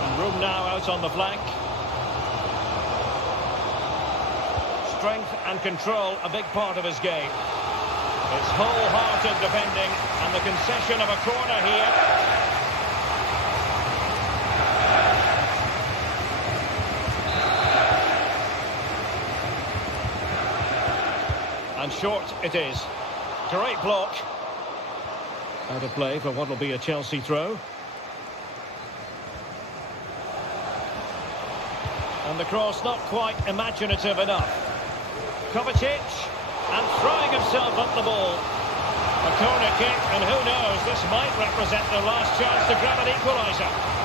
And room now out on the flank. Strength and control, a big part of his game. It's wholehearted defending, and the concession of a corner here. And short it is. Great block. Out of play for what will be a Chelsea throw. And the cross not quite imaginative enough. Kovacic. And throwing himself up the ball. A corner kick, and who knows, this might represent the last chance to grab an equaliser.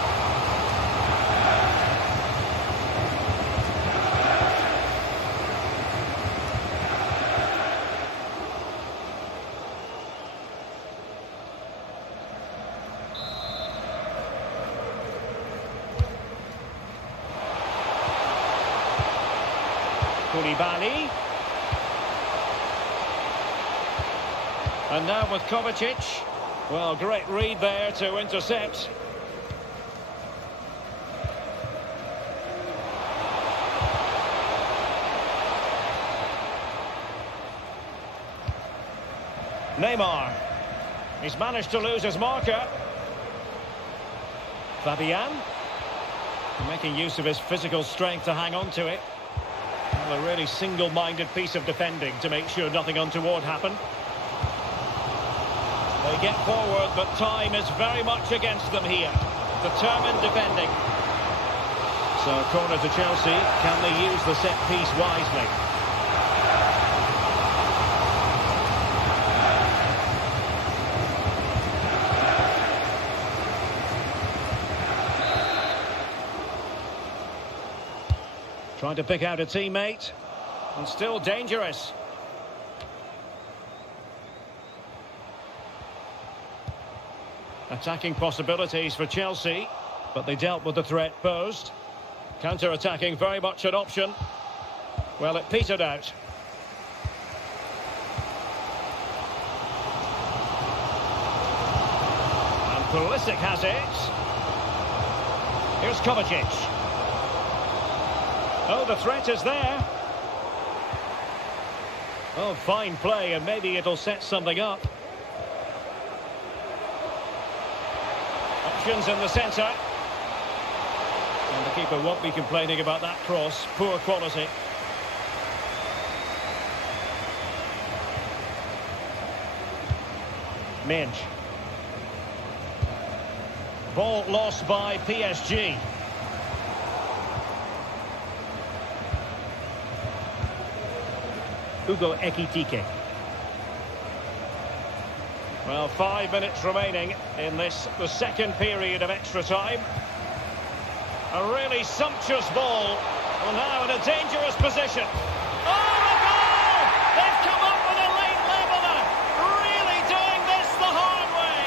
Koulibaly. And now with Kovacic. Well, great read there to intercept. Neymar. He's managed to lose his marker. Fabian. Making use of his physical strength to hang on to it. Well, a really single-minded piece of defending to make sure nothing untoward happened. They get forward, but time is very much against them here. Determined defending. So, corner to Chelsea. Can they use the set piece wisely? Trying to pick out a teammate. And still dangerous. Attacking possibilities for Chelsea, but they dealt with the threat posed. Counter-attacking very much an option. Well, it petered out. And Pulisic has it. Here's Kovacic. Oh, the threat is there. Oh, fine play, and maybe it'll set something up. Options in the centre. And the keeper won't be complaining about that cross. Poor quality. Minge. Ball lost by PSG. Hugo Ekitike. Well, 5 minutes remaining in this, the second period of extra time. A really sumptuous ball. Well, now in a dangerous position. Oh, a goal! They've come up with a late leveller. Really doing this the hard way.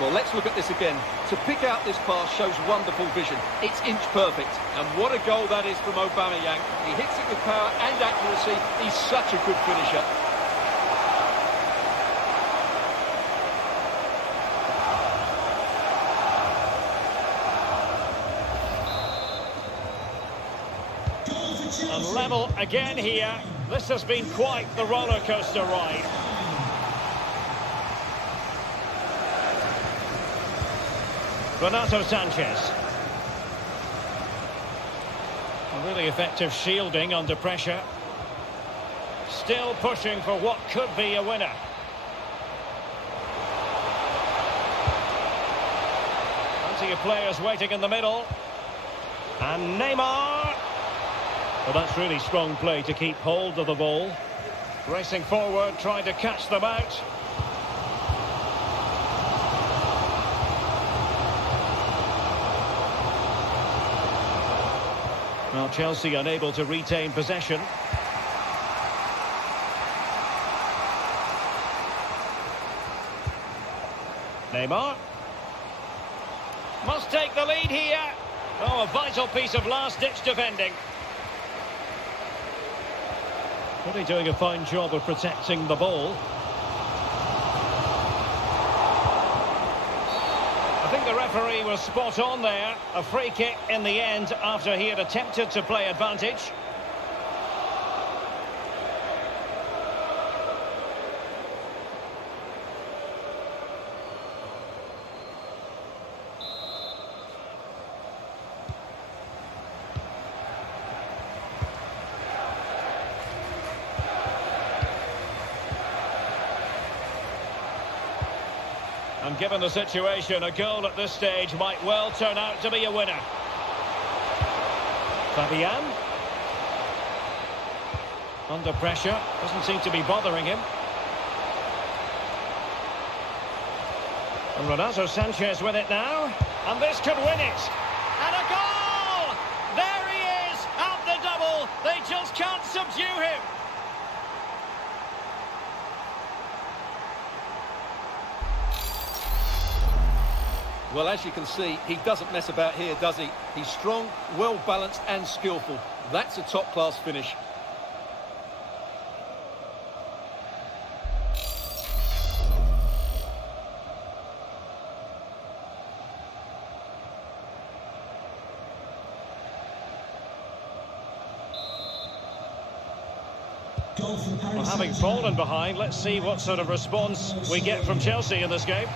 Well, let's look at this again. To pick out this pass shows wonderful vision. It's inch perfect. And what a goal that is from Aubameyang. He hits it with power and accuracy. He's such a good finisher. And level again here. This has been quite the roller coaster ride. Renato Sanchez. A really effective shielding under pressure. Still pushing for what could be a winner. Plenty of players waiting in the middle. And Neymar. Well, that's really strong play to keep hold of the ball. Racing forward, trying to catch them out. Well, Chelsea unable to retain possession. Neymar. Must take the lead here. Oh, a vital piece of last-ditch defending. Really doing a fine job of protecting the ball. I think the referee was spot on there. A free kick in the end after he had attempted to play advantage. And given the situation, a goal at this stage might well turn out to be a winner. Fabian. Under pressure. Doesn't seem to be bothering him. And Renato Sanchez with it now. And this could win it. And a goal! There he is at the double. They just can't subdue him. Well, as you can see, he doesn't mess about here, does he? He's strong, well-balanced and skillful. That's a top-class finish. Well, having fallen behind, let's see what sort of response we get from Chelsea in this game.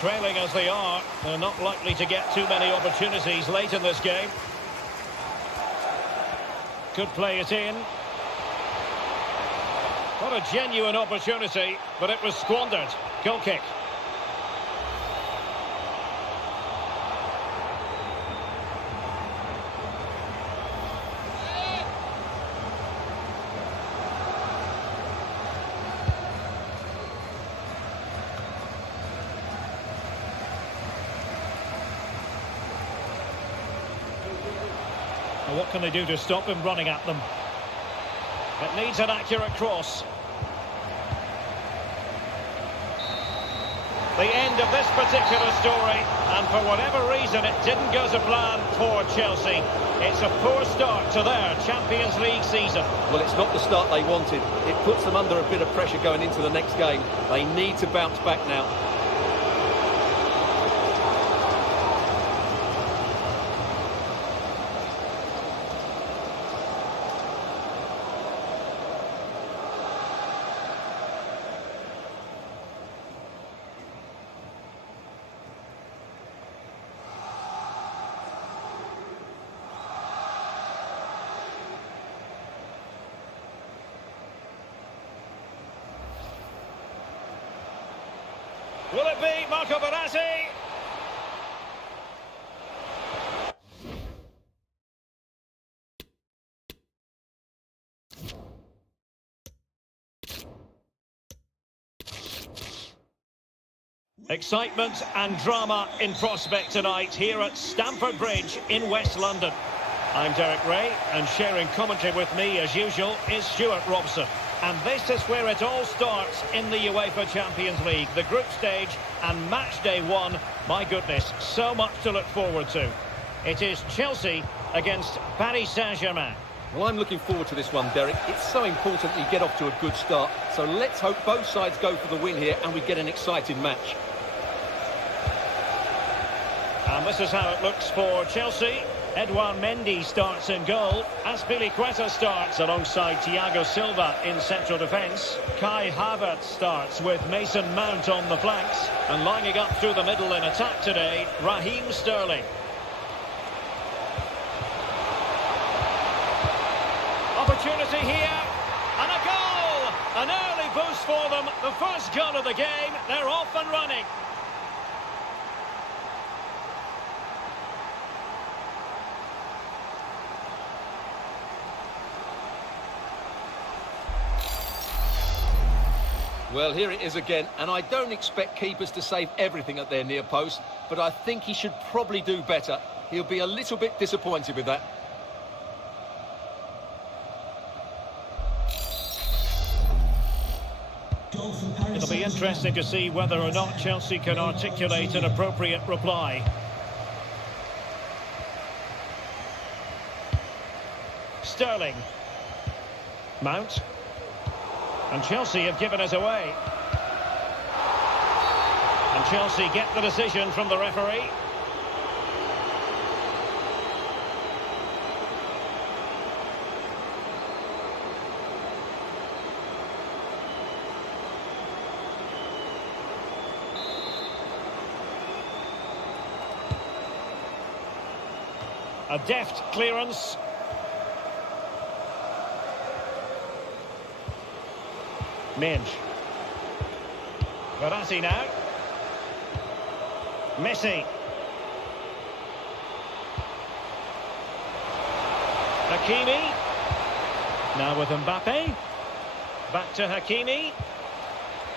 Trailing as they are, they're not likely to get too many opportunities late in this game. Could play it in. What a genuine opportunity, but it was squandered. Goal kick. What can they do to stop him running at them? It needs an accurate cross. The end of this particular story, and for whatever reason it didn't go to plan for Chelsea. It's a poor start to their Champions League season. Well, it's not the start they wanted. It puts them under a bit of pressure going into the next game. They need to bounce back now. Will it be Marco Verratti? Excitement and drama in prospect tonight here at Stamford Bridge in West London. I'm Derek Ray, and sharing commentary with me as usual is Stuart Robson. And this is where it all starts in the UEFA Champions League, the group stage and match day one. My goodness, so much to look forward to. It is Chelsea against Paris Saint-Germain. Well, I'm looking forward to this one, Derek. It's so important that you get off to a good start. So let's hope both sides go for the win here and we get an exciting match. And this is how it looks for Chelsea. Edouard Mendy starts in goal. Azpilicueta starts alongside Thiago Silva in central defence. Kai Havertz starts with Mason Mount on the flanks. And lining up through the middle in attack today, Raheem Sterling. Opportunity here. And a goal! An early boost for them. The first goal of the game. They're off and running. Well, here it is again, and I don't expect keepers to save everything at their near post, but I think he should probably do better. He'll be a little bit disappointed with that. It'll be interesting to see whether or not Chelsea can articulate an appropriate reply. Sterling. Mount. And Chelsea have given us away. And Chelsea get the decision from the referee. A deft clearance. Minge. Verratti now. Messi. Hakimi. Now with Mbappe. Back to Hakimi.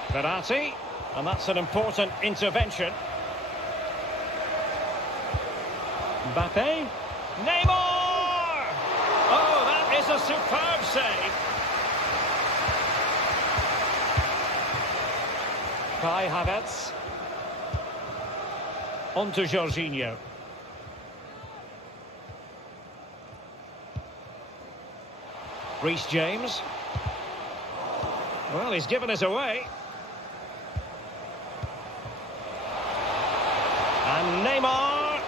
Verratti. And that's an important intervention. Mbappe. Neymar! Oh, that is a superb save. Kai Havertz. On to Jorginho. Reece James. Well, he's given us away. And Neymar.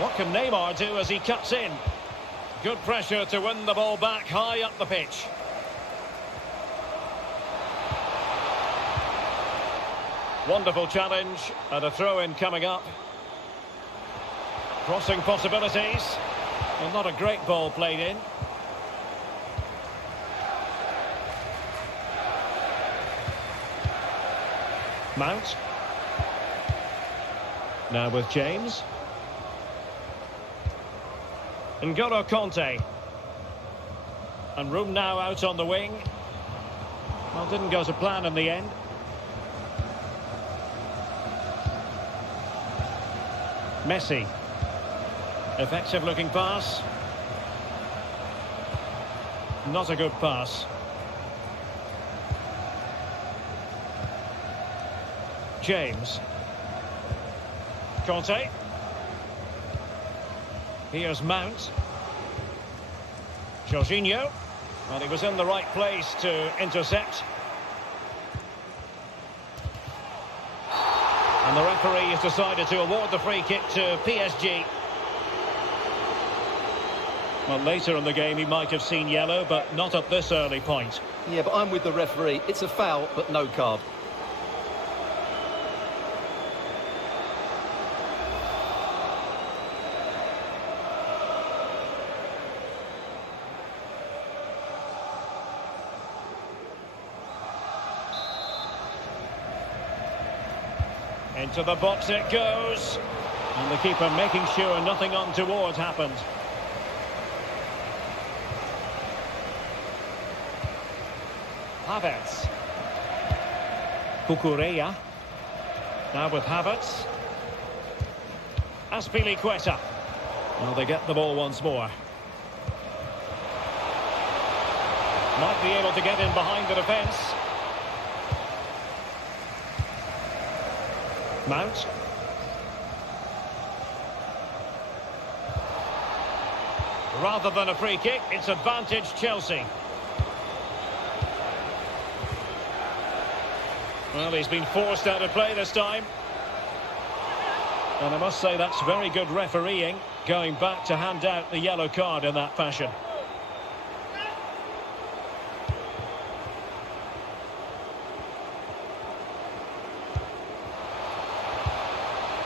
What can Neymar do as he cuts in? Good pressure to win the ball back high up the pitch. Wonderful challenge and a throw-in coming up. Crossing possibilities. Well, not a great ball played in. Mount. Now with James. N'Golo Conte. And room now out on the wing. Well, didn't go to plan in the end. Messi. Effective looking pass. Not a good pass. James. Conte. Here's Mount. Jorginho. Well, he was in the right place to intercept. And the referee has decided to award the free kick to PSG. Well, later in the game he might have seen yellow, but not at this early point. Yeah, but I'm with the referee. It's a foul, but no card. Into the box it goes. And the keeper making sure nothing untoward happened. Havertz. Cucurella. Now with Havertz. Azpilicueta. Well, they get the ball once more. Might be able to get in behind the defence. Mount. Rather than a free kick, it's advantage Chelsea. Well, he's been forced out of play this time. And I must say that's very good refereeing, going back to hand out the yellow card in that fashion.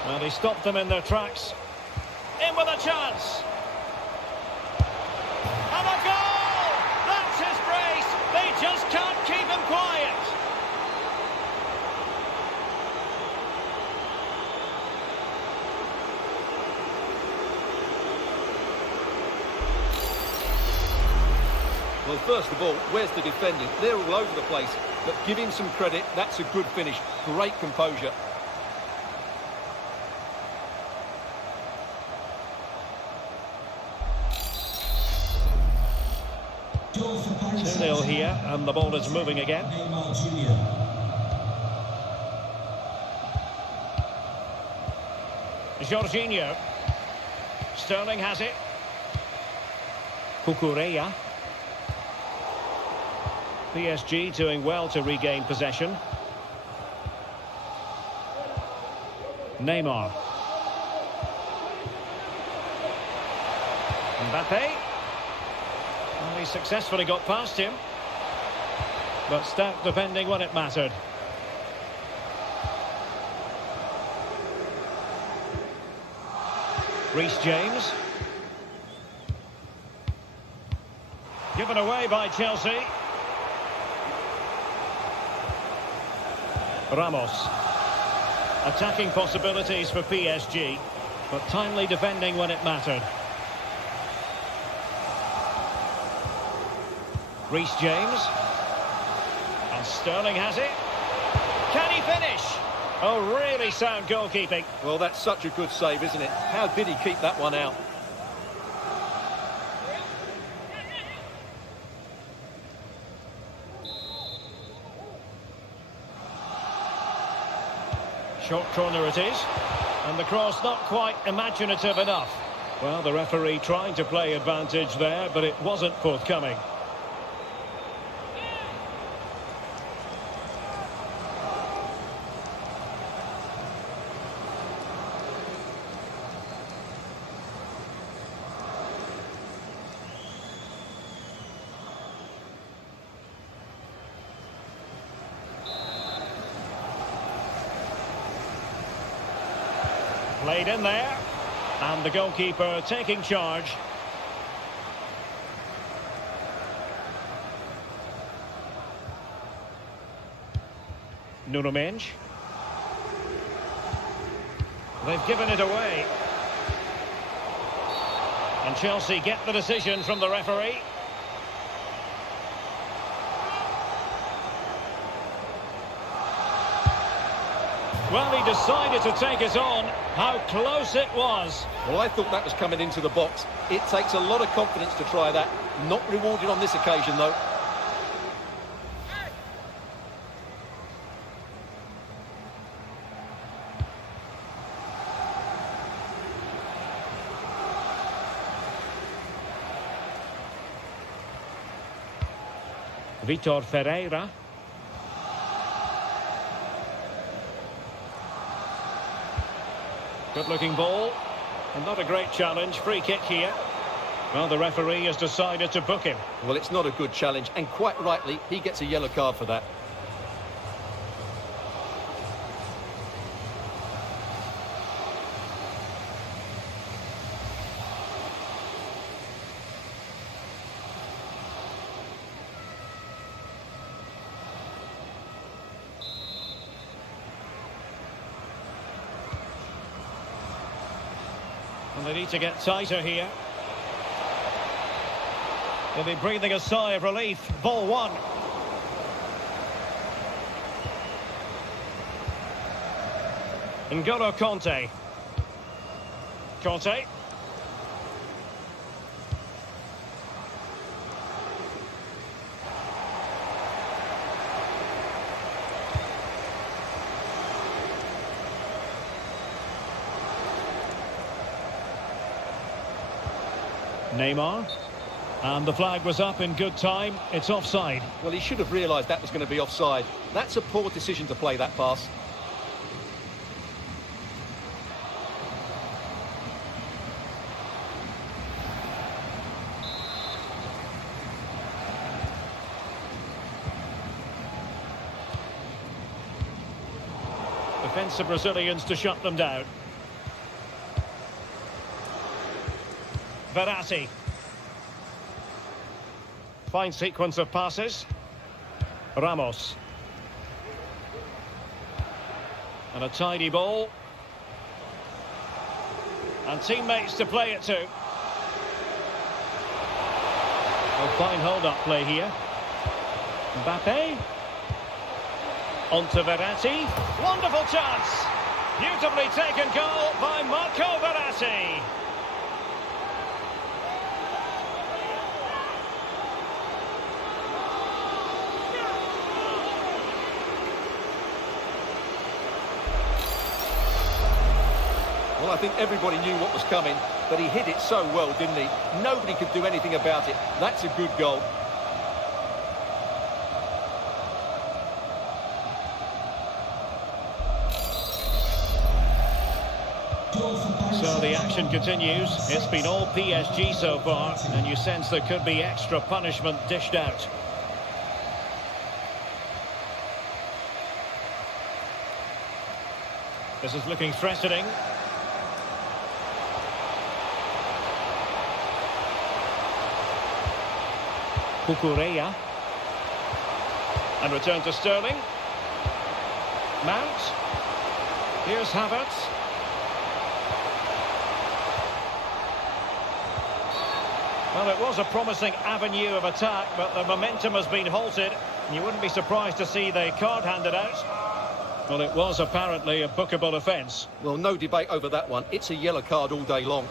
Well, he stopped them in their tracks. In with a chance. And a goal! That's his brace. They just can't keep him quiet. Well, first of all, where's the defending? They're all over the place. But give him some credit. That's a good finish. Great composure. 2-0 here, and the ball is moving again. Jorginho. Sterling has it. Cucurella. PSG doing well to regain possession. Neymar. Mbappe. Well, he successfully got past him. But stout defending when it mattered. Reece James. Given away by Chelsea. Ramos. Attacking possibilities for PSG, but timely defending when it mattered. Reece James. And Sterling has it. Can he finish? Oh, really sound goalkeeping. Well, that's such a good save, isn't it? How did he keep that one out? Short corner it is. And the cross not quite imaginative enough. Well, the referee trying to play advantage there, but it wasn't forthcoming. Played in there, and the goalkeeper taking charge. Nuno Mendes. They've given it away. And Chelsea get the decision from the referee. Well, he decided to take it on. How close it was. Well, I thought that was coming into the box. It takes a lot of confidence to try that. Not rewarded on this occasion, though. Vitor Ferreira. Good-looking ball. And not a great challenge. Free kick here. Well, the referee has decided to book him. Well, it's not a good challenge, and quite rightly, he gets a yellow card for that. And they need to get tighter here. They'll be breathing a sigh of relief. Ball one. N'Golo Conte. Conte. Neymar. And the flag was up in good time. It's offside. Well, he should have realised that was going to be offside. That's a poor decision to play that pass. Defensive Brazilians to shut them down. Verratti. Fine sequence of passes. Ramos. And a tidy ball. And teammates to play it to. A fine hold-up play here. Mbappe. On to Verratti. Wonderful chance. Beautifully taken goal by Marco Verratti. Well, I think everybody knew what was coming, but he hit it so well, didn't he? Nobody could do anything about it. That's a good goal. So the action continues. It's been all PSG so far, and you sense there could be extra punishment dished out. This is looking threatening. Cucurella. And return to Sterling. Mount. Here's Havertz. Well, it was a promising avenue of attack, but the momentum has been halted. You wouldn't be surprised to see the card handed out. Well, it was apparently a bookable offence. Well, no debate over that one. It's a yellow card all day long.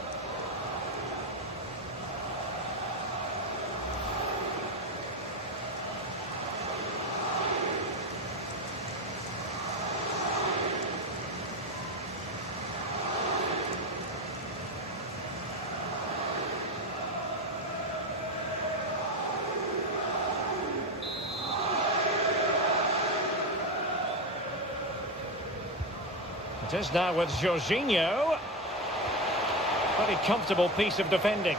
It is now with Jorginho. Very comfortable piece of defending.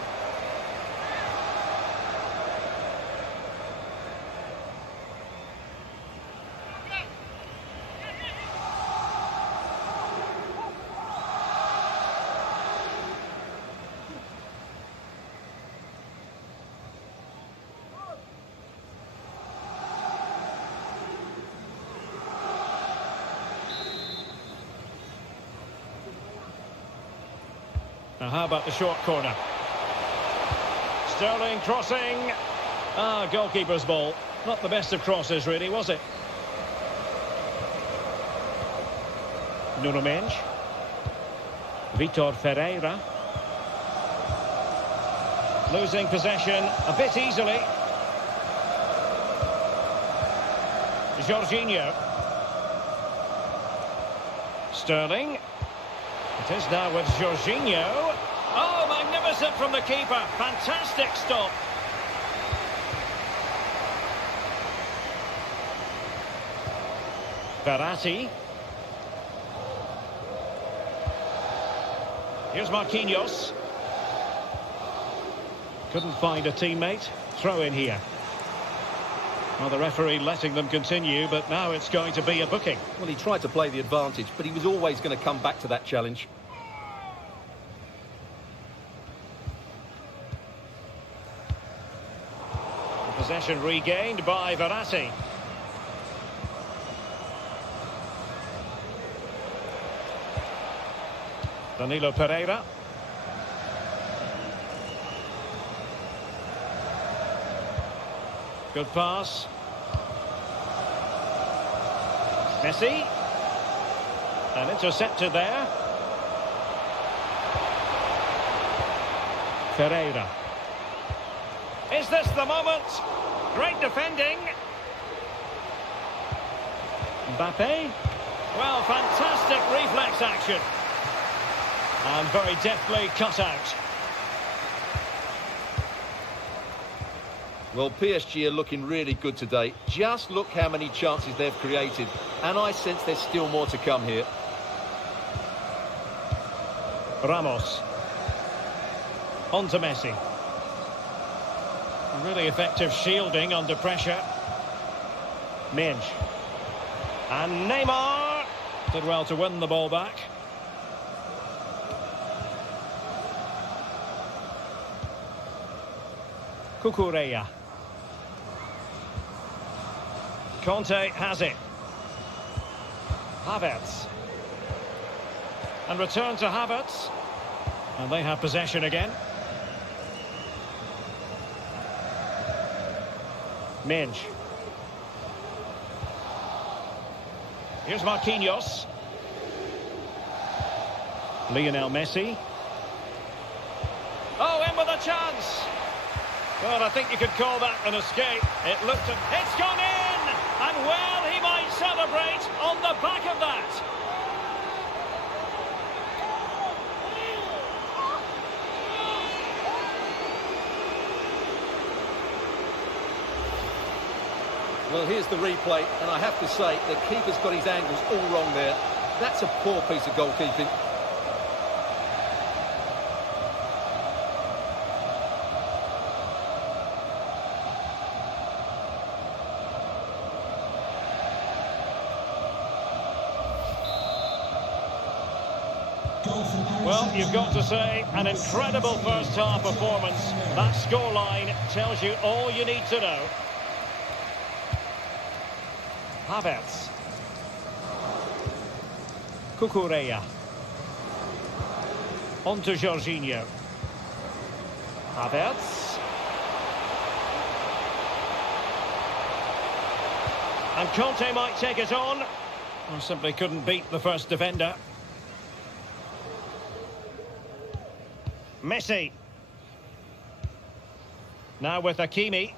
Now how about the short corner? Sterling crossing. Goalkeeper's ball. Not the best of crosses really, was it? Nuno Mendes. Vitor Ferreira. Losing possession a bit easily. Jorginho. Sterling. It is now with Jorginho. Oh, magnificent from the keeper. Fantastic stop. Verratti. Here's Marquinhos. Couldn't find a teammate. Throw in here. Well, the referee letting them continue, but now it's going to be a booking. Well, he tried to play the advantage, but he was always going to come back to that challenge. Possession regained by Verratti. Danilo Pereira. Good pass. Messi. And intercepted there. Ferreira. Is this the moment? Great defending. Mbappe. Well, fantastic reflex action. And very deftly cut out. Well, PSG are looking really good today. Just look how many chances they've created. And I sense there's still more to come here. Ramos. On to Messi. Really effective shielding under pressure. Mendes. And Neymar. Did well to win the ball back. Cucurella. Conte has it. Havertz. And return to Havertz. And they have possession again. Mendes. Here's Marquinhos. Lionel Messi. Oh, in with a chance. Well, I think you could call that an escape. It looked at... It's gone in! And well, he might celebrate on the back of that. Well, here's the replay, and I have to say, the keeper's got his angles all wrong there. That's a poor piece of goalkeeping. Well, you've got to say, an incredible first-half performance. That scoreline tells you all you need to know. Havertz. Cucurella. On to Jorginho. Havertz. And Conte might take it on. Or simply couldn't beat the first defender. Messi. Now with Hakimi.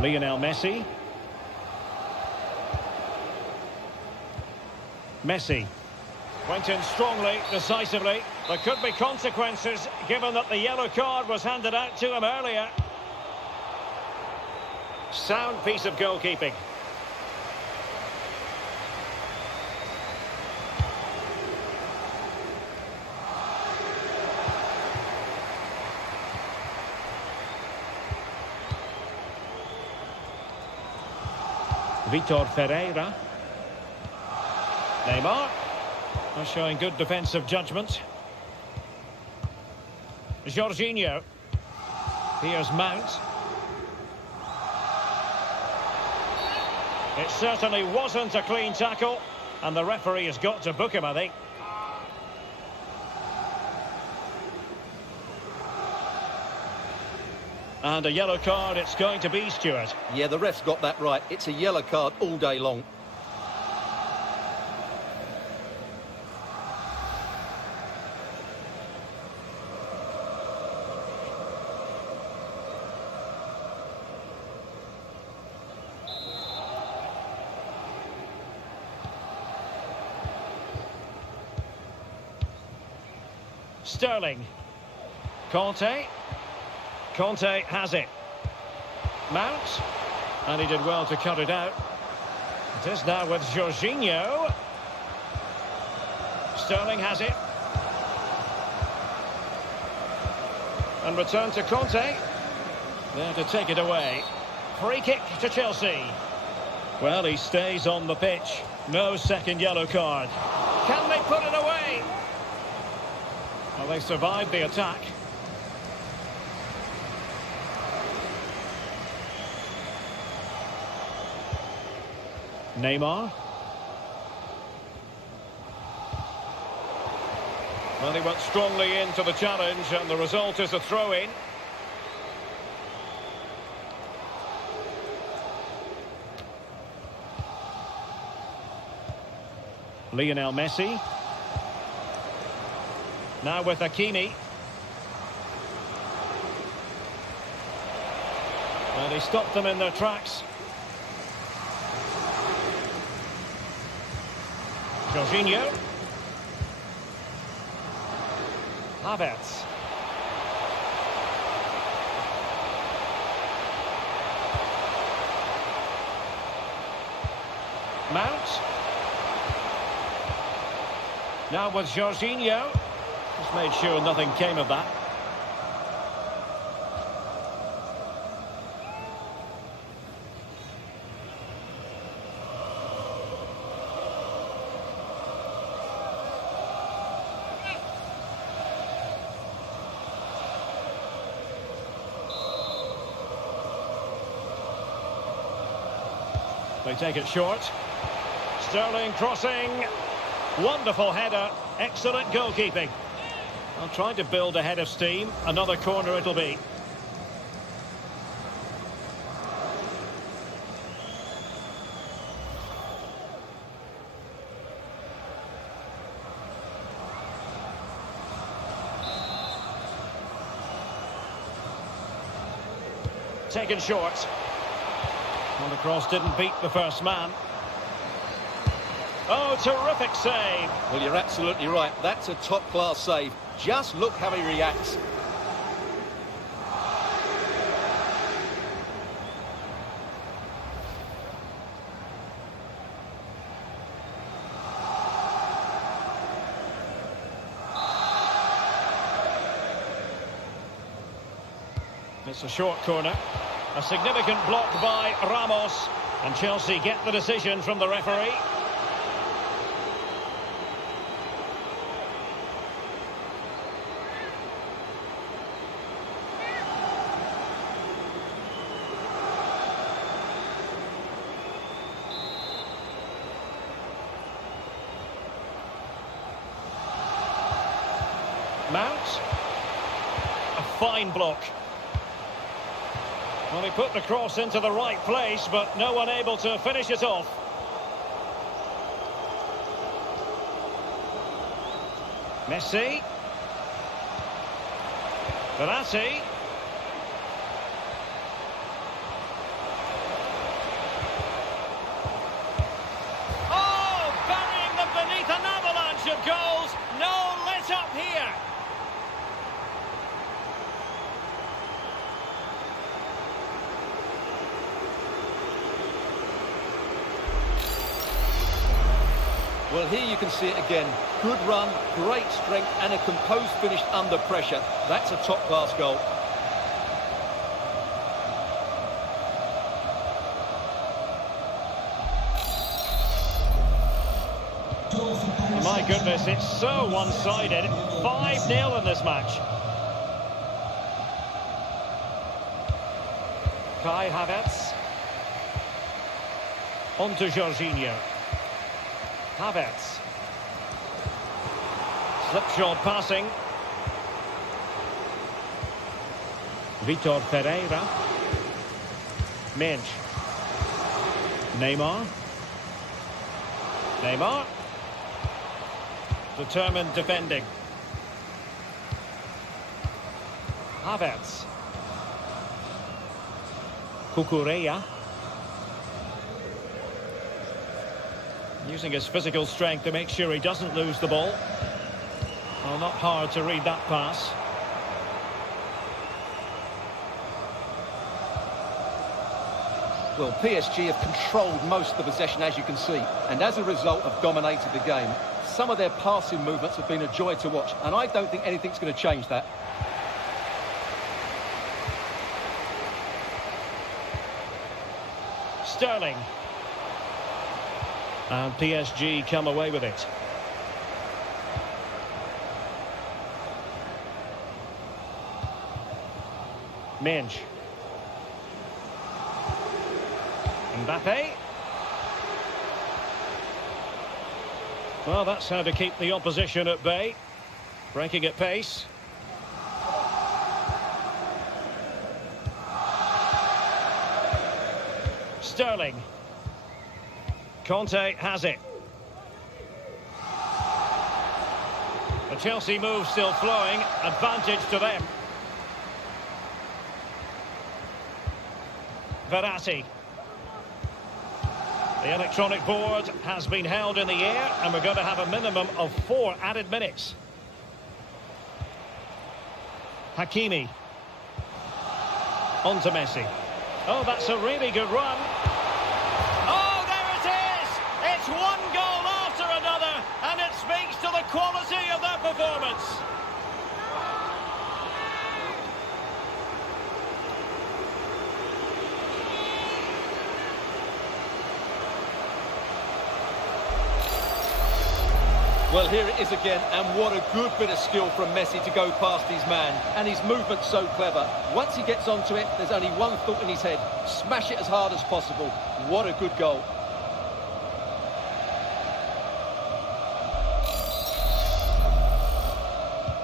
Lionel Messi. Messi. Went in strongly, decisively. There could be consequences given that the yellow card was handed out to him earlier. Sound piece of goalkeeping. Vitor Ferreira. Neymar. Are showing good defensive judgment. Jorginho. Here's Mount. It certainly wasn't a clean tackle, and the referee has got to book him, I think. And a yellow card it's going to be, Stuart. Yeah, the ref's got that right. It's a yellow card all day long. Sterling. Conte. Conte has it. Mount. And he did well to cut it out. It is now with Jorginho. Sterling has it. And return to Conte. There to take it away. Free kick to Chelsea. Well, he stays on the pitch. No second yellow card. Can they put it away? Well, they survived the attack. Neymar. Well, he went strongly into the challenge, and the result is a throw-in. Lionel Messi. Now with Hakimi. And he stopped them in their tracks. Jorginho. Havertz. Mount. Now with Jorginho. Just made sure nothing came of that. They take it short. Sterling crossing. Wonderful header. Excellent goalkeeping. I'm trying to build a head of steam. Another corner it'll be. Taken short. Well, the cross didn't beat the first man. Oh, terrific save. Well, you're absolutely right. That's a top-class save. Just look how he reacts. It's a short corner. A significant block by Ramos. And Chelsea get the decision from the referee. Mount. A fine block. Well, he put the cross into the right place, but no one able to finish it off. Messi. Verratti. Oh, burying them beneath an avalanche of goals. No let up here. Well, here you can see it again. Good run, great strength, and a composed finish under pressure. That's a top-class goal. Goal for Paris My Saint-Germain. goodness, it's so one-sided. 5-0 in this match. Kai Havertz. On to Jorginho. Havertz. Slipshod passing. Vitor Pereira. Mensch. Neymar. Neymar. Determined defending. Havertz. Cucurella. Using his physical strength to make sure he doesn't lose the ball. Well, not hard to read that pass. Well, PSG have controlled most of the possession, as you can see, and as a result have dominated the game. Some of their passing movements have been a joy to watch, and I don't think anything's going to change that. Sterling. And PSG come away with it. Mensch. Mbappe. Well, that's how to keep the opposition at bay. Breaking at pace. Sterling. Conte has it. The Chelsea move still flowing. Advantage to them. Verratti. The electronic board has been held in the air, and we're going to have a minimum of 4 added minutes. Hakimi. On to Messi. Oh, that's a really good run. Oh, there it is! It's one goal after another, and it speaks to the quality of their performance. Well, here it is again, and what a good bit of skill from Messi to go past his man. And his movement's so clever. Once he gets onto it, there's only one thought in his head. Smash it as hard as possible. What a good goal.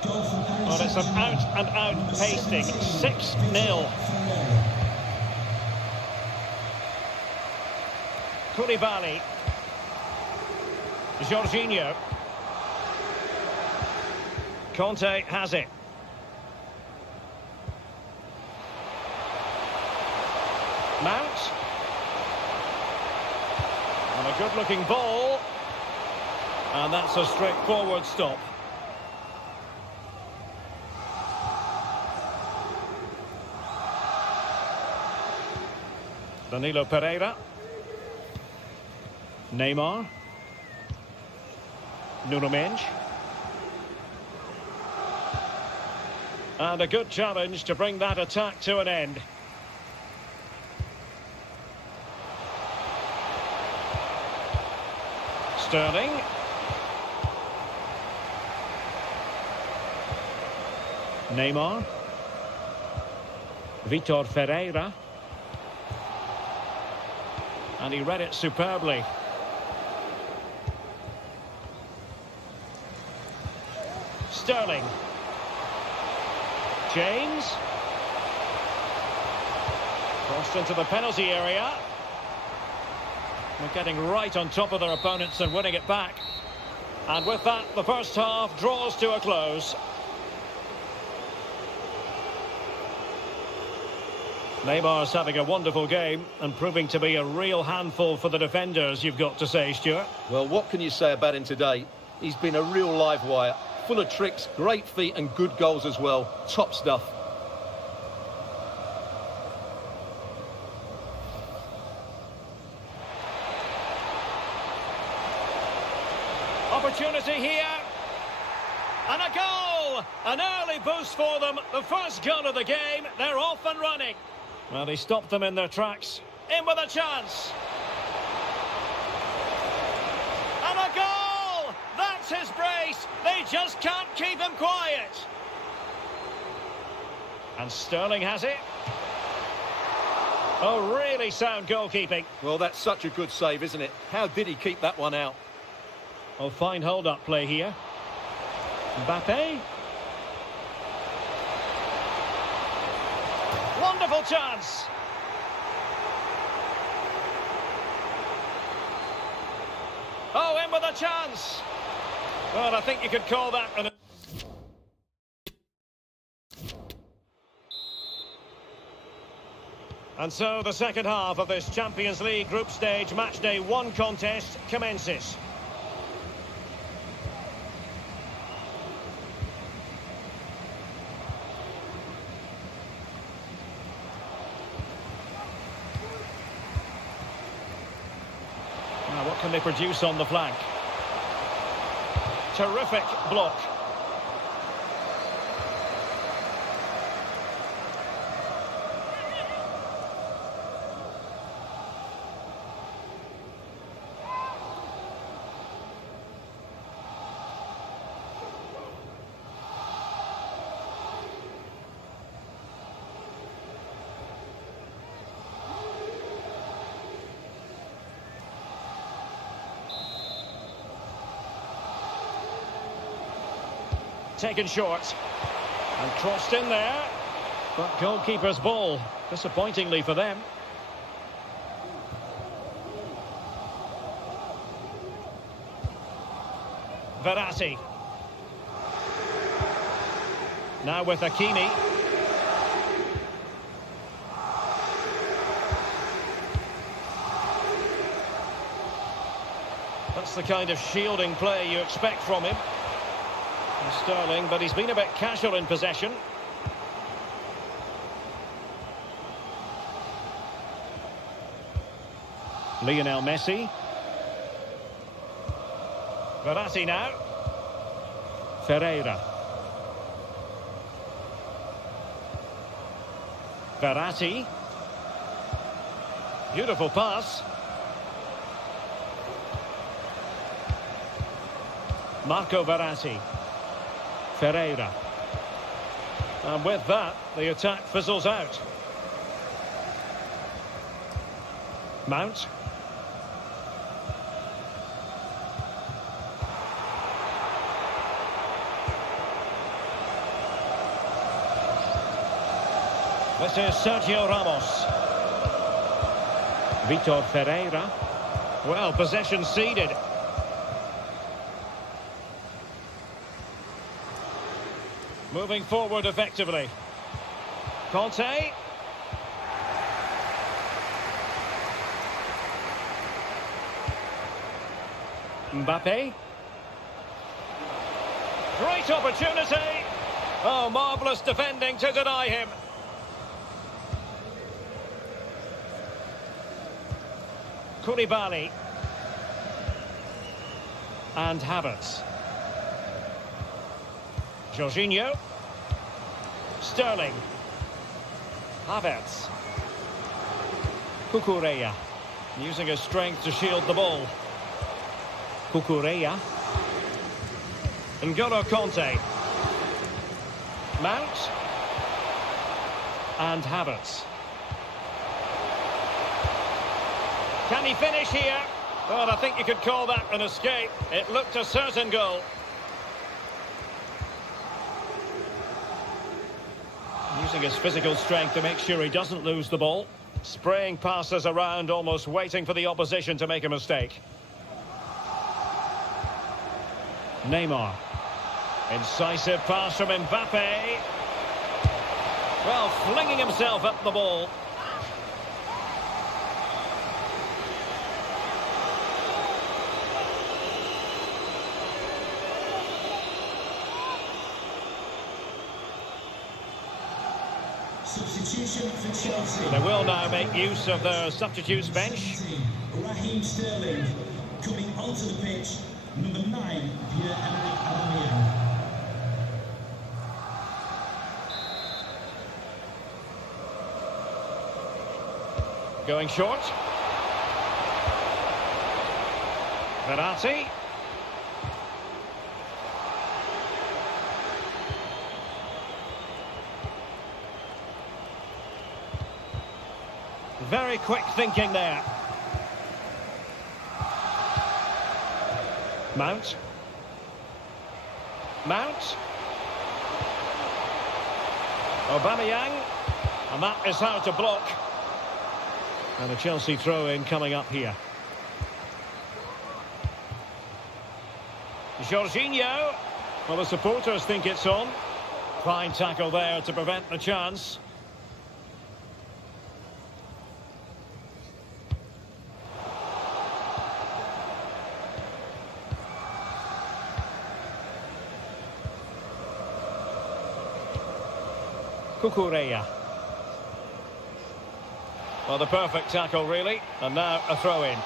Goal for Paris Well, it's an Saint-Germain. out-and-out pasting. 6-0. Koulibaly. Jorginho. Conte has it. Mount. And a good-looking ball. And that's a straightforward stop. Danilo Pereira. Neymar. Nuno Mensch. And a good challenge to bring that attack to an end. Sterling. Neymar. Vitor Ferreira. And he read it superbly. Sterling. James. Crossed into the penalty area. They're getting right on top of their opponents and winning it back. And with that, the first half draws to a close. Neymar's having a wonderful game and proving to be a real handful for the defenders, you've got to say, Stuart. Well, what can you say about him today? He's been a real live wire. Full of tricks, great feet and good goals as well. Top stuff. Opportunity here. And a goal! An early boost for them. The first goal of the game. They're off and running. Well, they stopped them in their tracks. In with a chance. And a goal! That's his brace. They just can't keep him quiet. And Sterling has it. Oh, really sound goalkeeping. Well, that's such a good save, isn't it? How did he keep that one out? Oh, fine hold-up play here. Mbappe. Wonderful chance. Oh, in with a chance. Well, I think you could call that an... And so the second half of this Champions League group stage matchday 1 contest commences. Now, what can they produce on the flank? Terrific block. Taken short and crossed in there, but goalkeeper's ball, disappointingly for them. Verratti now with Hakimi. That's the kind of shielding play you expect from him. Sterling, but he's been a bit casual in possession. Lionel Messi. Verratti now. Ferreira. Verratti. Beautiful pass. Marco Verratti. Ferreira. And with that, the attack fizzles out. Mount. This is Sergio Ramos. Vitor Ferreira. Well, possession ceded. Moving forward effectively. Conte. Mbappe. Great opportunity. Oh, marvellous defending to deny him. Koulibaly. And Havertz. Jorginho. Sterling. Havertz. Cucurella. Using his strength to shield the ball. Cucurella. N'Golo Conte. Mount. And Havertz. Can he finish here? Well, I think you could call that an escape. It looked a certain goal. Using his physical strength to make sure he doesn't lose the ball. Spraying passes around, almost waiting for the opposition to make a mistake. Neymar. Incisive pass from Mbappe. Well, flinging himself at the ball. Substitution for Chelsea. They will now make use of their substitutes bench. Raheem Sterling coming onto the pitch. Number 9, Pierre-Emerick Aubameyang. Going short. Verratti. Very quick thinking there. Mount. Mount. Aubameyang. And that is how to block. And a Chelsea throw-in coming up here. Jorginho. Well, the supporters think it's on. Fine tackle there to prevent the chance. Cucurella. Well, the perfect tackle, really. And now a throw-in.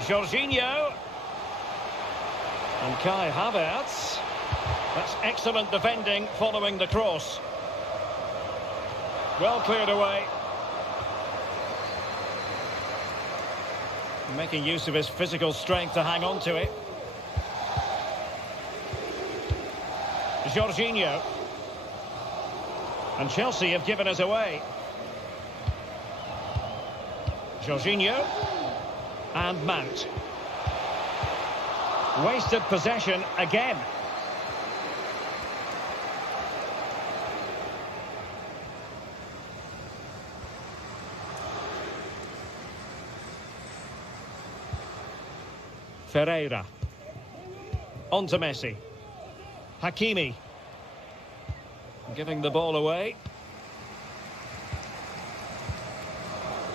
Jorginho. And Kai Havertz. That's excellent defending following the cross. Well cleared away. Making use of his physical strength to hang on to it. Jorginho. And Chelsea have given us away. Jorginho. And Mount. Wasted possession again. Ferreira. On to Messi. Hakimi. Giving the ball away.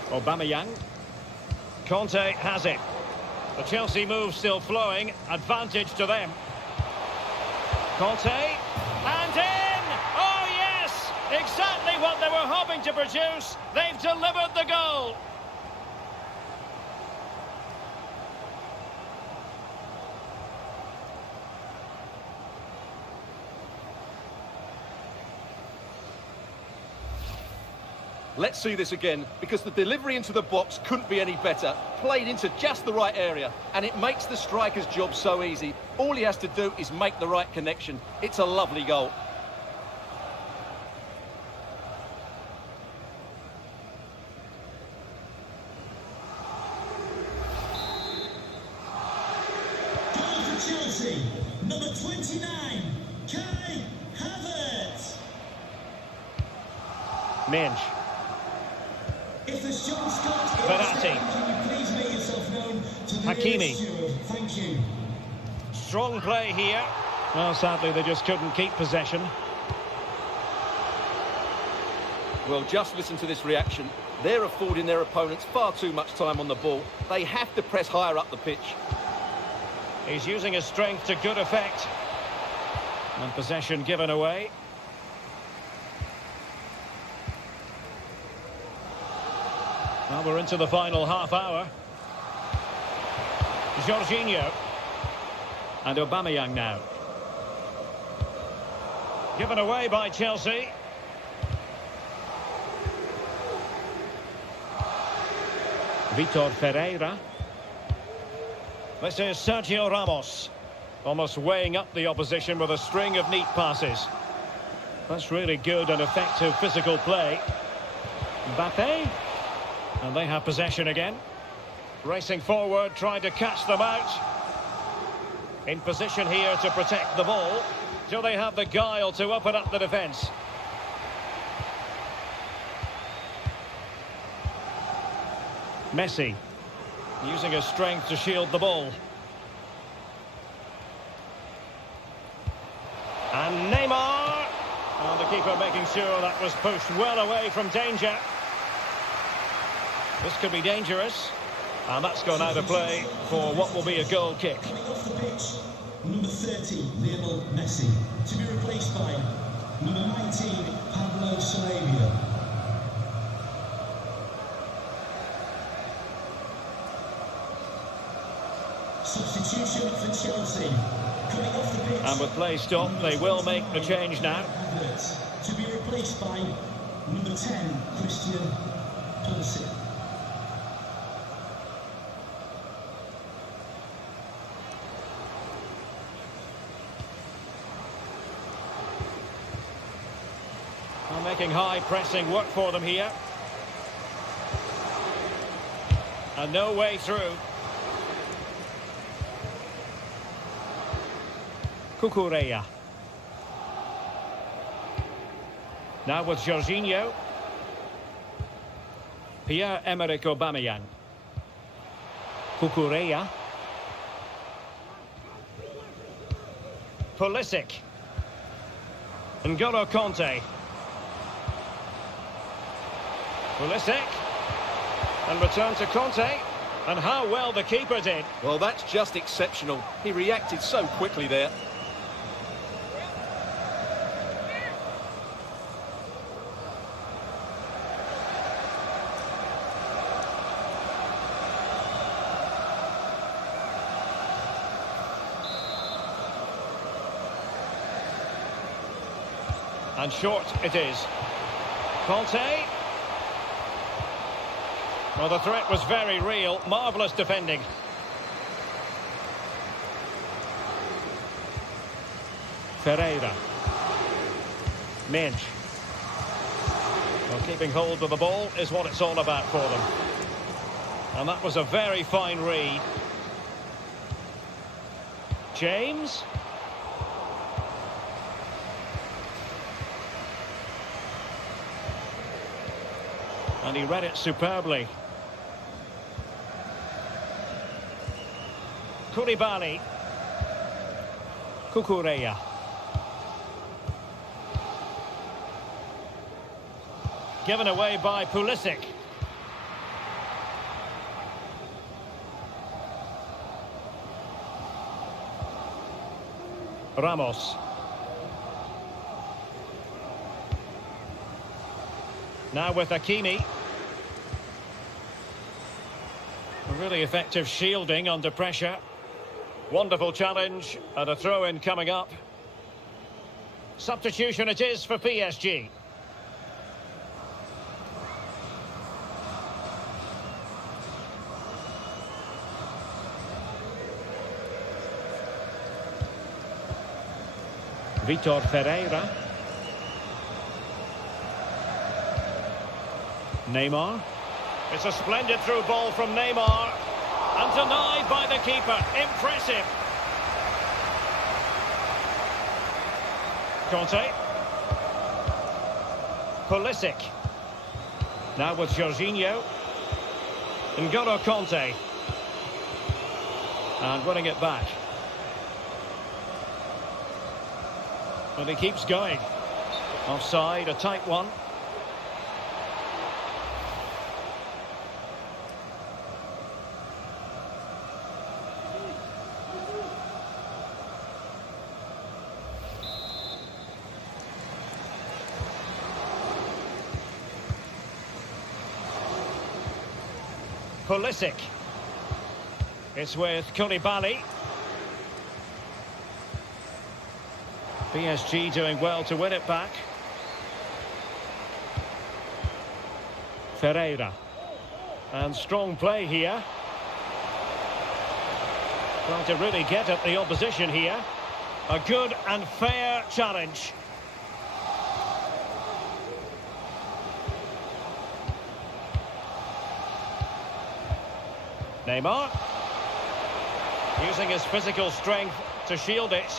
Aubameyang. Conte has it. The Chelsea move still flowing. Advantage to them. Conte. And in! Oh yes! Exactly what they were hoping to produce. They've delivered the goal. Let's see this again, because the delivery into the box couldn't be any better. Played into just the right area, and it makes the striker's job so easy. All he has to do is make the right connection. It's a lovely goal. Goal for Chelsea, number 29, Kai Havertz. Minge. If there's John Scott, Verratti. can you please make yourself known to the Hakimi. nearest steward? Thank you. Strong play here. Well, sadly, they just couldn't keep possession. Well, just listen to this reaction. They're affording their opponents far too much time on the ball. They have to press higher up the pitch. He's using his strength to good effect. And possession given away. Well, we're into the final half hour. Jorginho. And Aubameyang now. Given away by Chelsea. Vitor Ferreira. This is Sergio Ramos. Almost weighing up the opposition with a string of neat passes. That's really good and effective physical play. Mbappe. And they have possession again. Racing forward, trying to catch them out. In position here to protect the ball. Do they have the guile to open up the defence? Messi. Using his strength to shield the ball. And Neymar. Oh, the keeper making sure that was pushed well away from danger. This could be dangerous. And that's gone out of play for what will be a goal kick. Coming off the pitch, number 30, Lionel Messi. To be replaced by number 19, Pablo Sarabia. Substitution for Chelsea. Coming off the pitch. And with play stopped, they will make the change now. To be replaced by number 10, Christian Pulisic. making high pressing work for them here. And no way through. Cucurella. Now with Jorginho. Pierre-Emerick Aubameyang. Cucurella. Pulisic. N'Golo Kanté. Pulisic. And return to Kanté. And how well the keeper did. Well, that's just exceptional. He reacted so quickly there. And short it is. Kanté. Well, the threat was very real. Marvellous defending. Ferreira. Mensch. Well, keeping hold of the ball is what it's all about for them. And that was a very fine read. James. And he read it superbly. Koulibaly. Cucurella. Given away by Pulisic. Ramos. Now with Hakimi. Really effective shielding under pressure. Wonderful challenge and a throw-in coming up. Substitution it is for PSG. Vitor Ferreira. Neymar. It's a splendid through ball from Neymar. And denied by the keeper. Impressive. Kanté. Pulisic. Now with Jorginho. N'Golo Kanté. And winning it back. But he keeps going. Offside, a tight one. Pulisic. It's with Koulibaly. PSG doing well to win it back. Ferreira. And strong play here. Trying to really get at the opposition here. A good and fair challenge. Neymar. Using his physical strength to shield it.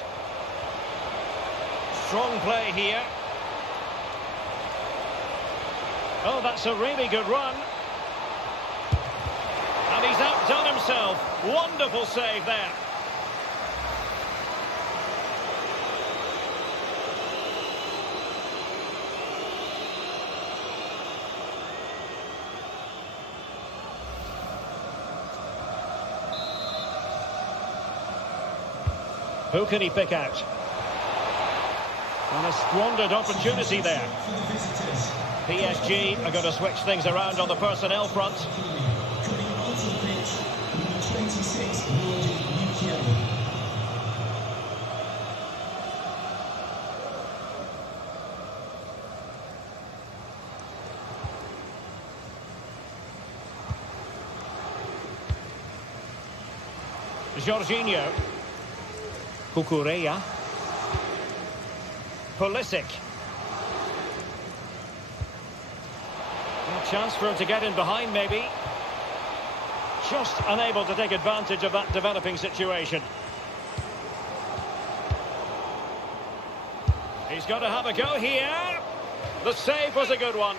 Strong play here. Oh, that's a really good run. And he's outdone himself. Wonderful save there. Who can he pick out? And a squandered opportunity there. PSG are going to switch things around on the personnel front. Coming onto the pitch, number 26, Jorginho. Cucurella. Pulisic. chance for him to get in behind, maybe. Just unable to take advantage of that developing situation. He's got to have a go here. The save was a good one.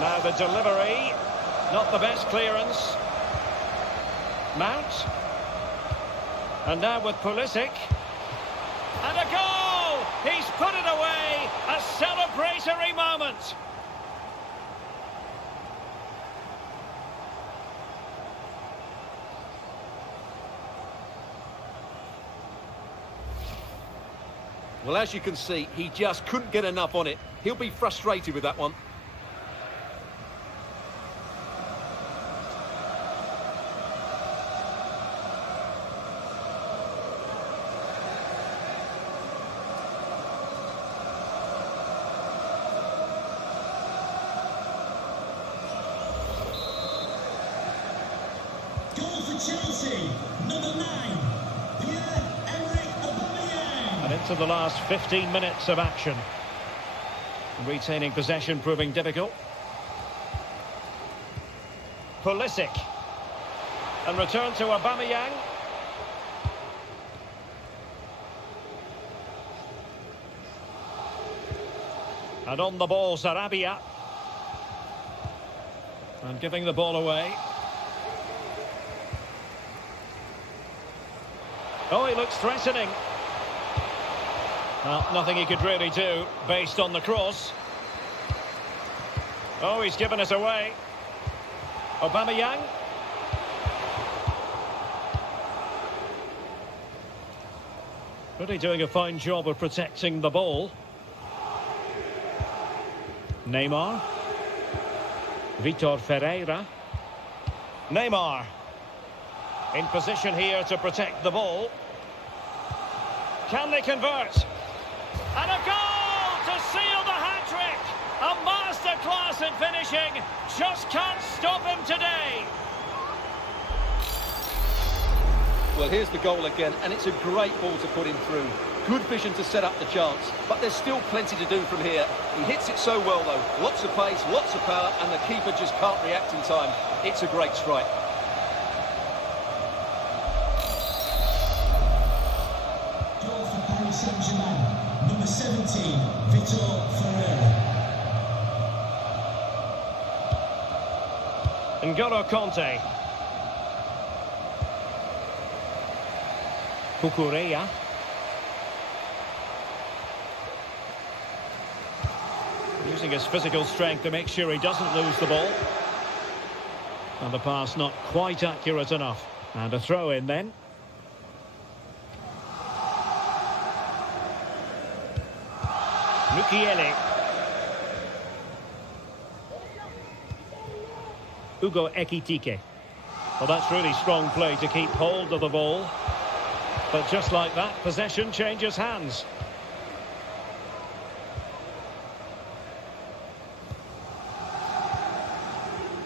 Now the delivery, not the best clearance. Mount. And now with Pulisic. And a goal! He's put it away! A celebratory moment! Well, as you can see, he just couldn't get enough on it. He'll be frustrated with that one. Chelsea, number 9, Pierre-Emerick Aubameyang. And into the last 15 minutes of action. Retaining possession proving difficult. Pulisic. And return to Aubameyang. And on the ball, Sarabia. And giving the ball away. Oh, he looks threatening. Well, nothing he could really do based on the cross. Oh, he's given us away. Aubameyang. Really doing a fine job of protecting the ball. Neymar. Vitor Ferreira. Neymar. In position here to protect the ball. Can they convert? And a goal to seal the hat-trick! A masterclass in finishing. Just can't stop him today. Well, here's the goal again, and it's a great ball to put him through. Good vision to set up the chance, but there's still plenty to do from here. He hits it so well, though. Lots of pace, lots of power, and the keeper just can't react in time. It's a great strike. Saint-Germain, number 17, Vitor Ferreira. N'Golo Conte. Cucurella. Using his physical strength to make sure he doesn't lose the ball. And the pass not quite accurate enough. And a throw in then. Mukiele. Hugo Ekitike. Well, that's really strong play to keep hold of the ball. But just like that, possession changes hands.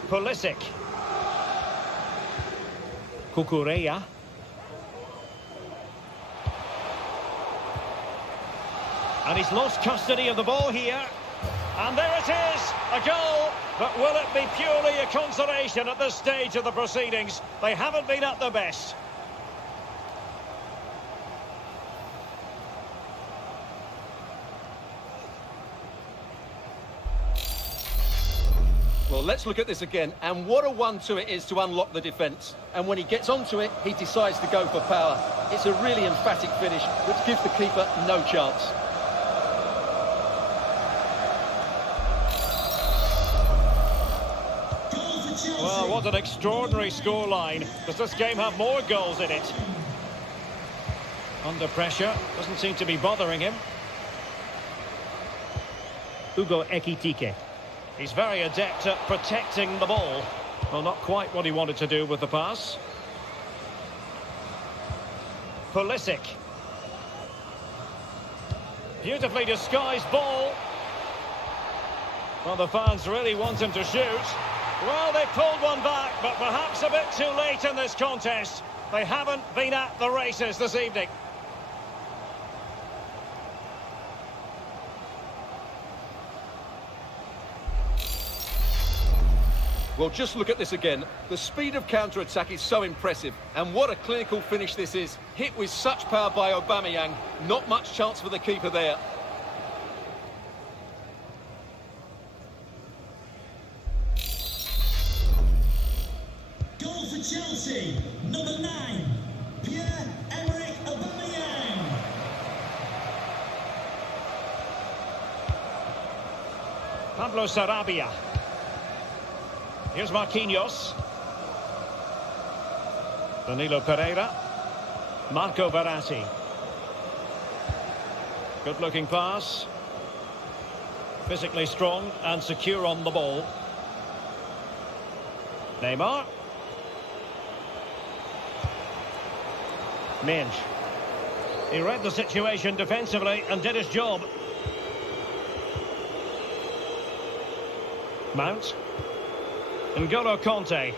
Pulisic. Cucurella. And he's lost custody of the ball here. And there it is, a goal. But will it be purely a consolation at this stage of the proceedings? They haven't been at their best. Well, let's look at this again. And what a one-two it is to unlock the defence. And when he gets onto it, he decides to go for power. It's a really emphatic finish, which gives the keeper no chance. Well, what an extraordinary scoreline. Does this game have more goals in it? Under pressure, doesn't seem to be bothering him. Hugo Ekitike. He's very adept at protecting the ball. Well, not quite what he wanted to do with the pass. Pulisic. Beautifully disguised ball. Well, the fans really want him to shoot. Well, they pulled one back, but perhaps a bit too late in this contest. They haven't been at the races this evening. Well, just look at this again. The speed of counter-attack is so impressive. And what a clinical finish this is. Hit with such power by Aubameyang. Not much chance for the keeper there. Goal for Chelsea, number 9, Pierre-Emerick Aubameyang. Pablo Sarabia. Here's Marquinhos. Danilo Pereira. Marco Verratti. Good-looking pass. Physically strong and secure on the ball. Neymar. Minge. He read the situation defensively and did his job. Mount. N'Golo Kanté.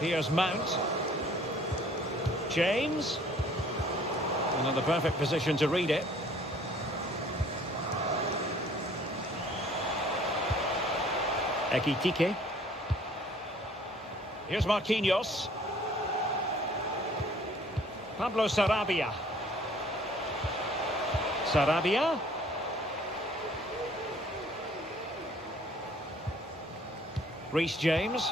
Here's Mount. James. And in the perfect position to read it. Ekitike. Here's Marquinhos. Pablo Sarabia. Sarabia. Reece James.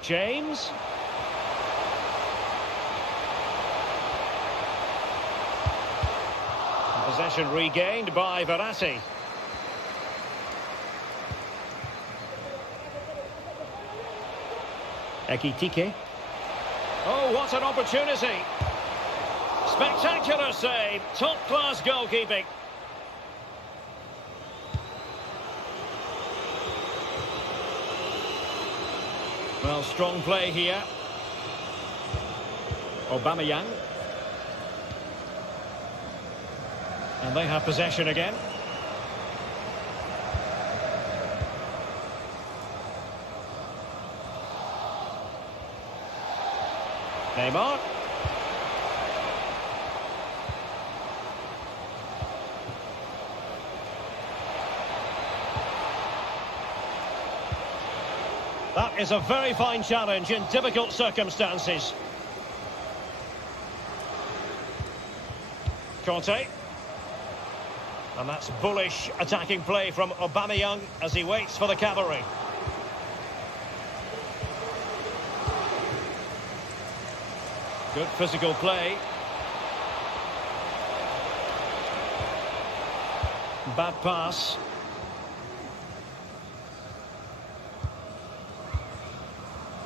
James. Possession regained by Verratti. Ekitike. Oh, what an opportunity. Spectacular save. Top-class goalkeeping. Well, strong play here. Aubameyang. And they have possession again. Neymar. That is a very fine challenge in difficult circumstances. Kanté. And that's bullish attacking play from Aubameyang as he waits for the cavalry. Good physical play. Bad pass.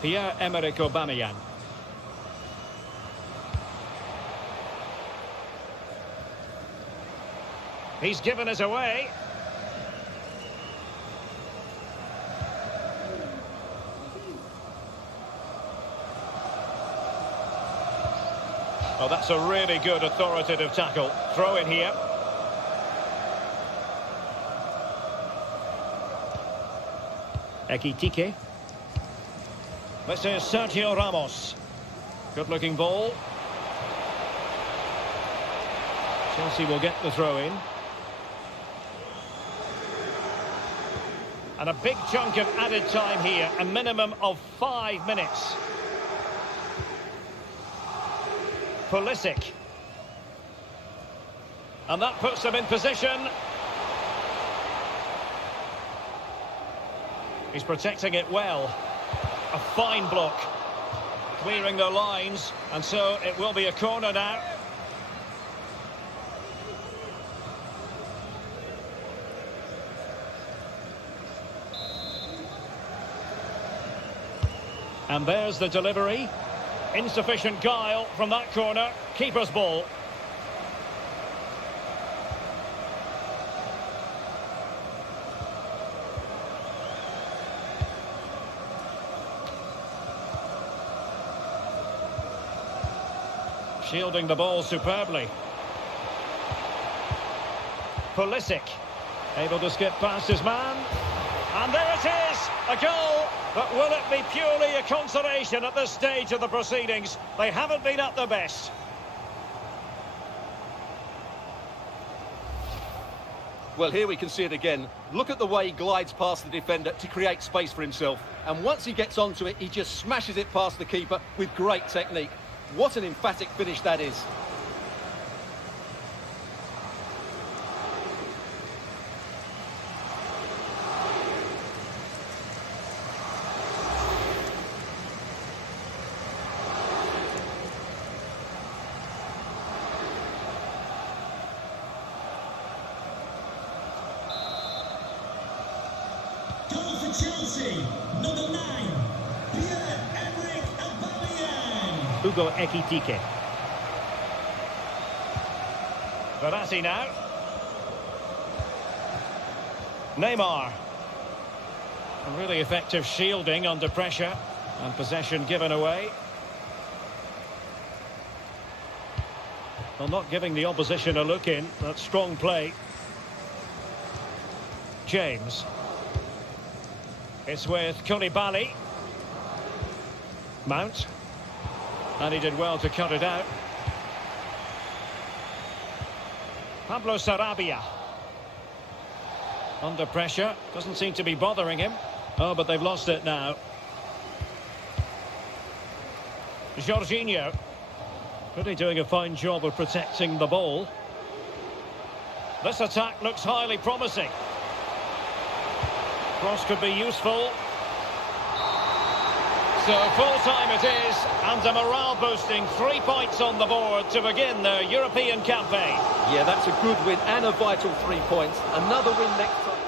Pierre-Emerick Aubameyang. He's given us away. Oh, that's a really good authoritative tackle. Throw in here. Ekitike. This is Sergio Ramos. Good-looking ball. Chelsea will get the throw in. And a big chunk of added time here, a minimum of 5 minutes. Pulisic. And that puts them in position. He's protecting it well. A fine block. Clearing the lines, and so it will be a corner now. And there's the delivery. Insufficient guile from that corner. Keeper's ball. Shielding the ball superbly. Pulisic, able to skip past his man. And there it is, a goal. But will it be purely a consolation at this stage of the proceedings? They haven't been at their best. Well, here we can see it again. Look at the way he glides past the defender to create space for himself. And once he gets onto it, he just smashes it past the keeper with great technique. What an emphatic finish that is. Goal for Chelsea, number 9, Pierre-Emerick Aubameyang. Hugo Ekitike. Verratti now. Neymar. A really effective shielding under pressure. And possession given away. Well, not giving the opposition a look in. That's strong play. James. It's with Koulibaly. Mount. And he did well to cut it out. Pablo Sarabia. Under pressure. Doesn't seem to be bothering him. Oh, but they've lost it now. Jorginho. Really doing a fine job of protecting the ball. This attack looks highly promising. Cross could be useful. So full-time it is, and a morale-boosting 3 points on the board to begin their European campaign. Yeah, that's a good win and a vital 3 points. Another win next time.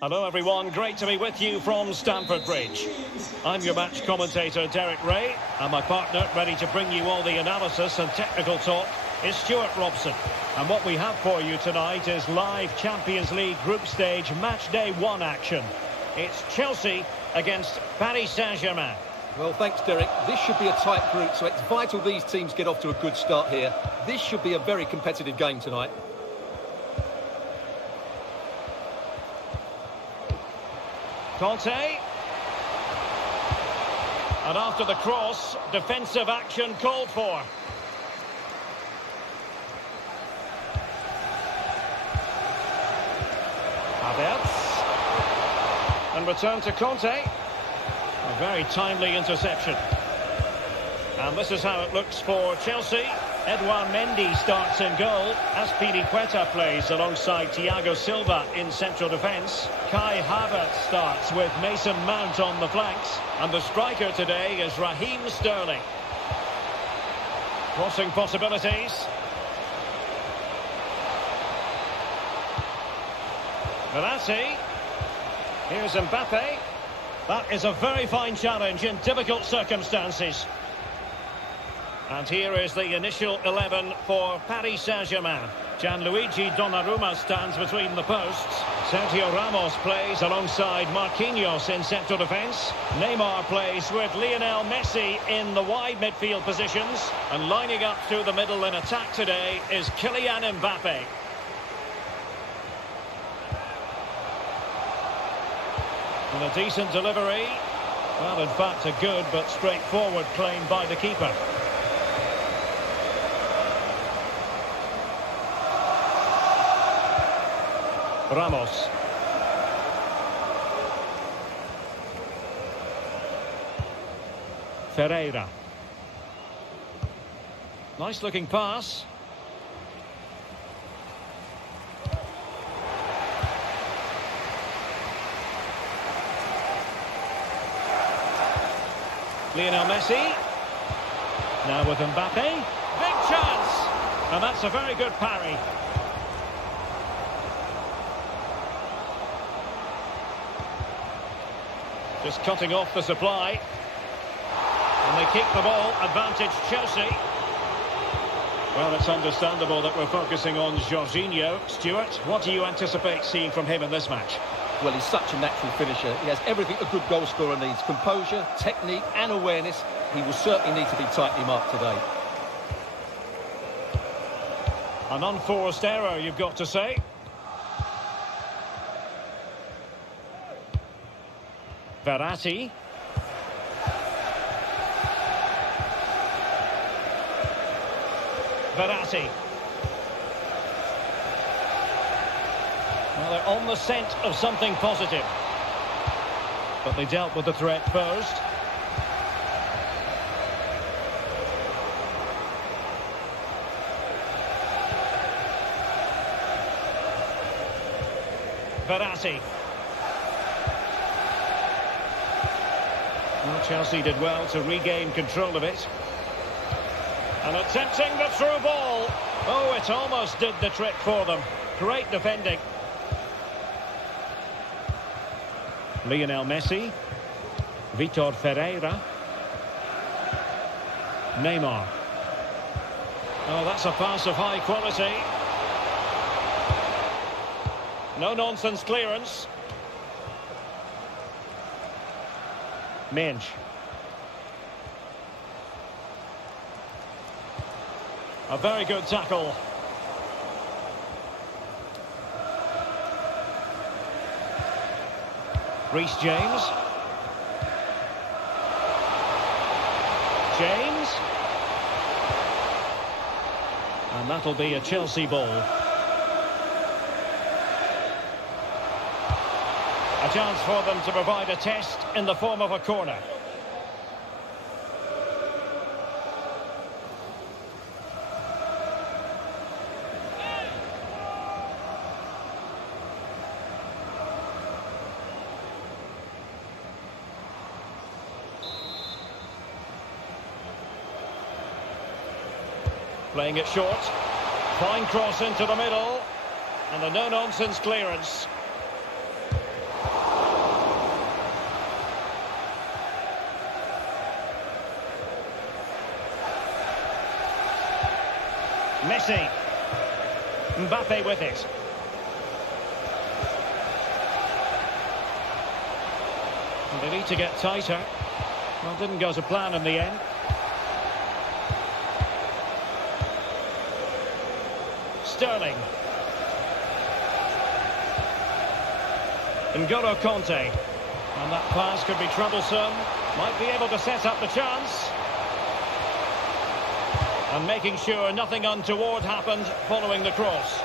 Hello everyone, great to be with you from Stamford Bridge. I'm your match commentator Derek Ray, and my partner ready to bring you all the analysis and technical talk is Stuart Robson. And what we have for you tonight is live Champions League group stage match day 1 action. It's Chelsea against Paris Saint-Germain. Well, thanks, Derek. This should be a tight group, so it's vital these teams get off to a good start here. This should be a very competitive game tonight. Conte. And after the cross, defensive action called for. Havertz. And return to Conte. A very timely interception. And this is how it looks for Chelsea. Edouard Mendy starts in goal. Azpilicueta plays alongside Thiago Silva in central defence. Kai Havertz starts with Mason Mount on the flanks. And the striker today is Raheem Sterling. Crossing possibilities. Verratti. Here's Mbappe. That is a very fine challenge in difficult circumstances. And here is the initial 11 for Paris Saint-Germain. Gianluigi Donnarumma stands between the posts. Sergio Ramos plays alongside Marquinhos in central defence. Neymar plays with Lionel Messi in the wide midfield positions. And lining up through the middle in attack today is Kylian Mbappe. And a decent delivery. Well, in fact, a good but straightforward claim by the keeper. Ramos. Ferreira. Nice looking pass. Lionel Messi. Now with Mbappe. Big chance! And that's a very good parry. Just cutting off the supply. And they keep the ball. Advantage Chelsea. Well, it's understandable that we're focusing on Jorginho. Stuart, what do you anticipate seeing from him in this match? Well, he's such a natural finisher. He has everything a good goal scorer needs. Composure, technique and awareness. He will certainly need to be tightly marked today. An unforced error, you've got to say. Verratti. Verratti. Well, they're on the scent of something positive. But they dealt with the threat first. Verratti. Well, Chelsea did well to regain control of it. And attempting the through ball. Oh, it almost did the trick for them. Great defending. Lionel Messi. Vitor Ferreira. Neymar. Oh, that's a pass of high quality. No-nonsense clearance. Minge. A very good tackle. Reece James. James. And that'll be a Chelsea ball. A chance for them to provide a test in the form of a corner. Playing it short. Fine cross into the middle. And a no-nonsense clearance. Messi. Mbappe with it. And they need to get tighter. Well, didn't go to plan in the end. Sterling. N'Golo Kanté. And that pass could be troublesome. Might be able to set up the chance. And making sure nothing untoward happened following the cross.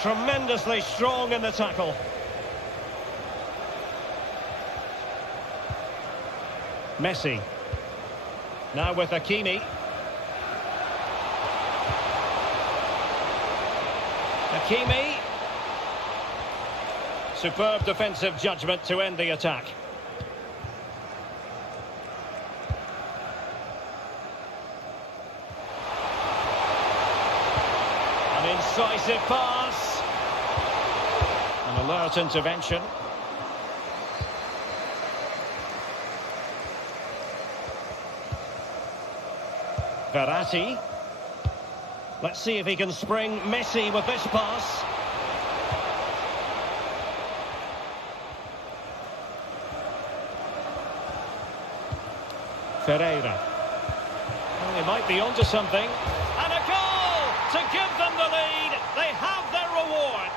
Tremendously strong in the tackle. Messi. Now with Hakimi. Hakimi. Superb defensive judgment to end the attack. An incisive pass. An alert intervention. Verratti. Let's see if he can spring Messi with this pass. Ferreira. Well, they might be onto something. And a goal to give them the lead. They have their reward.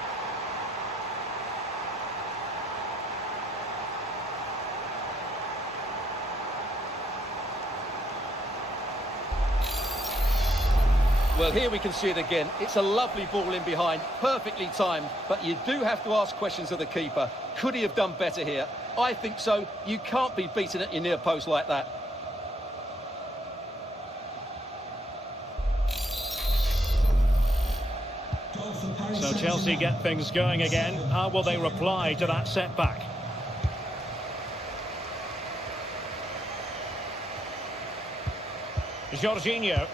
Well, here we can see it again. It's a lovely ball in behind, perfectly timed, but you do have to ask questions of the keeper. Could he have done better here? I think so. You can't be beaten at your near post like that. So Chelsea get things going again. How will they reply to that setback? Jorginho.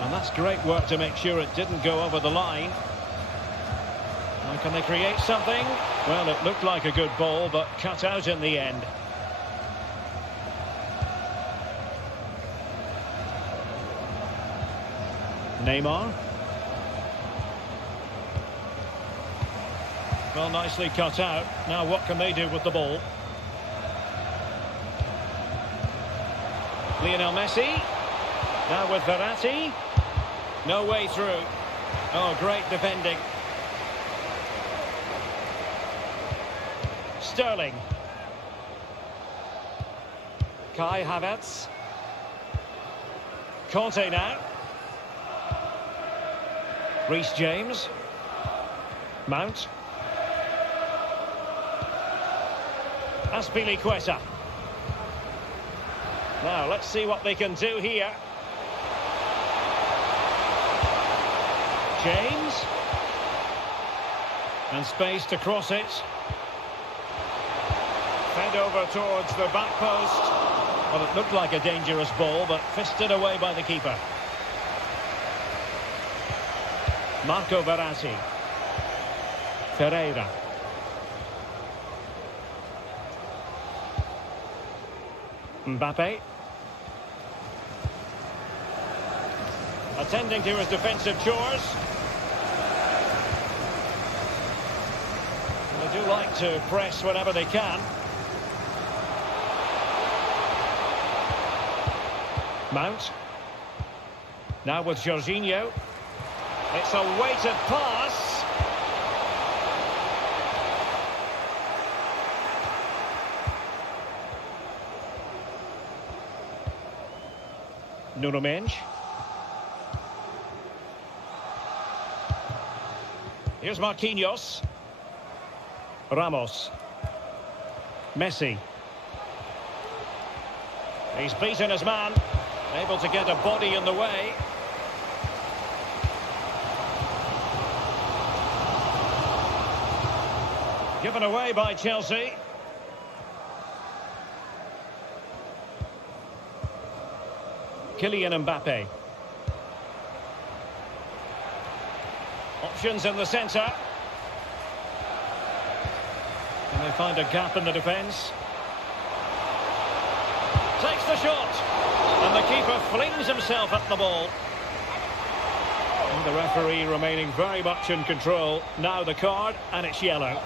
And that's great work to make sure it didn't go over the line. And can they create something? Well, it looked like a good ball, but cut out in the end. Neymar. Well, nicely cut out. Now what can they do with the ball? Lionel Messi. Now with Verratti. No way through. Oh, great defending. Sterling. Kai Havertz. Conte now. Reece James. Mount. Aspilicueta. Now, let's see what they can do here. James. And space to cross it. Fed over towards the back post. Well, it looked like a dangerous ball, but fisted away by the keeper. Marco Verratti. Ferreira. Mbappe. Attending to his defensive chores. They do like to press whenever they can. Mount. Now with Jorginho. It's a weighted pass. Nuno Mendes. Here's Marquinhos. Ramos. Messi. He's beaten his man. Able to get a body in the way. Given away by Chelsea. Kylian Mbappe. Options in the centre. Can they find a gap in the defence? Takes the shot. And the keeper flings himself at the ball. And the referee remaining very much in control. Now the card, and it's yellow.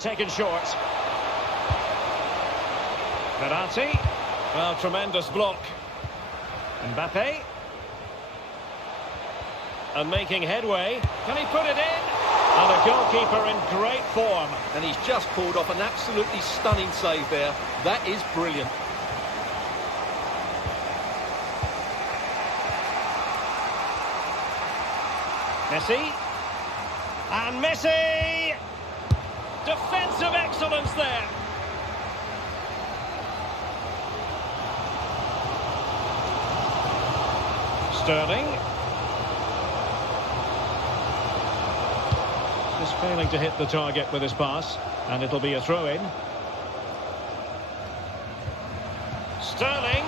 Taken short. Verratti. Well, tremendous block. Mbappe. And making headway. Can he put it in? And the goalkeeper in great form. And he's just pulled off an absolutely stunning save there. That is brilliant. Messi. And Messi! Defensive excellence there. Sterling. Just failing to hit the target with his pass, and it'll be a throw-in. Sterling.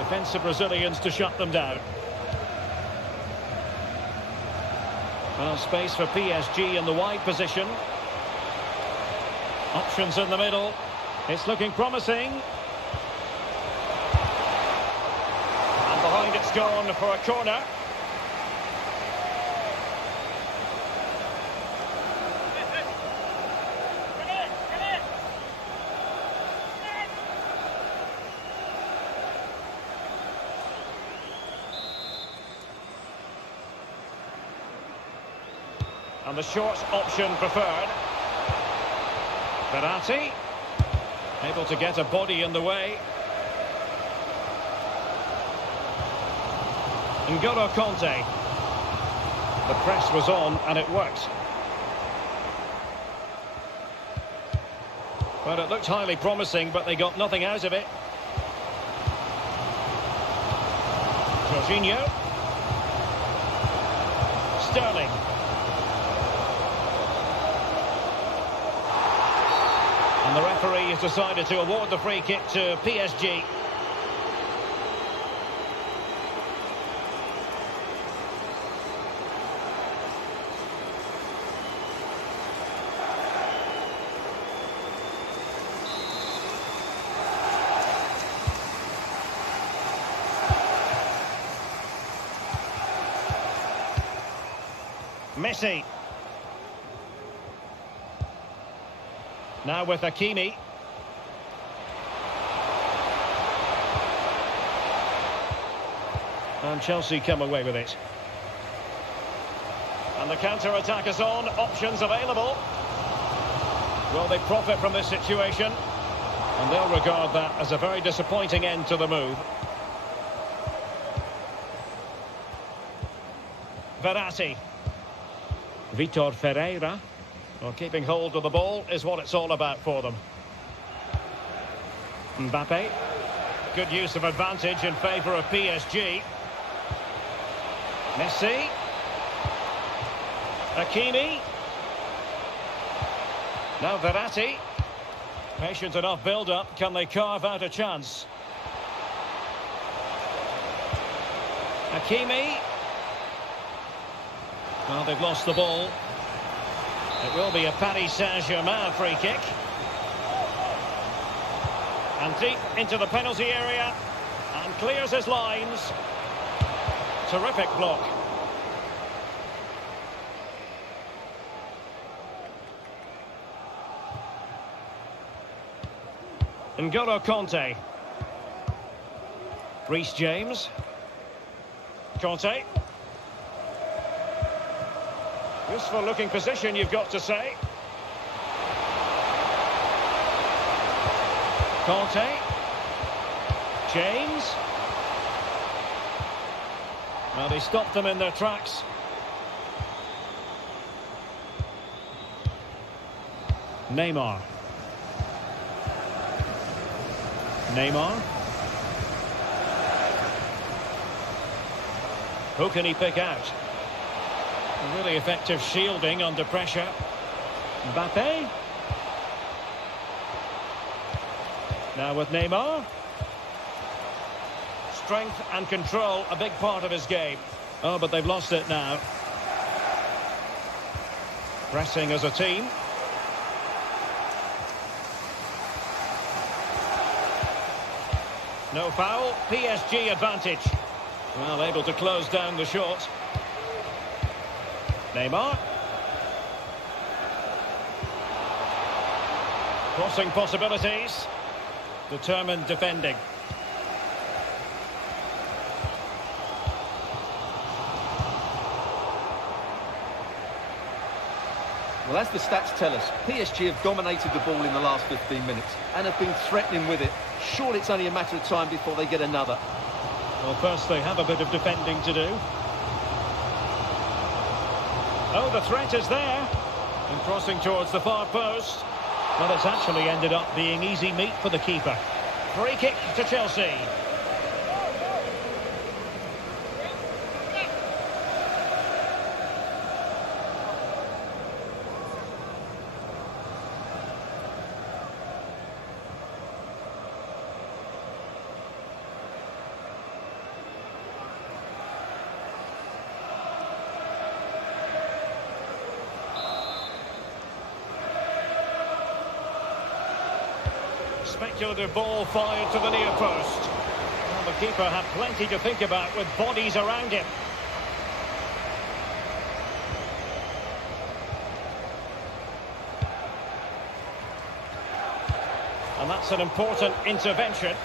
Defensive Brazilians to shut them down. Well, space for PSG in the wide position. Options in the middle. It's looking promising. And behind it's gone for a corner. And the short option preferred. Verratti. Able to get a body in the way. N'Golo Conte. The press was on and it worked. Well, it looked highly promising, but they got nothing out of it. Jorginho. Sterling. And the referee has decided to award the free kick to PSG. Messi. Now with Hakimi. And Chelsea come away with it. And the counter-attack is on. Options available. Will they profit from this situation? And they'll regard that as a very disappointing end to the move. Verratti. Vitor Ferreira. Well, keeping hold of the ball is what it's all about for them. Mbappe. Good use of advantage in favour of PSG. Messi. Hakimi. Now Verratti. Patient enough build-up. Can they carve out a chance? Hakimi. Well, they've lost the ball. It will be a Paris Saint-Germain free kick. And deep into the penalty area. And clears his lines. Terrific block. N'Golo Conte. Reece James. Conte. Useful looking position, you've got to say. Conte. James. Well, he stopped them in their tracks. Neymar. Neymar. Who can he pick out? Really effective shielding under pressure. Mbappe. Now with Neymar. Strength and control, a big part of his game. Oh, but they've lost it now. Pressing as a team. No foul, PSG advantage. Well, able to close down the shot. Neymar. Crossing possibilities. Determined defending. Well, as the stats tell us, PSG have dominated the ball in the last 15 minutes and have been threatening with it. Surely it's only a matter of time before they get another. Well, first they have a bit of defending to do. Oh, the threat is there. And crossing towards the far post. Well, it's actually ended up being easy meat for the keeper. Free kick to Chelsea. Speculative ball fired to the near post. Well, the keeper had plenty to think about with bodies around him. And that's an important intervention.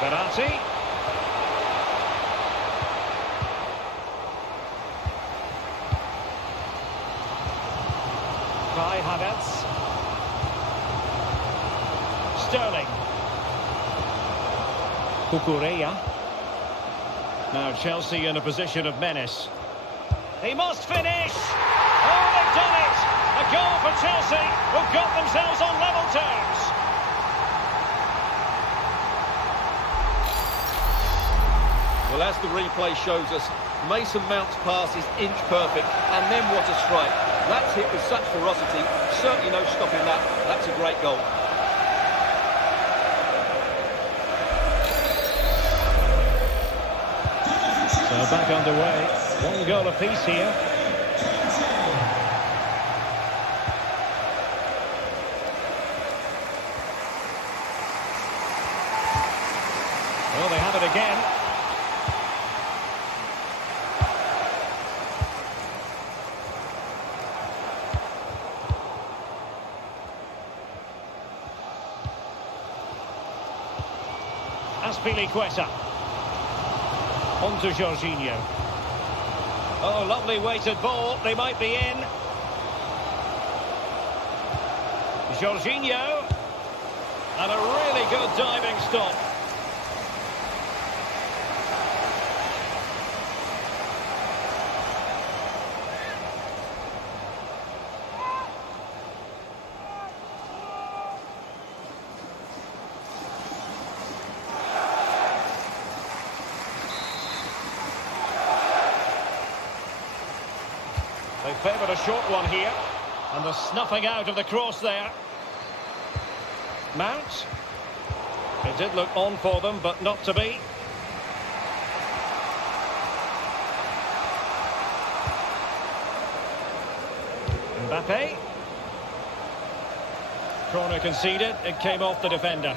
Verratti. Kai Havertz. Sterling. Cucurella. Now Chelsea in a position of menace. He must finish! Oh, they've done it! A goal for Chelsea, who've got themselves on level terms. Well, as the replay shows us, Mason Mount's pass is inch perfect, and then what a strike. That's hit with such ferocity, certainly no stopping that. That's a great goal. So back underway, 1 goal apiece here. Well, they have it again. Aspilicueta. On to Jorginho. Oh, lovely weighted ball. They might be in. Jorginho. And a really good diving stop. They favoured a short one here. And the snuffing out of the cross there. Mount. It did look on for them, but not to be. Mbappe. Corner conceded. It came off the defender.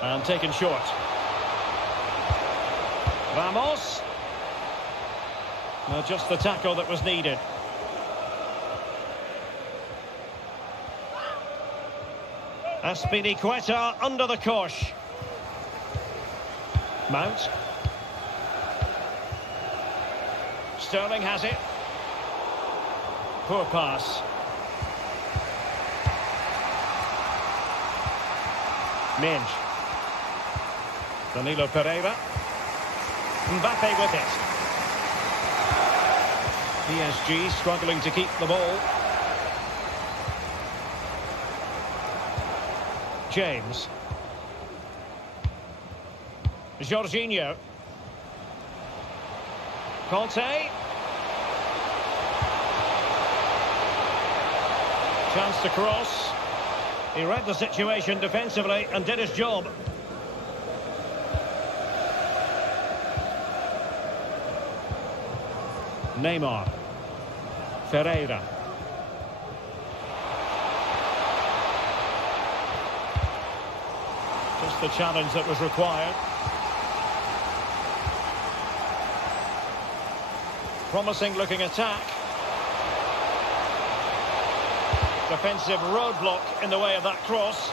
And taken short. Ramos. Now just the tackle that was needed. Aspilicueta under the cosh. Mount. Sterling has it. Poor pass. Minge. Danilo Pereira. Mbappe with it. PSG struggling to keep the ball. James. Jorginho. Conte. Chance to cross. He read the situation defensively and did his job. Neymar. Ferreira. Just the challenge that was required. Promising looking attack. Defensive roadblock in the way of that cross.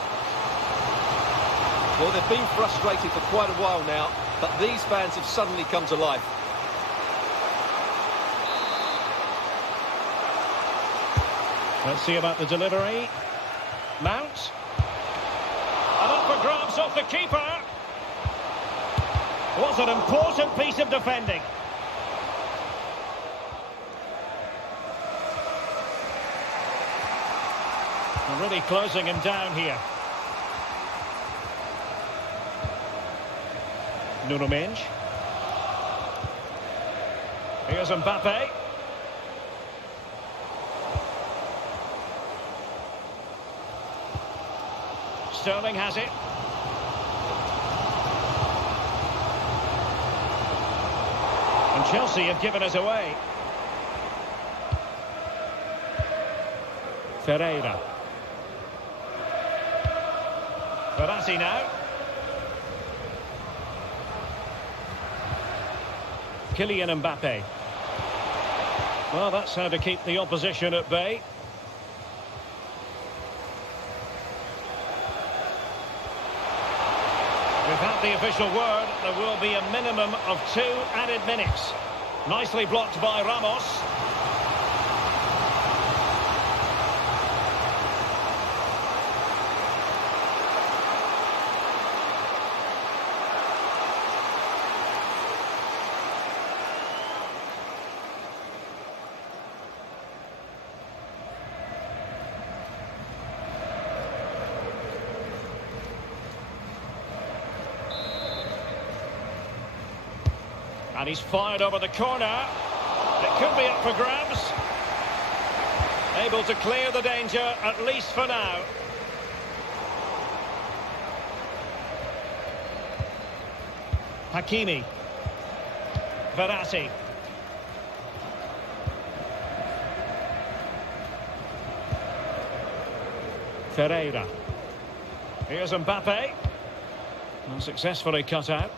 Well, they've been frustrated for quite a while now, but these fans have suddenly come to life. Let's see about the delivery. Mount. And up for grabs off the keeper. What an important piece of defending. And really closing him down here. Nuno Mendes. Here's Mbappe. Sterling has it. And Chelsea have given us away. Ferreira. Verratti now. Kylian Mbappe. Well, that's how to keep the opposition at bay. We've had the official word. There will be a minimum of 2 added minutes. Nicely blocked by Ramos. And he's fired over the corner. It could be up for grabs. Able to clear the danger, at least for now. Hakimi. Verratti. Ferreira. Here's Mbappe. Unsuccessfully cut out.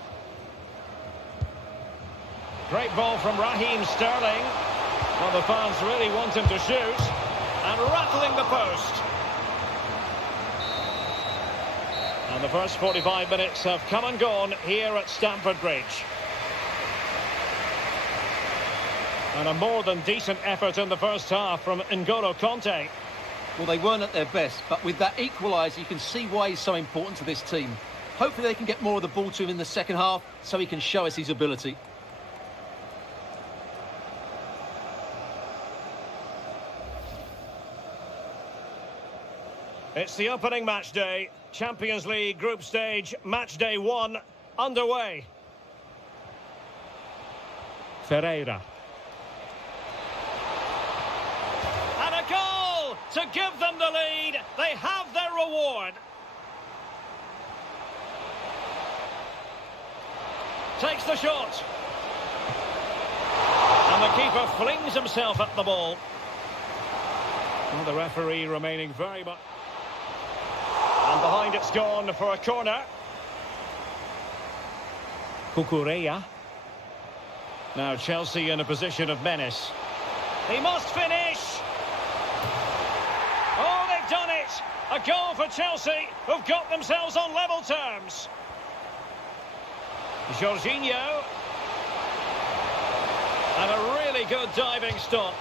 Great ball from Raheem Sterling. Well, the fans really want him to shoot. And rattling the post. And the first 45 minutes have come and gone here at Stamford Bridge. And a more than decent effort in the first half from N'Golo Kanté. Well, they weren't at their best, but with that equaliser, you can see why he's so important to this team. Hopefully they can get more of the ball to him in the second half so he can show us his ability. It's the opening match day. Champions League group stage, match day 1, underway. Ferreira. And a goal to give them the lead. They have their reward. Takes the shot. And the keeper flings himself at the ball. Well, the referee remaining very much... And behind it's gone for a corner. Cucurella. Now Chelsea in a position of menace. He must finish! Oh, they've done it! A goal for Chelsea, who've got themselves on level terms. Jorginho. And a really good diving stop.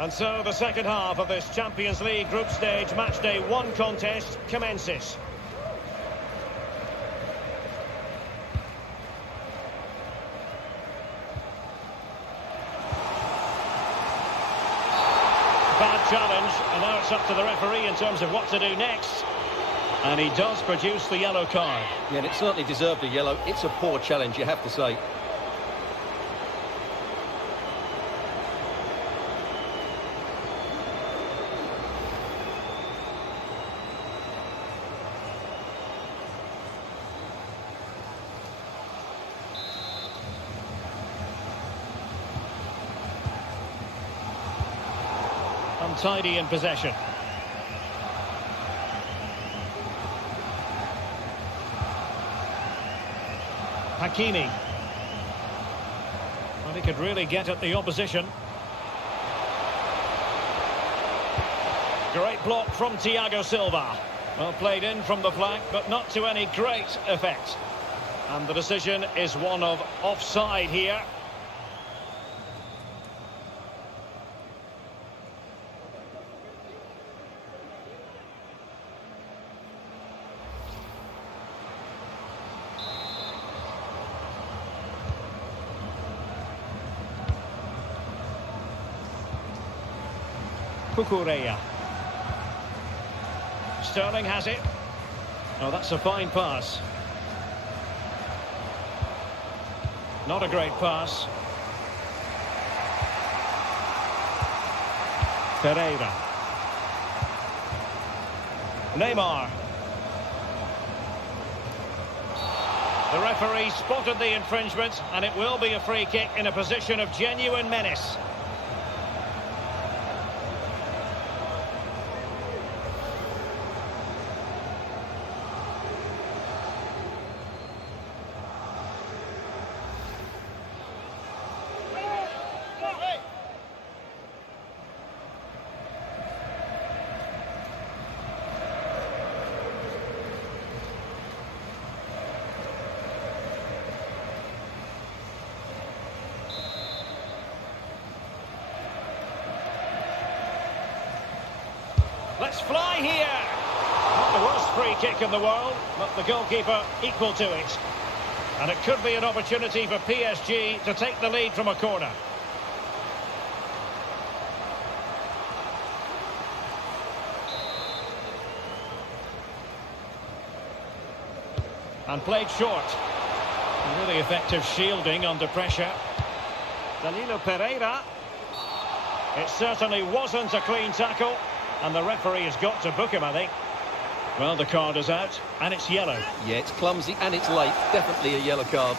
And so the second half of this Champions League group stage matchday 1 contest commences. Bad challenge, and now it's up to the referee in terms of what to do next. And he does produce the yellow card. Yeah, and it certainly deserved a yellow. It's a poor challenge, you have to say. Untidy in possession. Hakimi. Well, he could really get at the opposition. Great block from Thiago Silva. Well played in from the flank, but not to any great effect. And the decision is one of offside here. Cucurella. Sterling has it. Oh, that's a fine pass. Not a great pass. Ferreira. Neymar. The referee spotted the infringement, and it will be a free kick in a position of genuine menace. Let's fly here. Not the worst free kick in the world, but the goalkeeper equal to it. And it could be an opportunity for PSG to take the lead from a corner. And played short. Really effective shielding under pressure. Danilo Pereira. It certainly wasn't a clean tackle. And the referee has got to book him, I think. Well, the card is out, and it's yellow. Yeah, it's clumsy and it's late. Definitely a yellow card.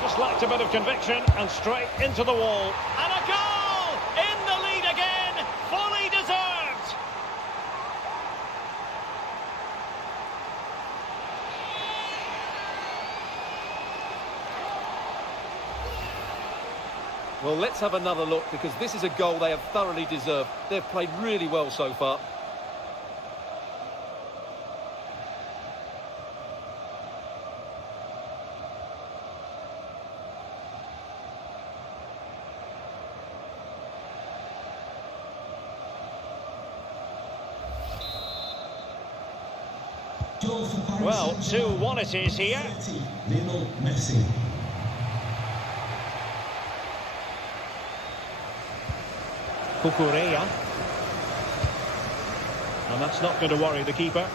Just lacked a bit of conviction and straight into the wall. And a goal! In the lead again! Fully deserved! Well, let's have another look because this is a goal they have thoroughly deserved. They've played really well so far. Well, 2-1 it is here. Lionel Messi. Cucurella. And that's not going to worry the keeper.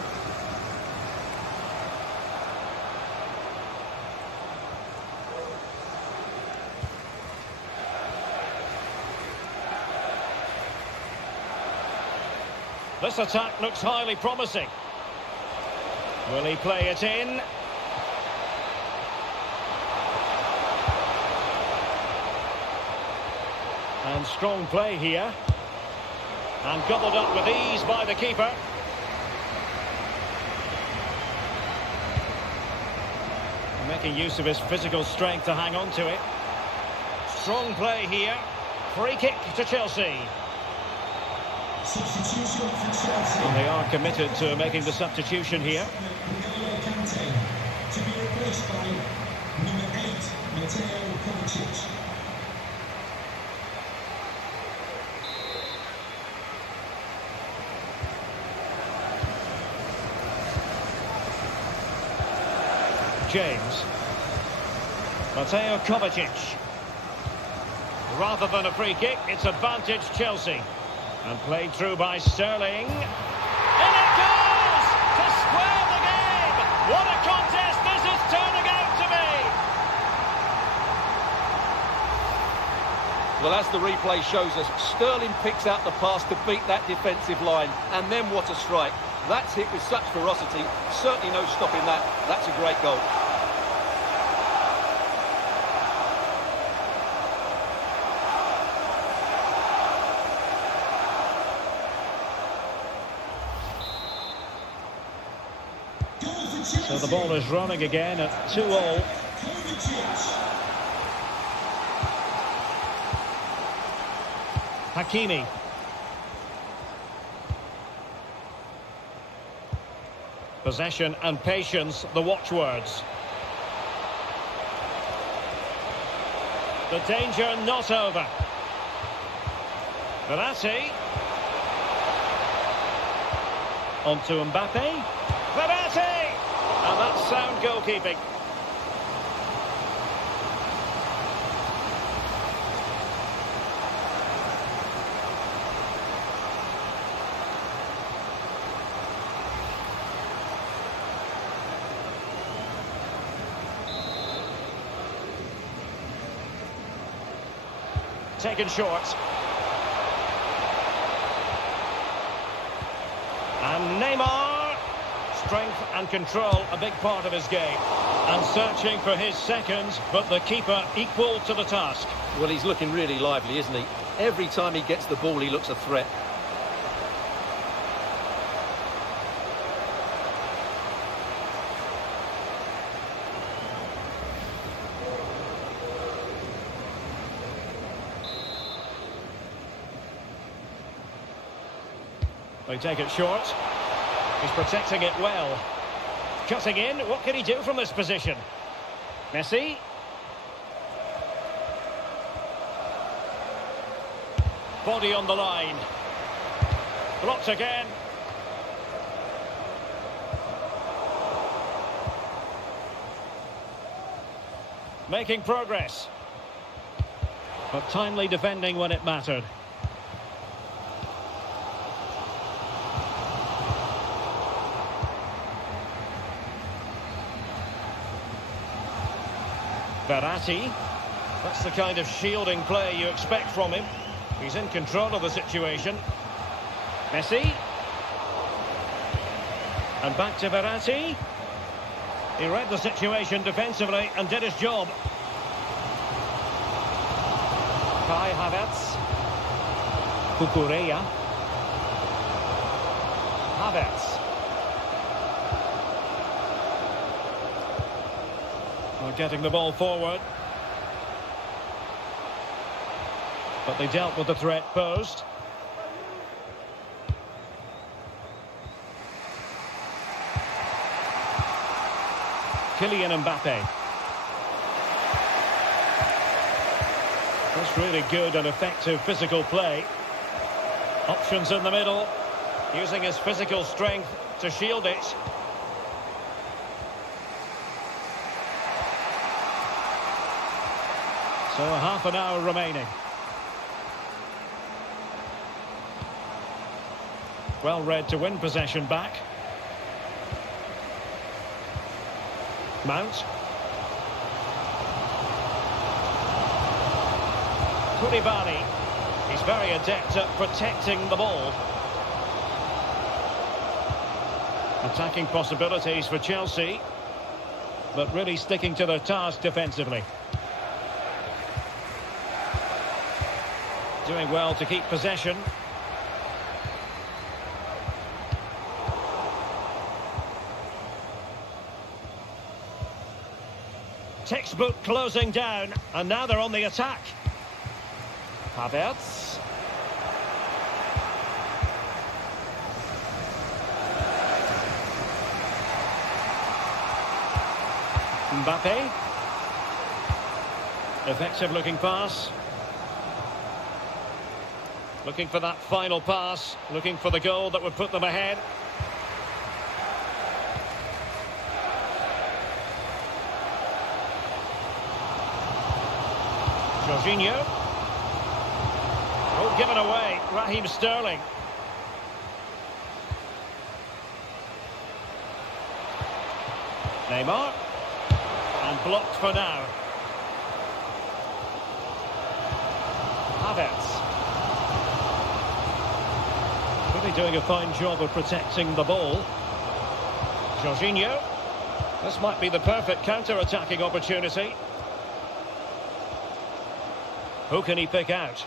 This attack looks highly promising. Will he play it in? And strong play here. And gobbled up with ease by the keeper. Making use of his physical strength to hang on to it. Strong play here. Free kick to Chelsea. Substitution for Chelsea. And they are committed to making the substitution here. To be replaced by number 8, Mateo Kovacic. James. Mateo Kovacic. Rather than a free kick, it's advantage Chelsea. And played through by Sterling. In it goes! To square the game! What a contest this is turning out to be! Well, as the replay shows us, Sterling picks out the pass to beat that defensive line. And then what a strike. That's hit with such ferocity. Certainly no stopping that. That's a great goal. So the ball is running again at 2-2. Hakimi. Possession and patience, the watchwords. The danger not over. Verratti. On to Mbappe. Verratti! And that's sound goalkeeping. Taken short. And Neymar. Strength and control, a big part of his game. And searching for his second, but the keeper equal to the task. Well, he's looking really lively, isn't he? Every time he gets the ball, he looks a threat. They take it short. He's protecting it well. Cutting in, what can he do from this position? Messi. Body on the line. Blocked again. Making progress. But timely defending when it mattered. Verratti. That's the kind of shielding play you expect from him. He's in control of the situation. Messi. And back to Verratti. He read the situation defensively and did his job. Kai Havertz. Kukureya. Havertz. Getting the ball forward. But they dealt with the threat posed. Kylian Mbappe. That's really good and effective physical play. Options in the middle. Using his physical strength to shield it. So half an hour remaining. Well read to win possession back. Mount. Koulibaly. He's very adept at protecting the ball. Attacking possibilities for Chelsea, but really sticking to their task defensively. Doing well to keep possession. Textbook closing down, and now they're on the attack. Havertz. Mbappe. Effective looking pass. Looking for that final pass, looking for the goal that would put them ahead. Jorginho. Oh, given away, Raheem Sterling. Neymar. And blocked for now. Havertz. Doing a fine job of protecting the ball. Jorginho. This might be the perfect counter-attacking opportunity. Who can he pick out?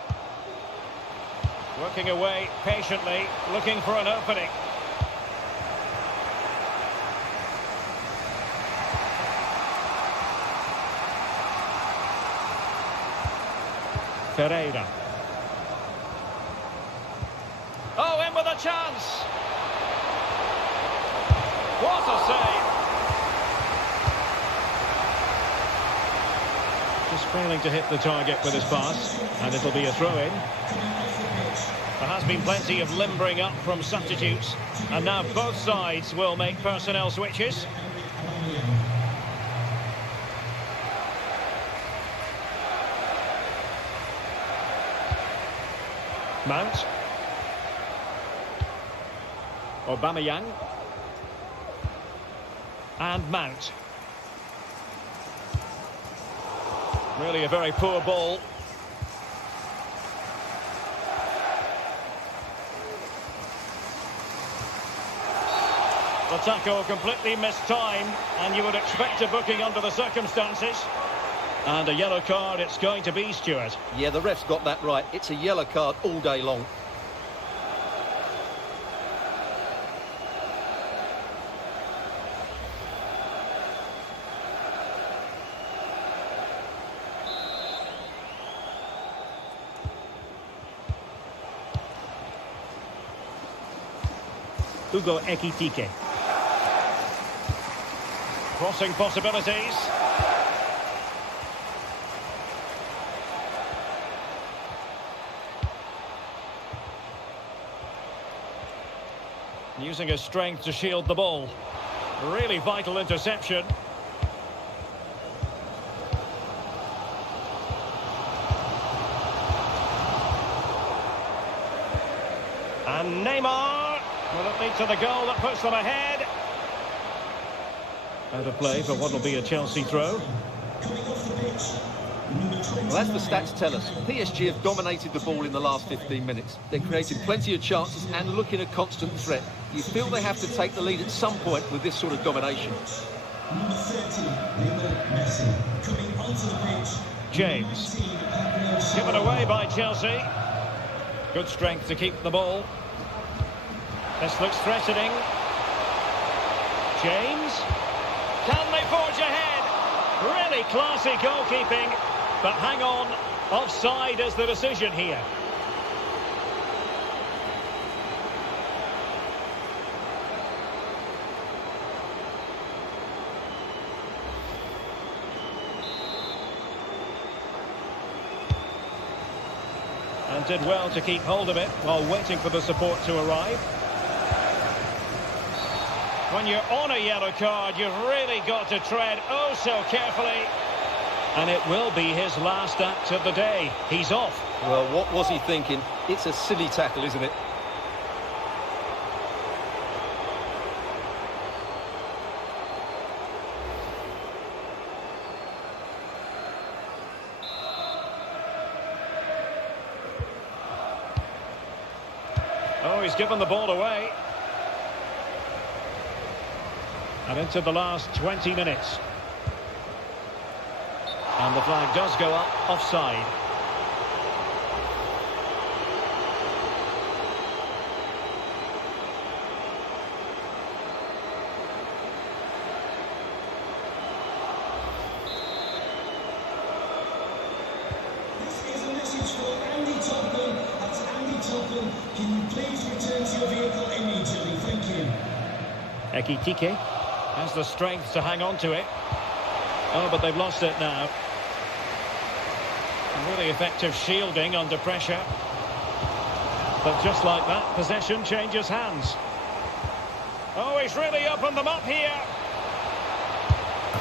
Working away patiently, looking for an opening. Ferreira. Oh, in with a chance! What a save! Just failing to hit the target with his pass, and it'll be a throw-in. There has been plenty of limbering up from substitutes, and now both sides will make personnel switches. Mount. Aubameyang. And Mount. Really a very poor ball. The tackle completely mistimed, and you would expect a booking under the circumstances. And a yellow card it's going to be, Stuart. Yeah, the ref's got that right. It's a yellow card all day long. Hugo Ekitike. Crossing possibilities. Using his strength to shield the ball. Really vital interception. And Neymar. Will it lead to the goal that puts them ahead? Out of play for what will be a Chelsea throw. Well, as the stats tell us, PSG have dominated the ball in the last 15 minutes. They're creating plenty of chances and looking a constant threat. You feel they have to take the lead at some point with this sort of domination. Number 30, Lionel Messi, coming onto the pitch. James. Given away by Chelsea. Good strength to keep the ball. This looks threatening. James. Can they forge ahead? Really classy goalkeeping. But hang on, offside is the decision here. And did well to keep hold of it while waiting for the support to arrive. When you're on a yellow card, you've really got to tread oh so carefully. And it will be his last act of the day. He's off. Well, what was he thinking? It's a silly tackle, isn't it? Oh, he's given the ball away. And into the last 20 minutes. And the flag does go up, offside. This is a message for Andy Topham. That's Andy Topham. Can you please return to your vehicle immediately? Thank you. Ekitike has the strength to hang on to it. Oh, but they've lost it now. Really effective shielding under pressure. But just like that, possession changes hands. Oh, he's really opened them up here.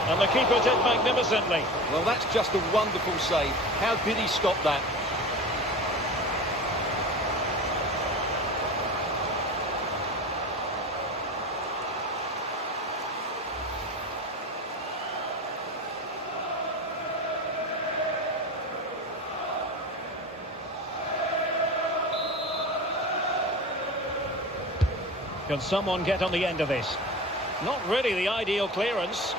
And the keeper did magnificently. Well, that's just a wonderful save. How did he stop that? Can someone get on the end of this? Not really the ideal clearance.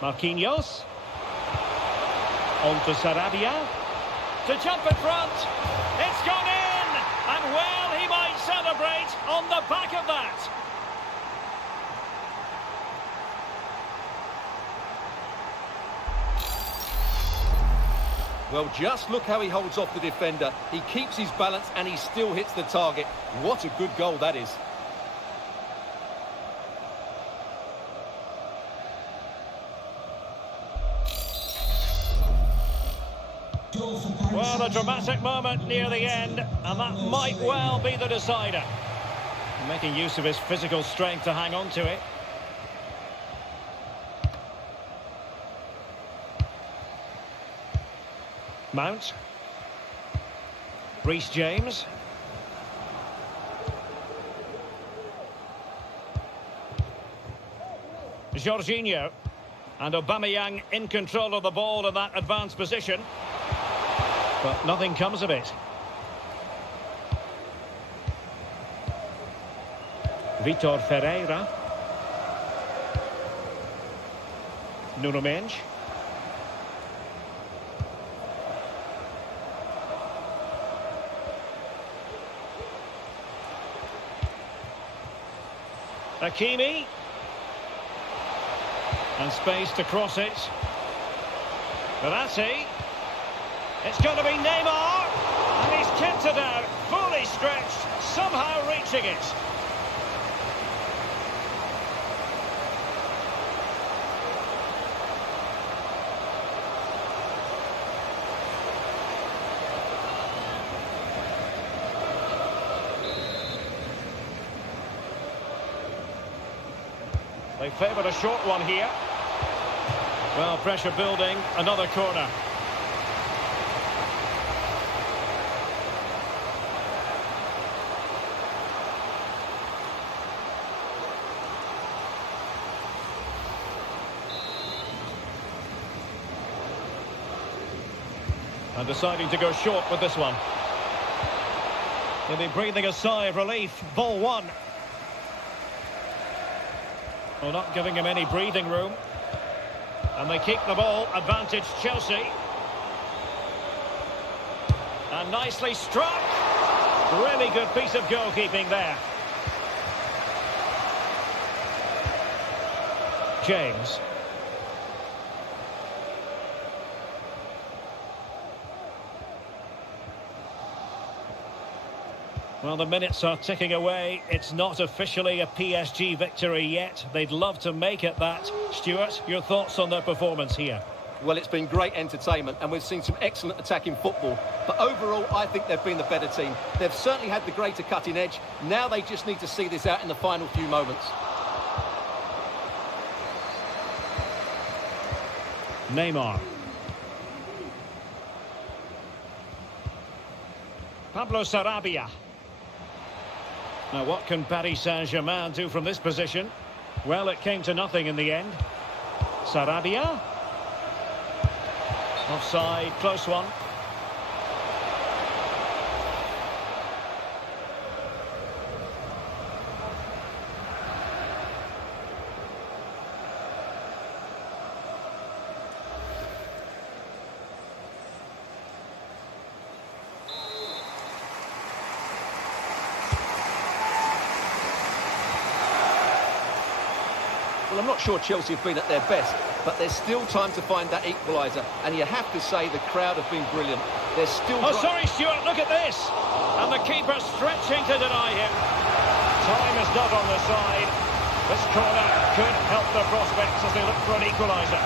Marquinhos. On to Sarabia. To jump in front. It's gone in! And well, he might celebrate on the back of that. Well, just look how he holds off the defender. He keeps his balance and he still hits the target. What a good goal that is. Well, a dramatic moment near the end, and that might well be the decider. Making use of his physical strength to hang on to it. Mount. Reece James. Jorginho. And Aubameyang in control of the ball in that advanced position. But nothing comes of it. Vitor Ferreira. Nuno Mendes. Hakimi. And space to cross it. Verratti. It's going to be Neymar. And he's kept it out. Fully stretched. Somehow reaching it. They favoured a short one here. Well, pressure building, another corner. And deciding to go short with this one. He'll be breathing a sigh of relief. Ball one. Well, not giving him any breathing room. And they keep the ball. Advantage Chelsea. And nicely struck. Really good piece of goalkeeping there. James. Well, the minutes are ticking away. It's not officially a PSG victory yet. They'd love to make it that. Stuart, your thoughts on their performance here? Well, it's been great entertainment and we've seen some excellent attacking football. But overall, I think they've been the better team. They've certainly had the greater cutting edge. Now they just need to see this out in the final few moments. Neymar. Pablo Sarabia. Now, what can Paris Saint-Germain do from this position? Well, it came to nothing in the end. Sarabia. Offside, close one. Well, I'm not sure Chelsea have been at their best, but there's still time to find that equaliser. And you have to say the crowd have been brilliant. They're still... Oh, sorry, Stuart, look at this. And the keeper stretching to deny him. Time is not on the side. This corner could help the prospects as they look for an equaliser.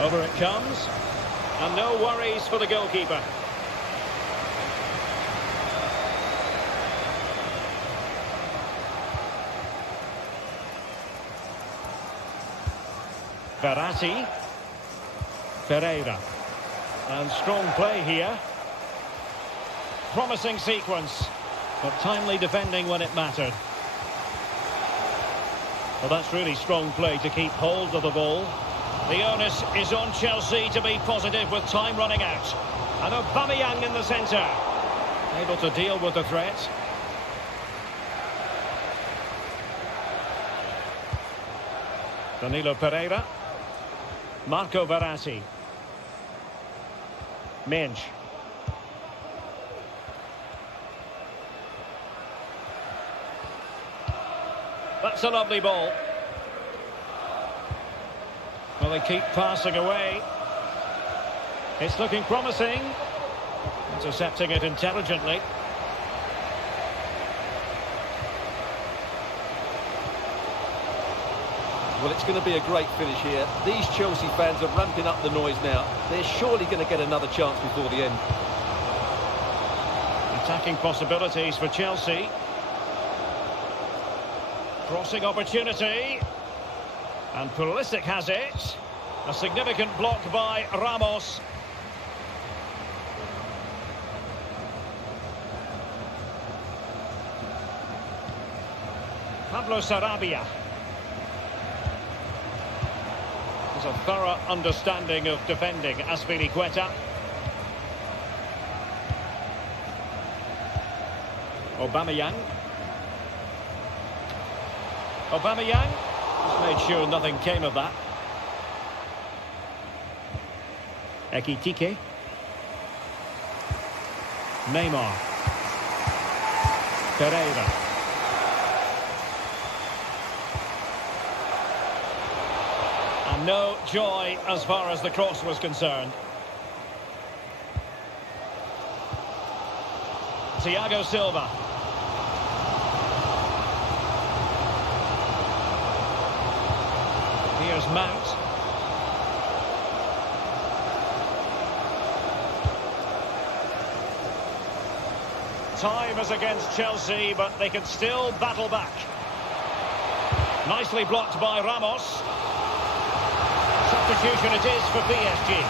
Over it comes, and no worries for the goalkeeper. Verratti. Pereira. And strong play here. Promising sequence, but timely defending when it mattered. Well, that's really strong play to keep hold of the ball. The onus is on Chelsea to be positive with time running out. And Aubameyang in the centre. Able to deal with the threat. Danilo Pereira. Marco Verratti. Mendes. That's a lovely ball. Well, they keep passing away. It's looking promising. Intercepting it intelligently. Well, it's going to be a great finish here. These Chelsea fans are ramping up the noise now. They're surely going to get another chance before the end. Attacking possibilities for Chelsea. Crossing opportunity. And Pulisic has it. A significant block by Ramos. Pablo Sarabia. has a thorough understanding of defending. Azpilicueta. Aubameyang. Aubameyang. Just made sure nothing came of that. Ekitike. Neymar. Pereira. And no joy as far as the cross was concerned. Thiago Silva. Here's Mount. Time is against Chelsea, but they can still battle back. Nicely blocked by Ramos. Substitution it is for PSG.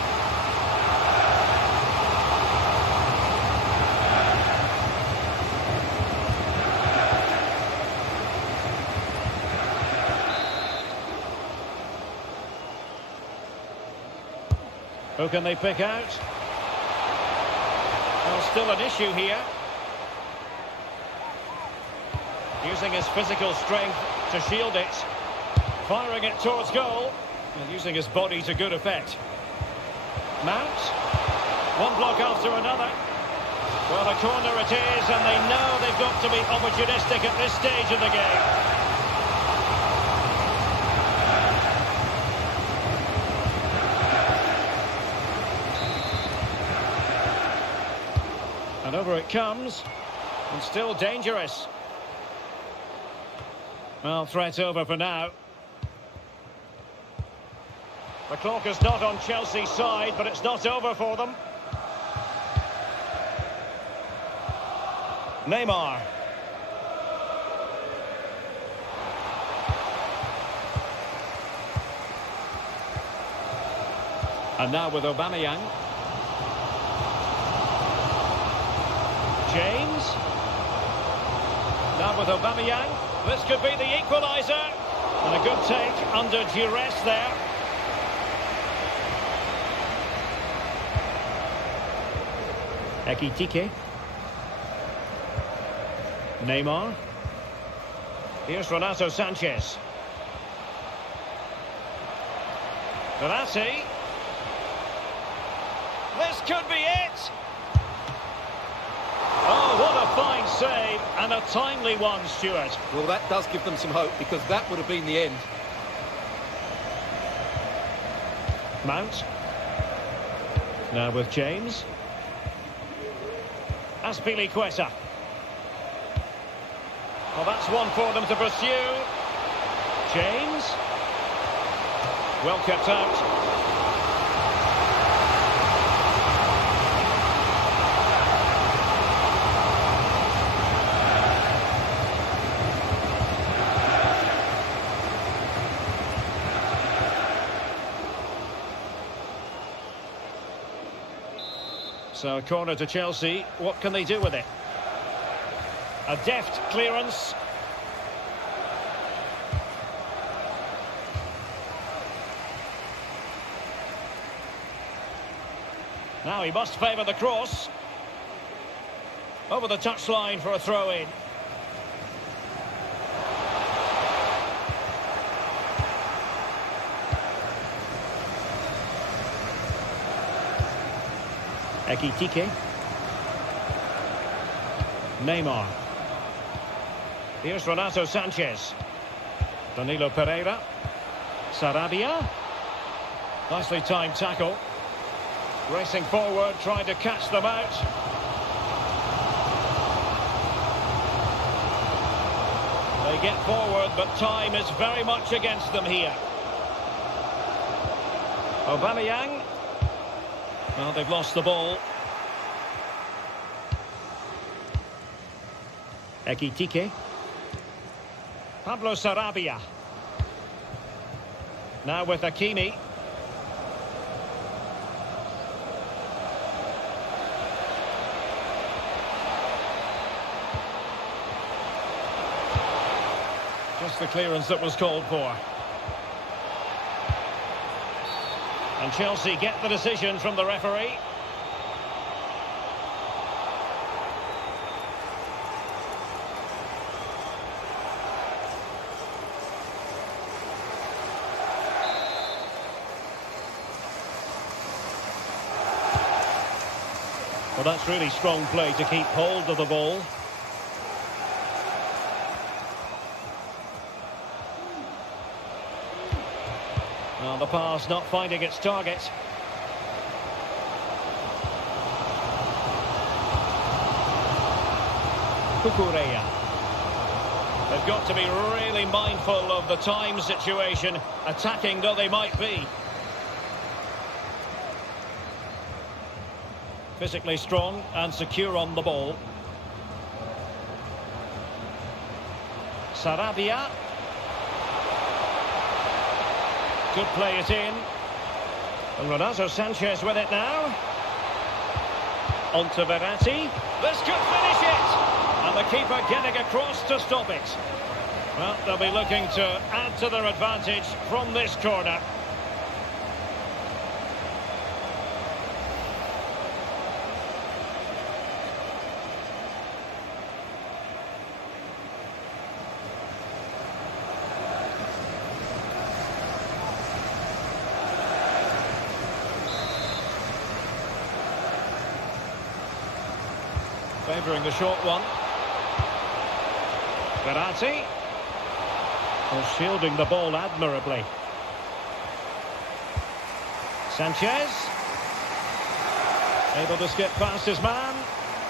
Who can they pick out? Well, still an issue here. Using his physical strength to shield it. Firing it towards goal. And using his body to good effect. Mount. One block after another. Well, a corner it is, and they know they've got to be opportunistic at this stage of the game. And over it comes, and still dangerous. Well, threat over for now. The clock is not on Chelsea's side, but it's not over for them. Neymar. And now with Aubameyang. James. Now with Aubameyang. This could be the equaliser. And a good take under duress there. Ekitike. Neymar. Here's Renato Sanchez. Verratti. This could be it. Oh, what a fine save, and a timely one, Stuart. Well, that does give them some hope, because that would have been the end. Mount. Now with James. Azpilicueta. Well, that's one for them to pursue. James. Well kept out. So, corner to Chelsea. What can they do with it? A deft clearance. Now he must favour the cross. Over the touchline for a throw-in. Ekitike. Neymar. Here's Renato Sanchez. Danilo Pereira. Sarabia. Nicely timed tackle. Racing forward, trying to catch them out. They get forward, but time is very much against them here. Aubameyang. Well, they've lost the ball. Ekitike. Pablo Sarabia. Now with Hakimi. Just the clearance that was called for. And Chelsea get the decision from the referee. Well, that's really strong play to keep hold of the ball. Well, the pass not finding its target. Cucurella. They've got to be really mindful of the time situation, attacking though they might be. Physically strong and secure on the ball. Sarabia. Could play it in. And Renato Sanchez with it now. On to Verratti. This could finish it! And the keeper getting across to stop it. Well, they'll be looking to add to their advantage from this corner. Favouring the short one. Verratti. Well, shielding the ball admirably. Sanchez. Able to skip past his man.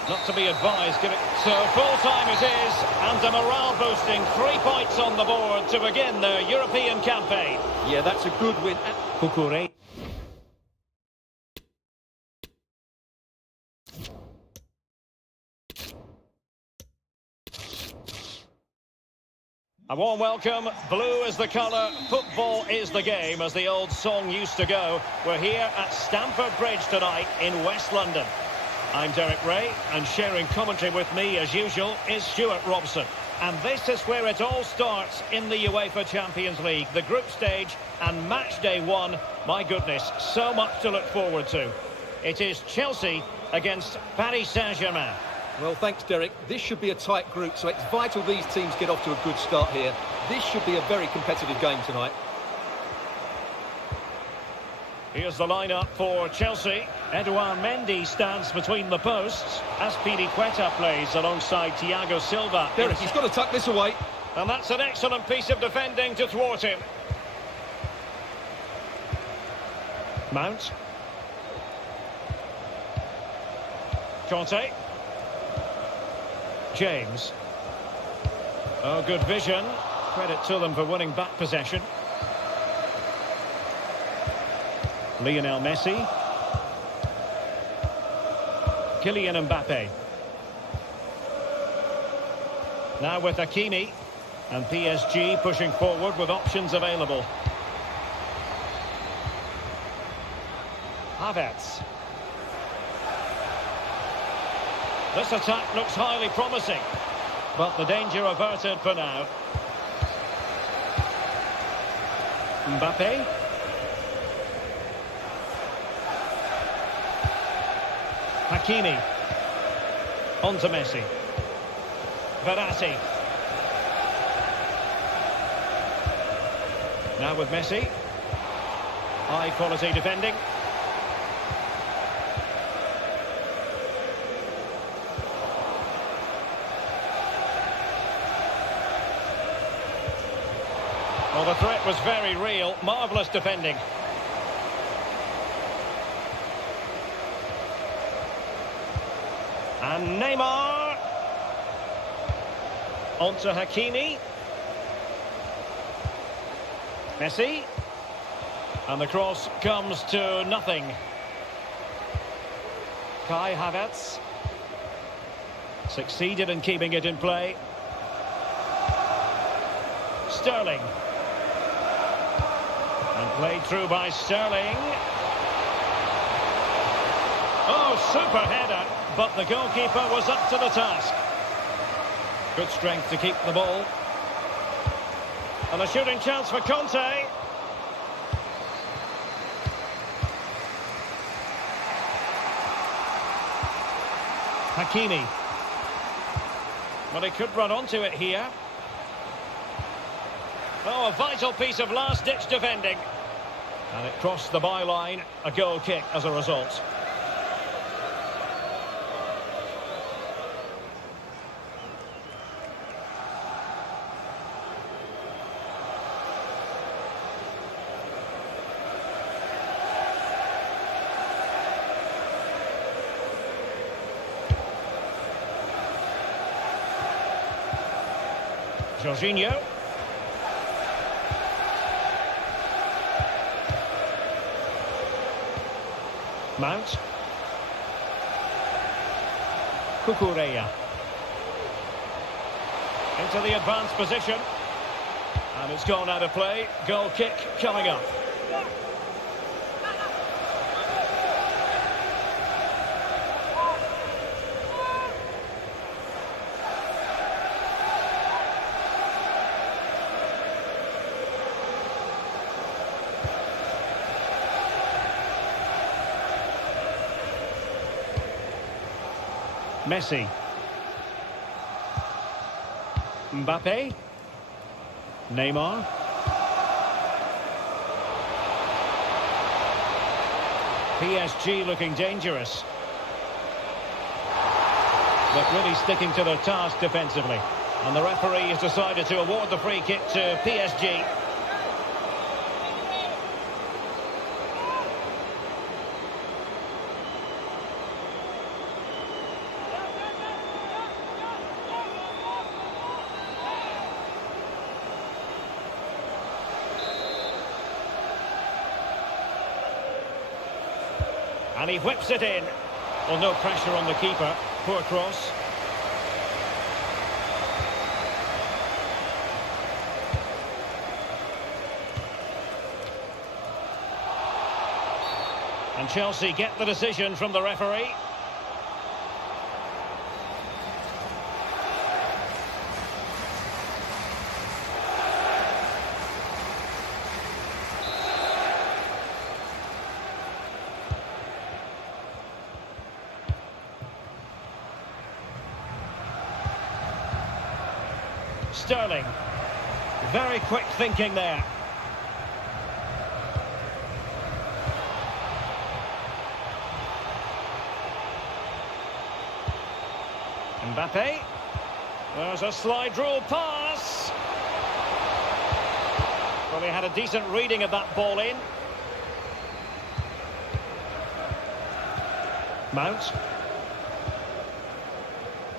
Not to be advised. Give it so full time it is. And a morale boosting 3 points on the board to begin their European campaign. Yeah, that's a good win. Cucurella. A warm welcome. Blue is the colour, football is the game, as the old song used to go. We're here at Stamford Bridge tonight in West London. I'm Derek Ray, and sharing commentary with me, as usual, is Stuart Robson. And this is where it all starts in the UEFA Champions League, the group stage and match day 1. My goodness, so much to look forward to. It is Chelsea against Paris Saint-Germain. Well, thanks, Derek. This should be a tight group, so it's vital these teams get off to a good start here. This should be a very competitive game tonight. Here's the lineup for Chelsea. Edouard Mendy stands between the posts. Azpilicueta plays alongside Thiago Silva. Derek, he's got to tuck this away. And that's an excellent piece of defending to thwart him. Mount. Conte. James. Oh, good vision. Credit to them for winning back possession. Lionel Messi. Kylian Mbappe. Now with Hakimi. And PSG pushing forward with options available. Havertz. This attack looks highly promising, but the danger averted for now. Mbappe. Hakimi. On to Messi. Verratti. Now with Messi. High quality defending. Well, the threat was very real. Marvellous defending. And Neymar. On to Hakimi. Messi. And the cross comes to nothing. Kai Havertz. Succeeded in keeping it in play. Sterling. And played through by Sterling. Oh, super header, but the goalkeeper was up to the task. Good strength to keep the ball. And a shooting chance for Conte. Hakimi. Well, he could run onto it here. Oh, a vital piece of last-ditch defending. And it crossed the byline, a goal kick as a result. Jorginho. Mount. Cucurella. Into the advanced position. And it's gone out of play. Goal kick coming up. Messi. Mbappe. Neymar. PSG looking dangerous. But really sticking to their task defensively. And the referee has decided to award the free kick to PSG. And he whips it in. Well, no pressure on the keeper. Poor cross. And Chelsea get the decision from the referee. Sterling. Very quick thinking there. Mbappe. There's a slide rule pass. Well, he had a decent reading of that ball in. Mount.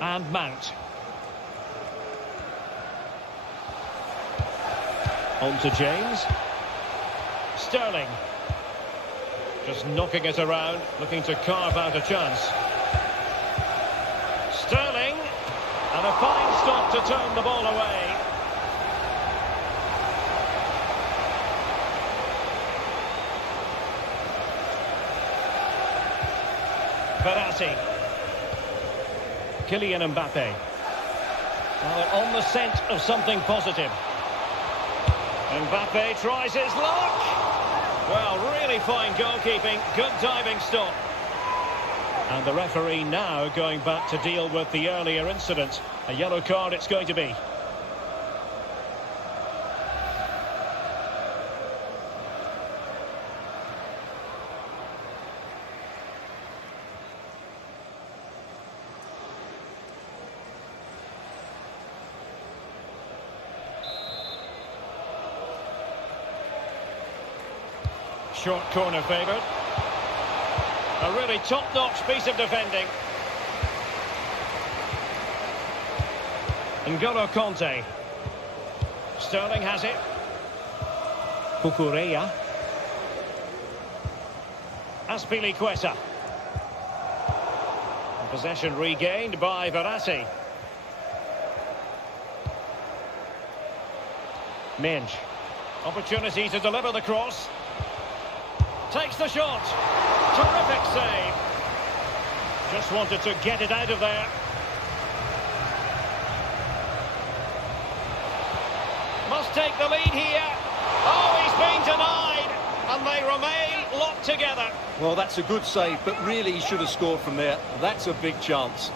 And Mount. On to James. Sterling. Just knocking it around, looking to carve out a chance. Sterling. And a fine stop to turn the ball away. Verratti. Kylian Mbappe. Well, they're on the scent of something positive. Mbappe tries his luck. Well, really fine goalkeeping, good diving stop. And the referee now going back to deal with the earlier incident. A yellow card it's going to be. Short corner favoured. A really top-notch piece of defending. N'Golo Kanté. Sterling has it. Cucurella. Azpilicueta. Possession regained by Verratti. Minge. Opportunity to deliver the cross. Takes the shot. Terrific save. Just wanted to get it out of there. Must take the lead here. Oh, he's been denied. And they remain locked together. Well, that's a good save, but really he should have scored from there. That's a big chance.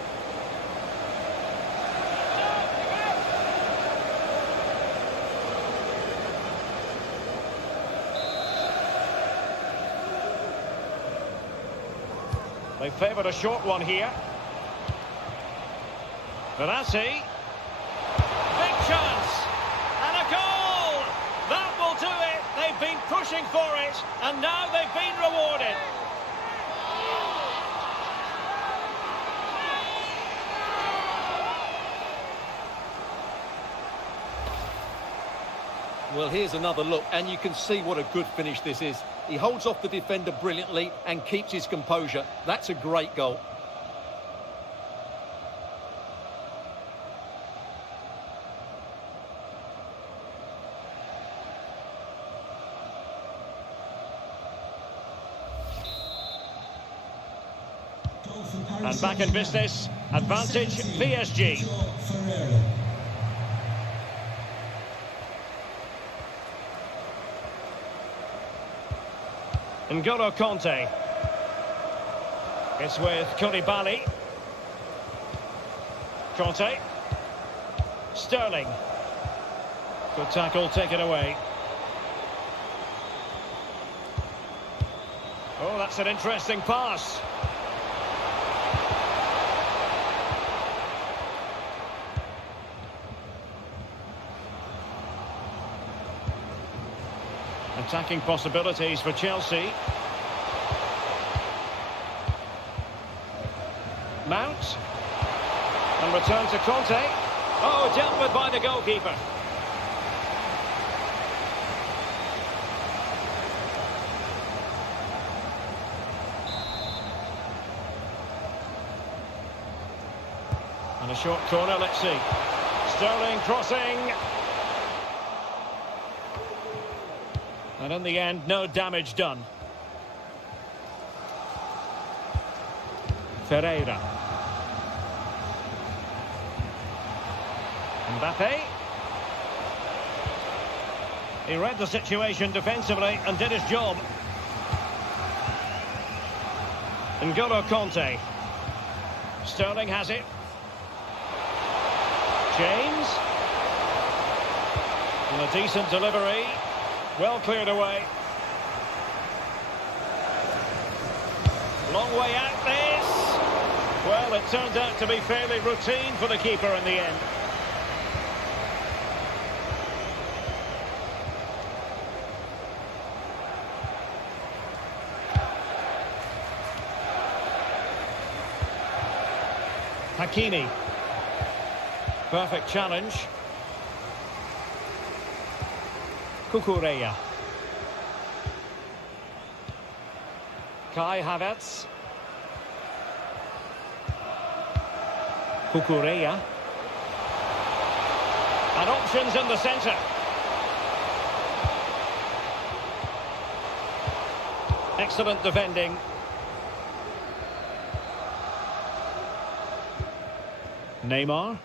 They favoured a short one here. Verratti. Big chance. And a goal! That will do it. They've been pushing for it, and now they've been rewarded. Well, here's another look, and you can see what a good finish this is. He holds off the defender brilliantly and keeps his composure. That's a great goal. And back in business, advantage PSG. N'Golo Conte. It's with Koulibaly. Conte. Sterling. Good tackle, taken away. Oh, that's an interesting pass. Attacking possibilities for Chelsea. Mount. And return to Conte. Oh, dealt with by the goalkeeper. And a short corner, let's see. Sterling crossing. And in the end, no damage done. Ferreira. Mbappe. He read the situation defensively and did his job. N'Golo Conte. Sterling has it. James. And a decent delivery. Well cleared away. Long way out this. Well, it turned out to be fairly routine for the keeper in the end. Hakimi. Perfect challenge. Cucurella. Kai Havertz. Cucurella. And options in the centre. Excellent defending. Neymar.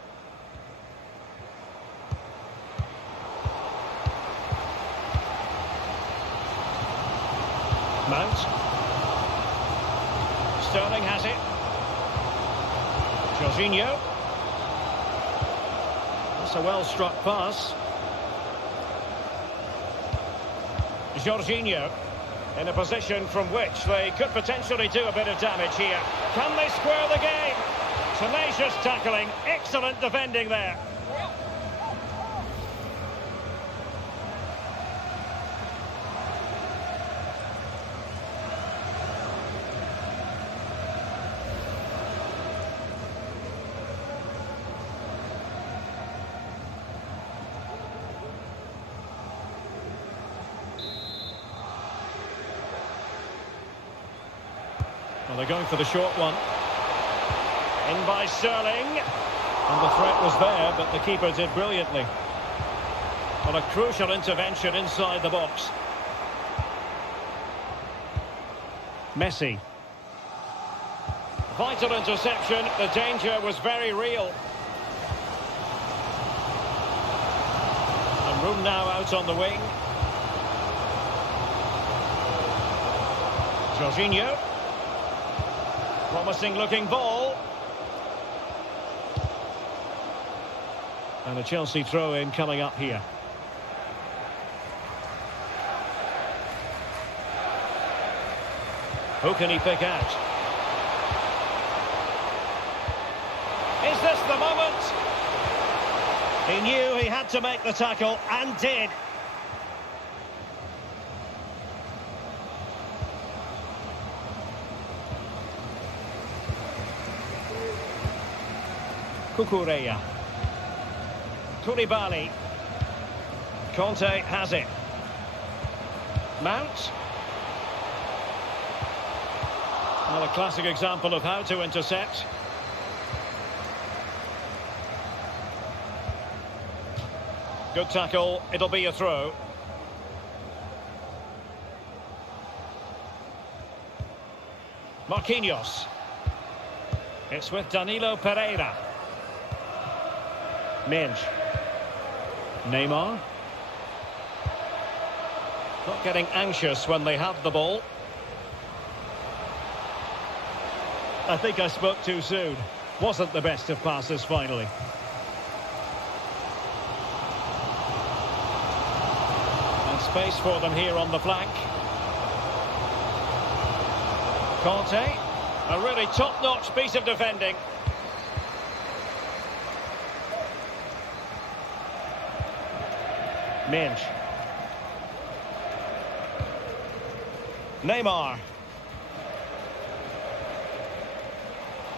Mount. Sterling has it. Jorginho. That's a well-struck pass. Jorginho in a position from which they could potentially do a bit of damage here. Can they square the game? Tenacious tackling, excellent defending there. Well, they're going for the short one. In by Sterling. And the threat was there, but the keeper did brilliantly. Well, a crucial intervention inside the box. Messi. Vital interception. The danger was very real. And room now out on the wing. Jorginho. Promising looking ball. And a Chelsea throw-in coming up here. Who can he pick out? this the moment? He knew he had to make the tackle and did. Kukureya. Koulibaly. Conte has it. Mount. Well, a classic example of how to intercept. Good tackle, it'll be a throw. Marquinhos. It's with Danilo Pereira. Minge. Neymar. Not getting anxious when they have the ball. I think I spoke too soon. Wasn't the best of passes finally. And space for them here on the flank. Conte. A really top-notch piece of defending. Minge. Neymar.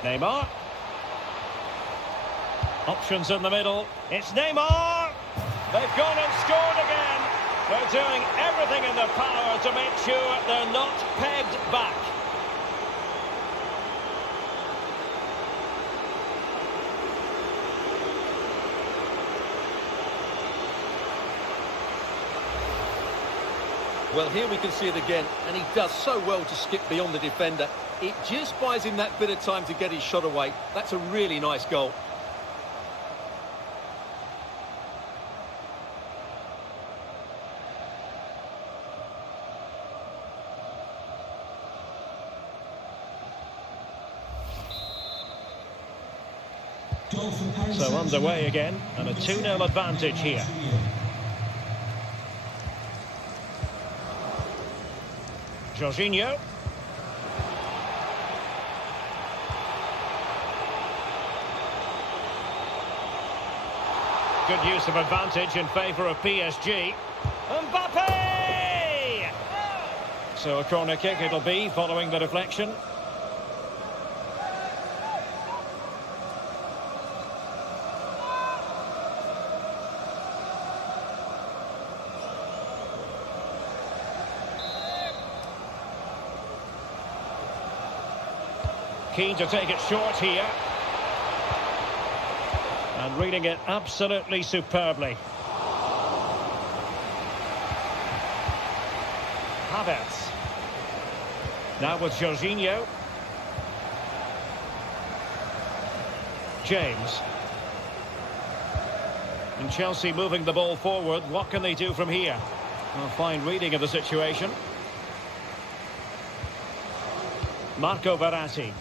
Neymar. Options in the middle. It's Neymar. They've gone and scored again. They're doing everything in their power to make sure they're not pegged back. Well, here we can see it again, and he does so well to skip beyond the defender. It just buys him that bit of time to get his shot away. That's a really nice goal. So underway again, and a 2-0 advantage here. Jorginho. Good use of advantage in favour of PSG. Mbappe! So a corner kick it'll be following the deflection. Keen to take it short here. And reading it absolutely superbly. Havertz. Now with Jorginho. James. And Chelsea moving the ball forward. What can they do from here? A fine reading of the situation. Marco Verratti.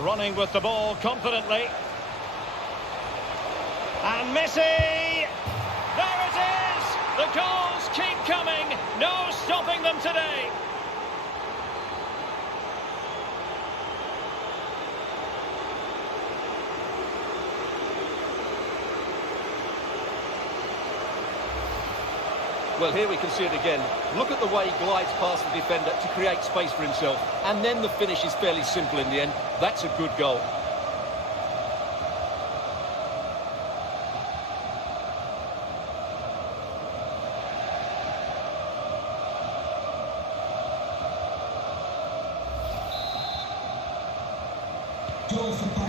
Running with the ball confidently. And Messi! There it is! The goals keep coming. No stopping them today. Well, here we can see it again. Look at the way he glides past the defender to create space for himself. And then the finish is fairly simple in the end. That's a good goal.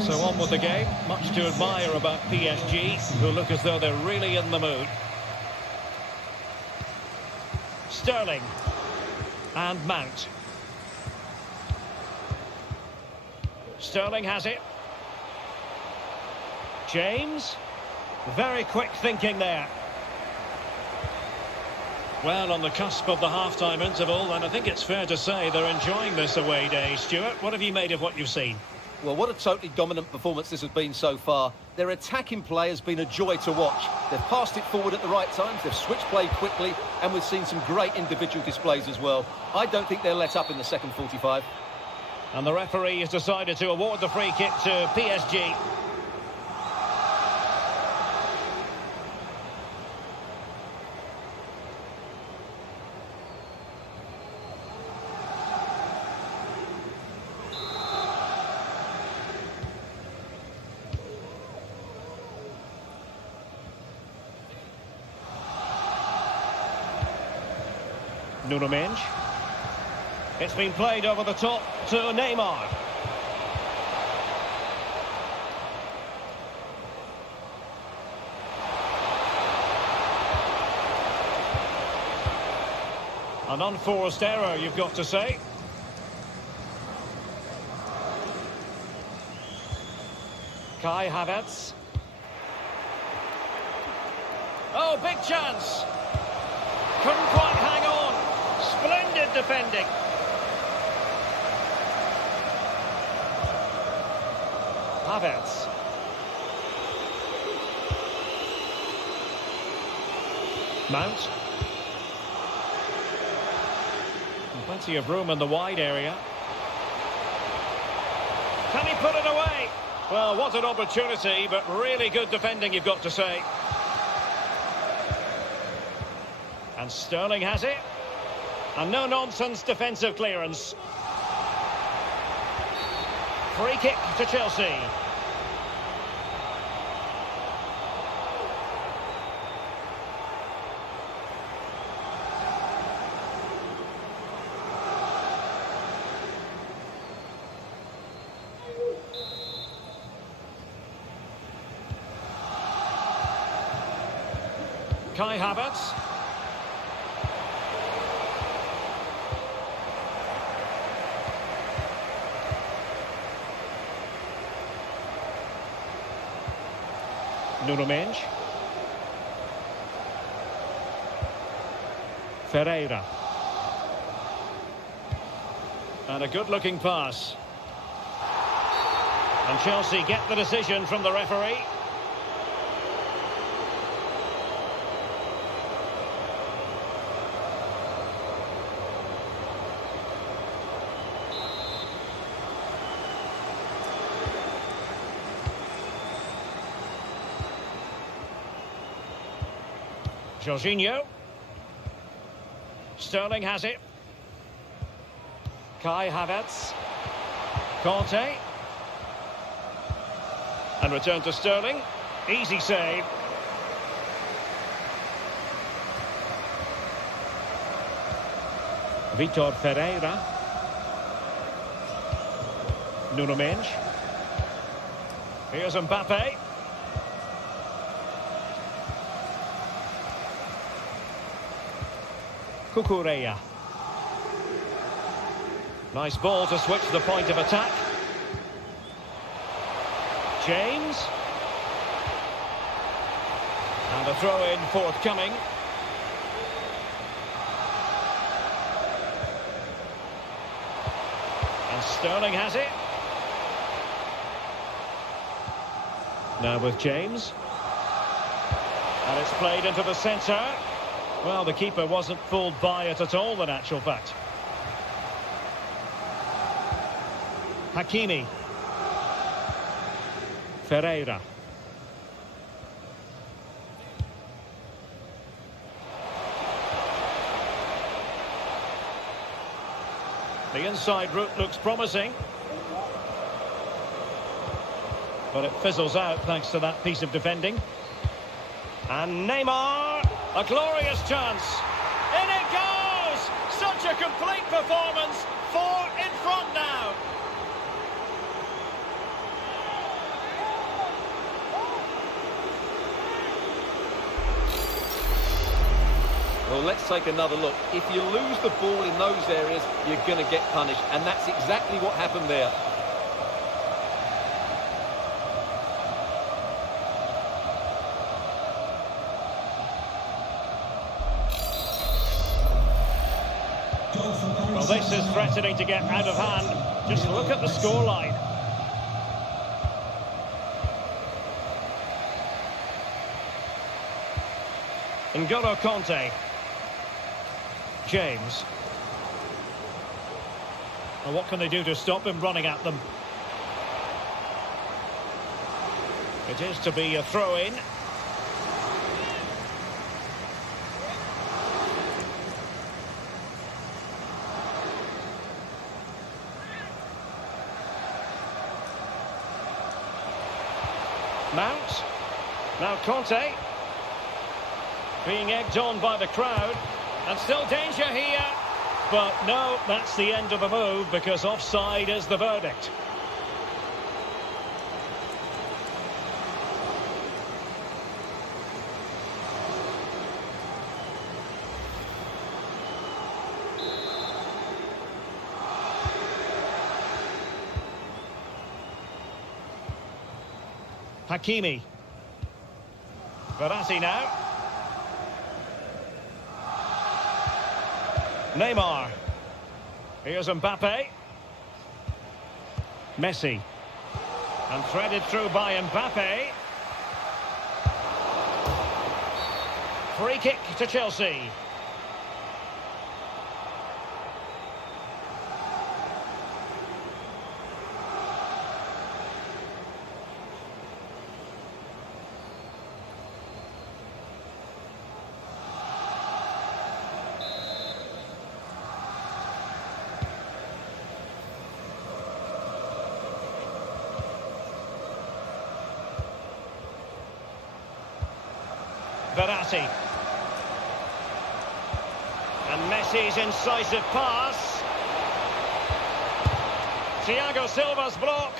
So on with the game. Much to admire about PSG, who look as though they're really in the mood. Sterling and Mount. Sterling has it. James. Very quick thinking there. Well, on the cusp of the half-time interval, and I think it's fair to say they're enjoying this away day. Stuart, what have you made of what you've seen? Well, what a totally dominant performance this has been so far. Their attacking play has been a joy to watch. They've passed it forward at the right times, they've switched play quickly, and we've seen some great individual displays as well. I don't think they'll let up in the second 45. And the referee has decided to award the free kick to PSG. Nuno Mendes. It's been played over the top to Neymar. An unforced error, you've got to say. Kai Havertz. Oh, big chance. Couldn't quite hang on. Splendid defending. Havertz. Mount. And plenty of room in the wide area. Can he put it away? Well, what an opportunity, but really good defending, you've got to say. And Sterling has it. And no-nonsense defensive clearance. Free kick to Chelsea. Kai Havertz. Nuno Mendes. Ferreira. And a good-looking pass. And Chelsea get the decision from the referee. Jorginho. Sterling has it. Kai Havertz. Conte. And return to Sterling. Easy save. Vitor Ferreira. Nuno Mendes. Here's Mbappe. Cucurella. Nice ball to switch the point of attack. James. And a throw-in forthcoming. And Sterling has it. Now with James. And it's played into the centre. Well, the keeper wasn't fooled by it at all, in actual fact. Hakimi. Ferreira. The inside route looks promising. But it fizzles out thanks to that piece of defending. And Neymar. A glorious chance. In it goes! Such a complete performance. 4 in front now. Well, let's take another look. If you lose the ball in those areas, you're going to get punished. And that's exactly what happened there. Well, this is threatening to get out of hand. Just look at the scoreline. N'Golo Conte. James. And what can they do to stop him running at them? It is to be a throw-in. Mount. Now Conte. Being egged on by the crowd. And still danger here. But no, that's the end of the move because offside is the verdict. Hakimi. Verratti now. Neymar. Here's Mbappe. Messi. And threaded through by Mbappe. Free kick to Chelsea. Verratti. And Messi's incisive pass. Thiago Silva's block.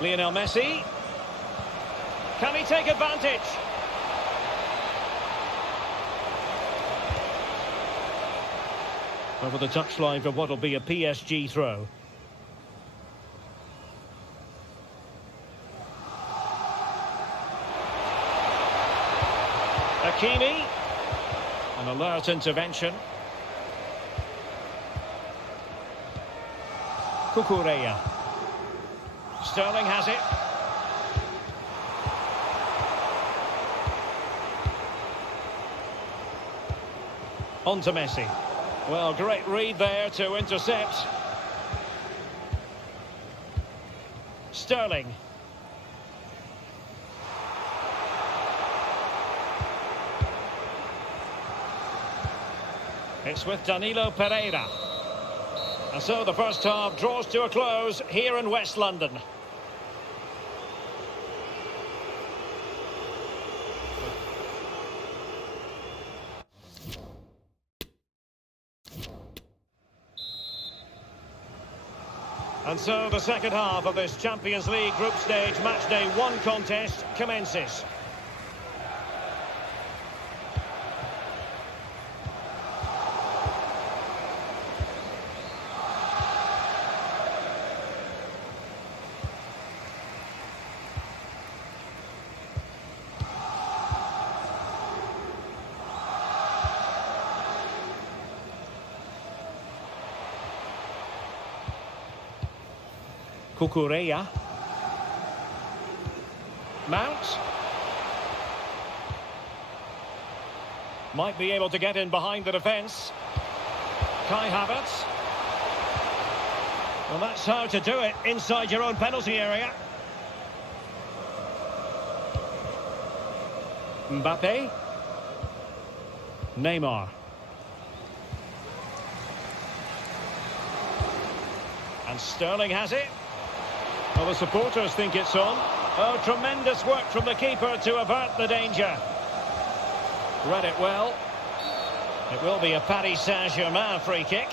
Lionel Messi. Can he take advantage? Over the touchline for what will be a PSG throw. Hakimi, an alert intervention. Cucurella. Sterling has it. On to Messi. Well, great read there to intercept. Sterling. It's with Danilo Pereira. And so the first half draws to a close here in West London. And so the second half of this Champions League group stage matchday 1 contest commences. Cucurella. Mount. Might be able to get in behind the defence. Kai Havertz. Well, that's how to do it inside your own penalty area. Mbappe. Neymar. And Sterling has it. Well, the supporters think it's on. Oh, tremendous work from the keeper to avert the danger. Read it well. It will be a Paris Saint-Germain free kick.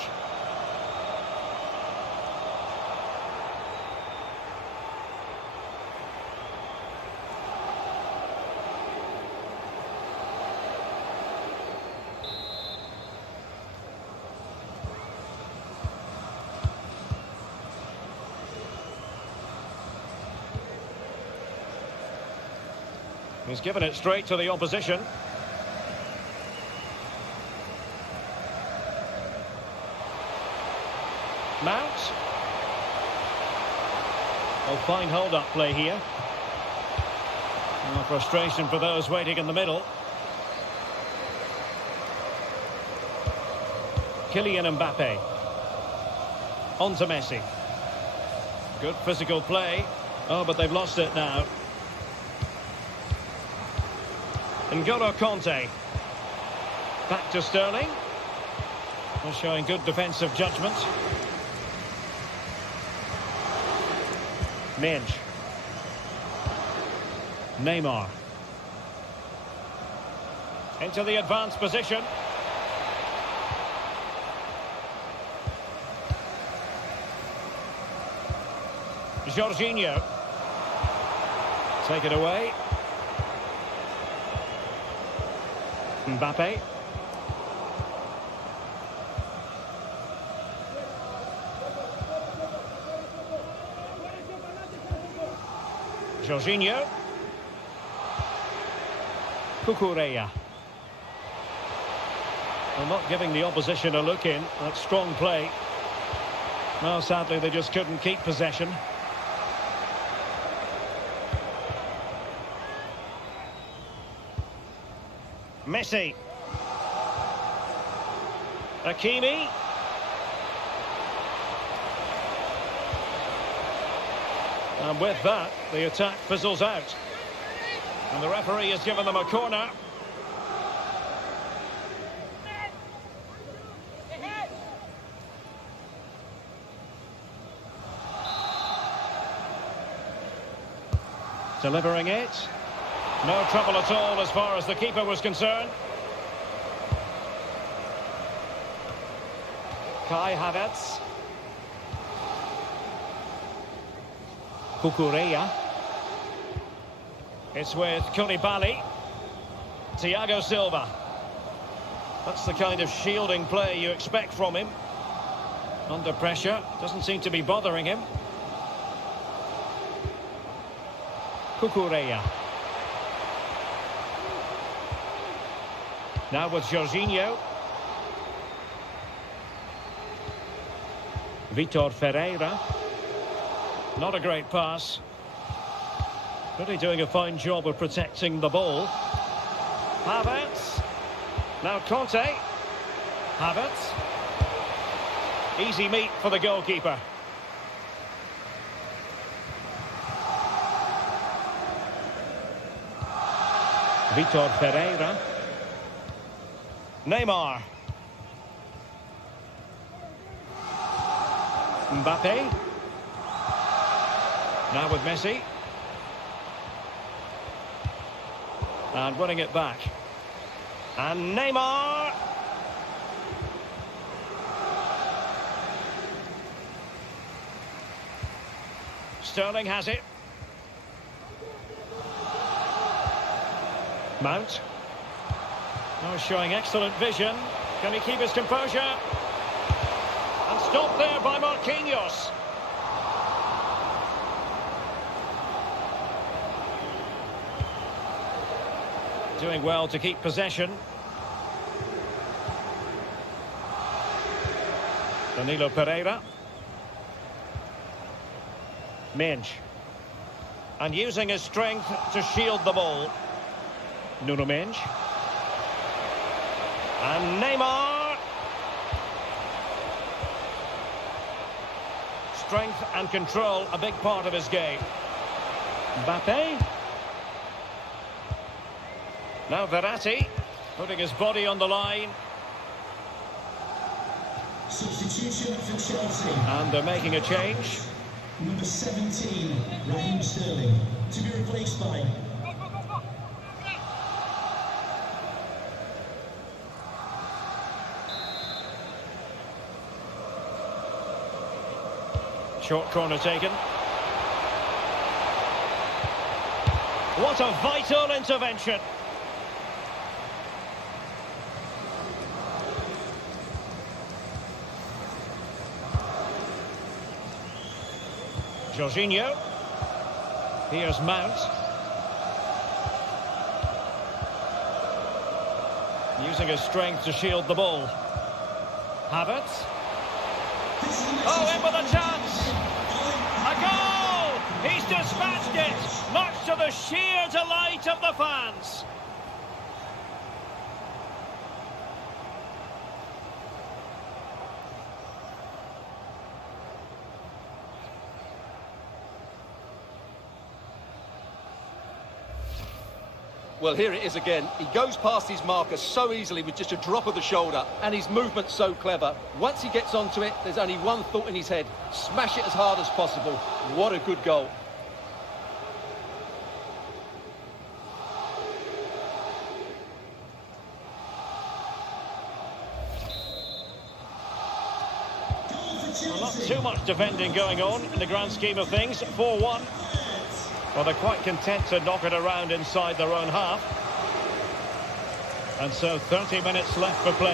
He's given it straight to the opposition. Mount. Oh, fine hold-up play here. Oh, frustration for those waiting in the middle. Kylian Mbappe. On to Messi. Good physical play. Oh, but they've lost it now. N'Golo Conte. Back to Sterling. They're showing good defensive judgment. Minge. Neymar. Into the advanced position. Jorginho. Take it away. Mbappe. Jorginho. Cucurella. Well, not giving the opposition a look in. That's strong play. Well, sadly, they just couldn't keep possession. Messi. Hakimi. And with that, the attack fizzles out. And the referee has given them a corner. Delivering it. No trouble at all as far as the keeper was concerned. Kai Havertz. Cucurella. It's with Koulibaly. Thiago Silva. That's the kind of shielding play you expect from him. Under pressure. Doesn't seem to be bothering him. Cucurella. Now with Jorginho. Vitor Ferreira. Not a great pass. Really doing a fine job of protecting the ball. Havertz. Now Conte. Havertz. Easy meet for the goalkeeper. Vitor Ferreira. Neymar. Mbappe. Now with Messi. And winning it back. And Neymar. Sterling has it. Mount. Oh, showing excellent vision. Can he keep his composure? And stopped there by Marquinhos. Doing well to keep possession. Danilo Pereira. Minge. And using his strength to shield the ball. Nuno Minge. And Neymar. Strength and control, a big part of his game. Mbappe. Now Verratti, putting his body on the line. Substitution for Chelsea. And they're making a change. Number 17, Raheem Sterling, to be replaced by... Short corner taken. What a vital intervention. Jorginho. Here's Mount. Using his strength to shield the ball. Havertz. Oh, in with a chance. A goal! He's dispatched it, much to the sheer delight of the fans. Well, here it is again. He goes past his marker so easily with just a drop of the shoulder, and his movement's so clever. Once he gets onto it, there's only one thought in his head: smash it as hard as possible. What a good goal. Well, not too much defending going on in the grand scheme of things. 4-1. Well, they're quite content to knock it around inside their own half. And so 30 minutes left for play.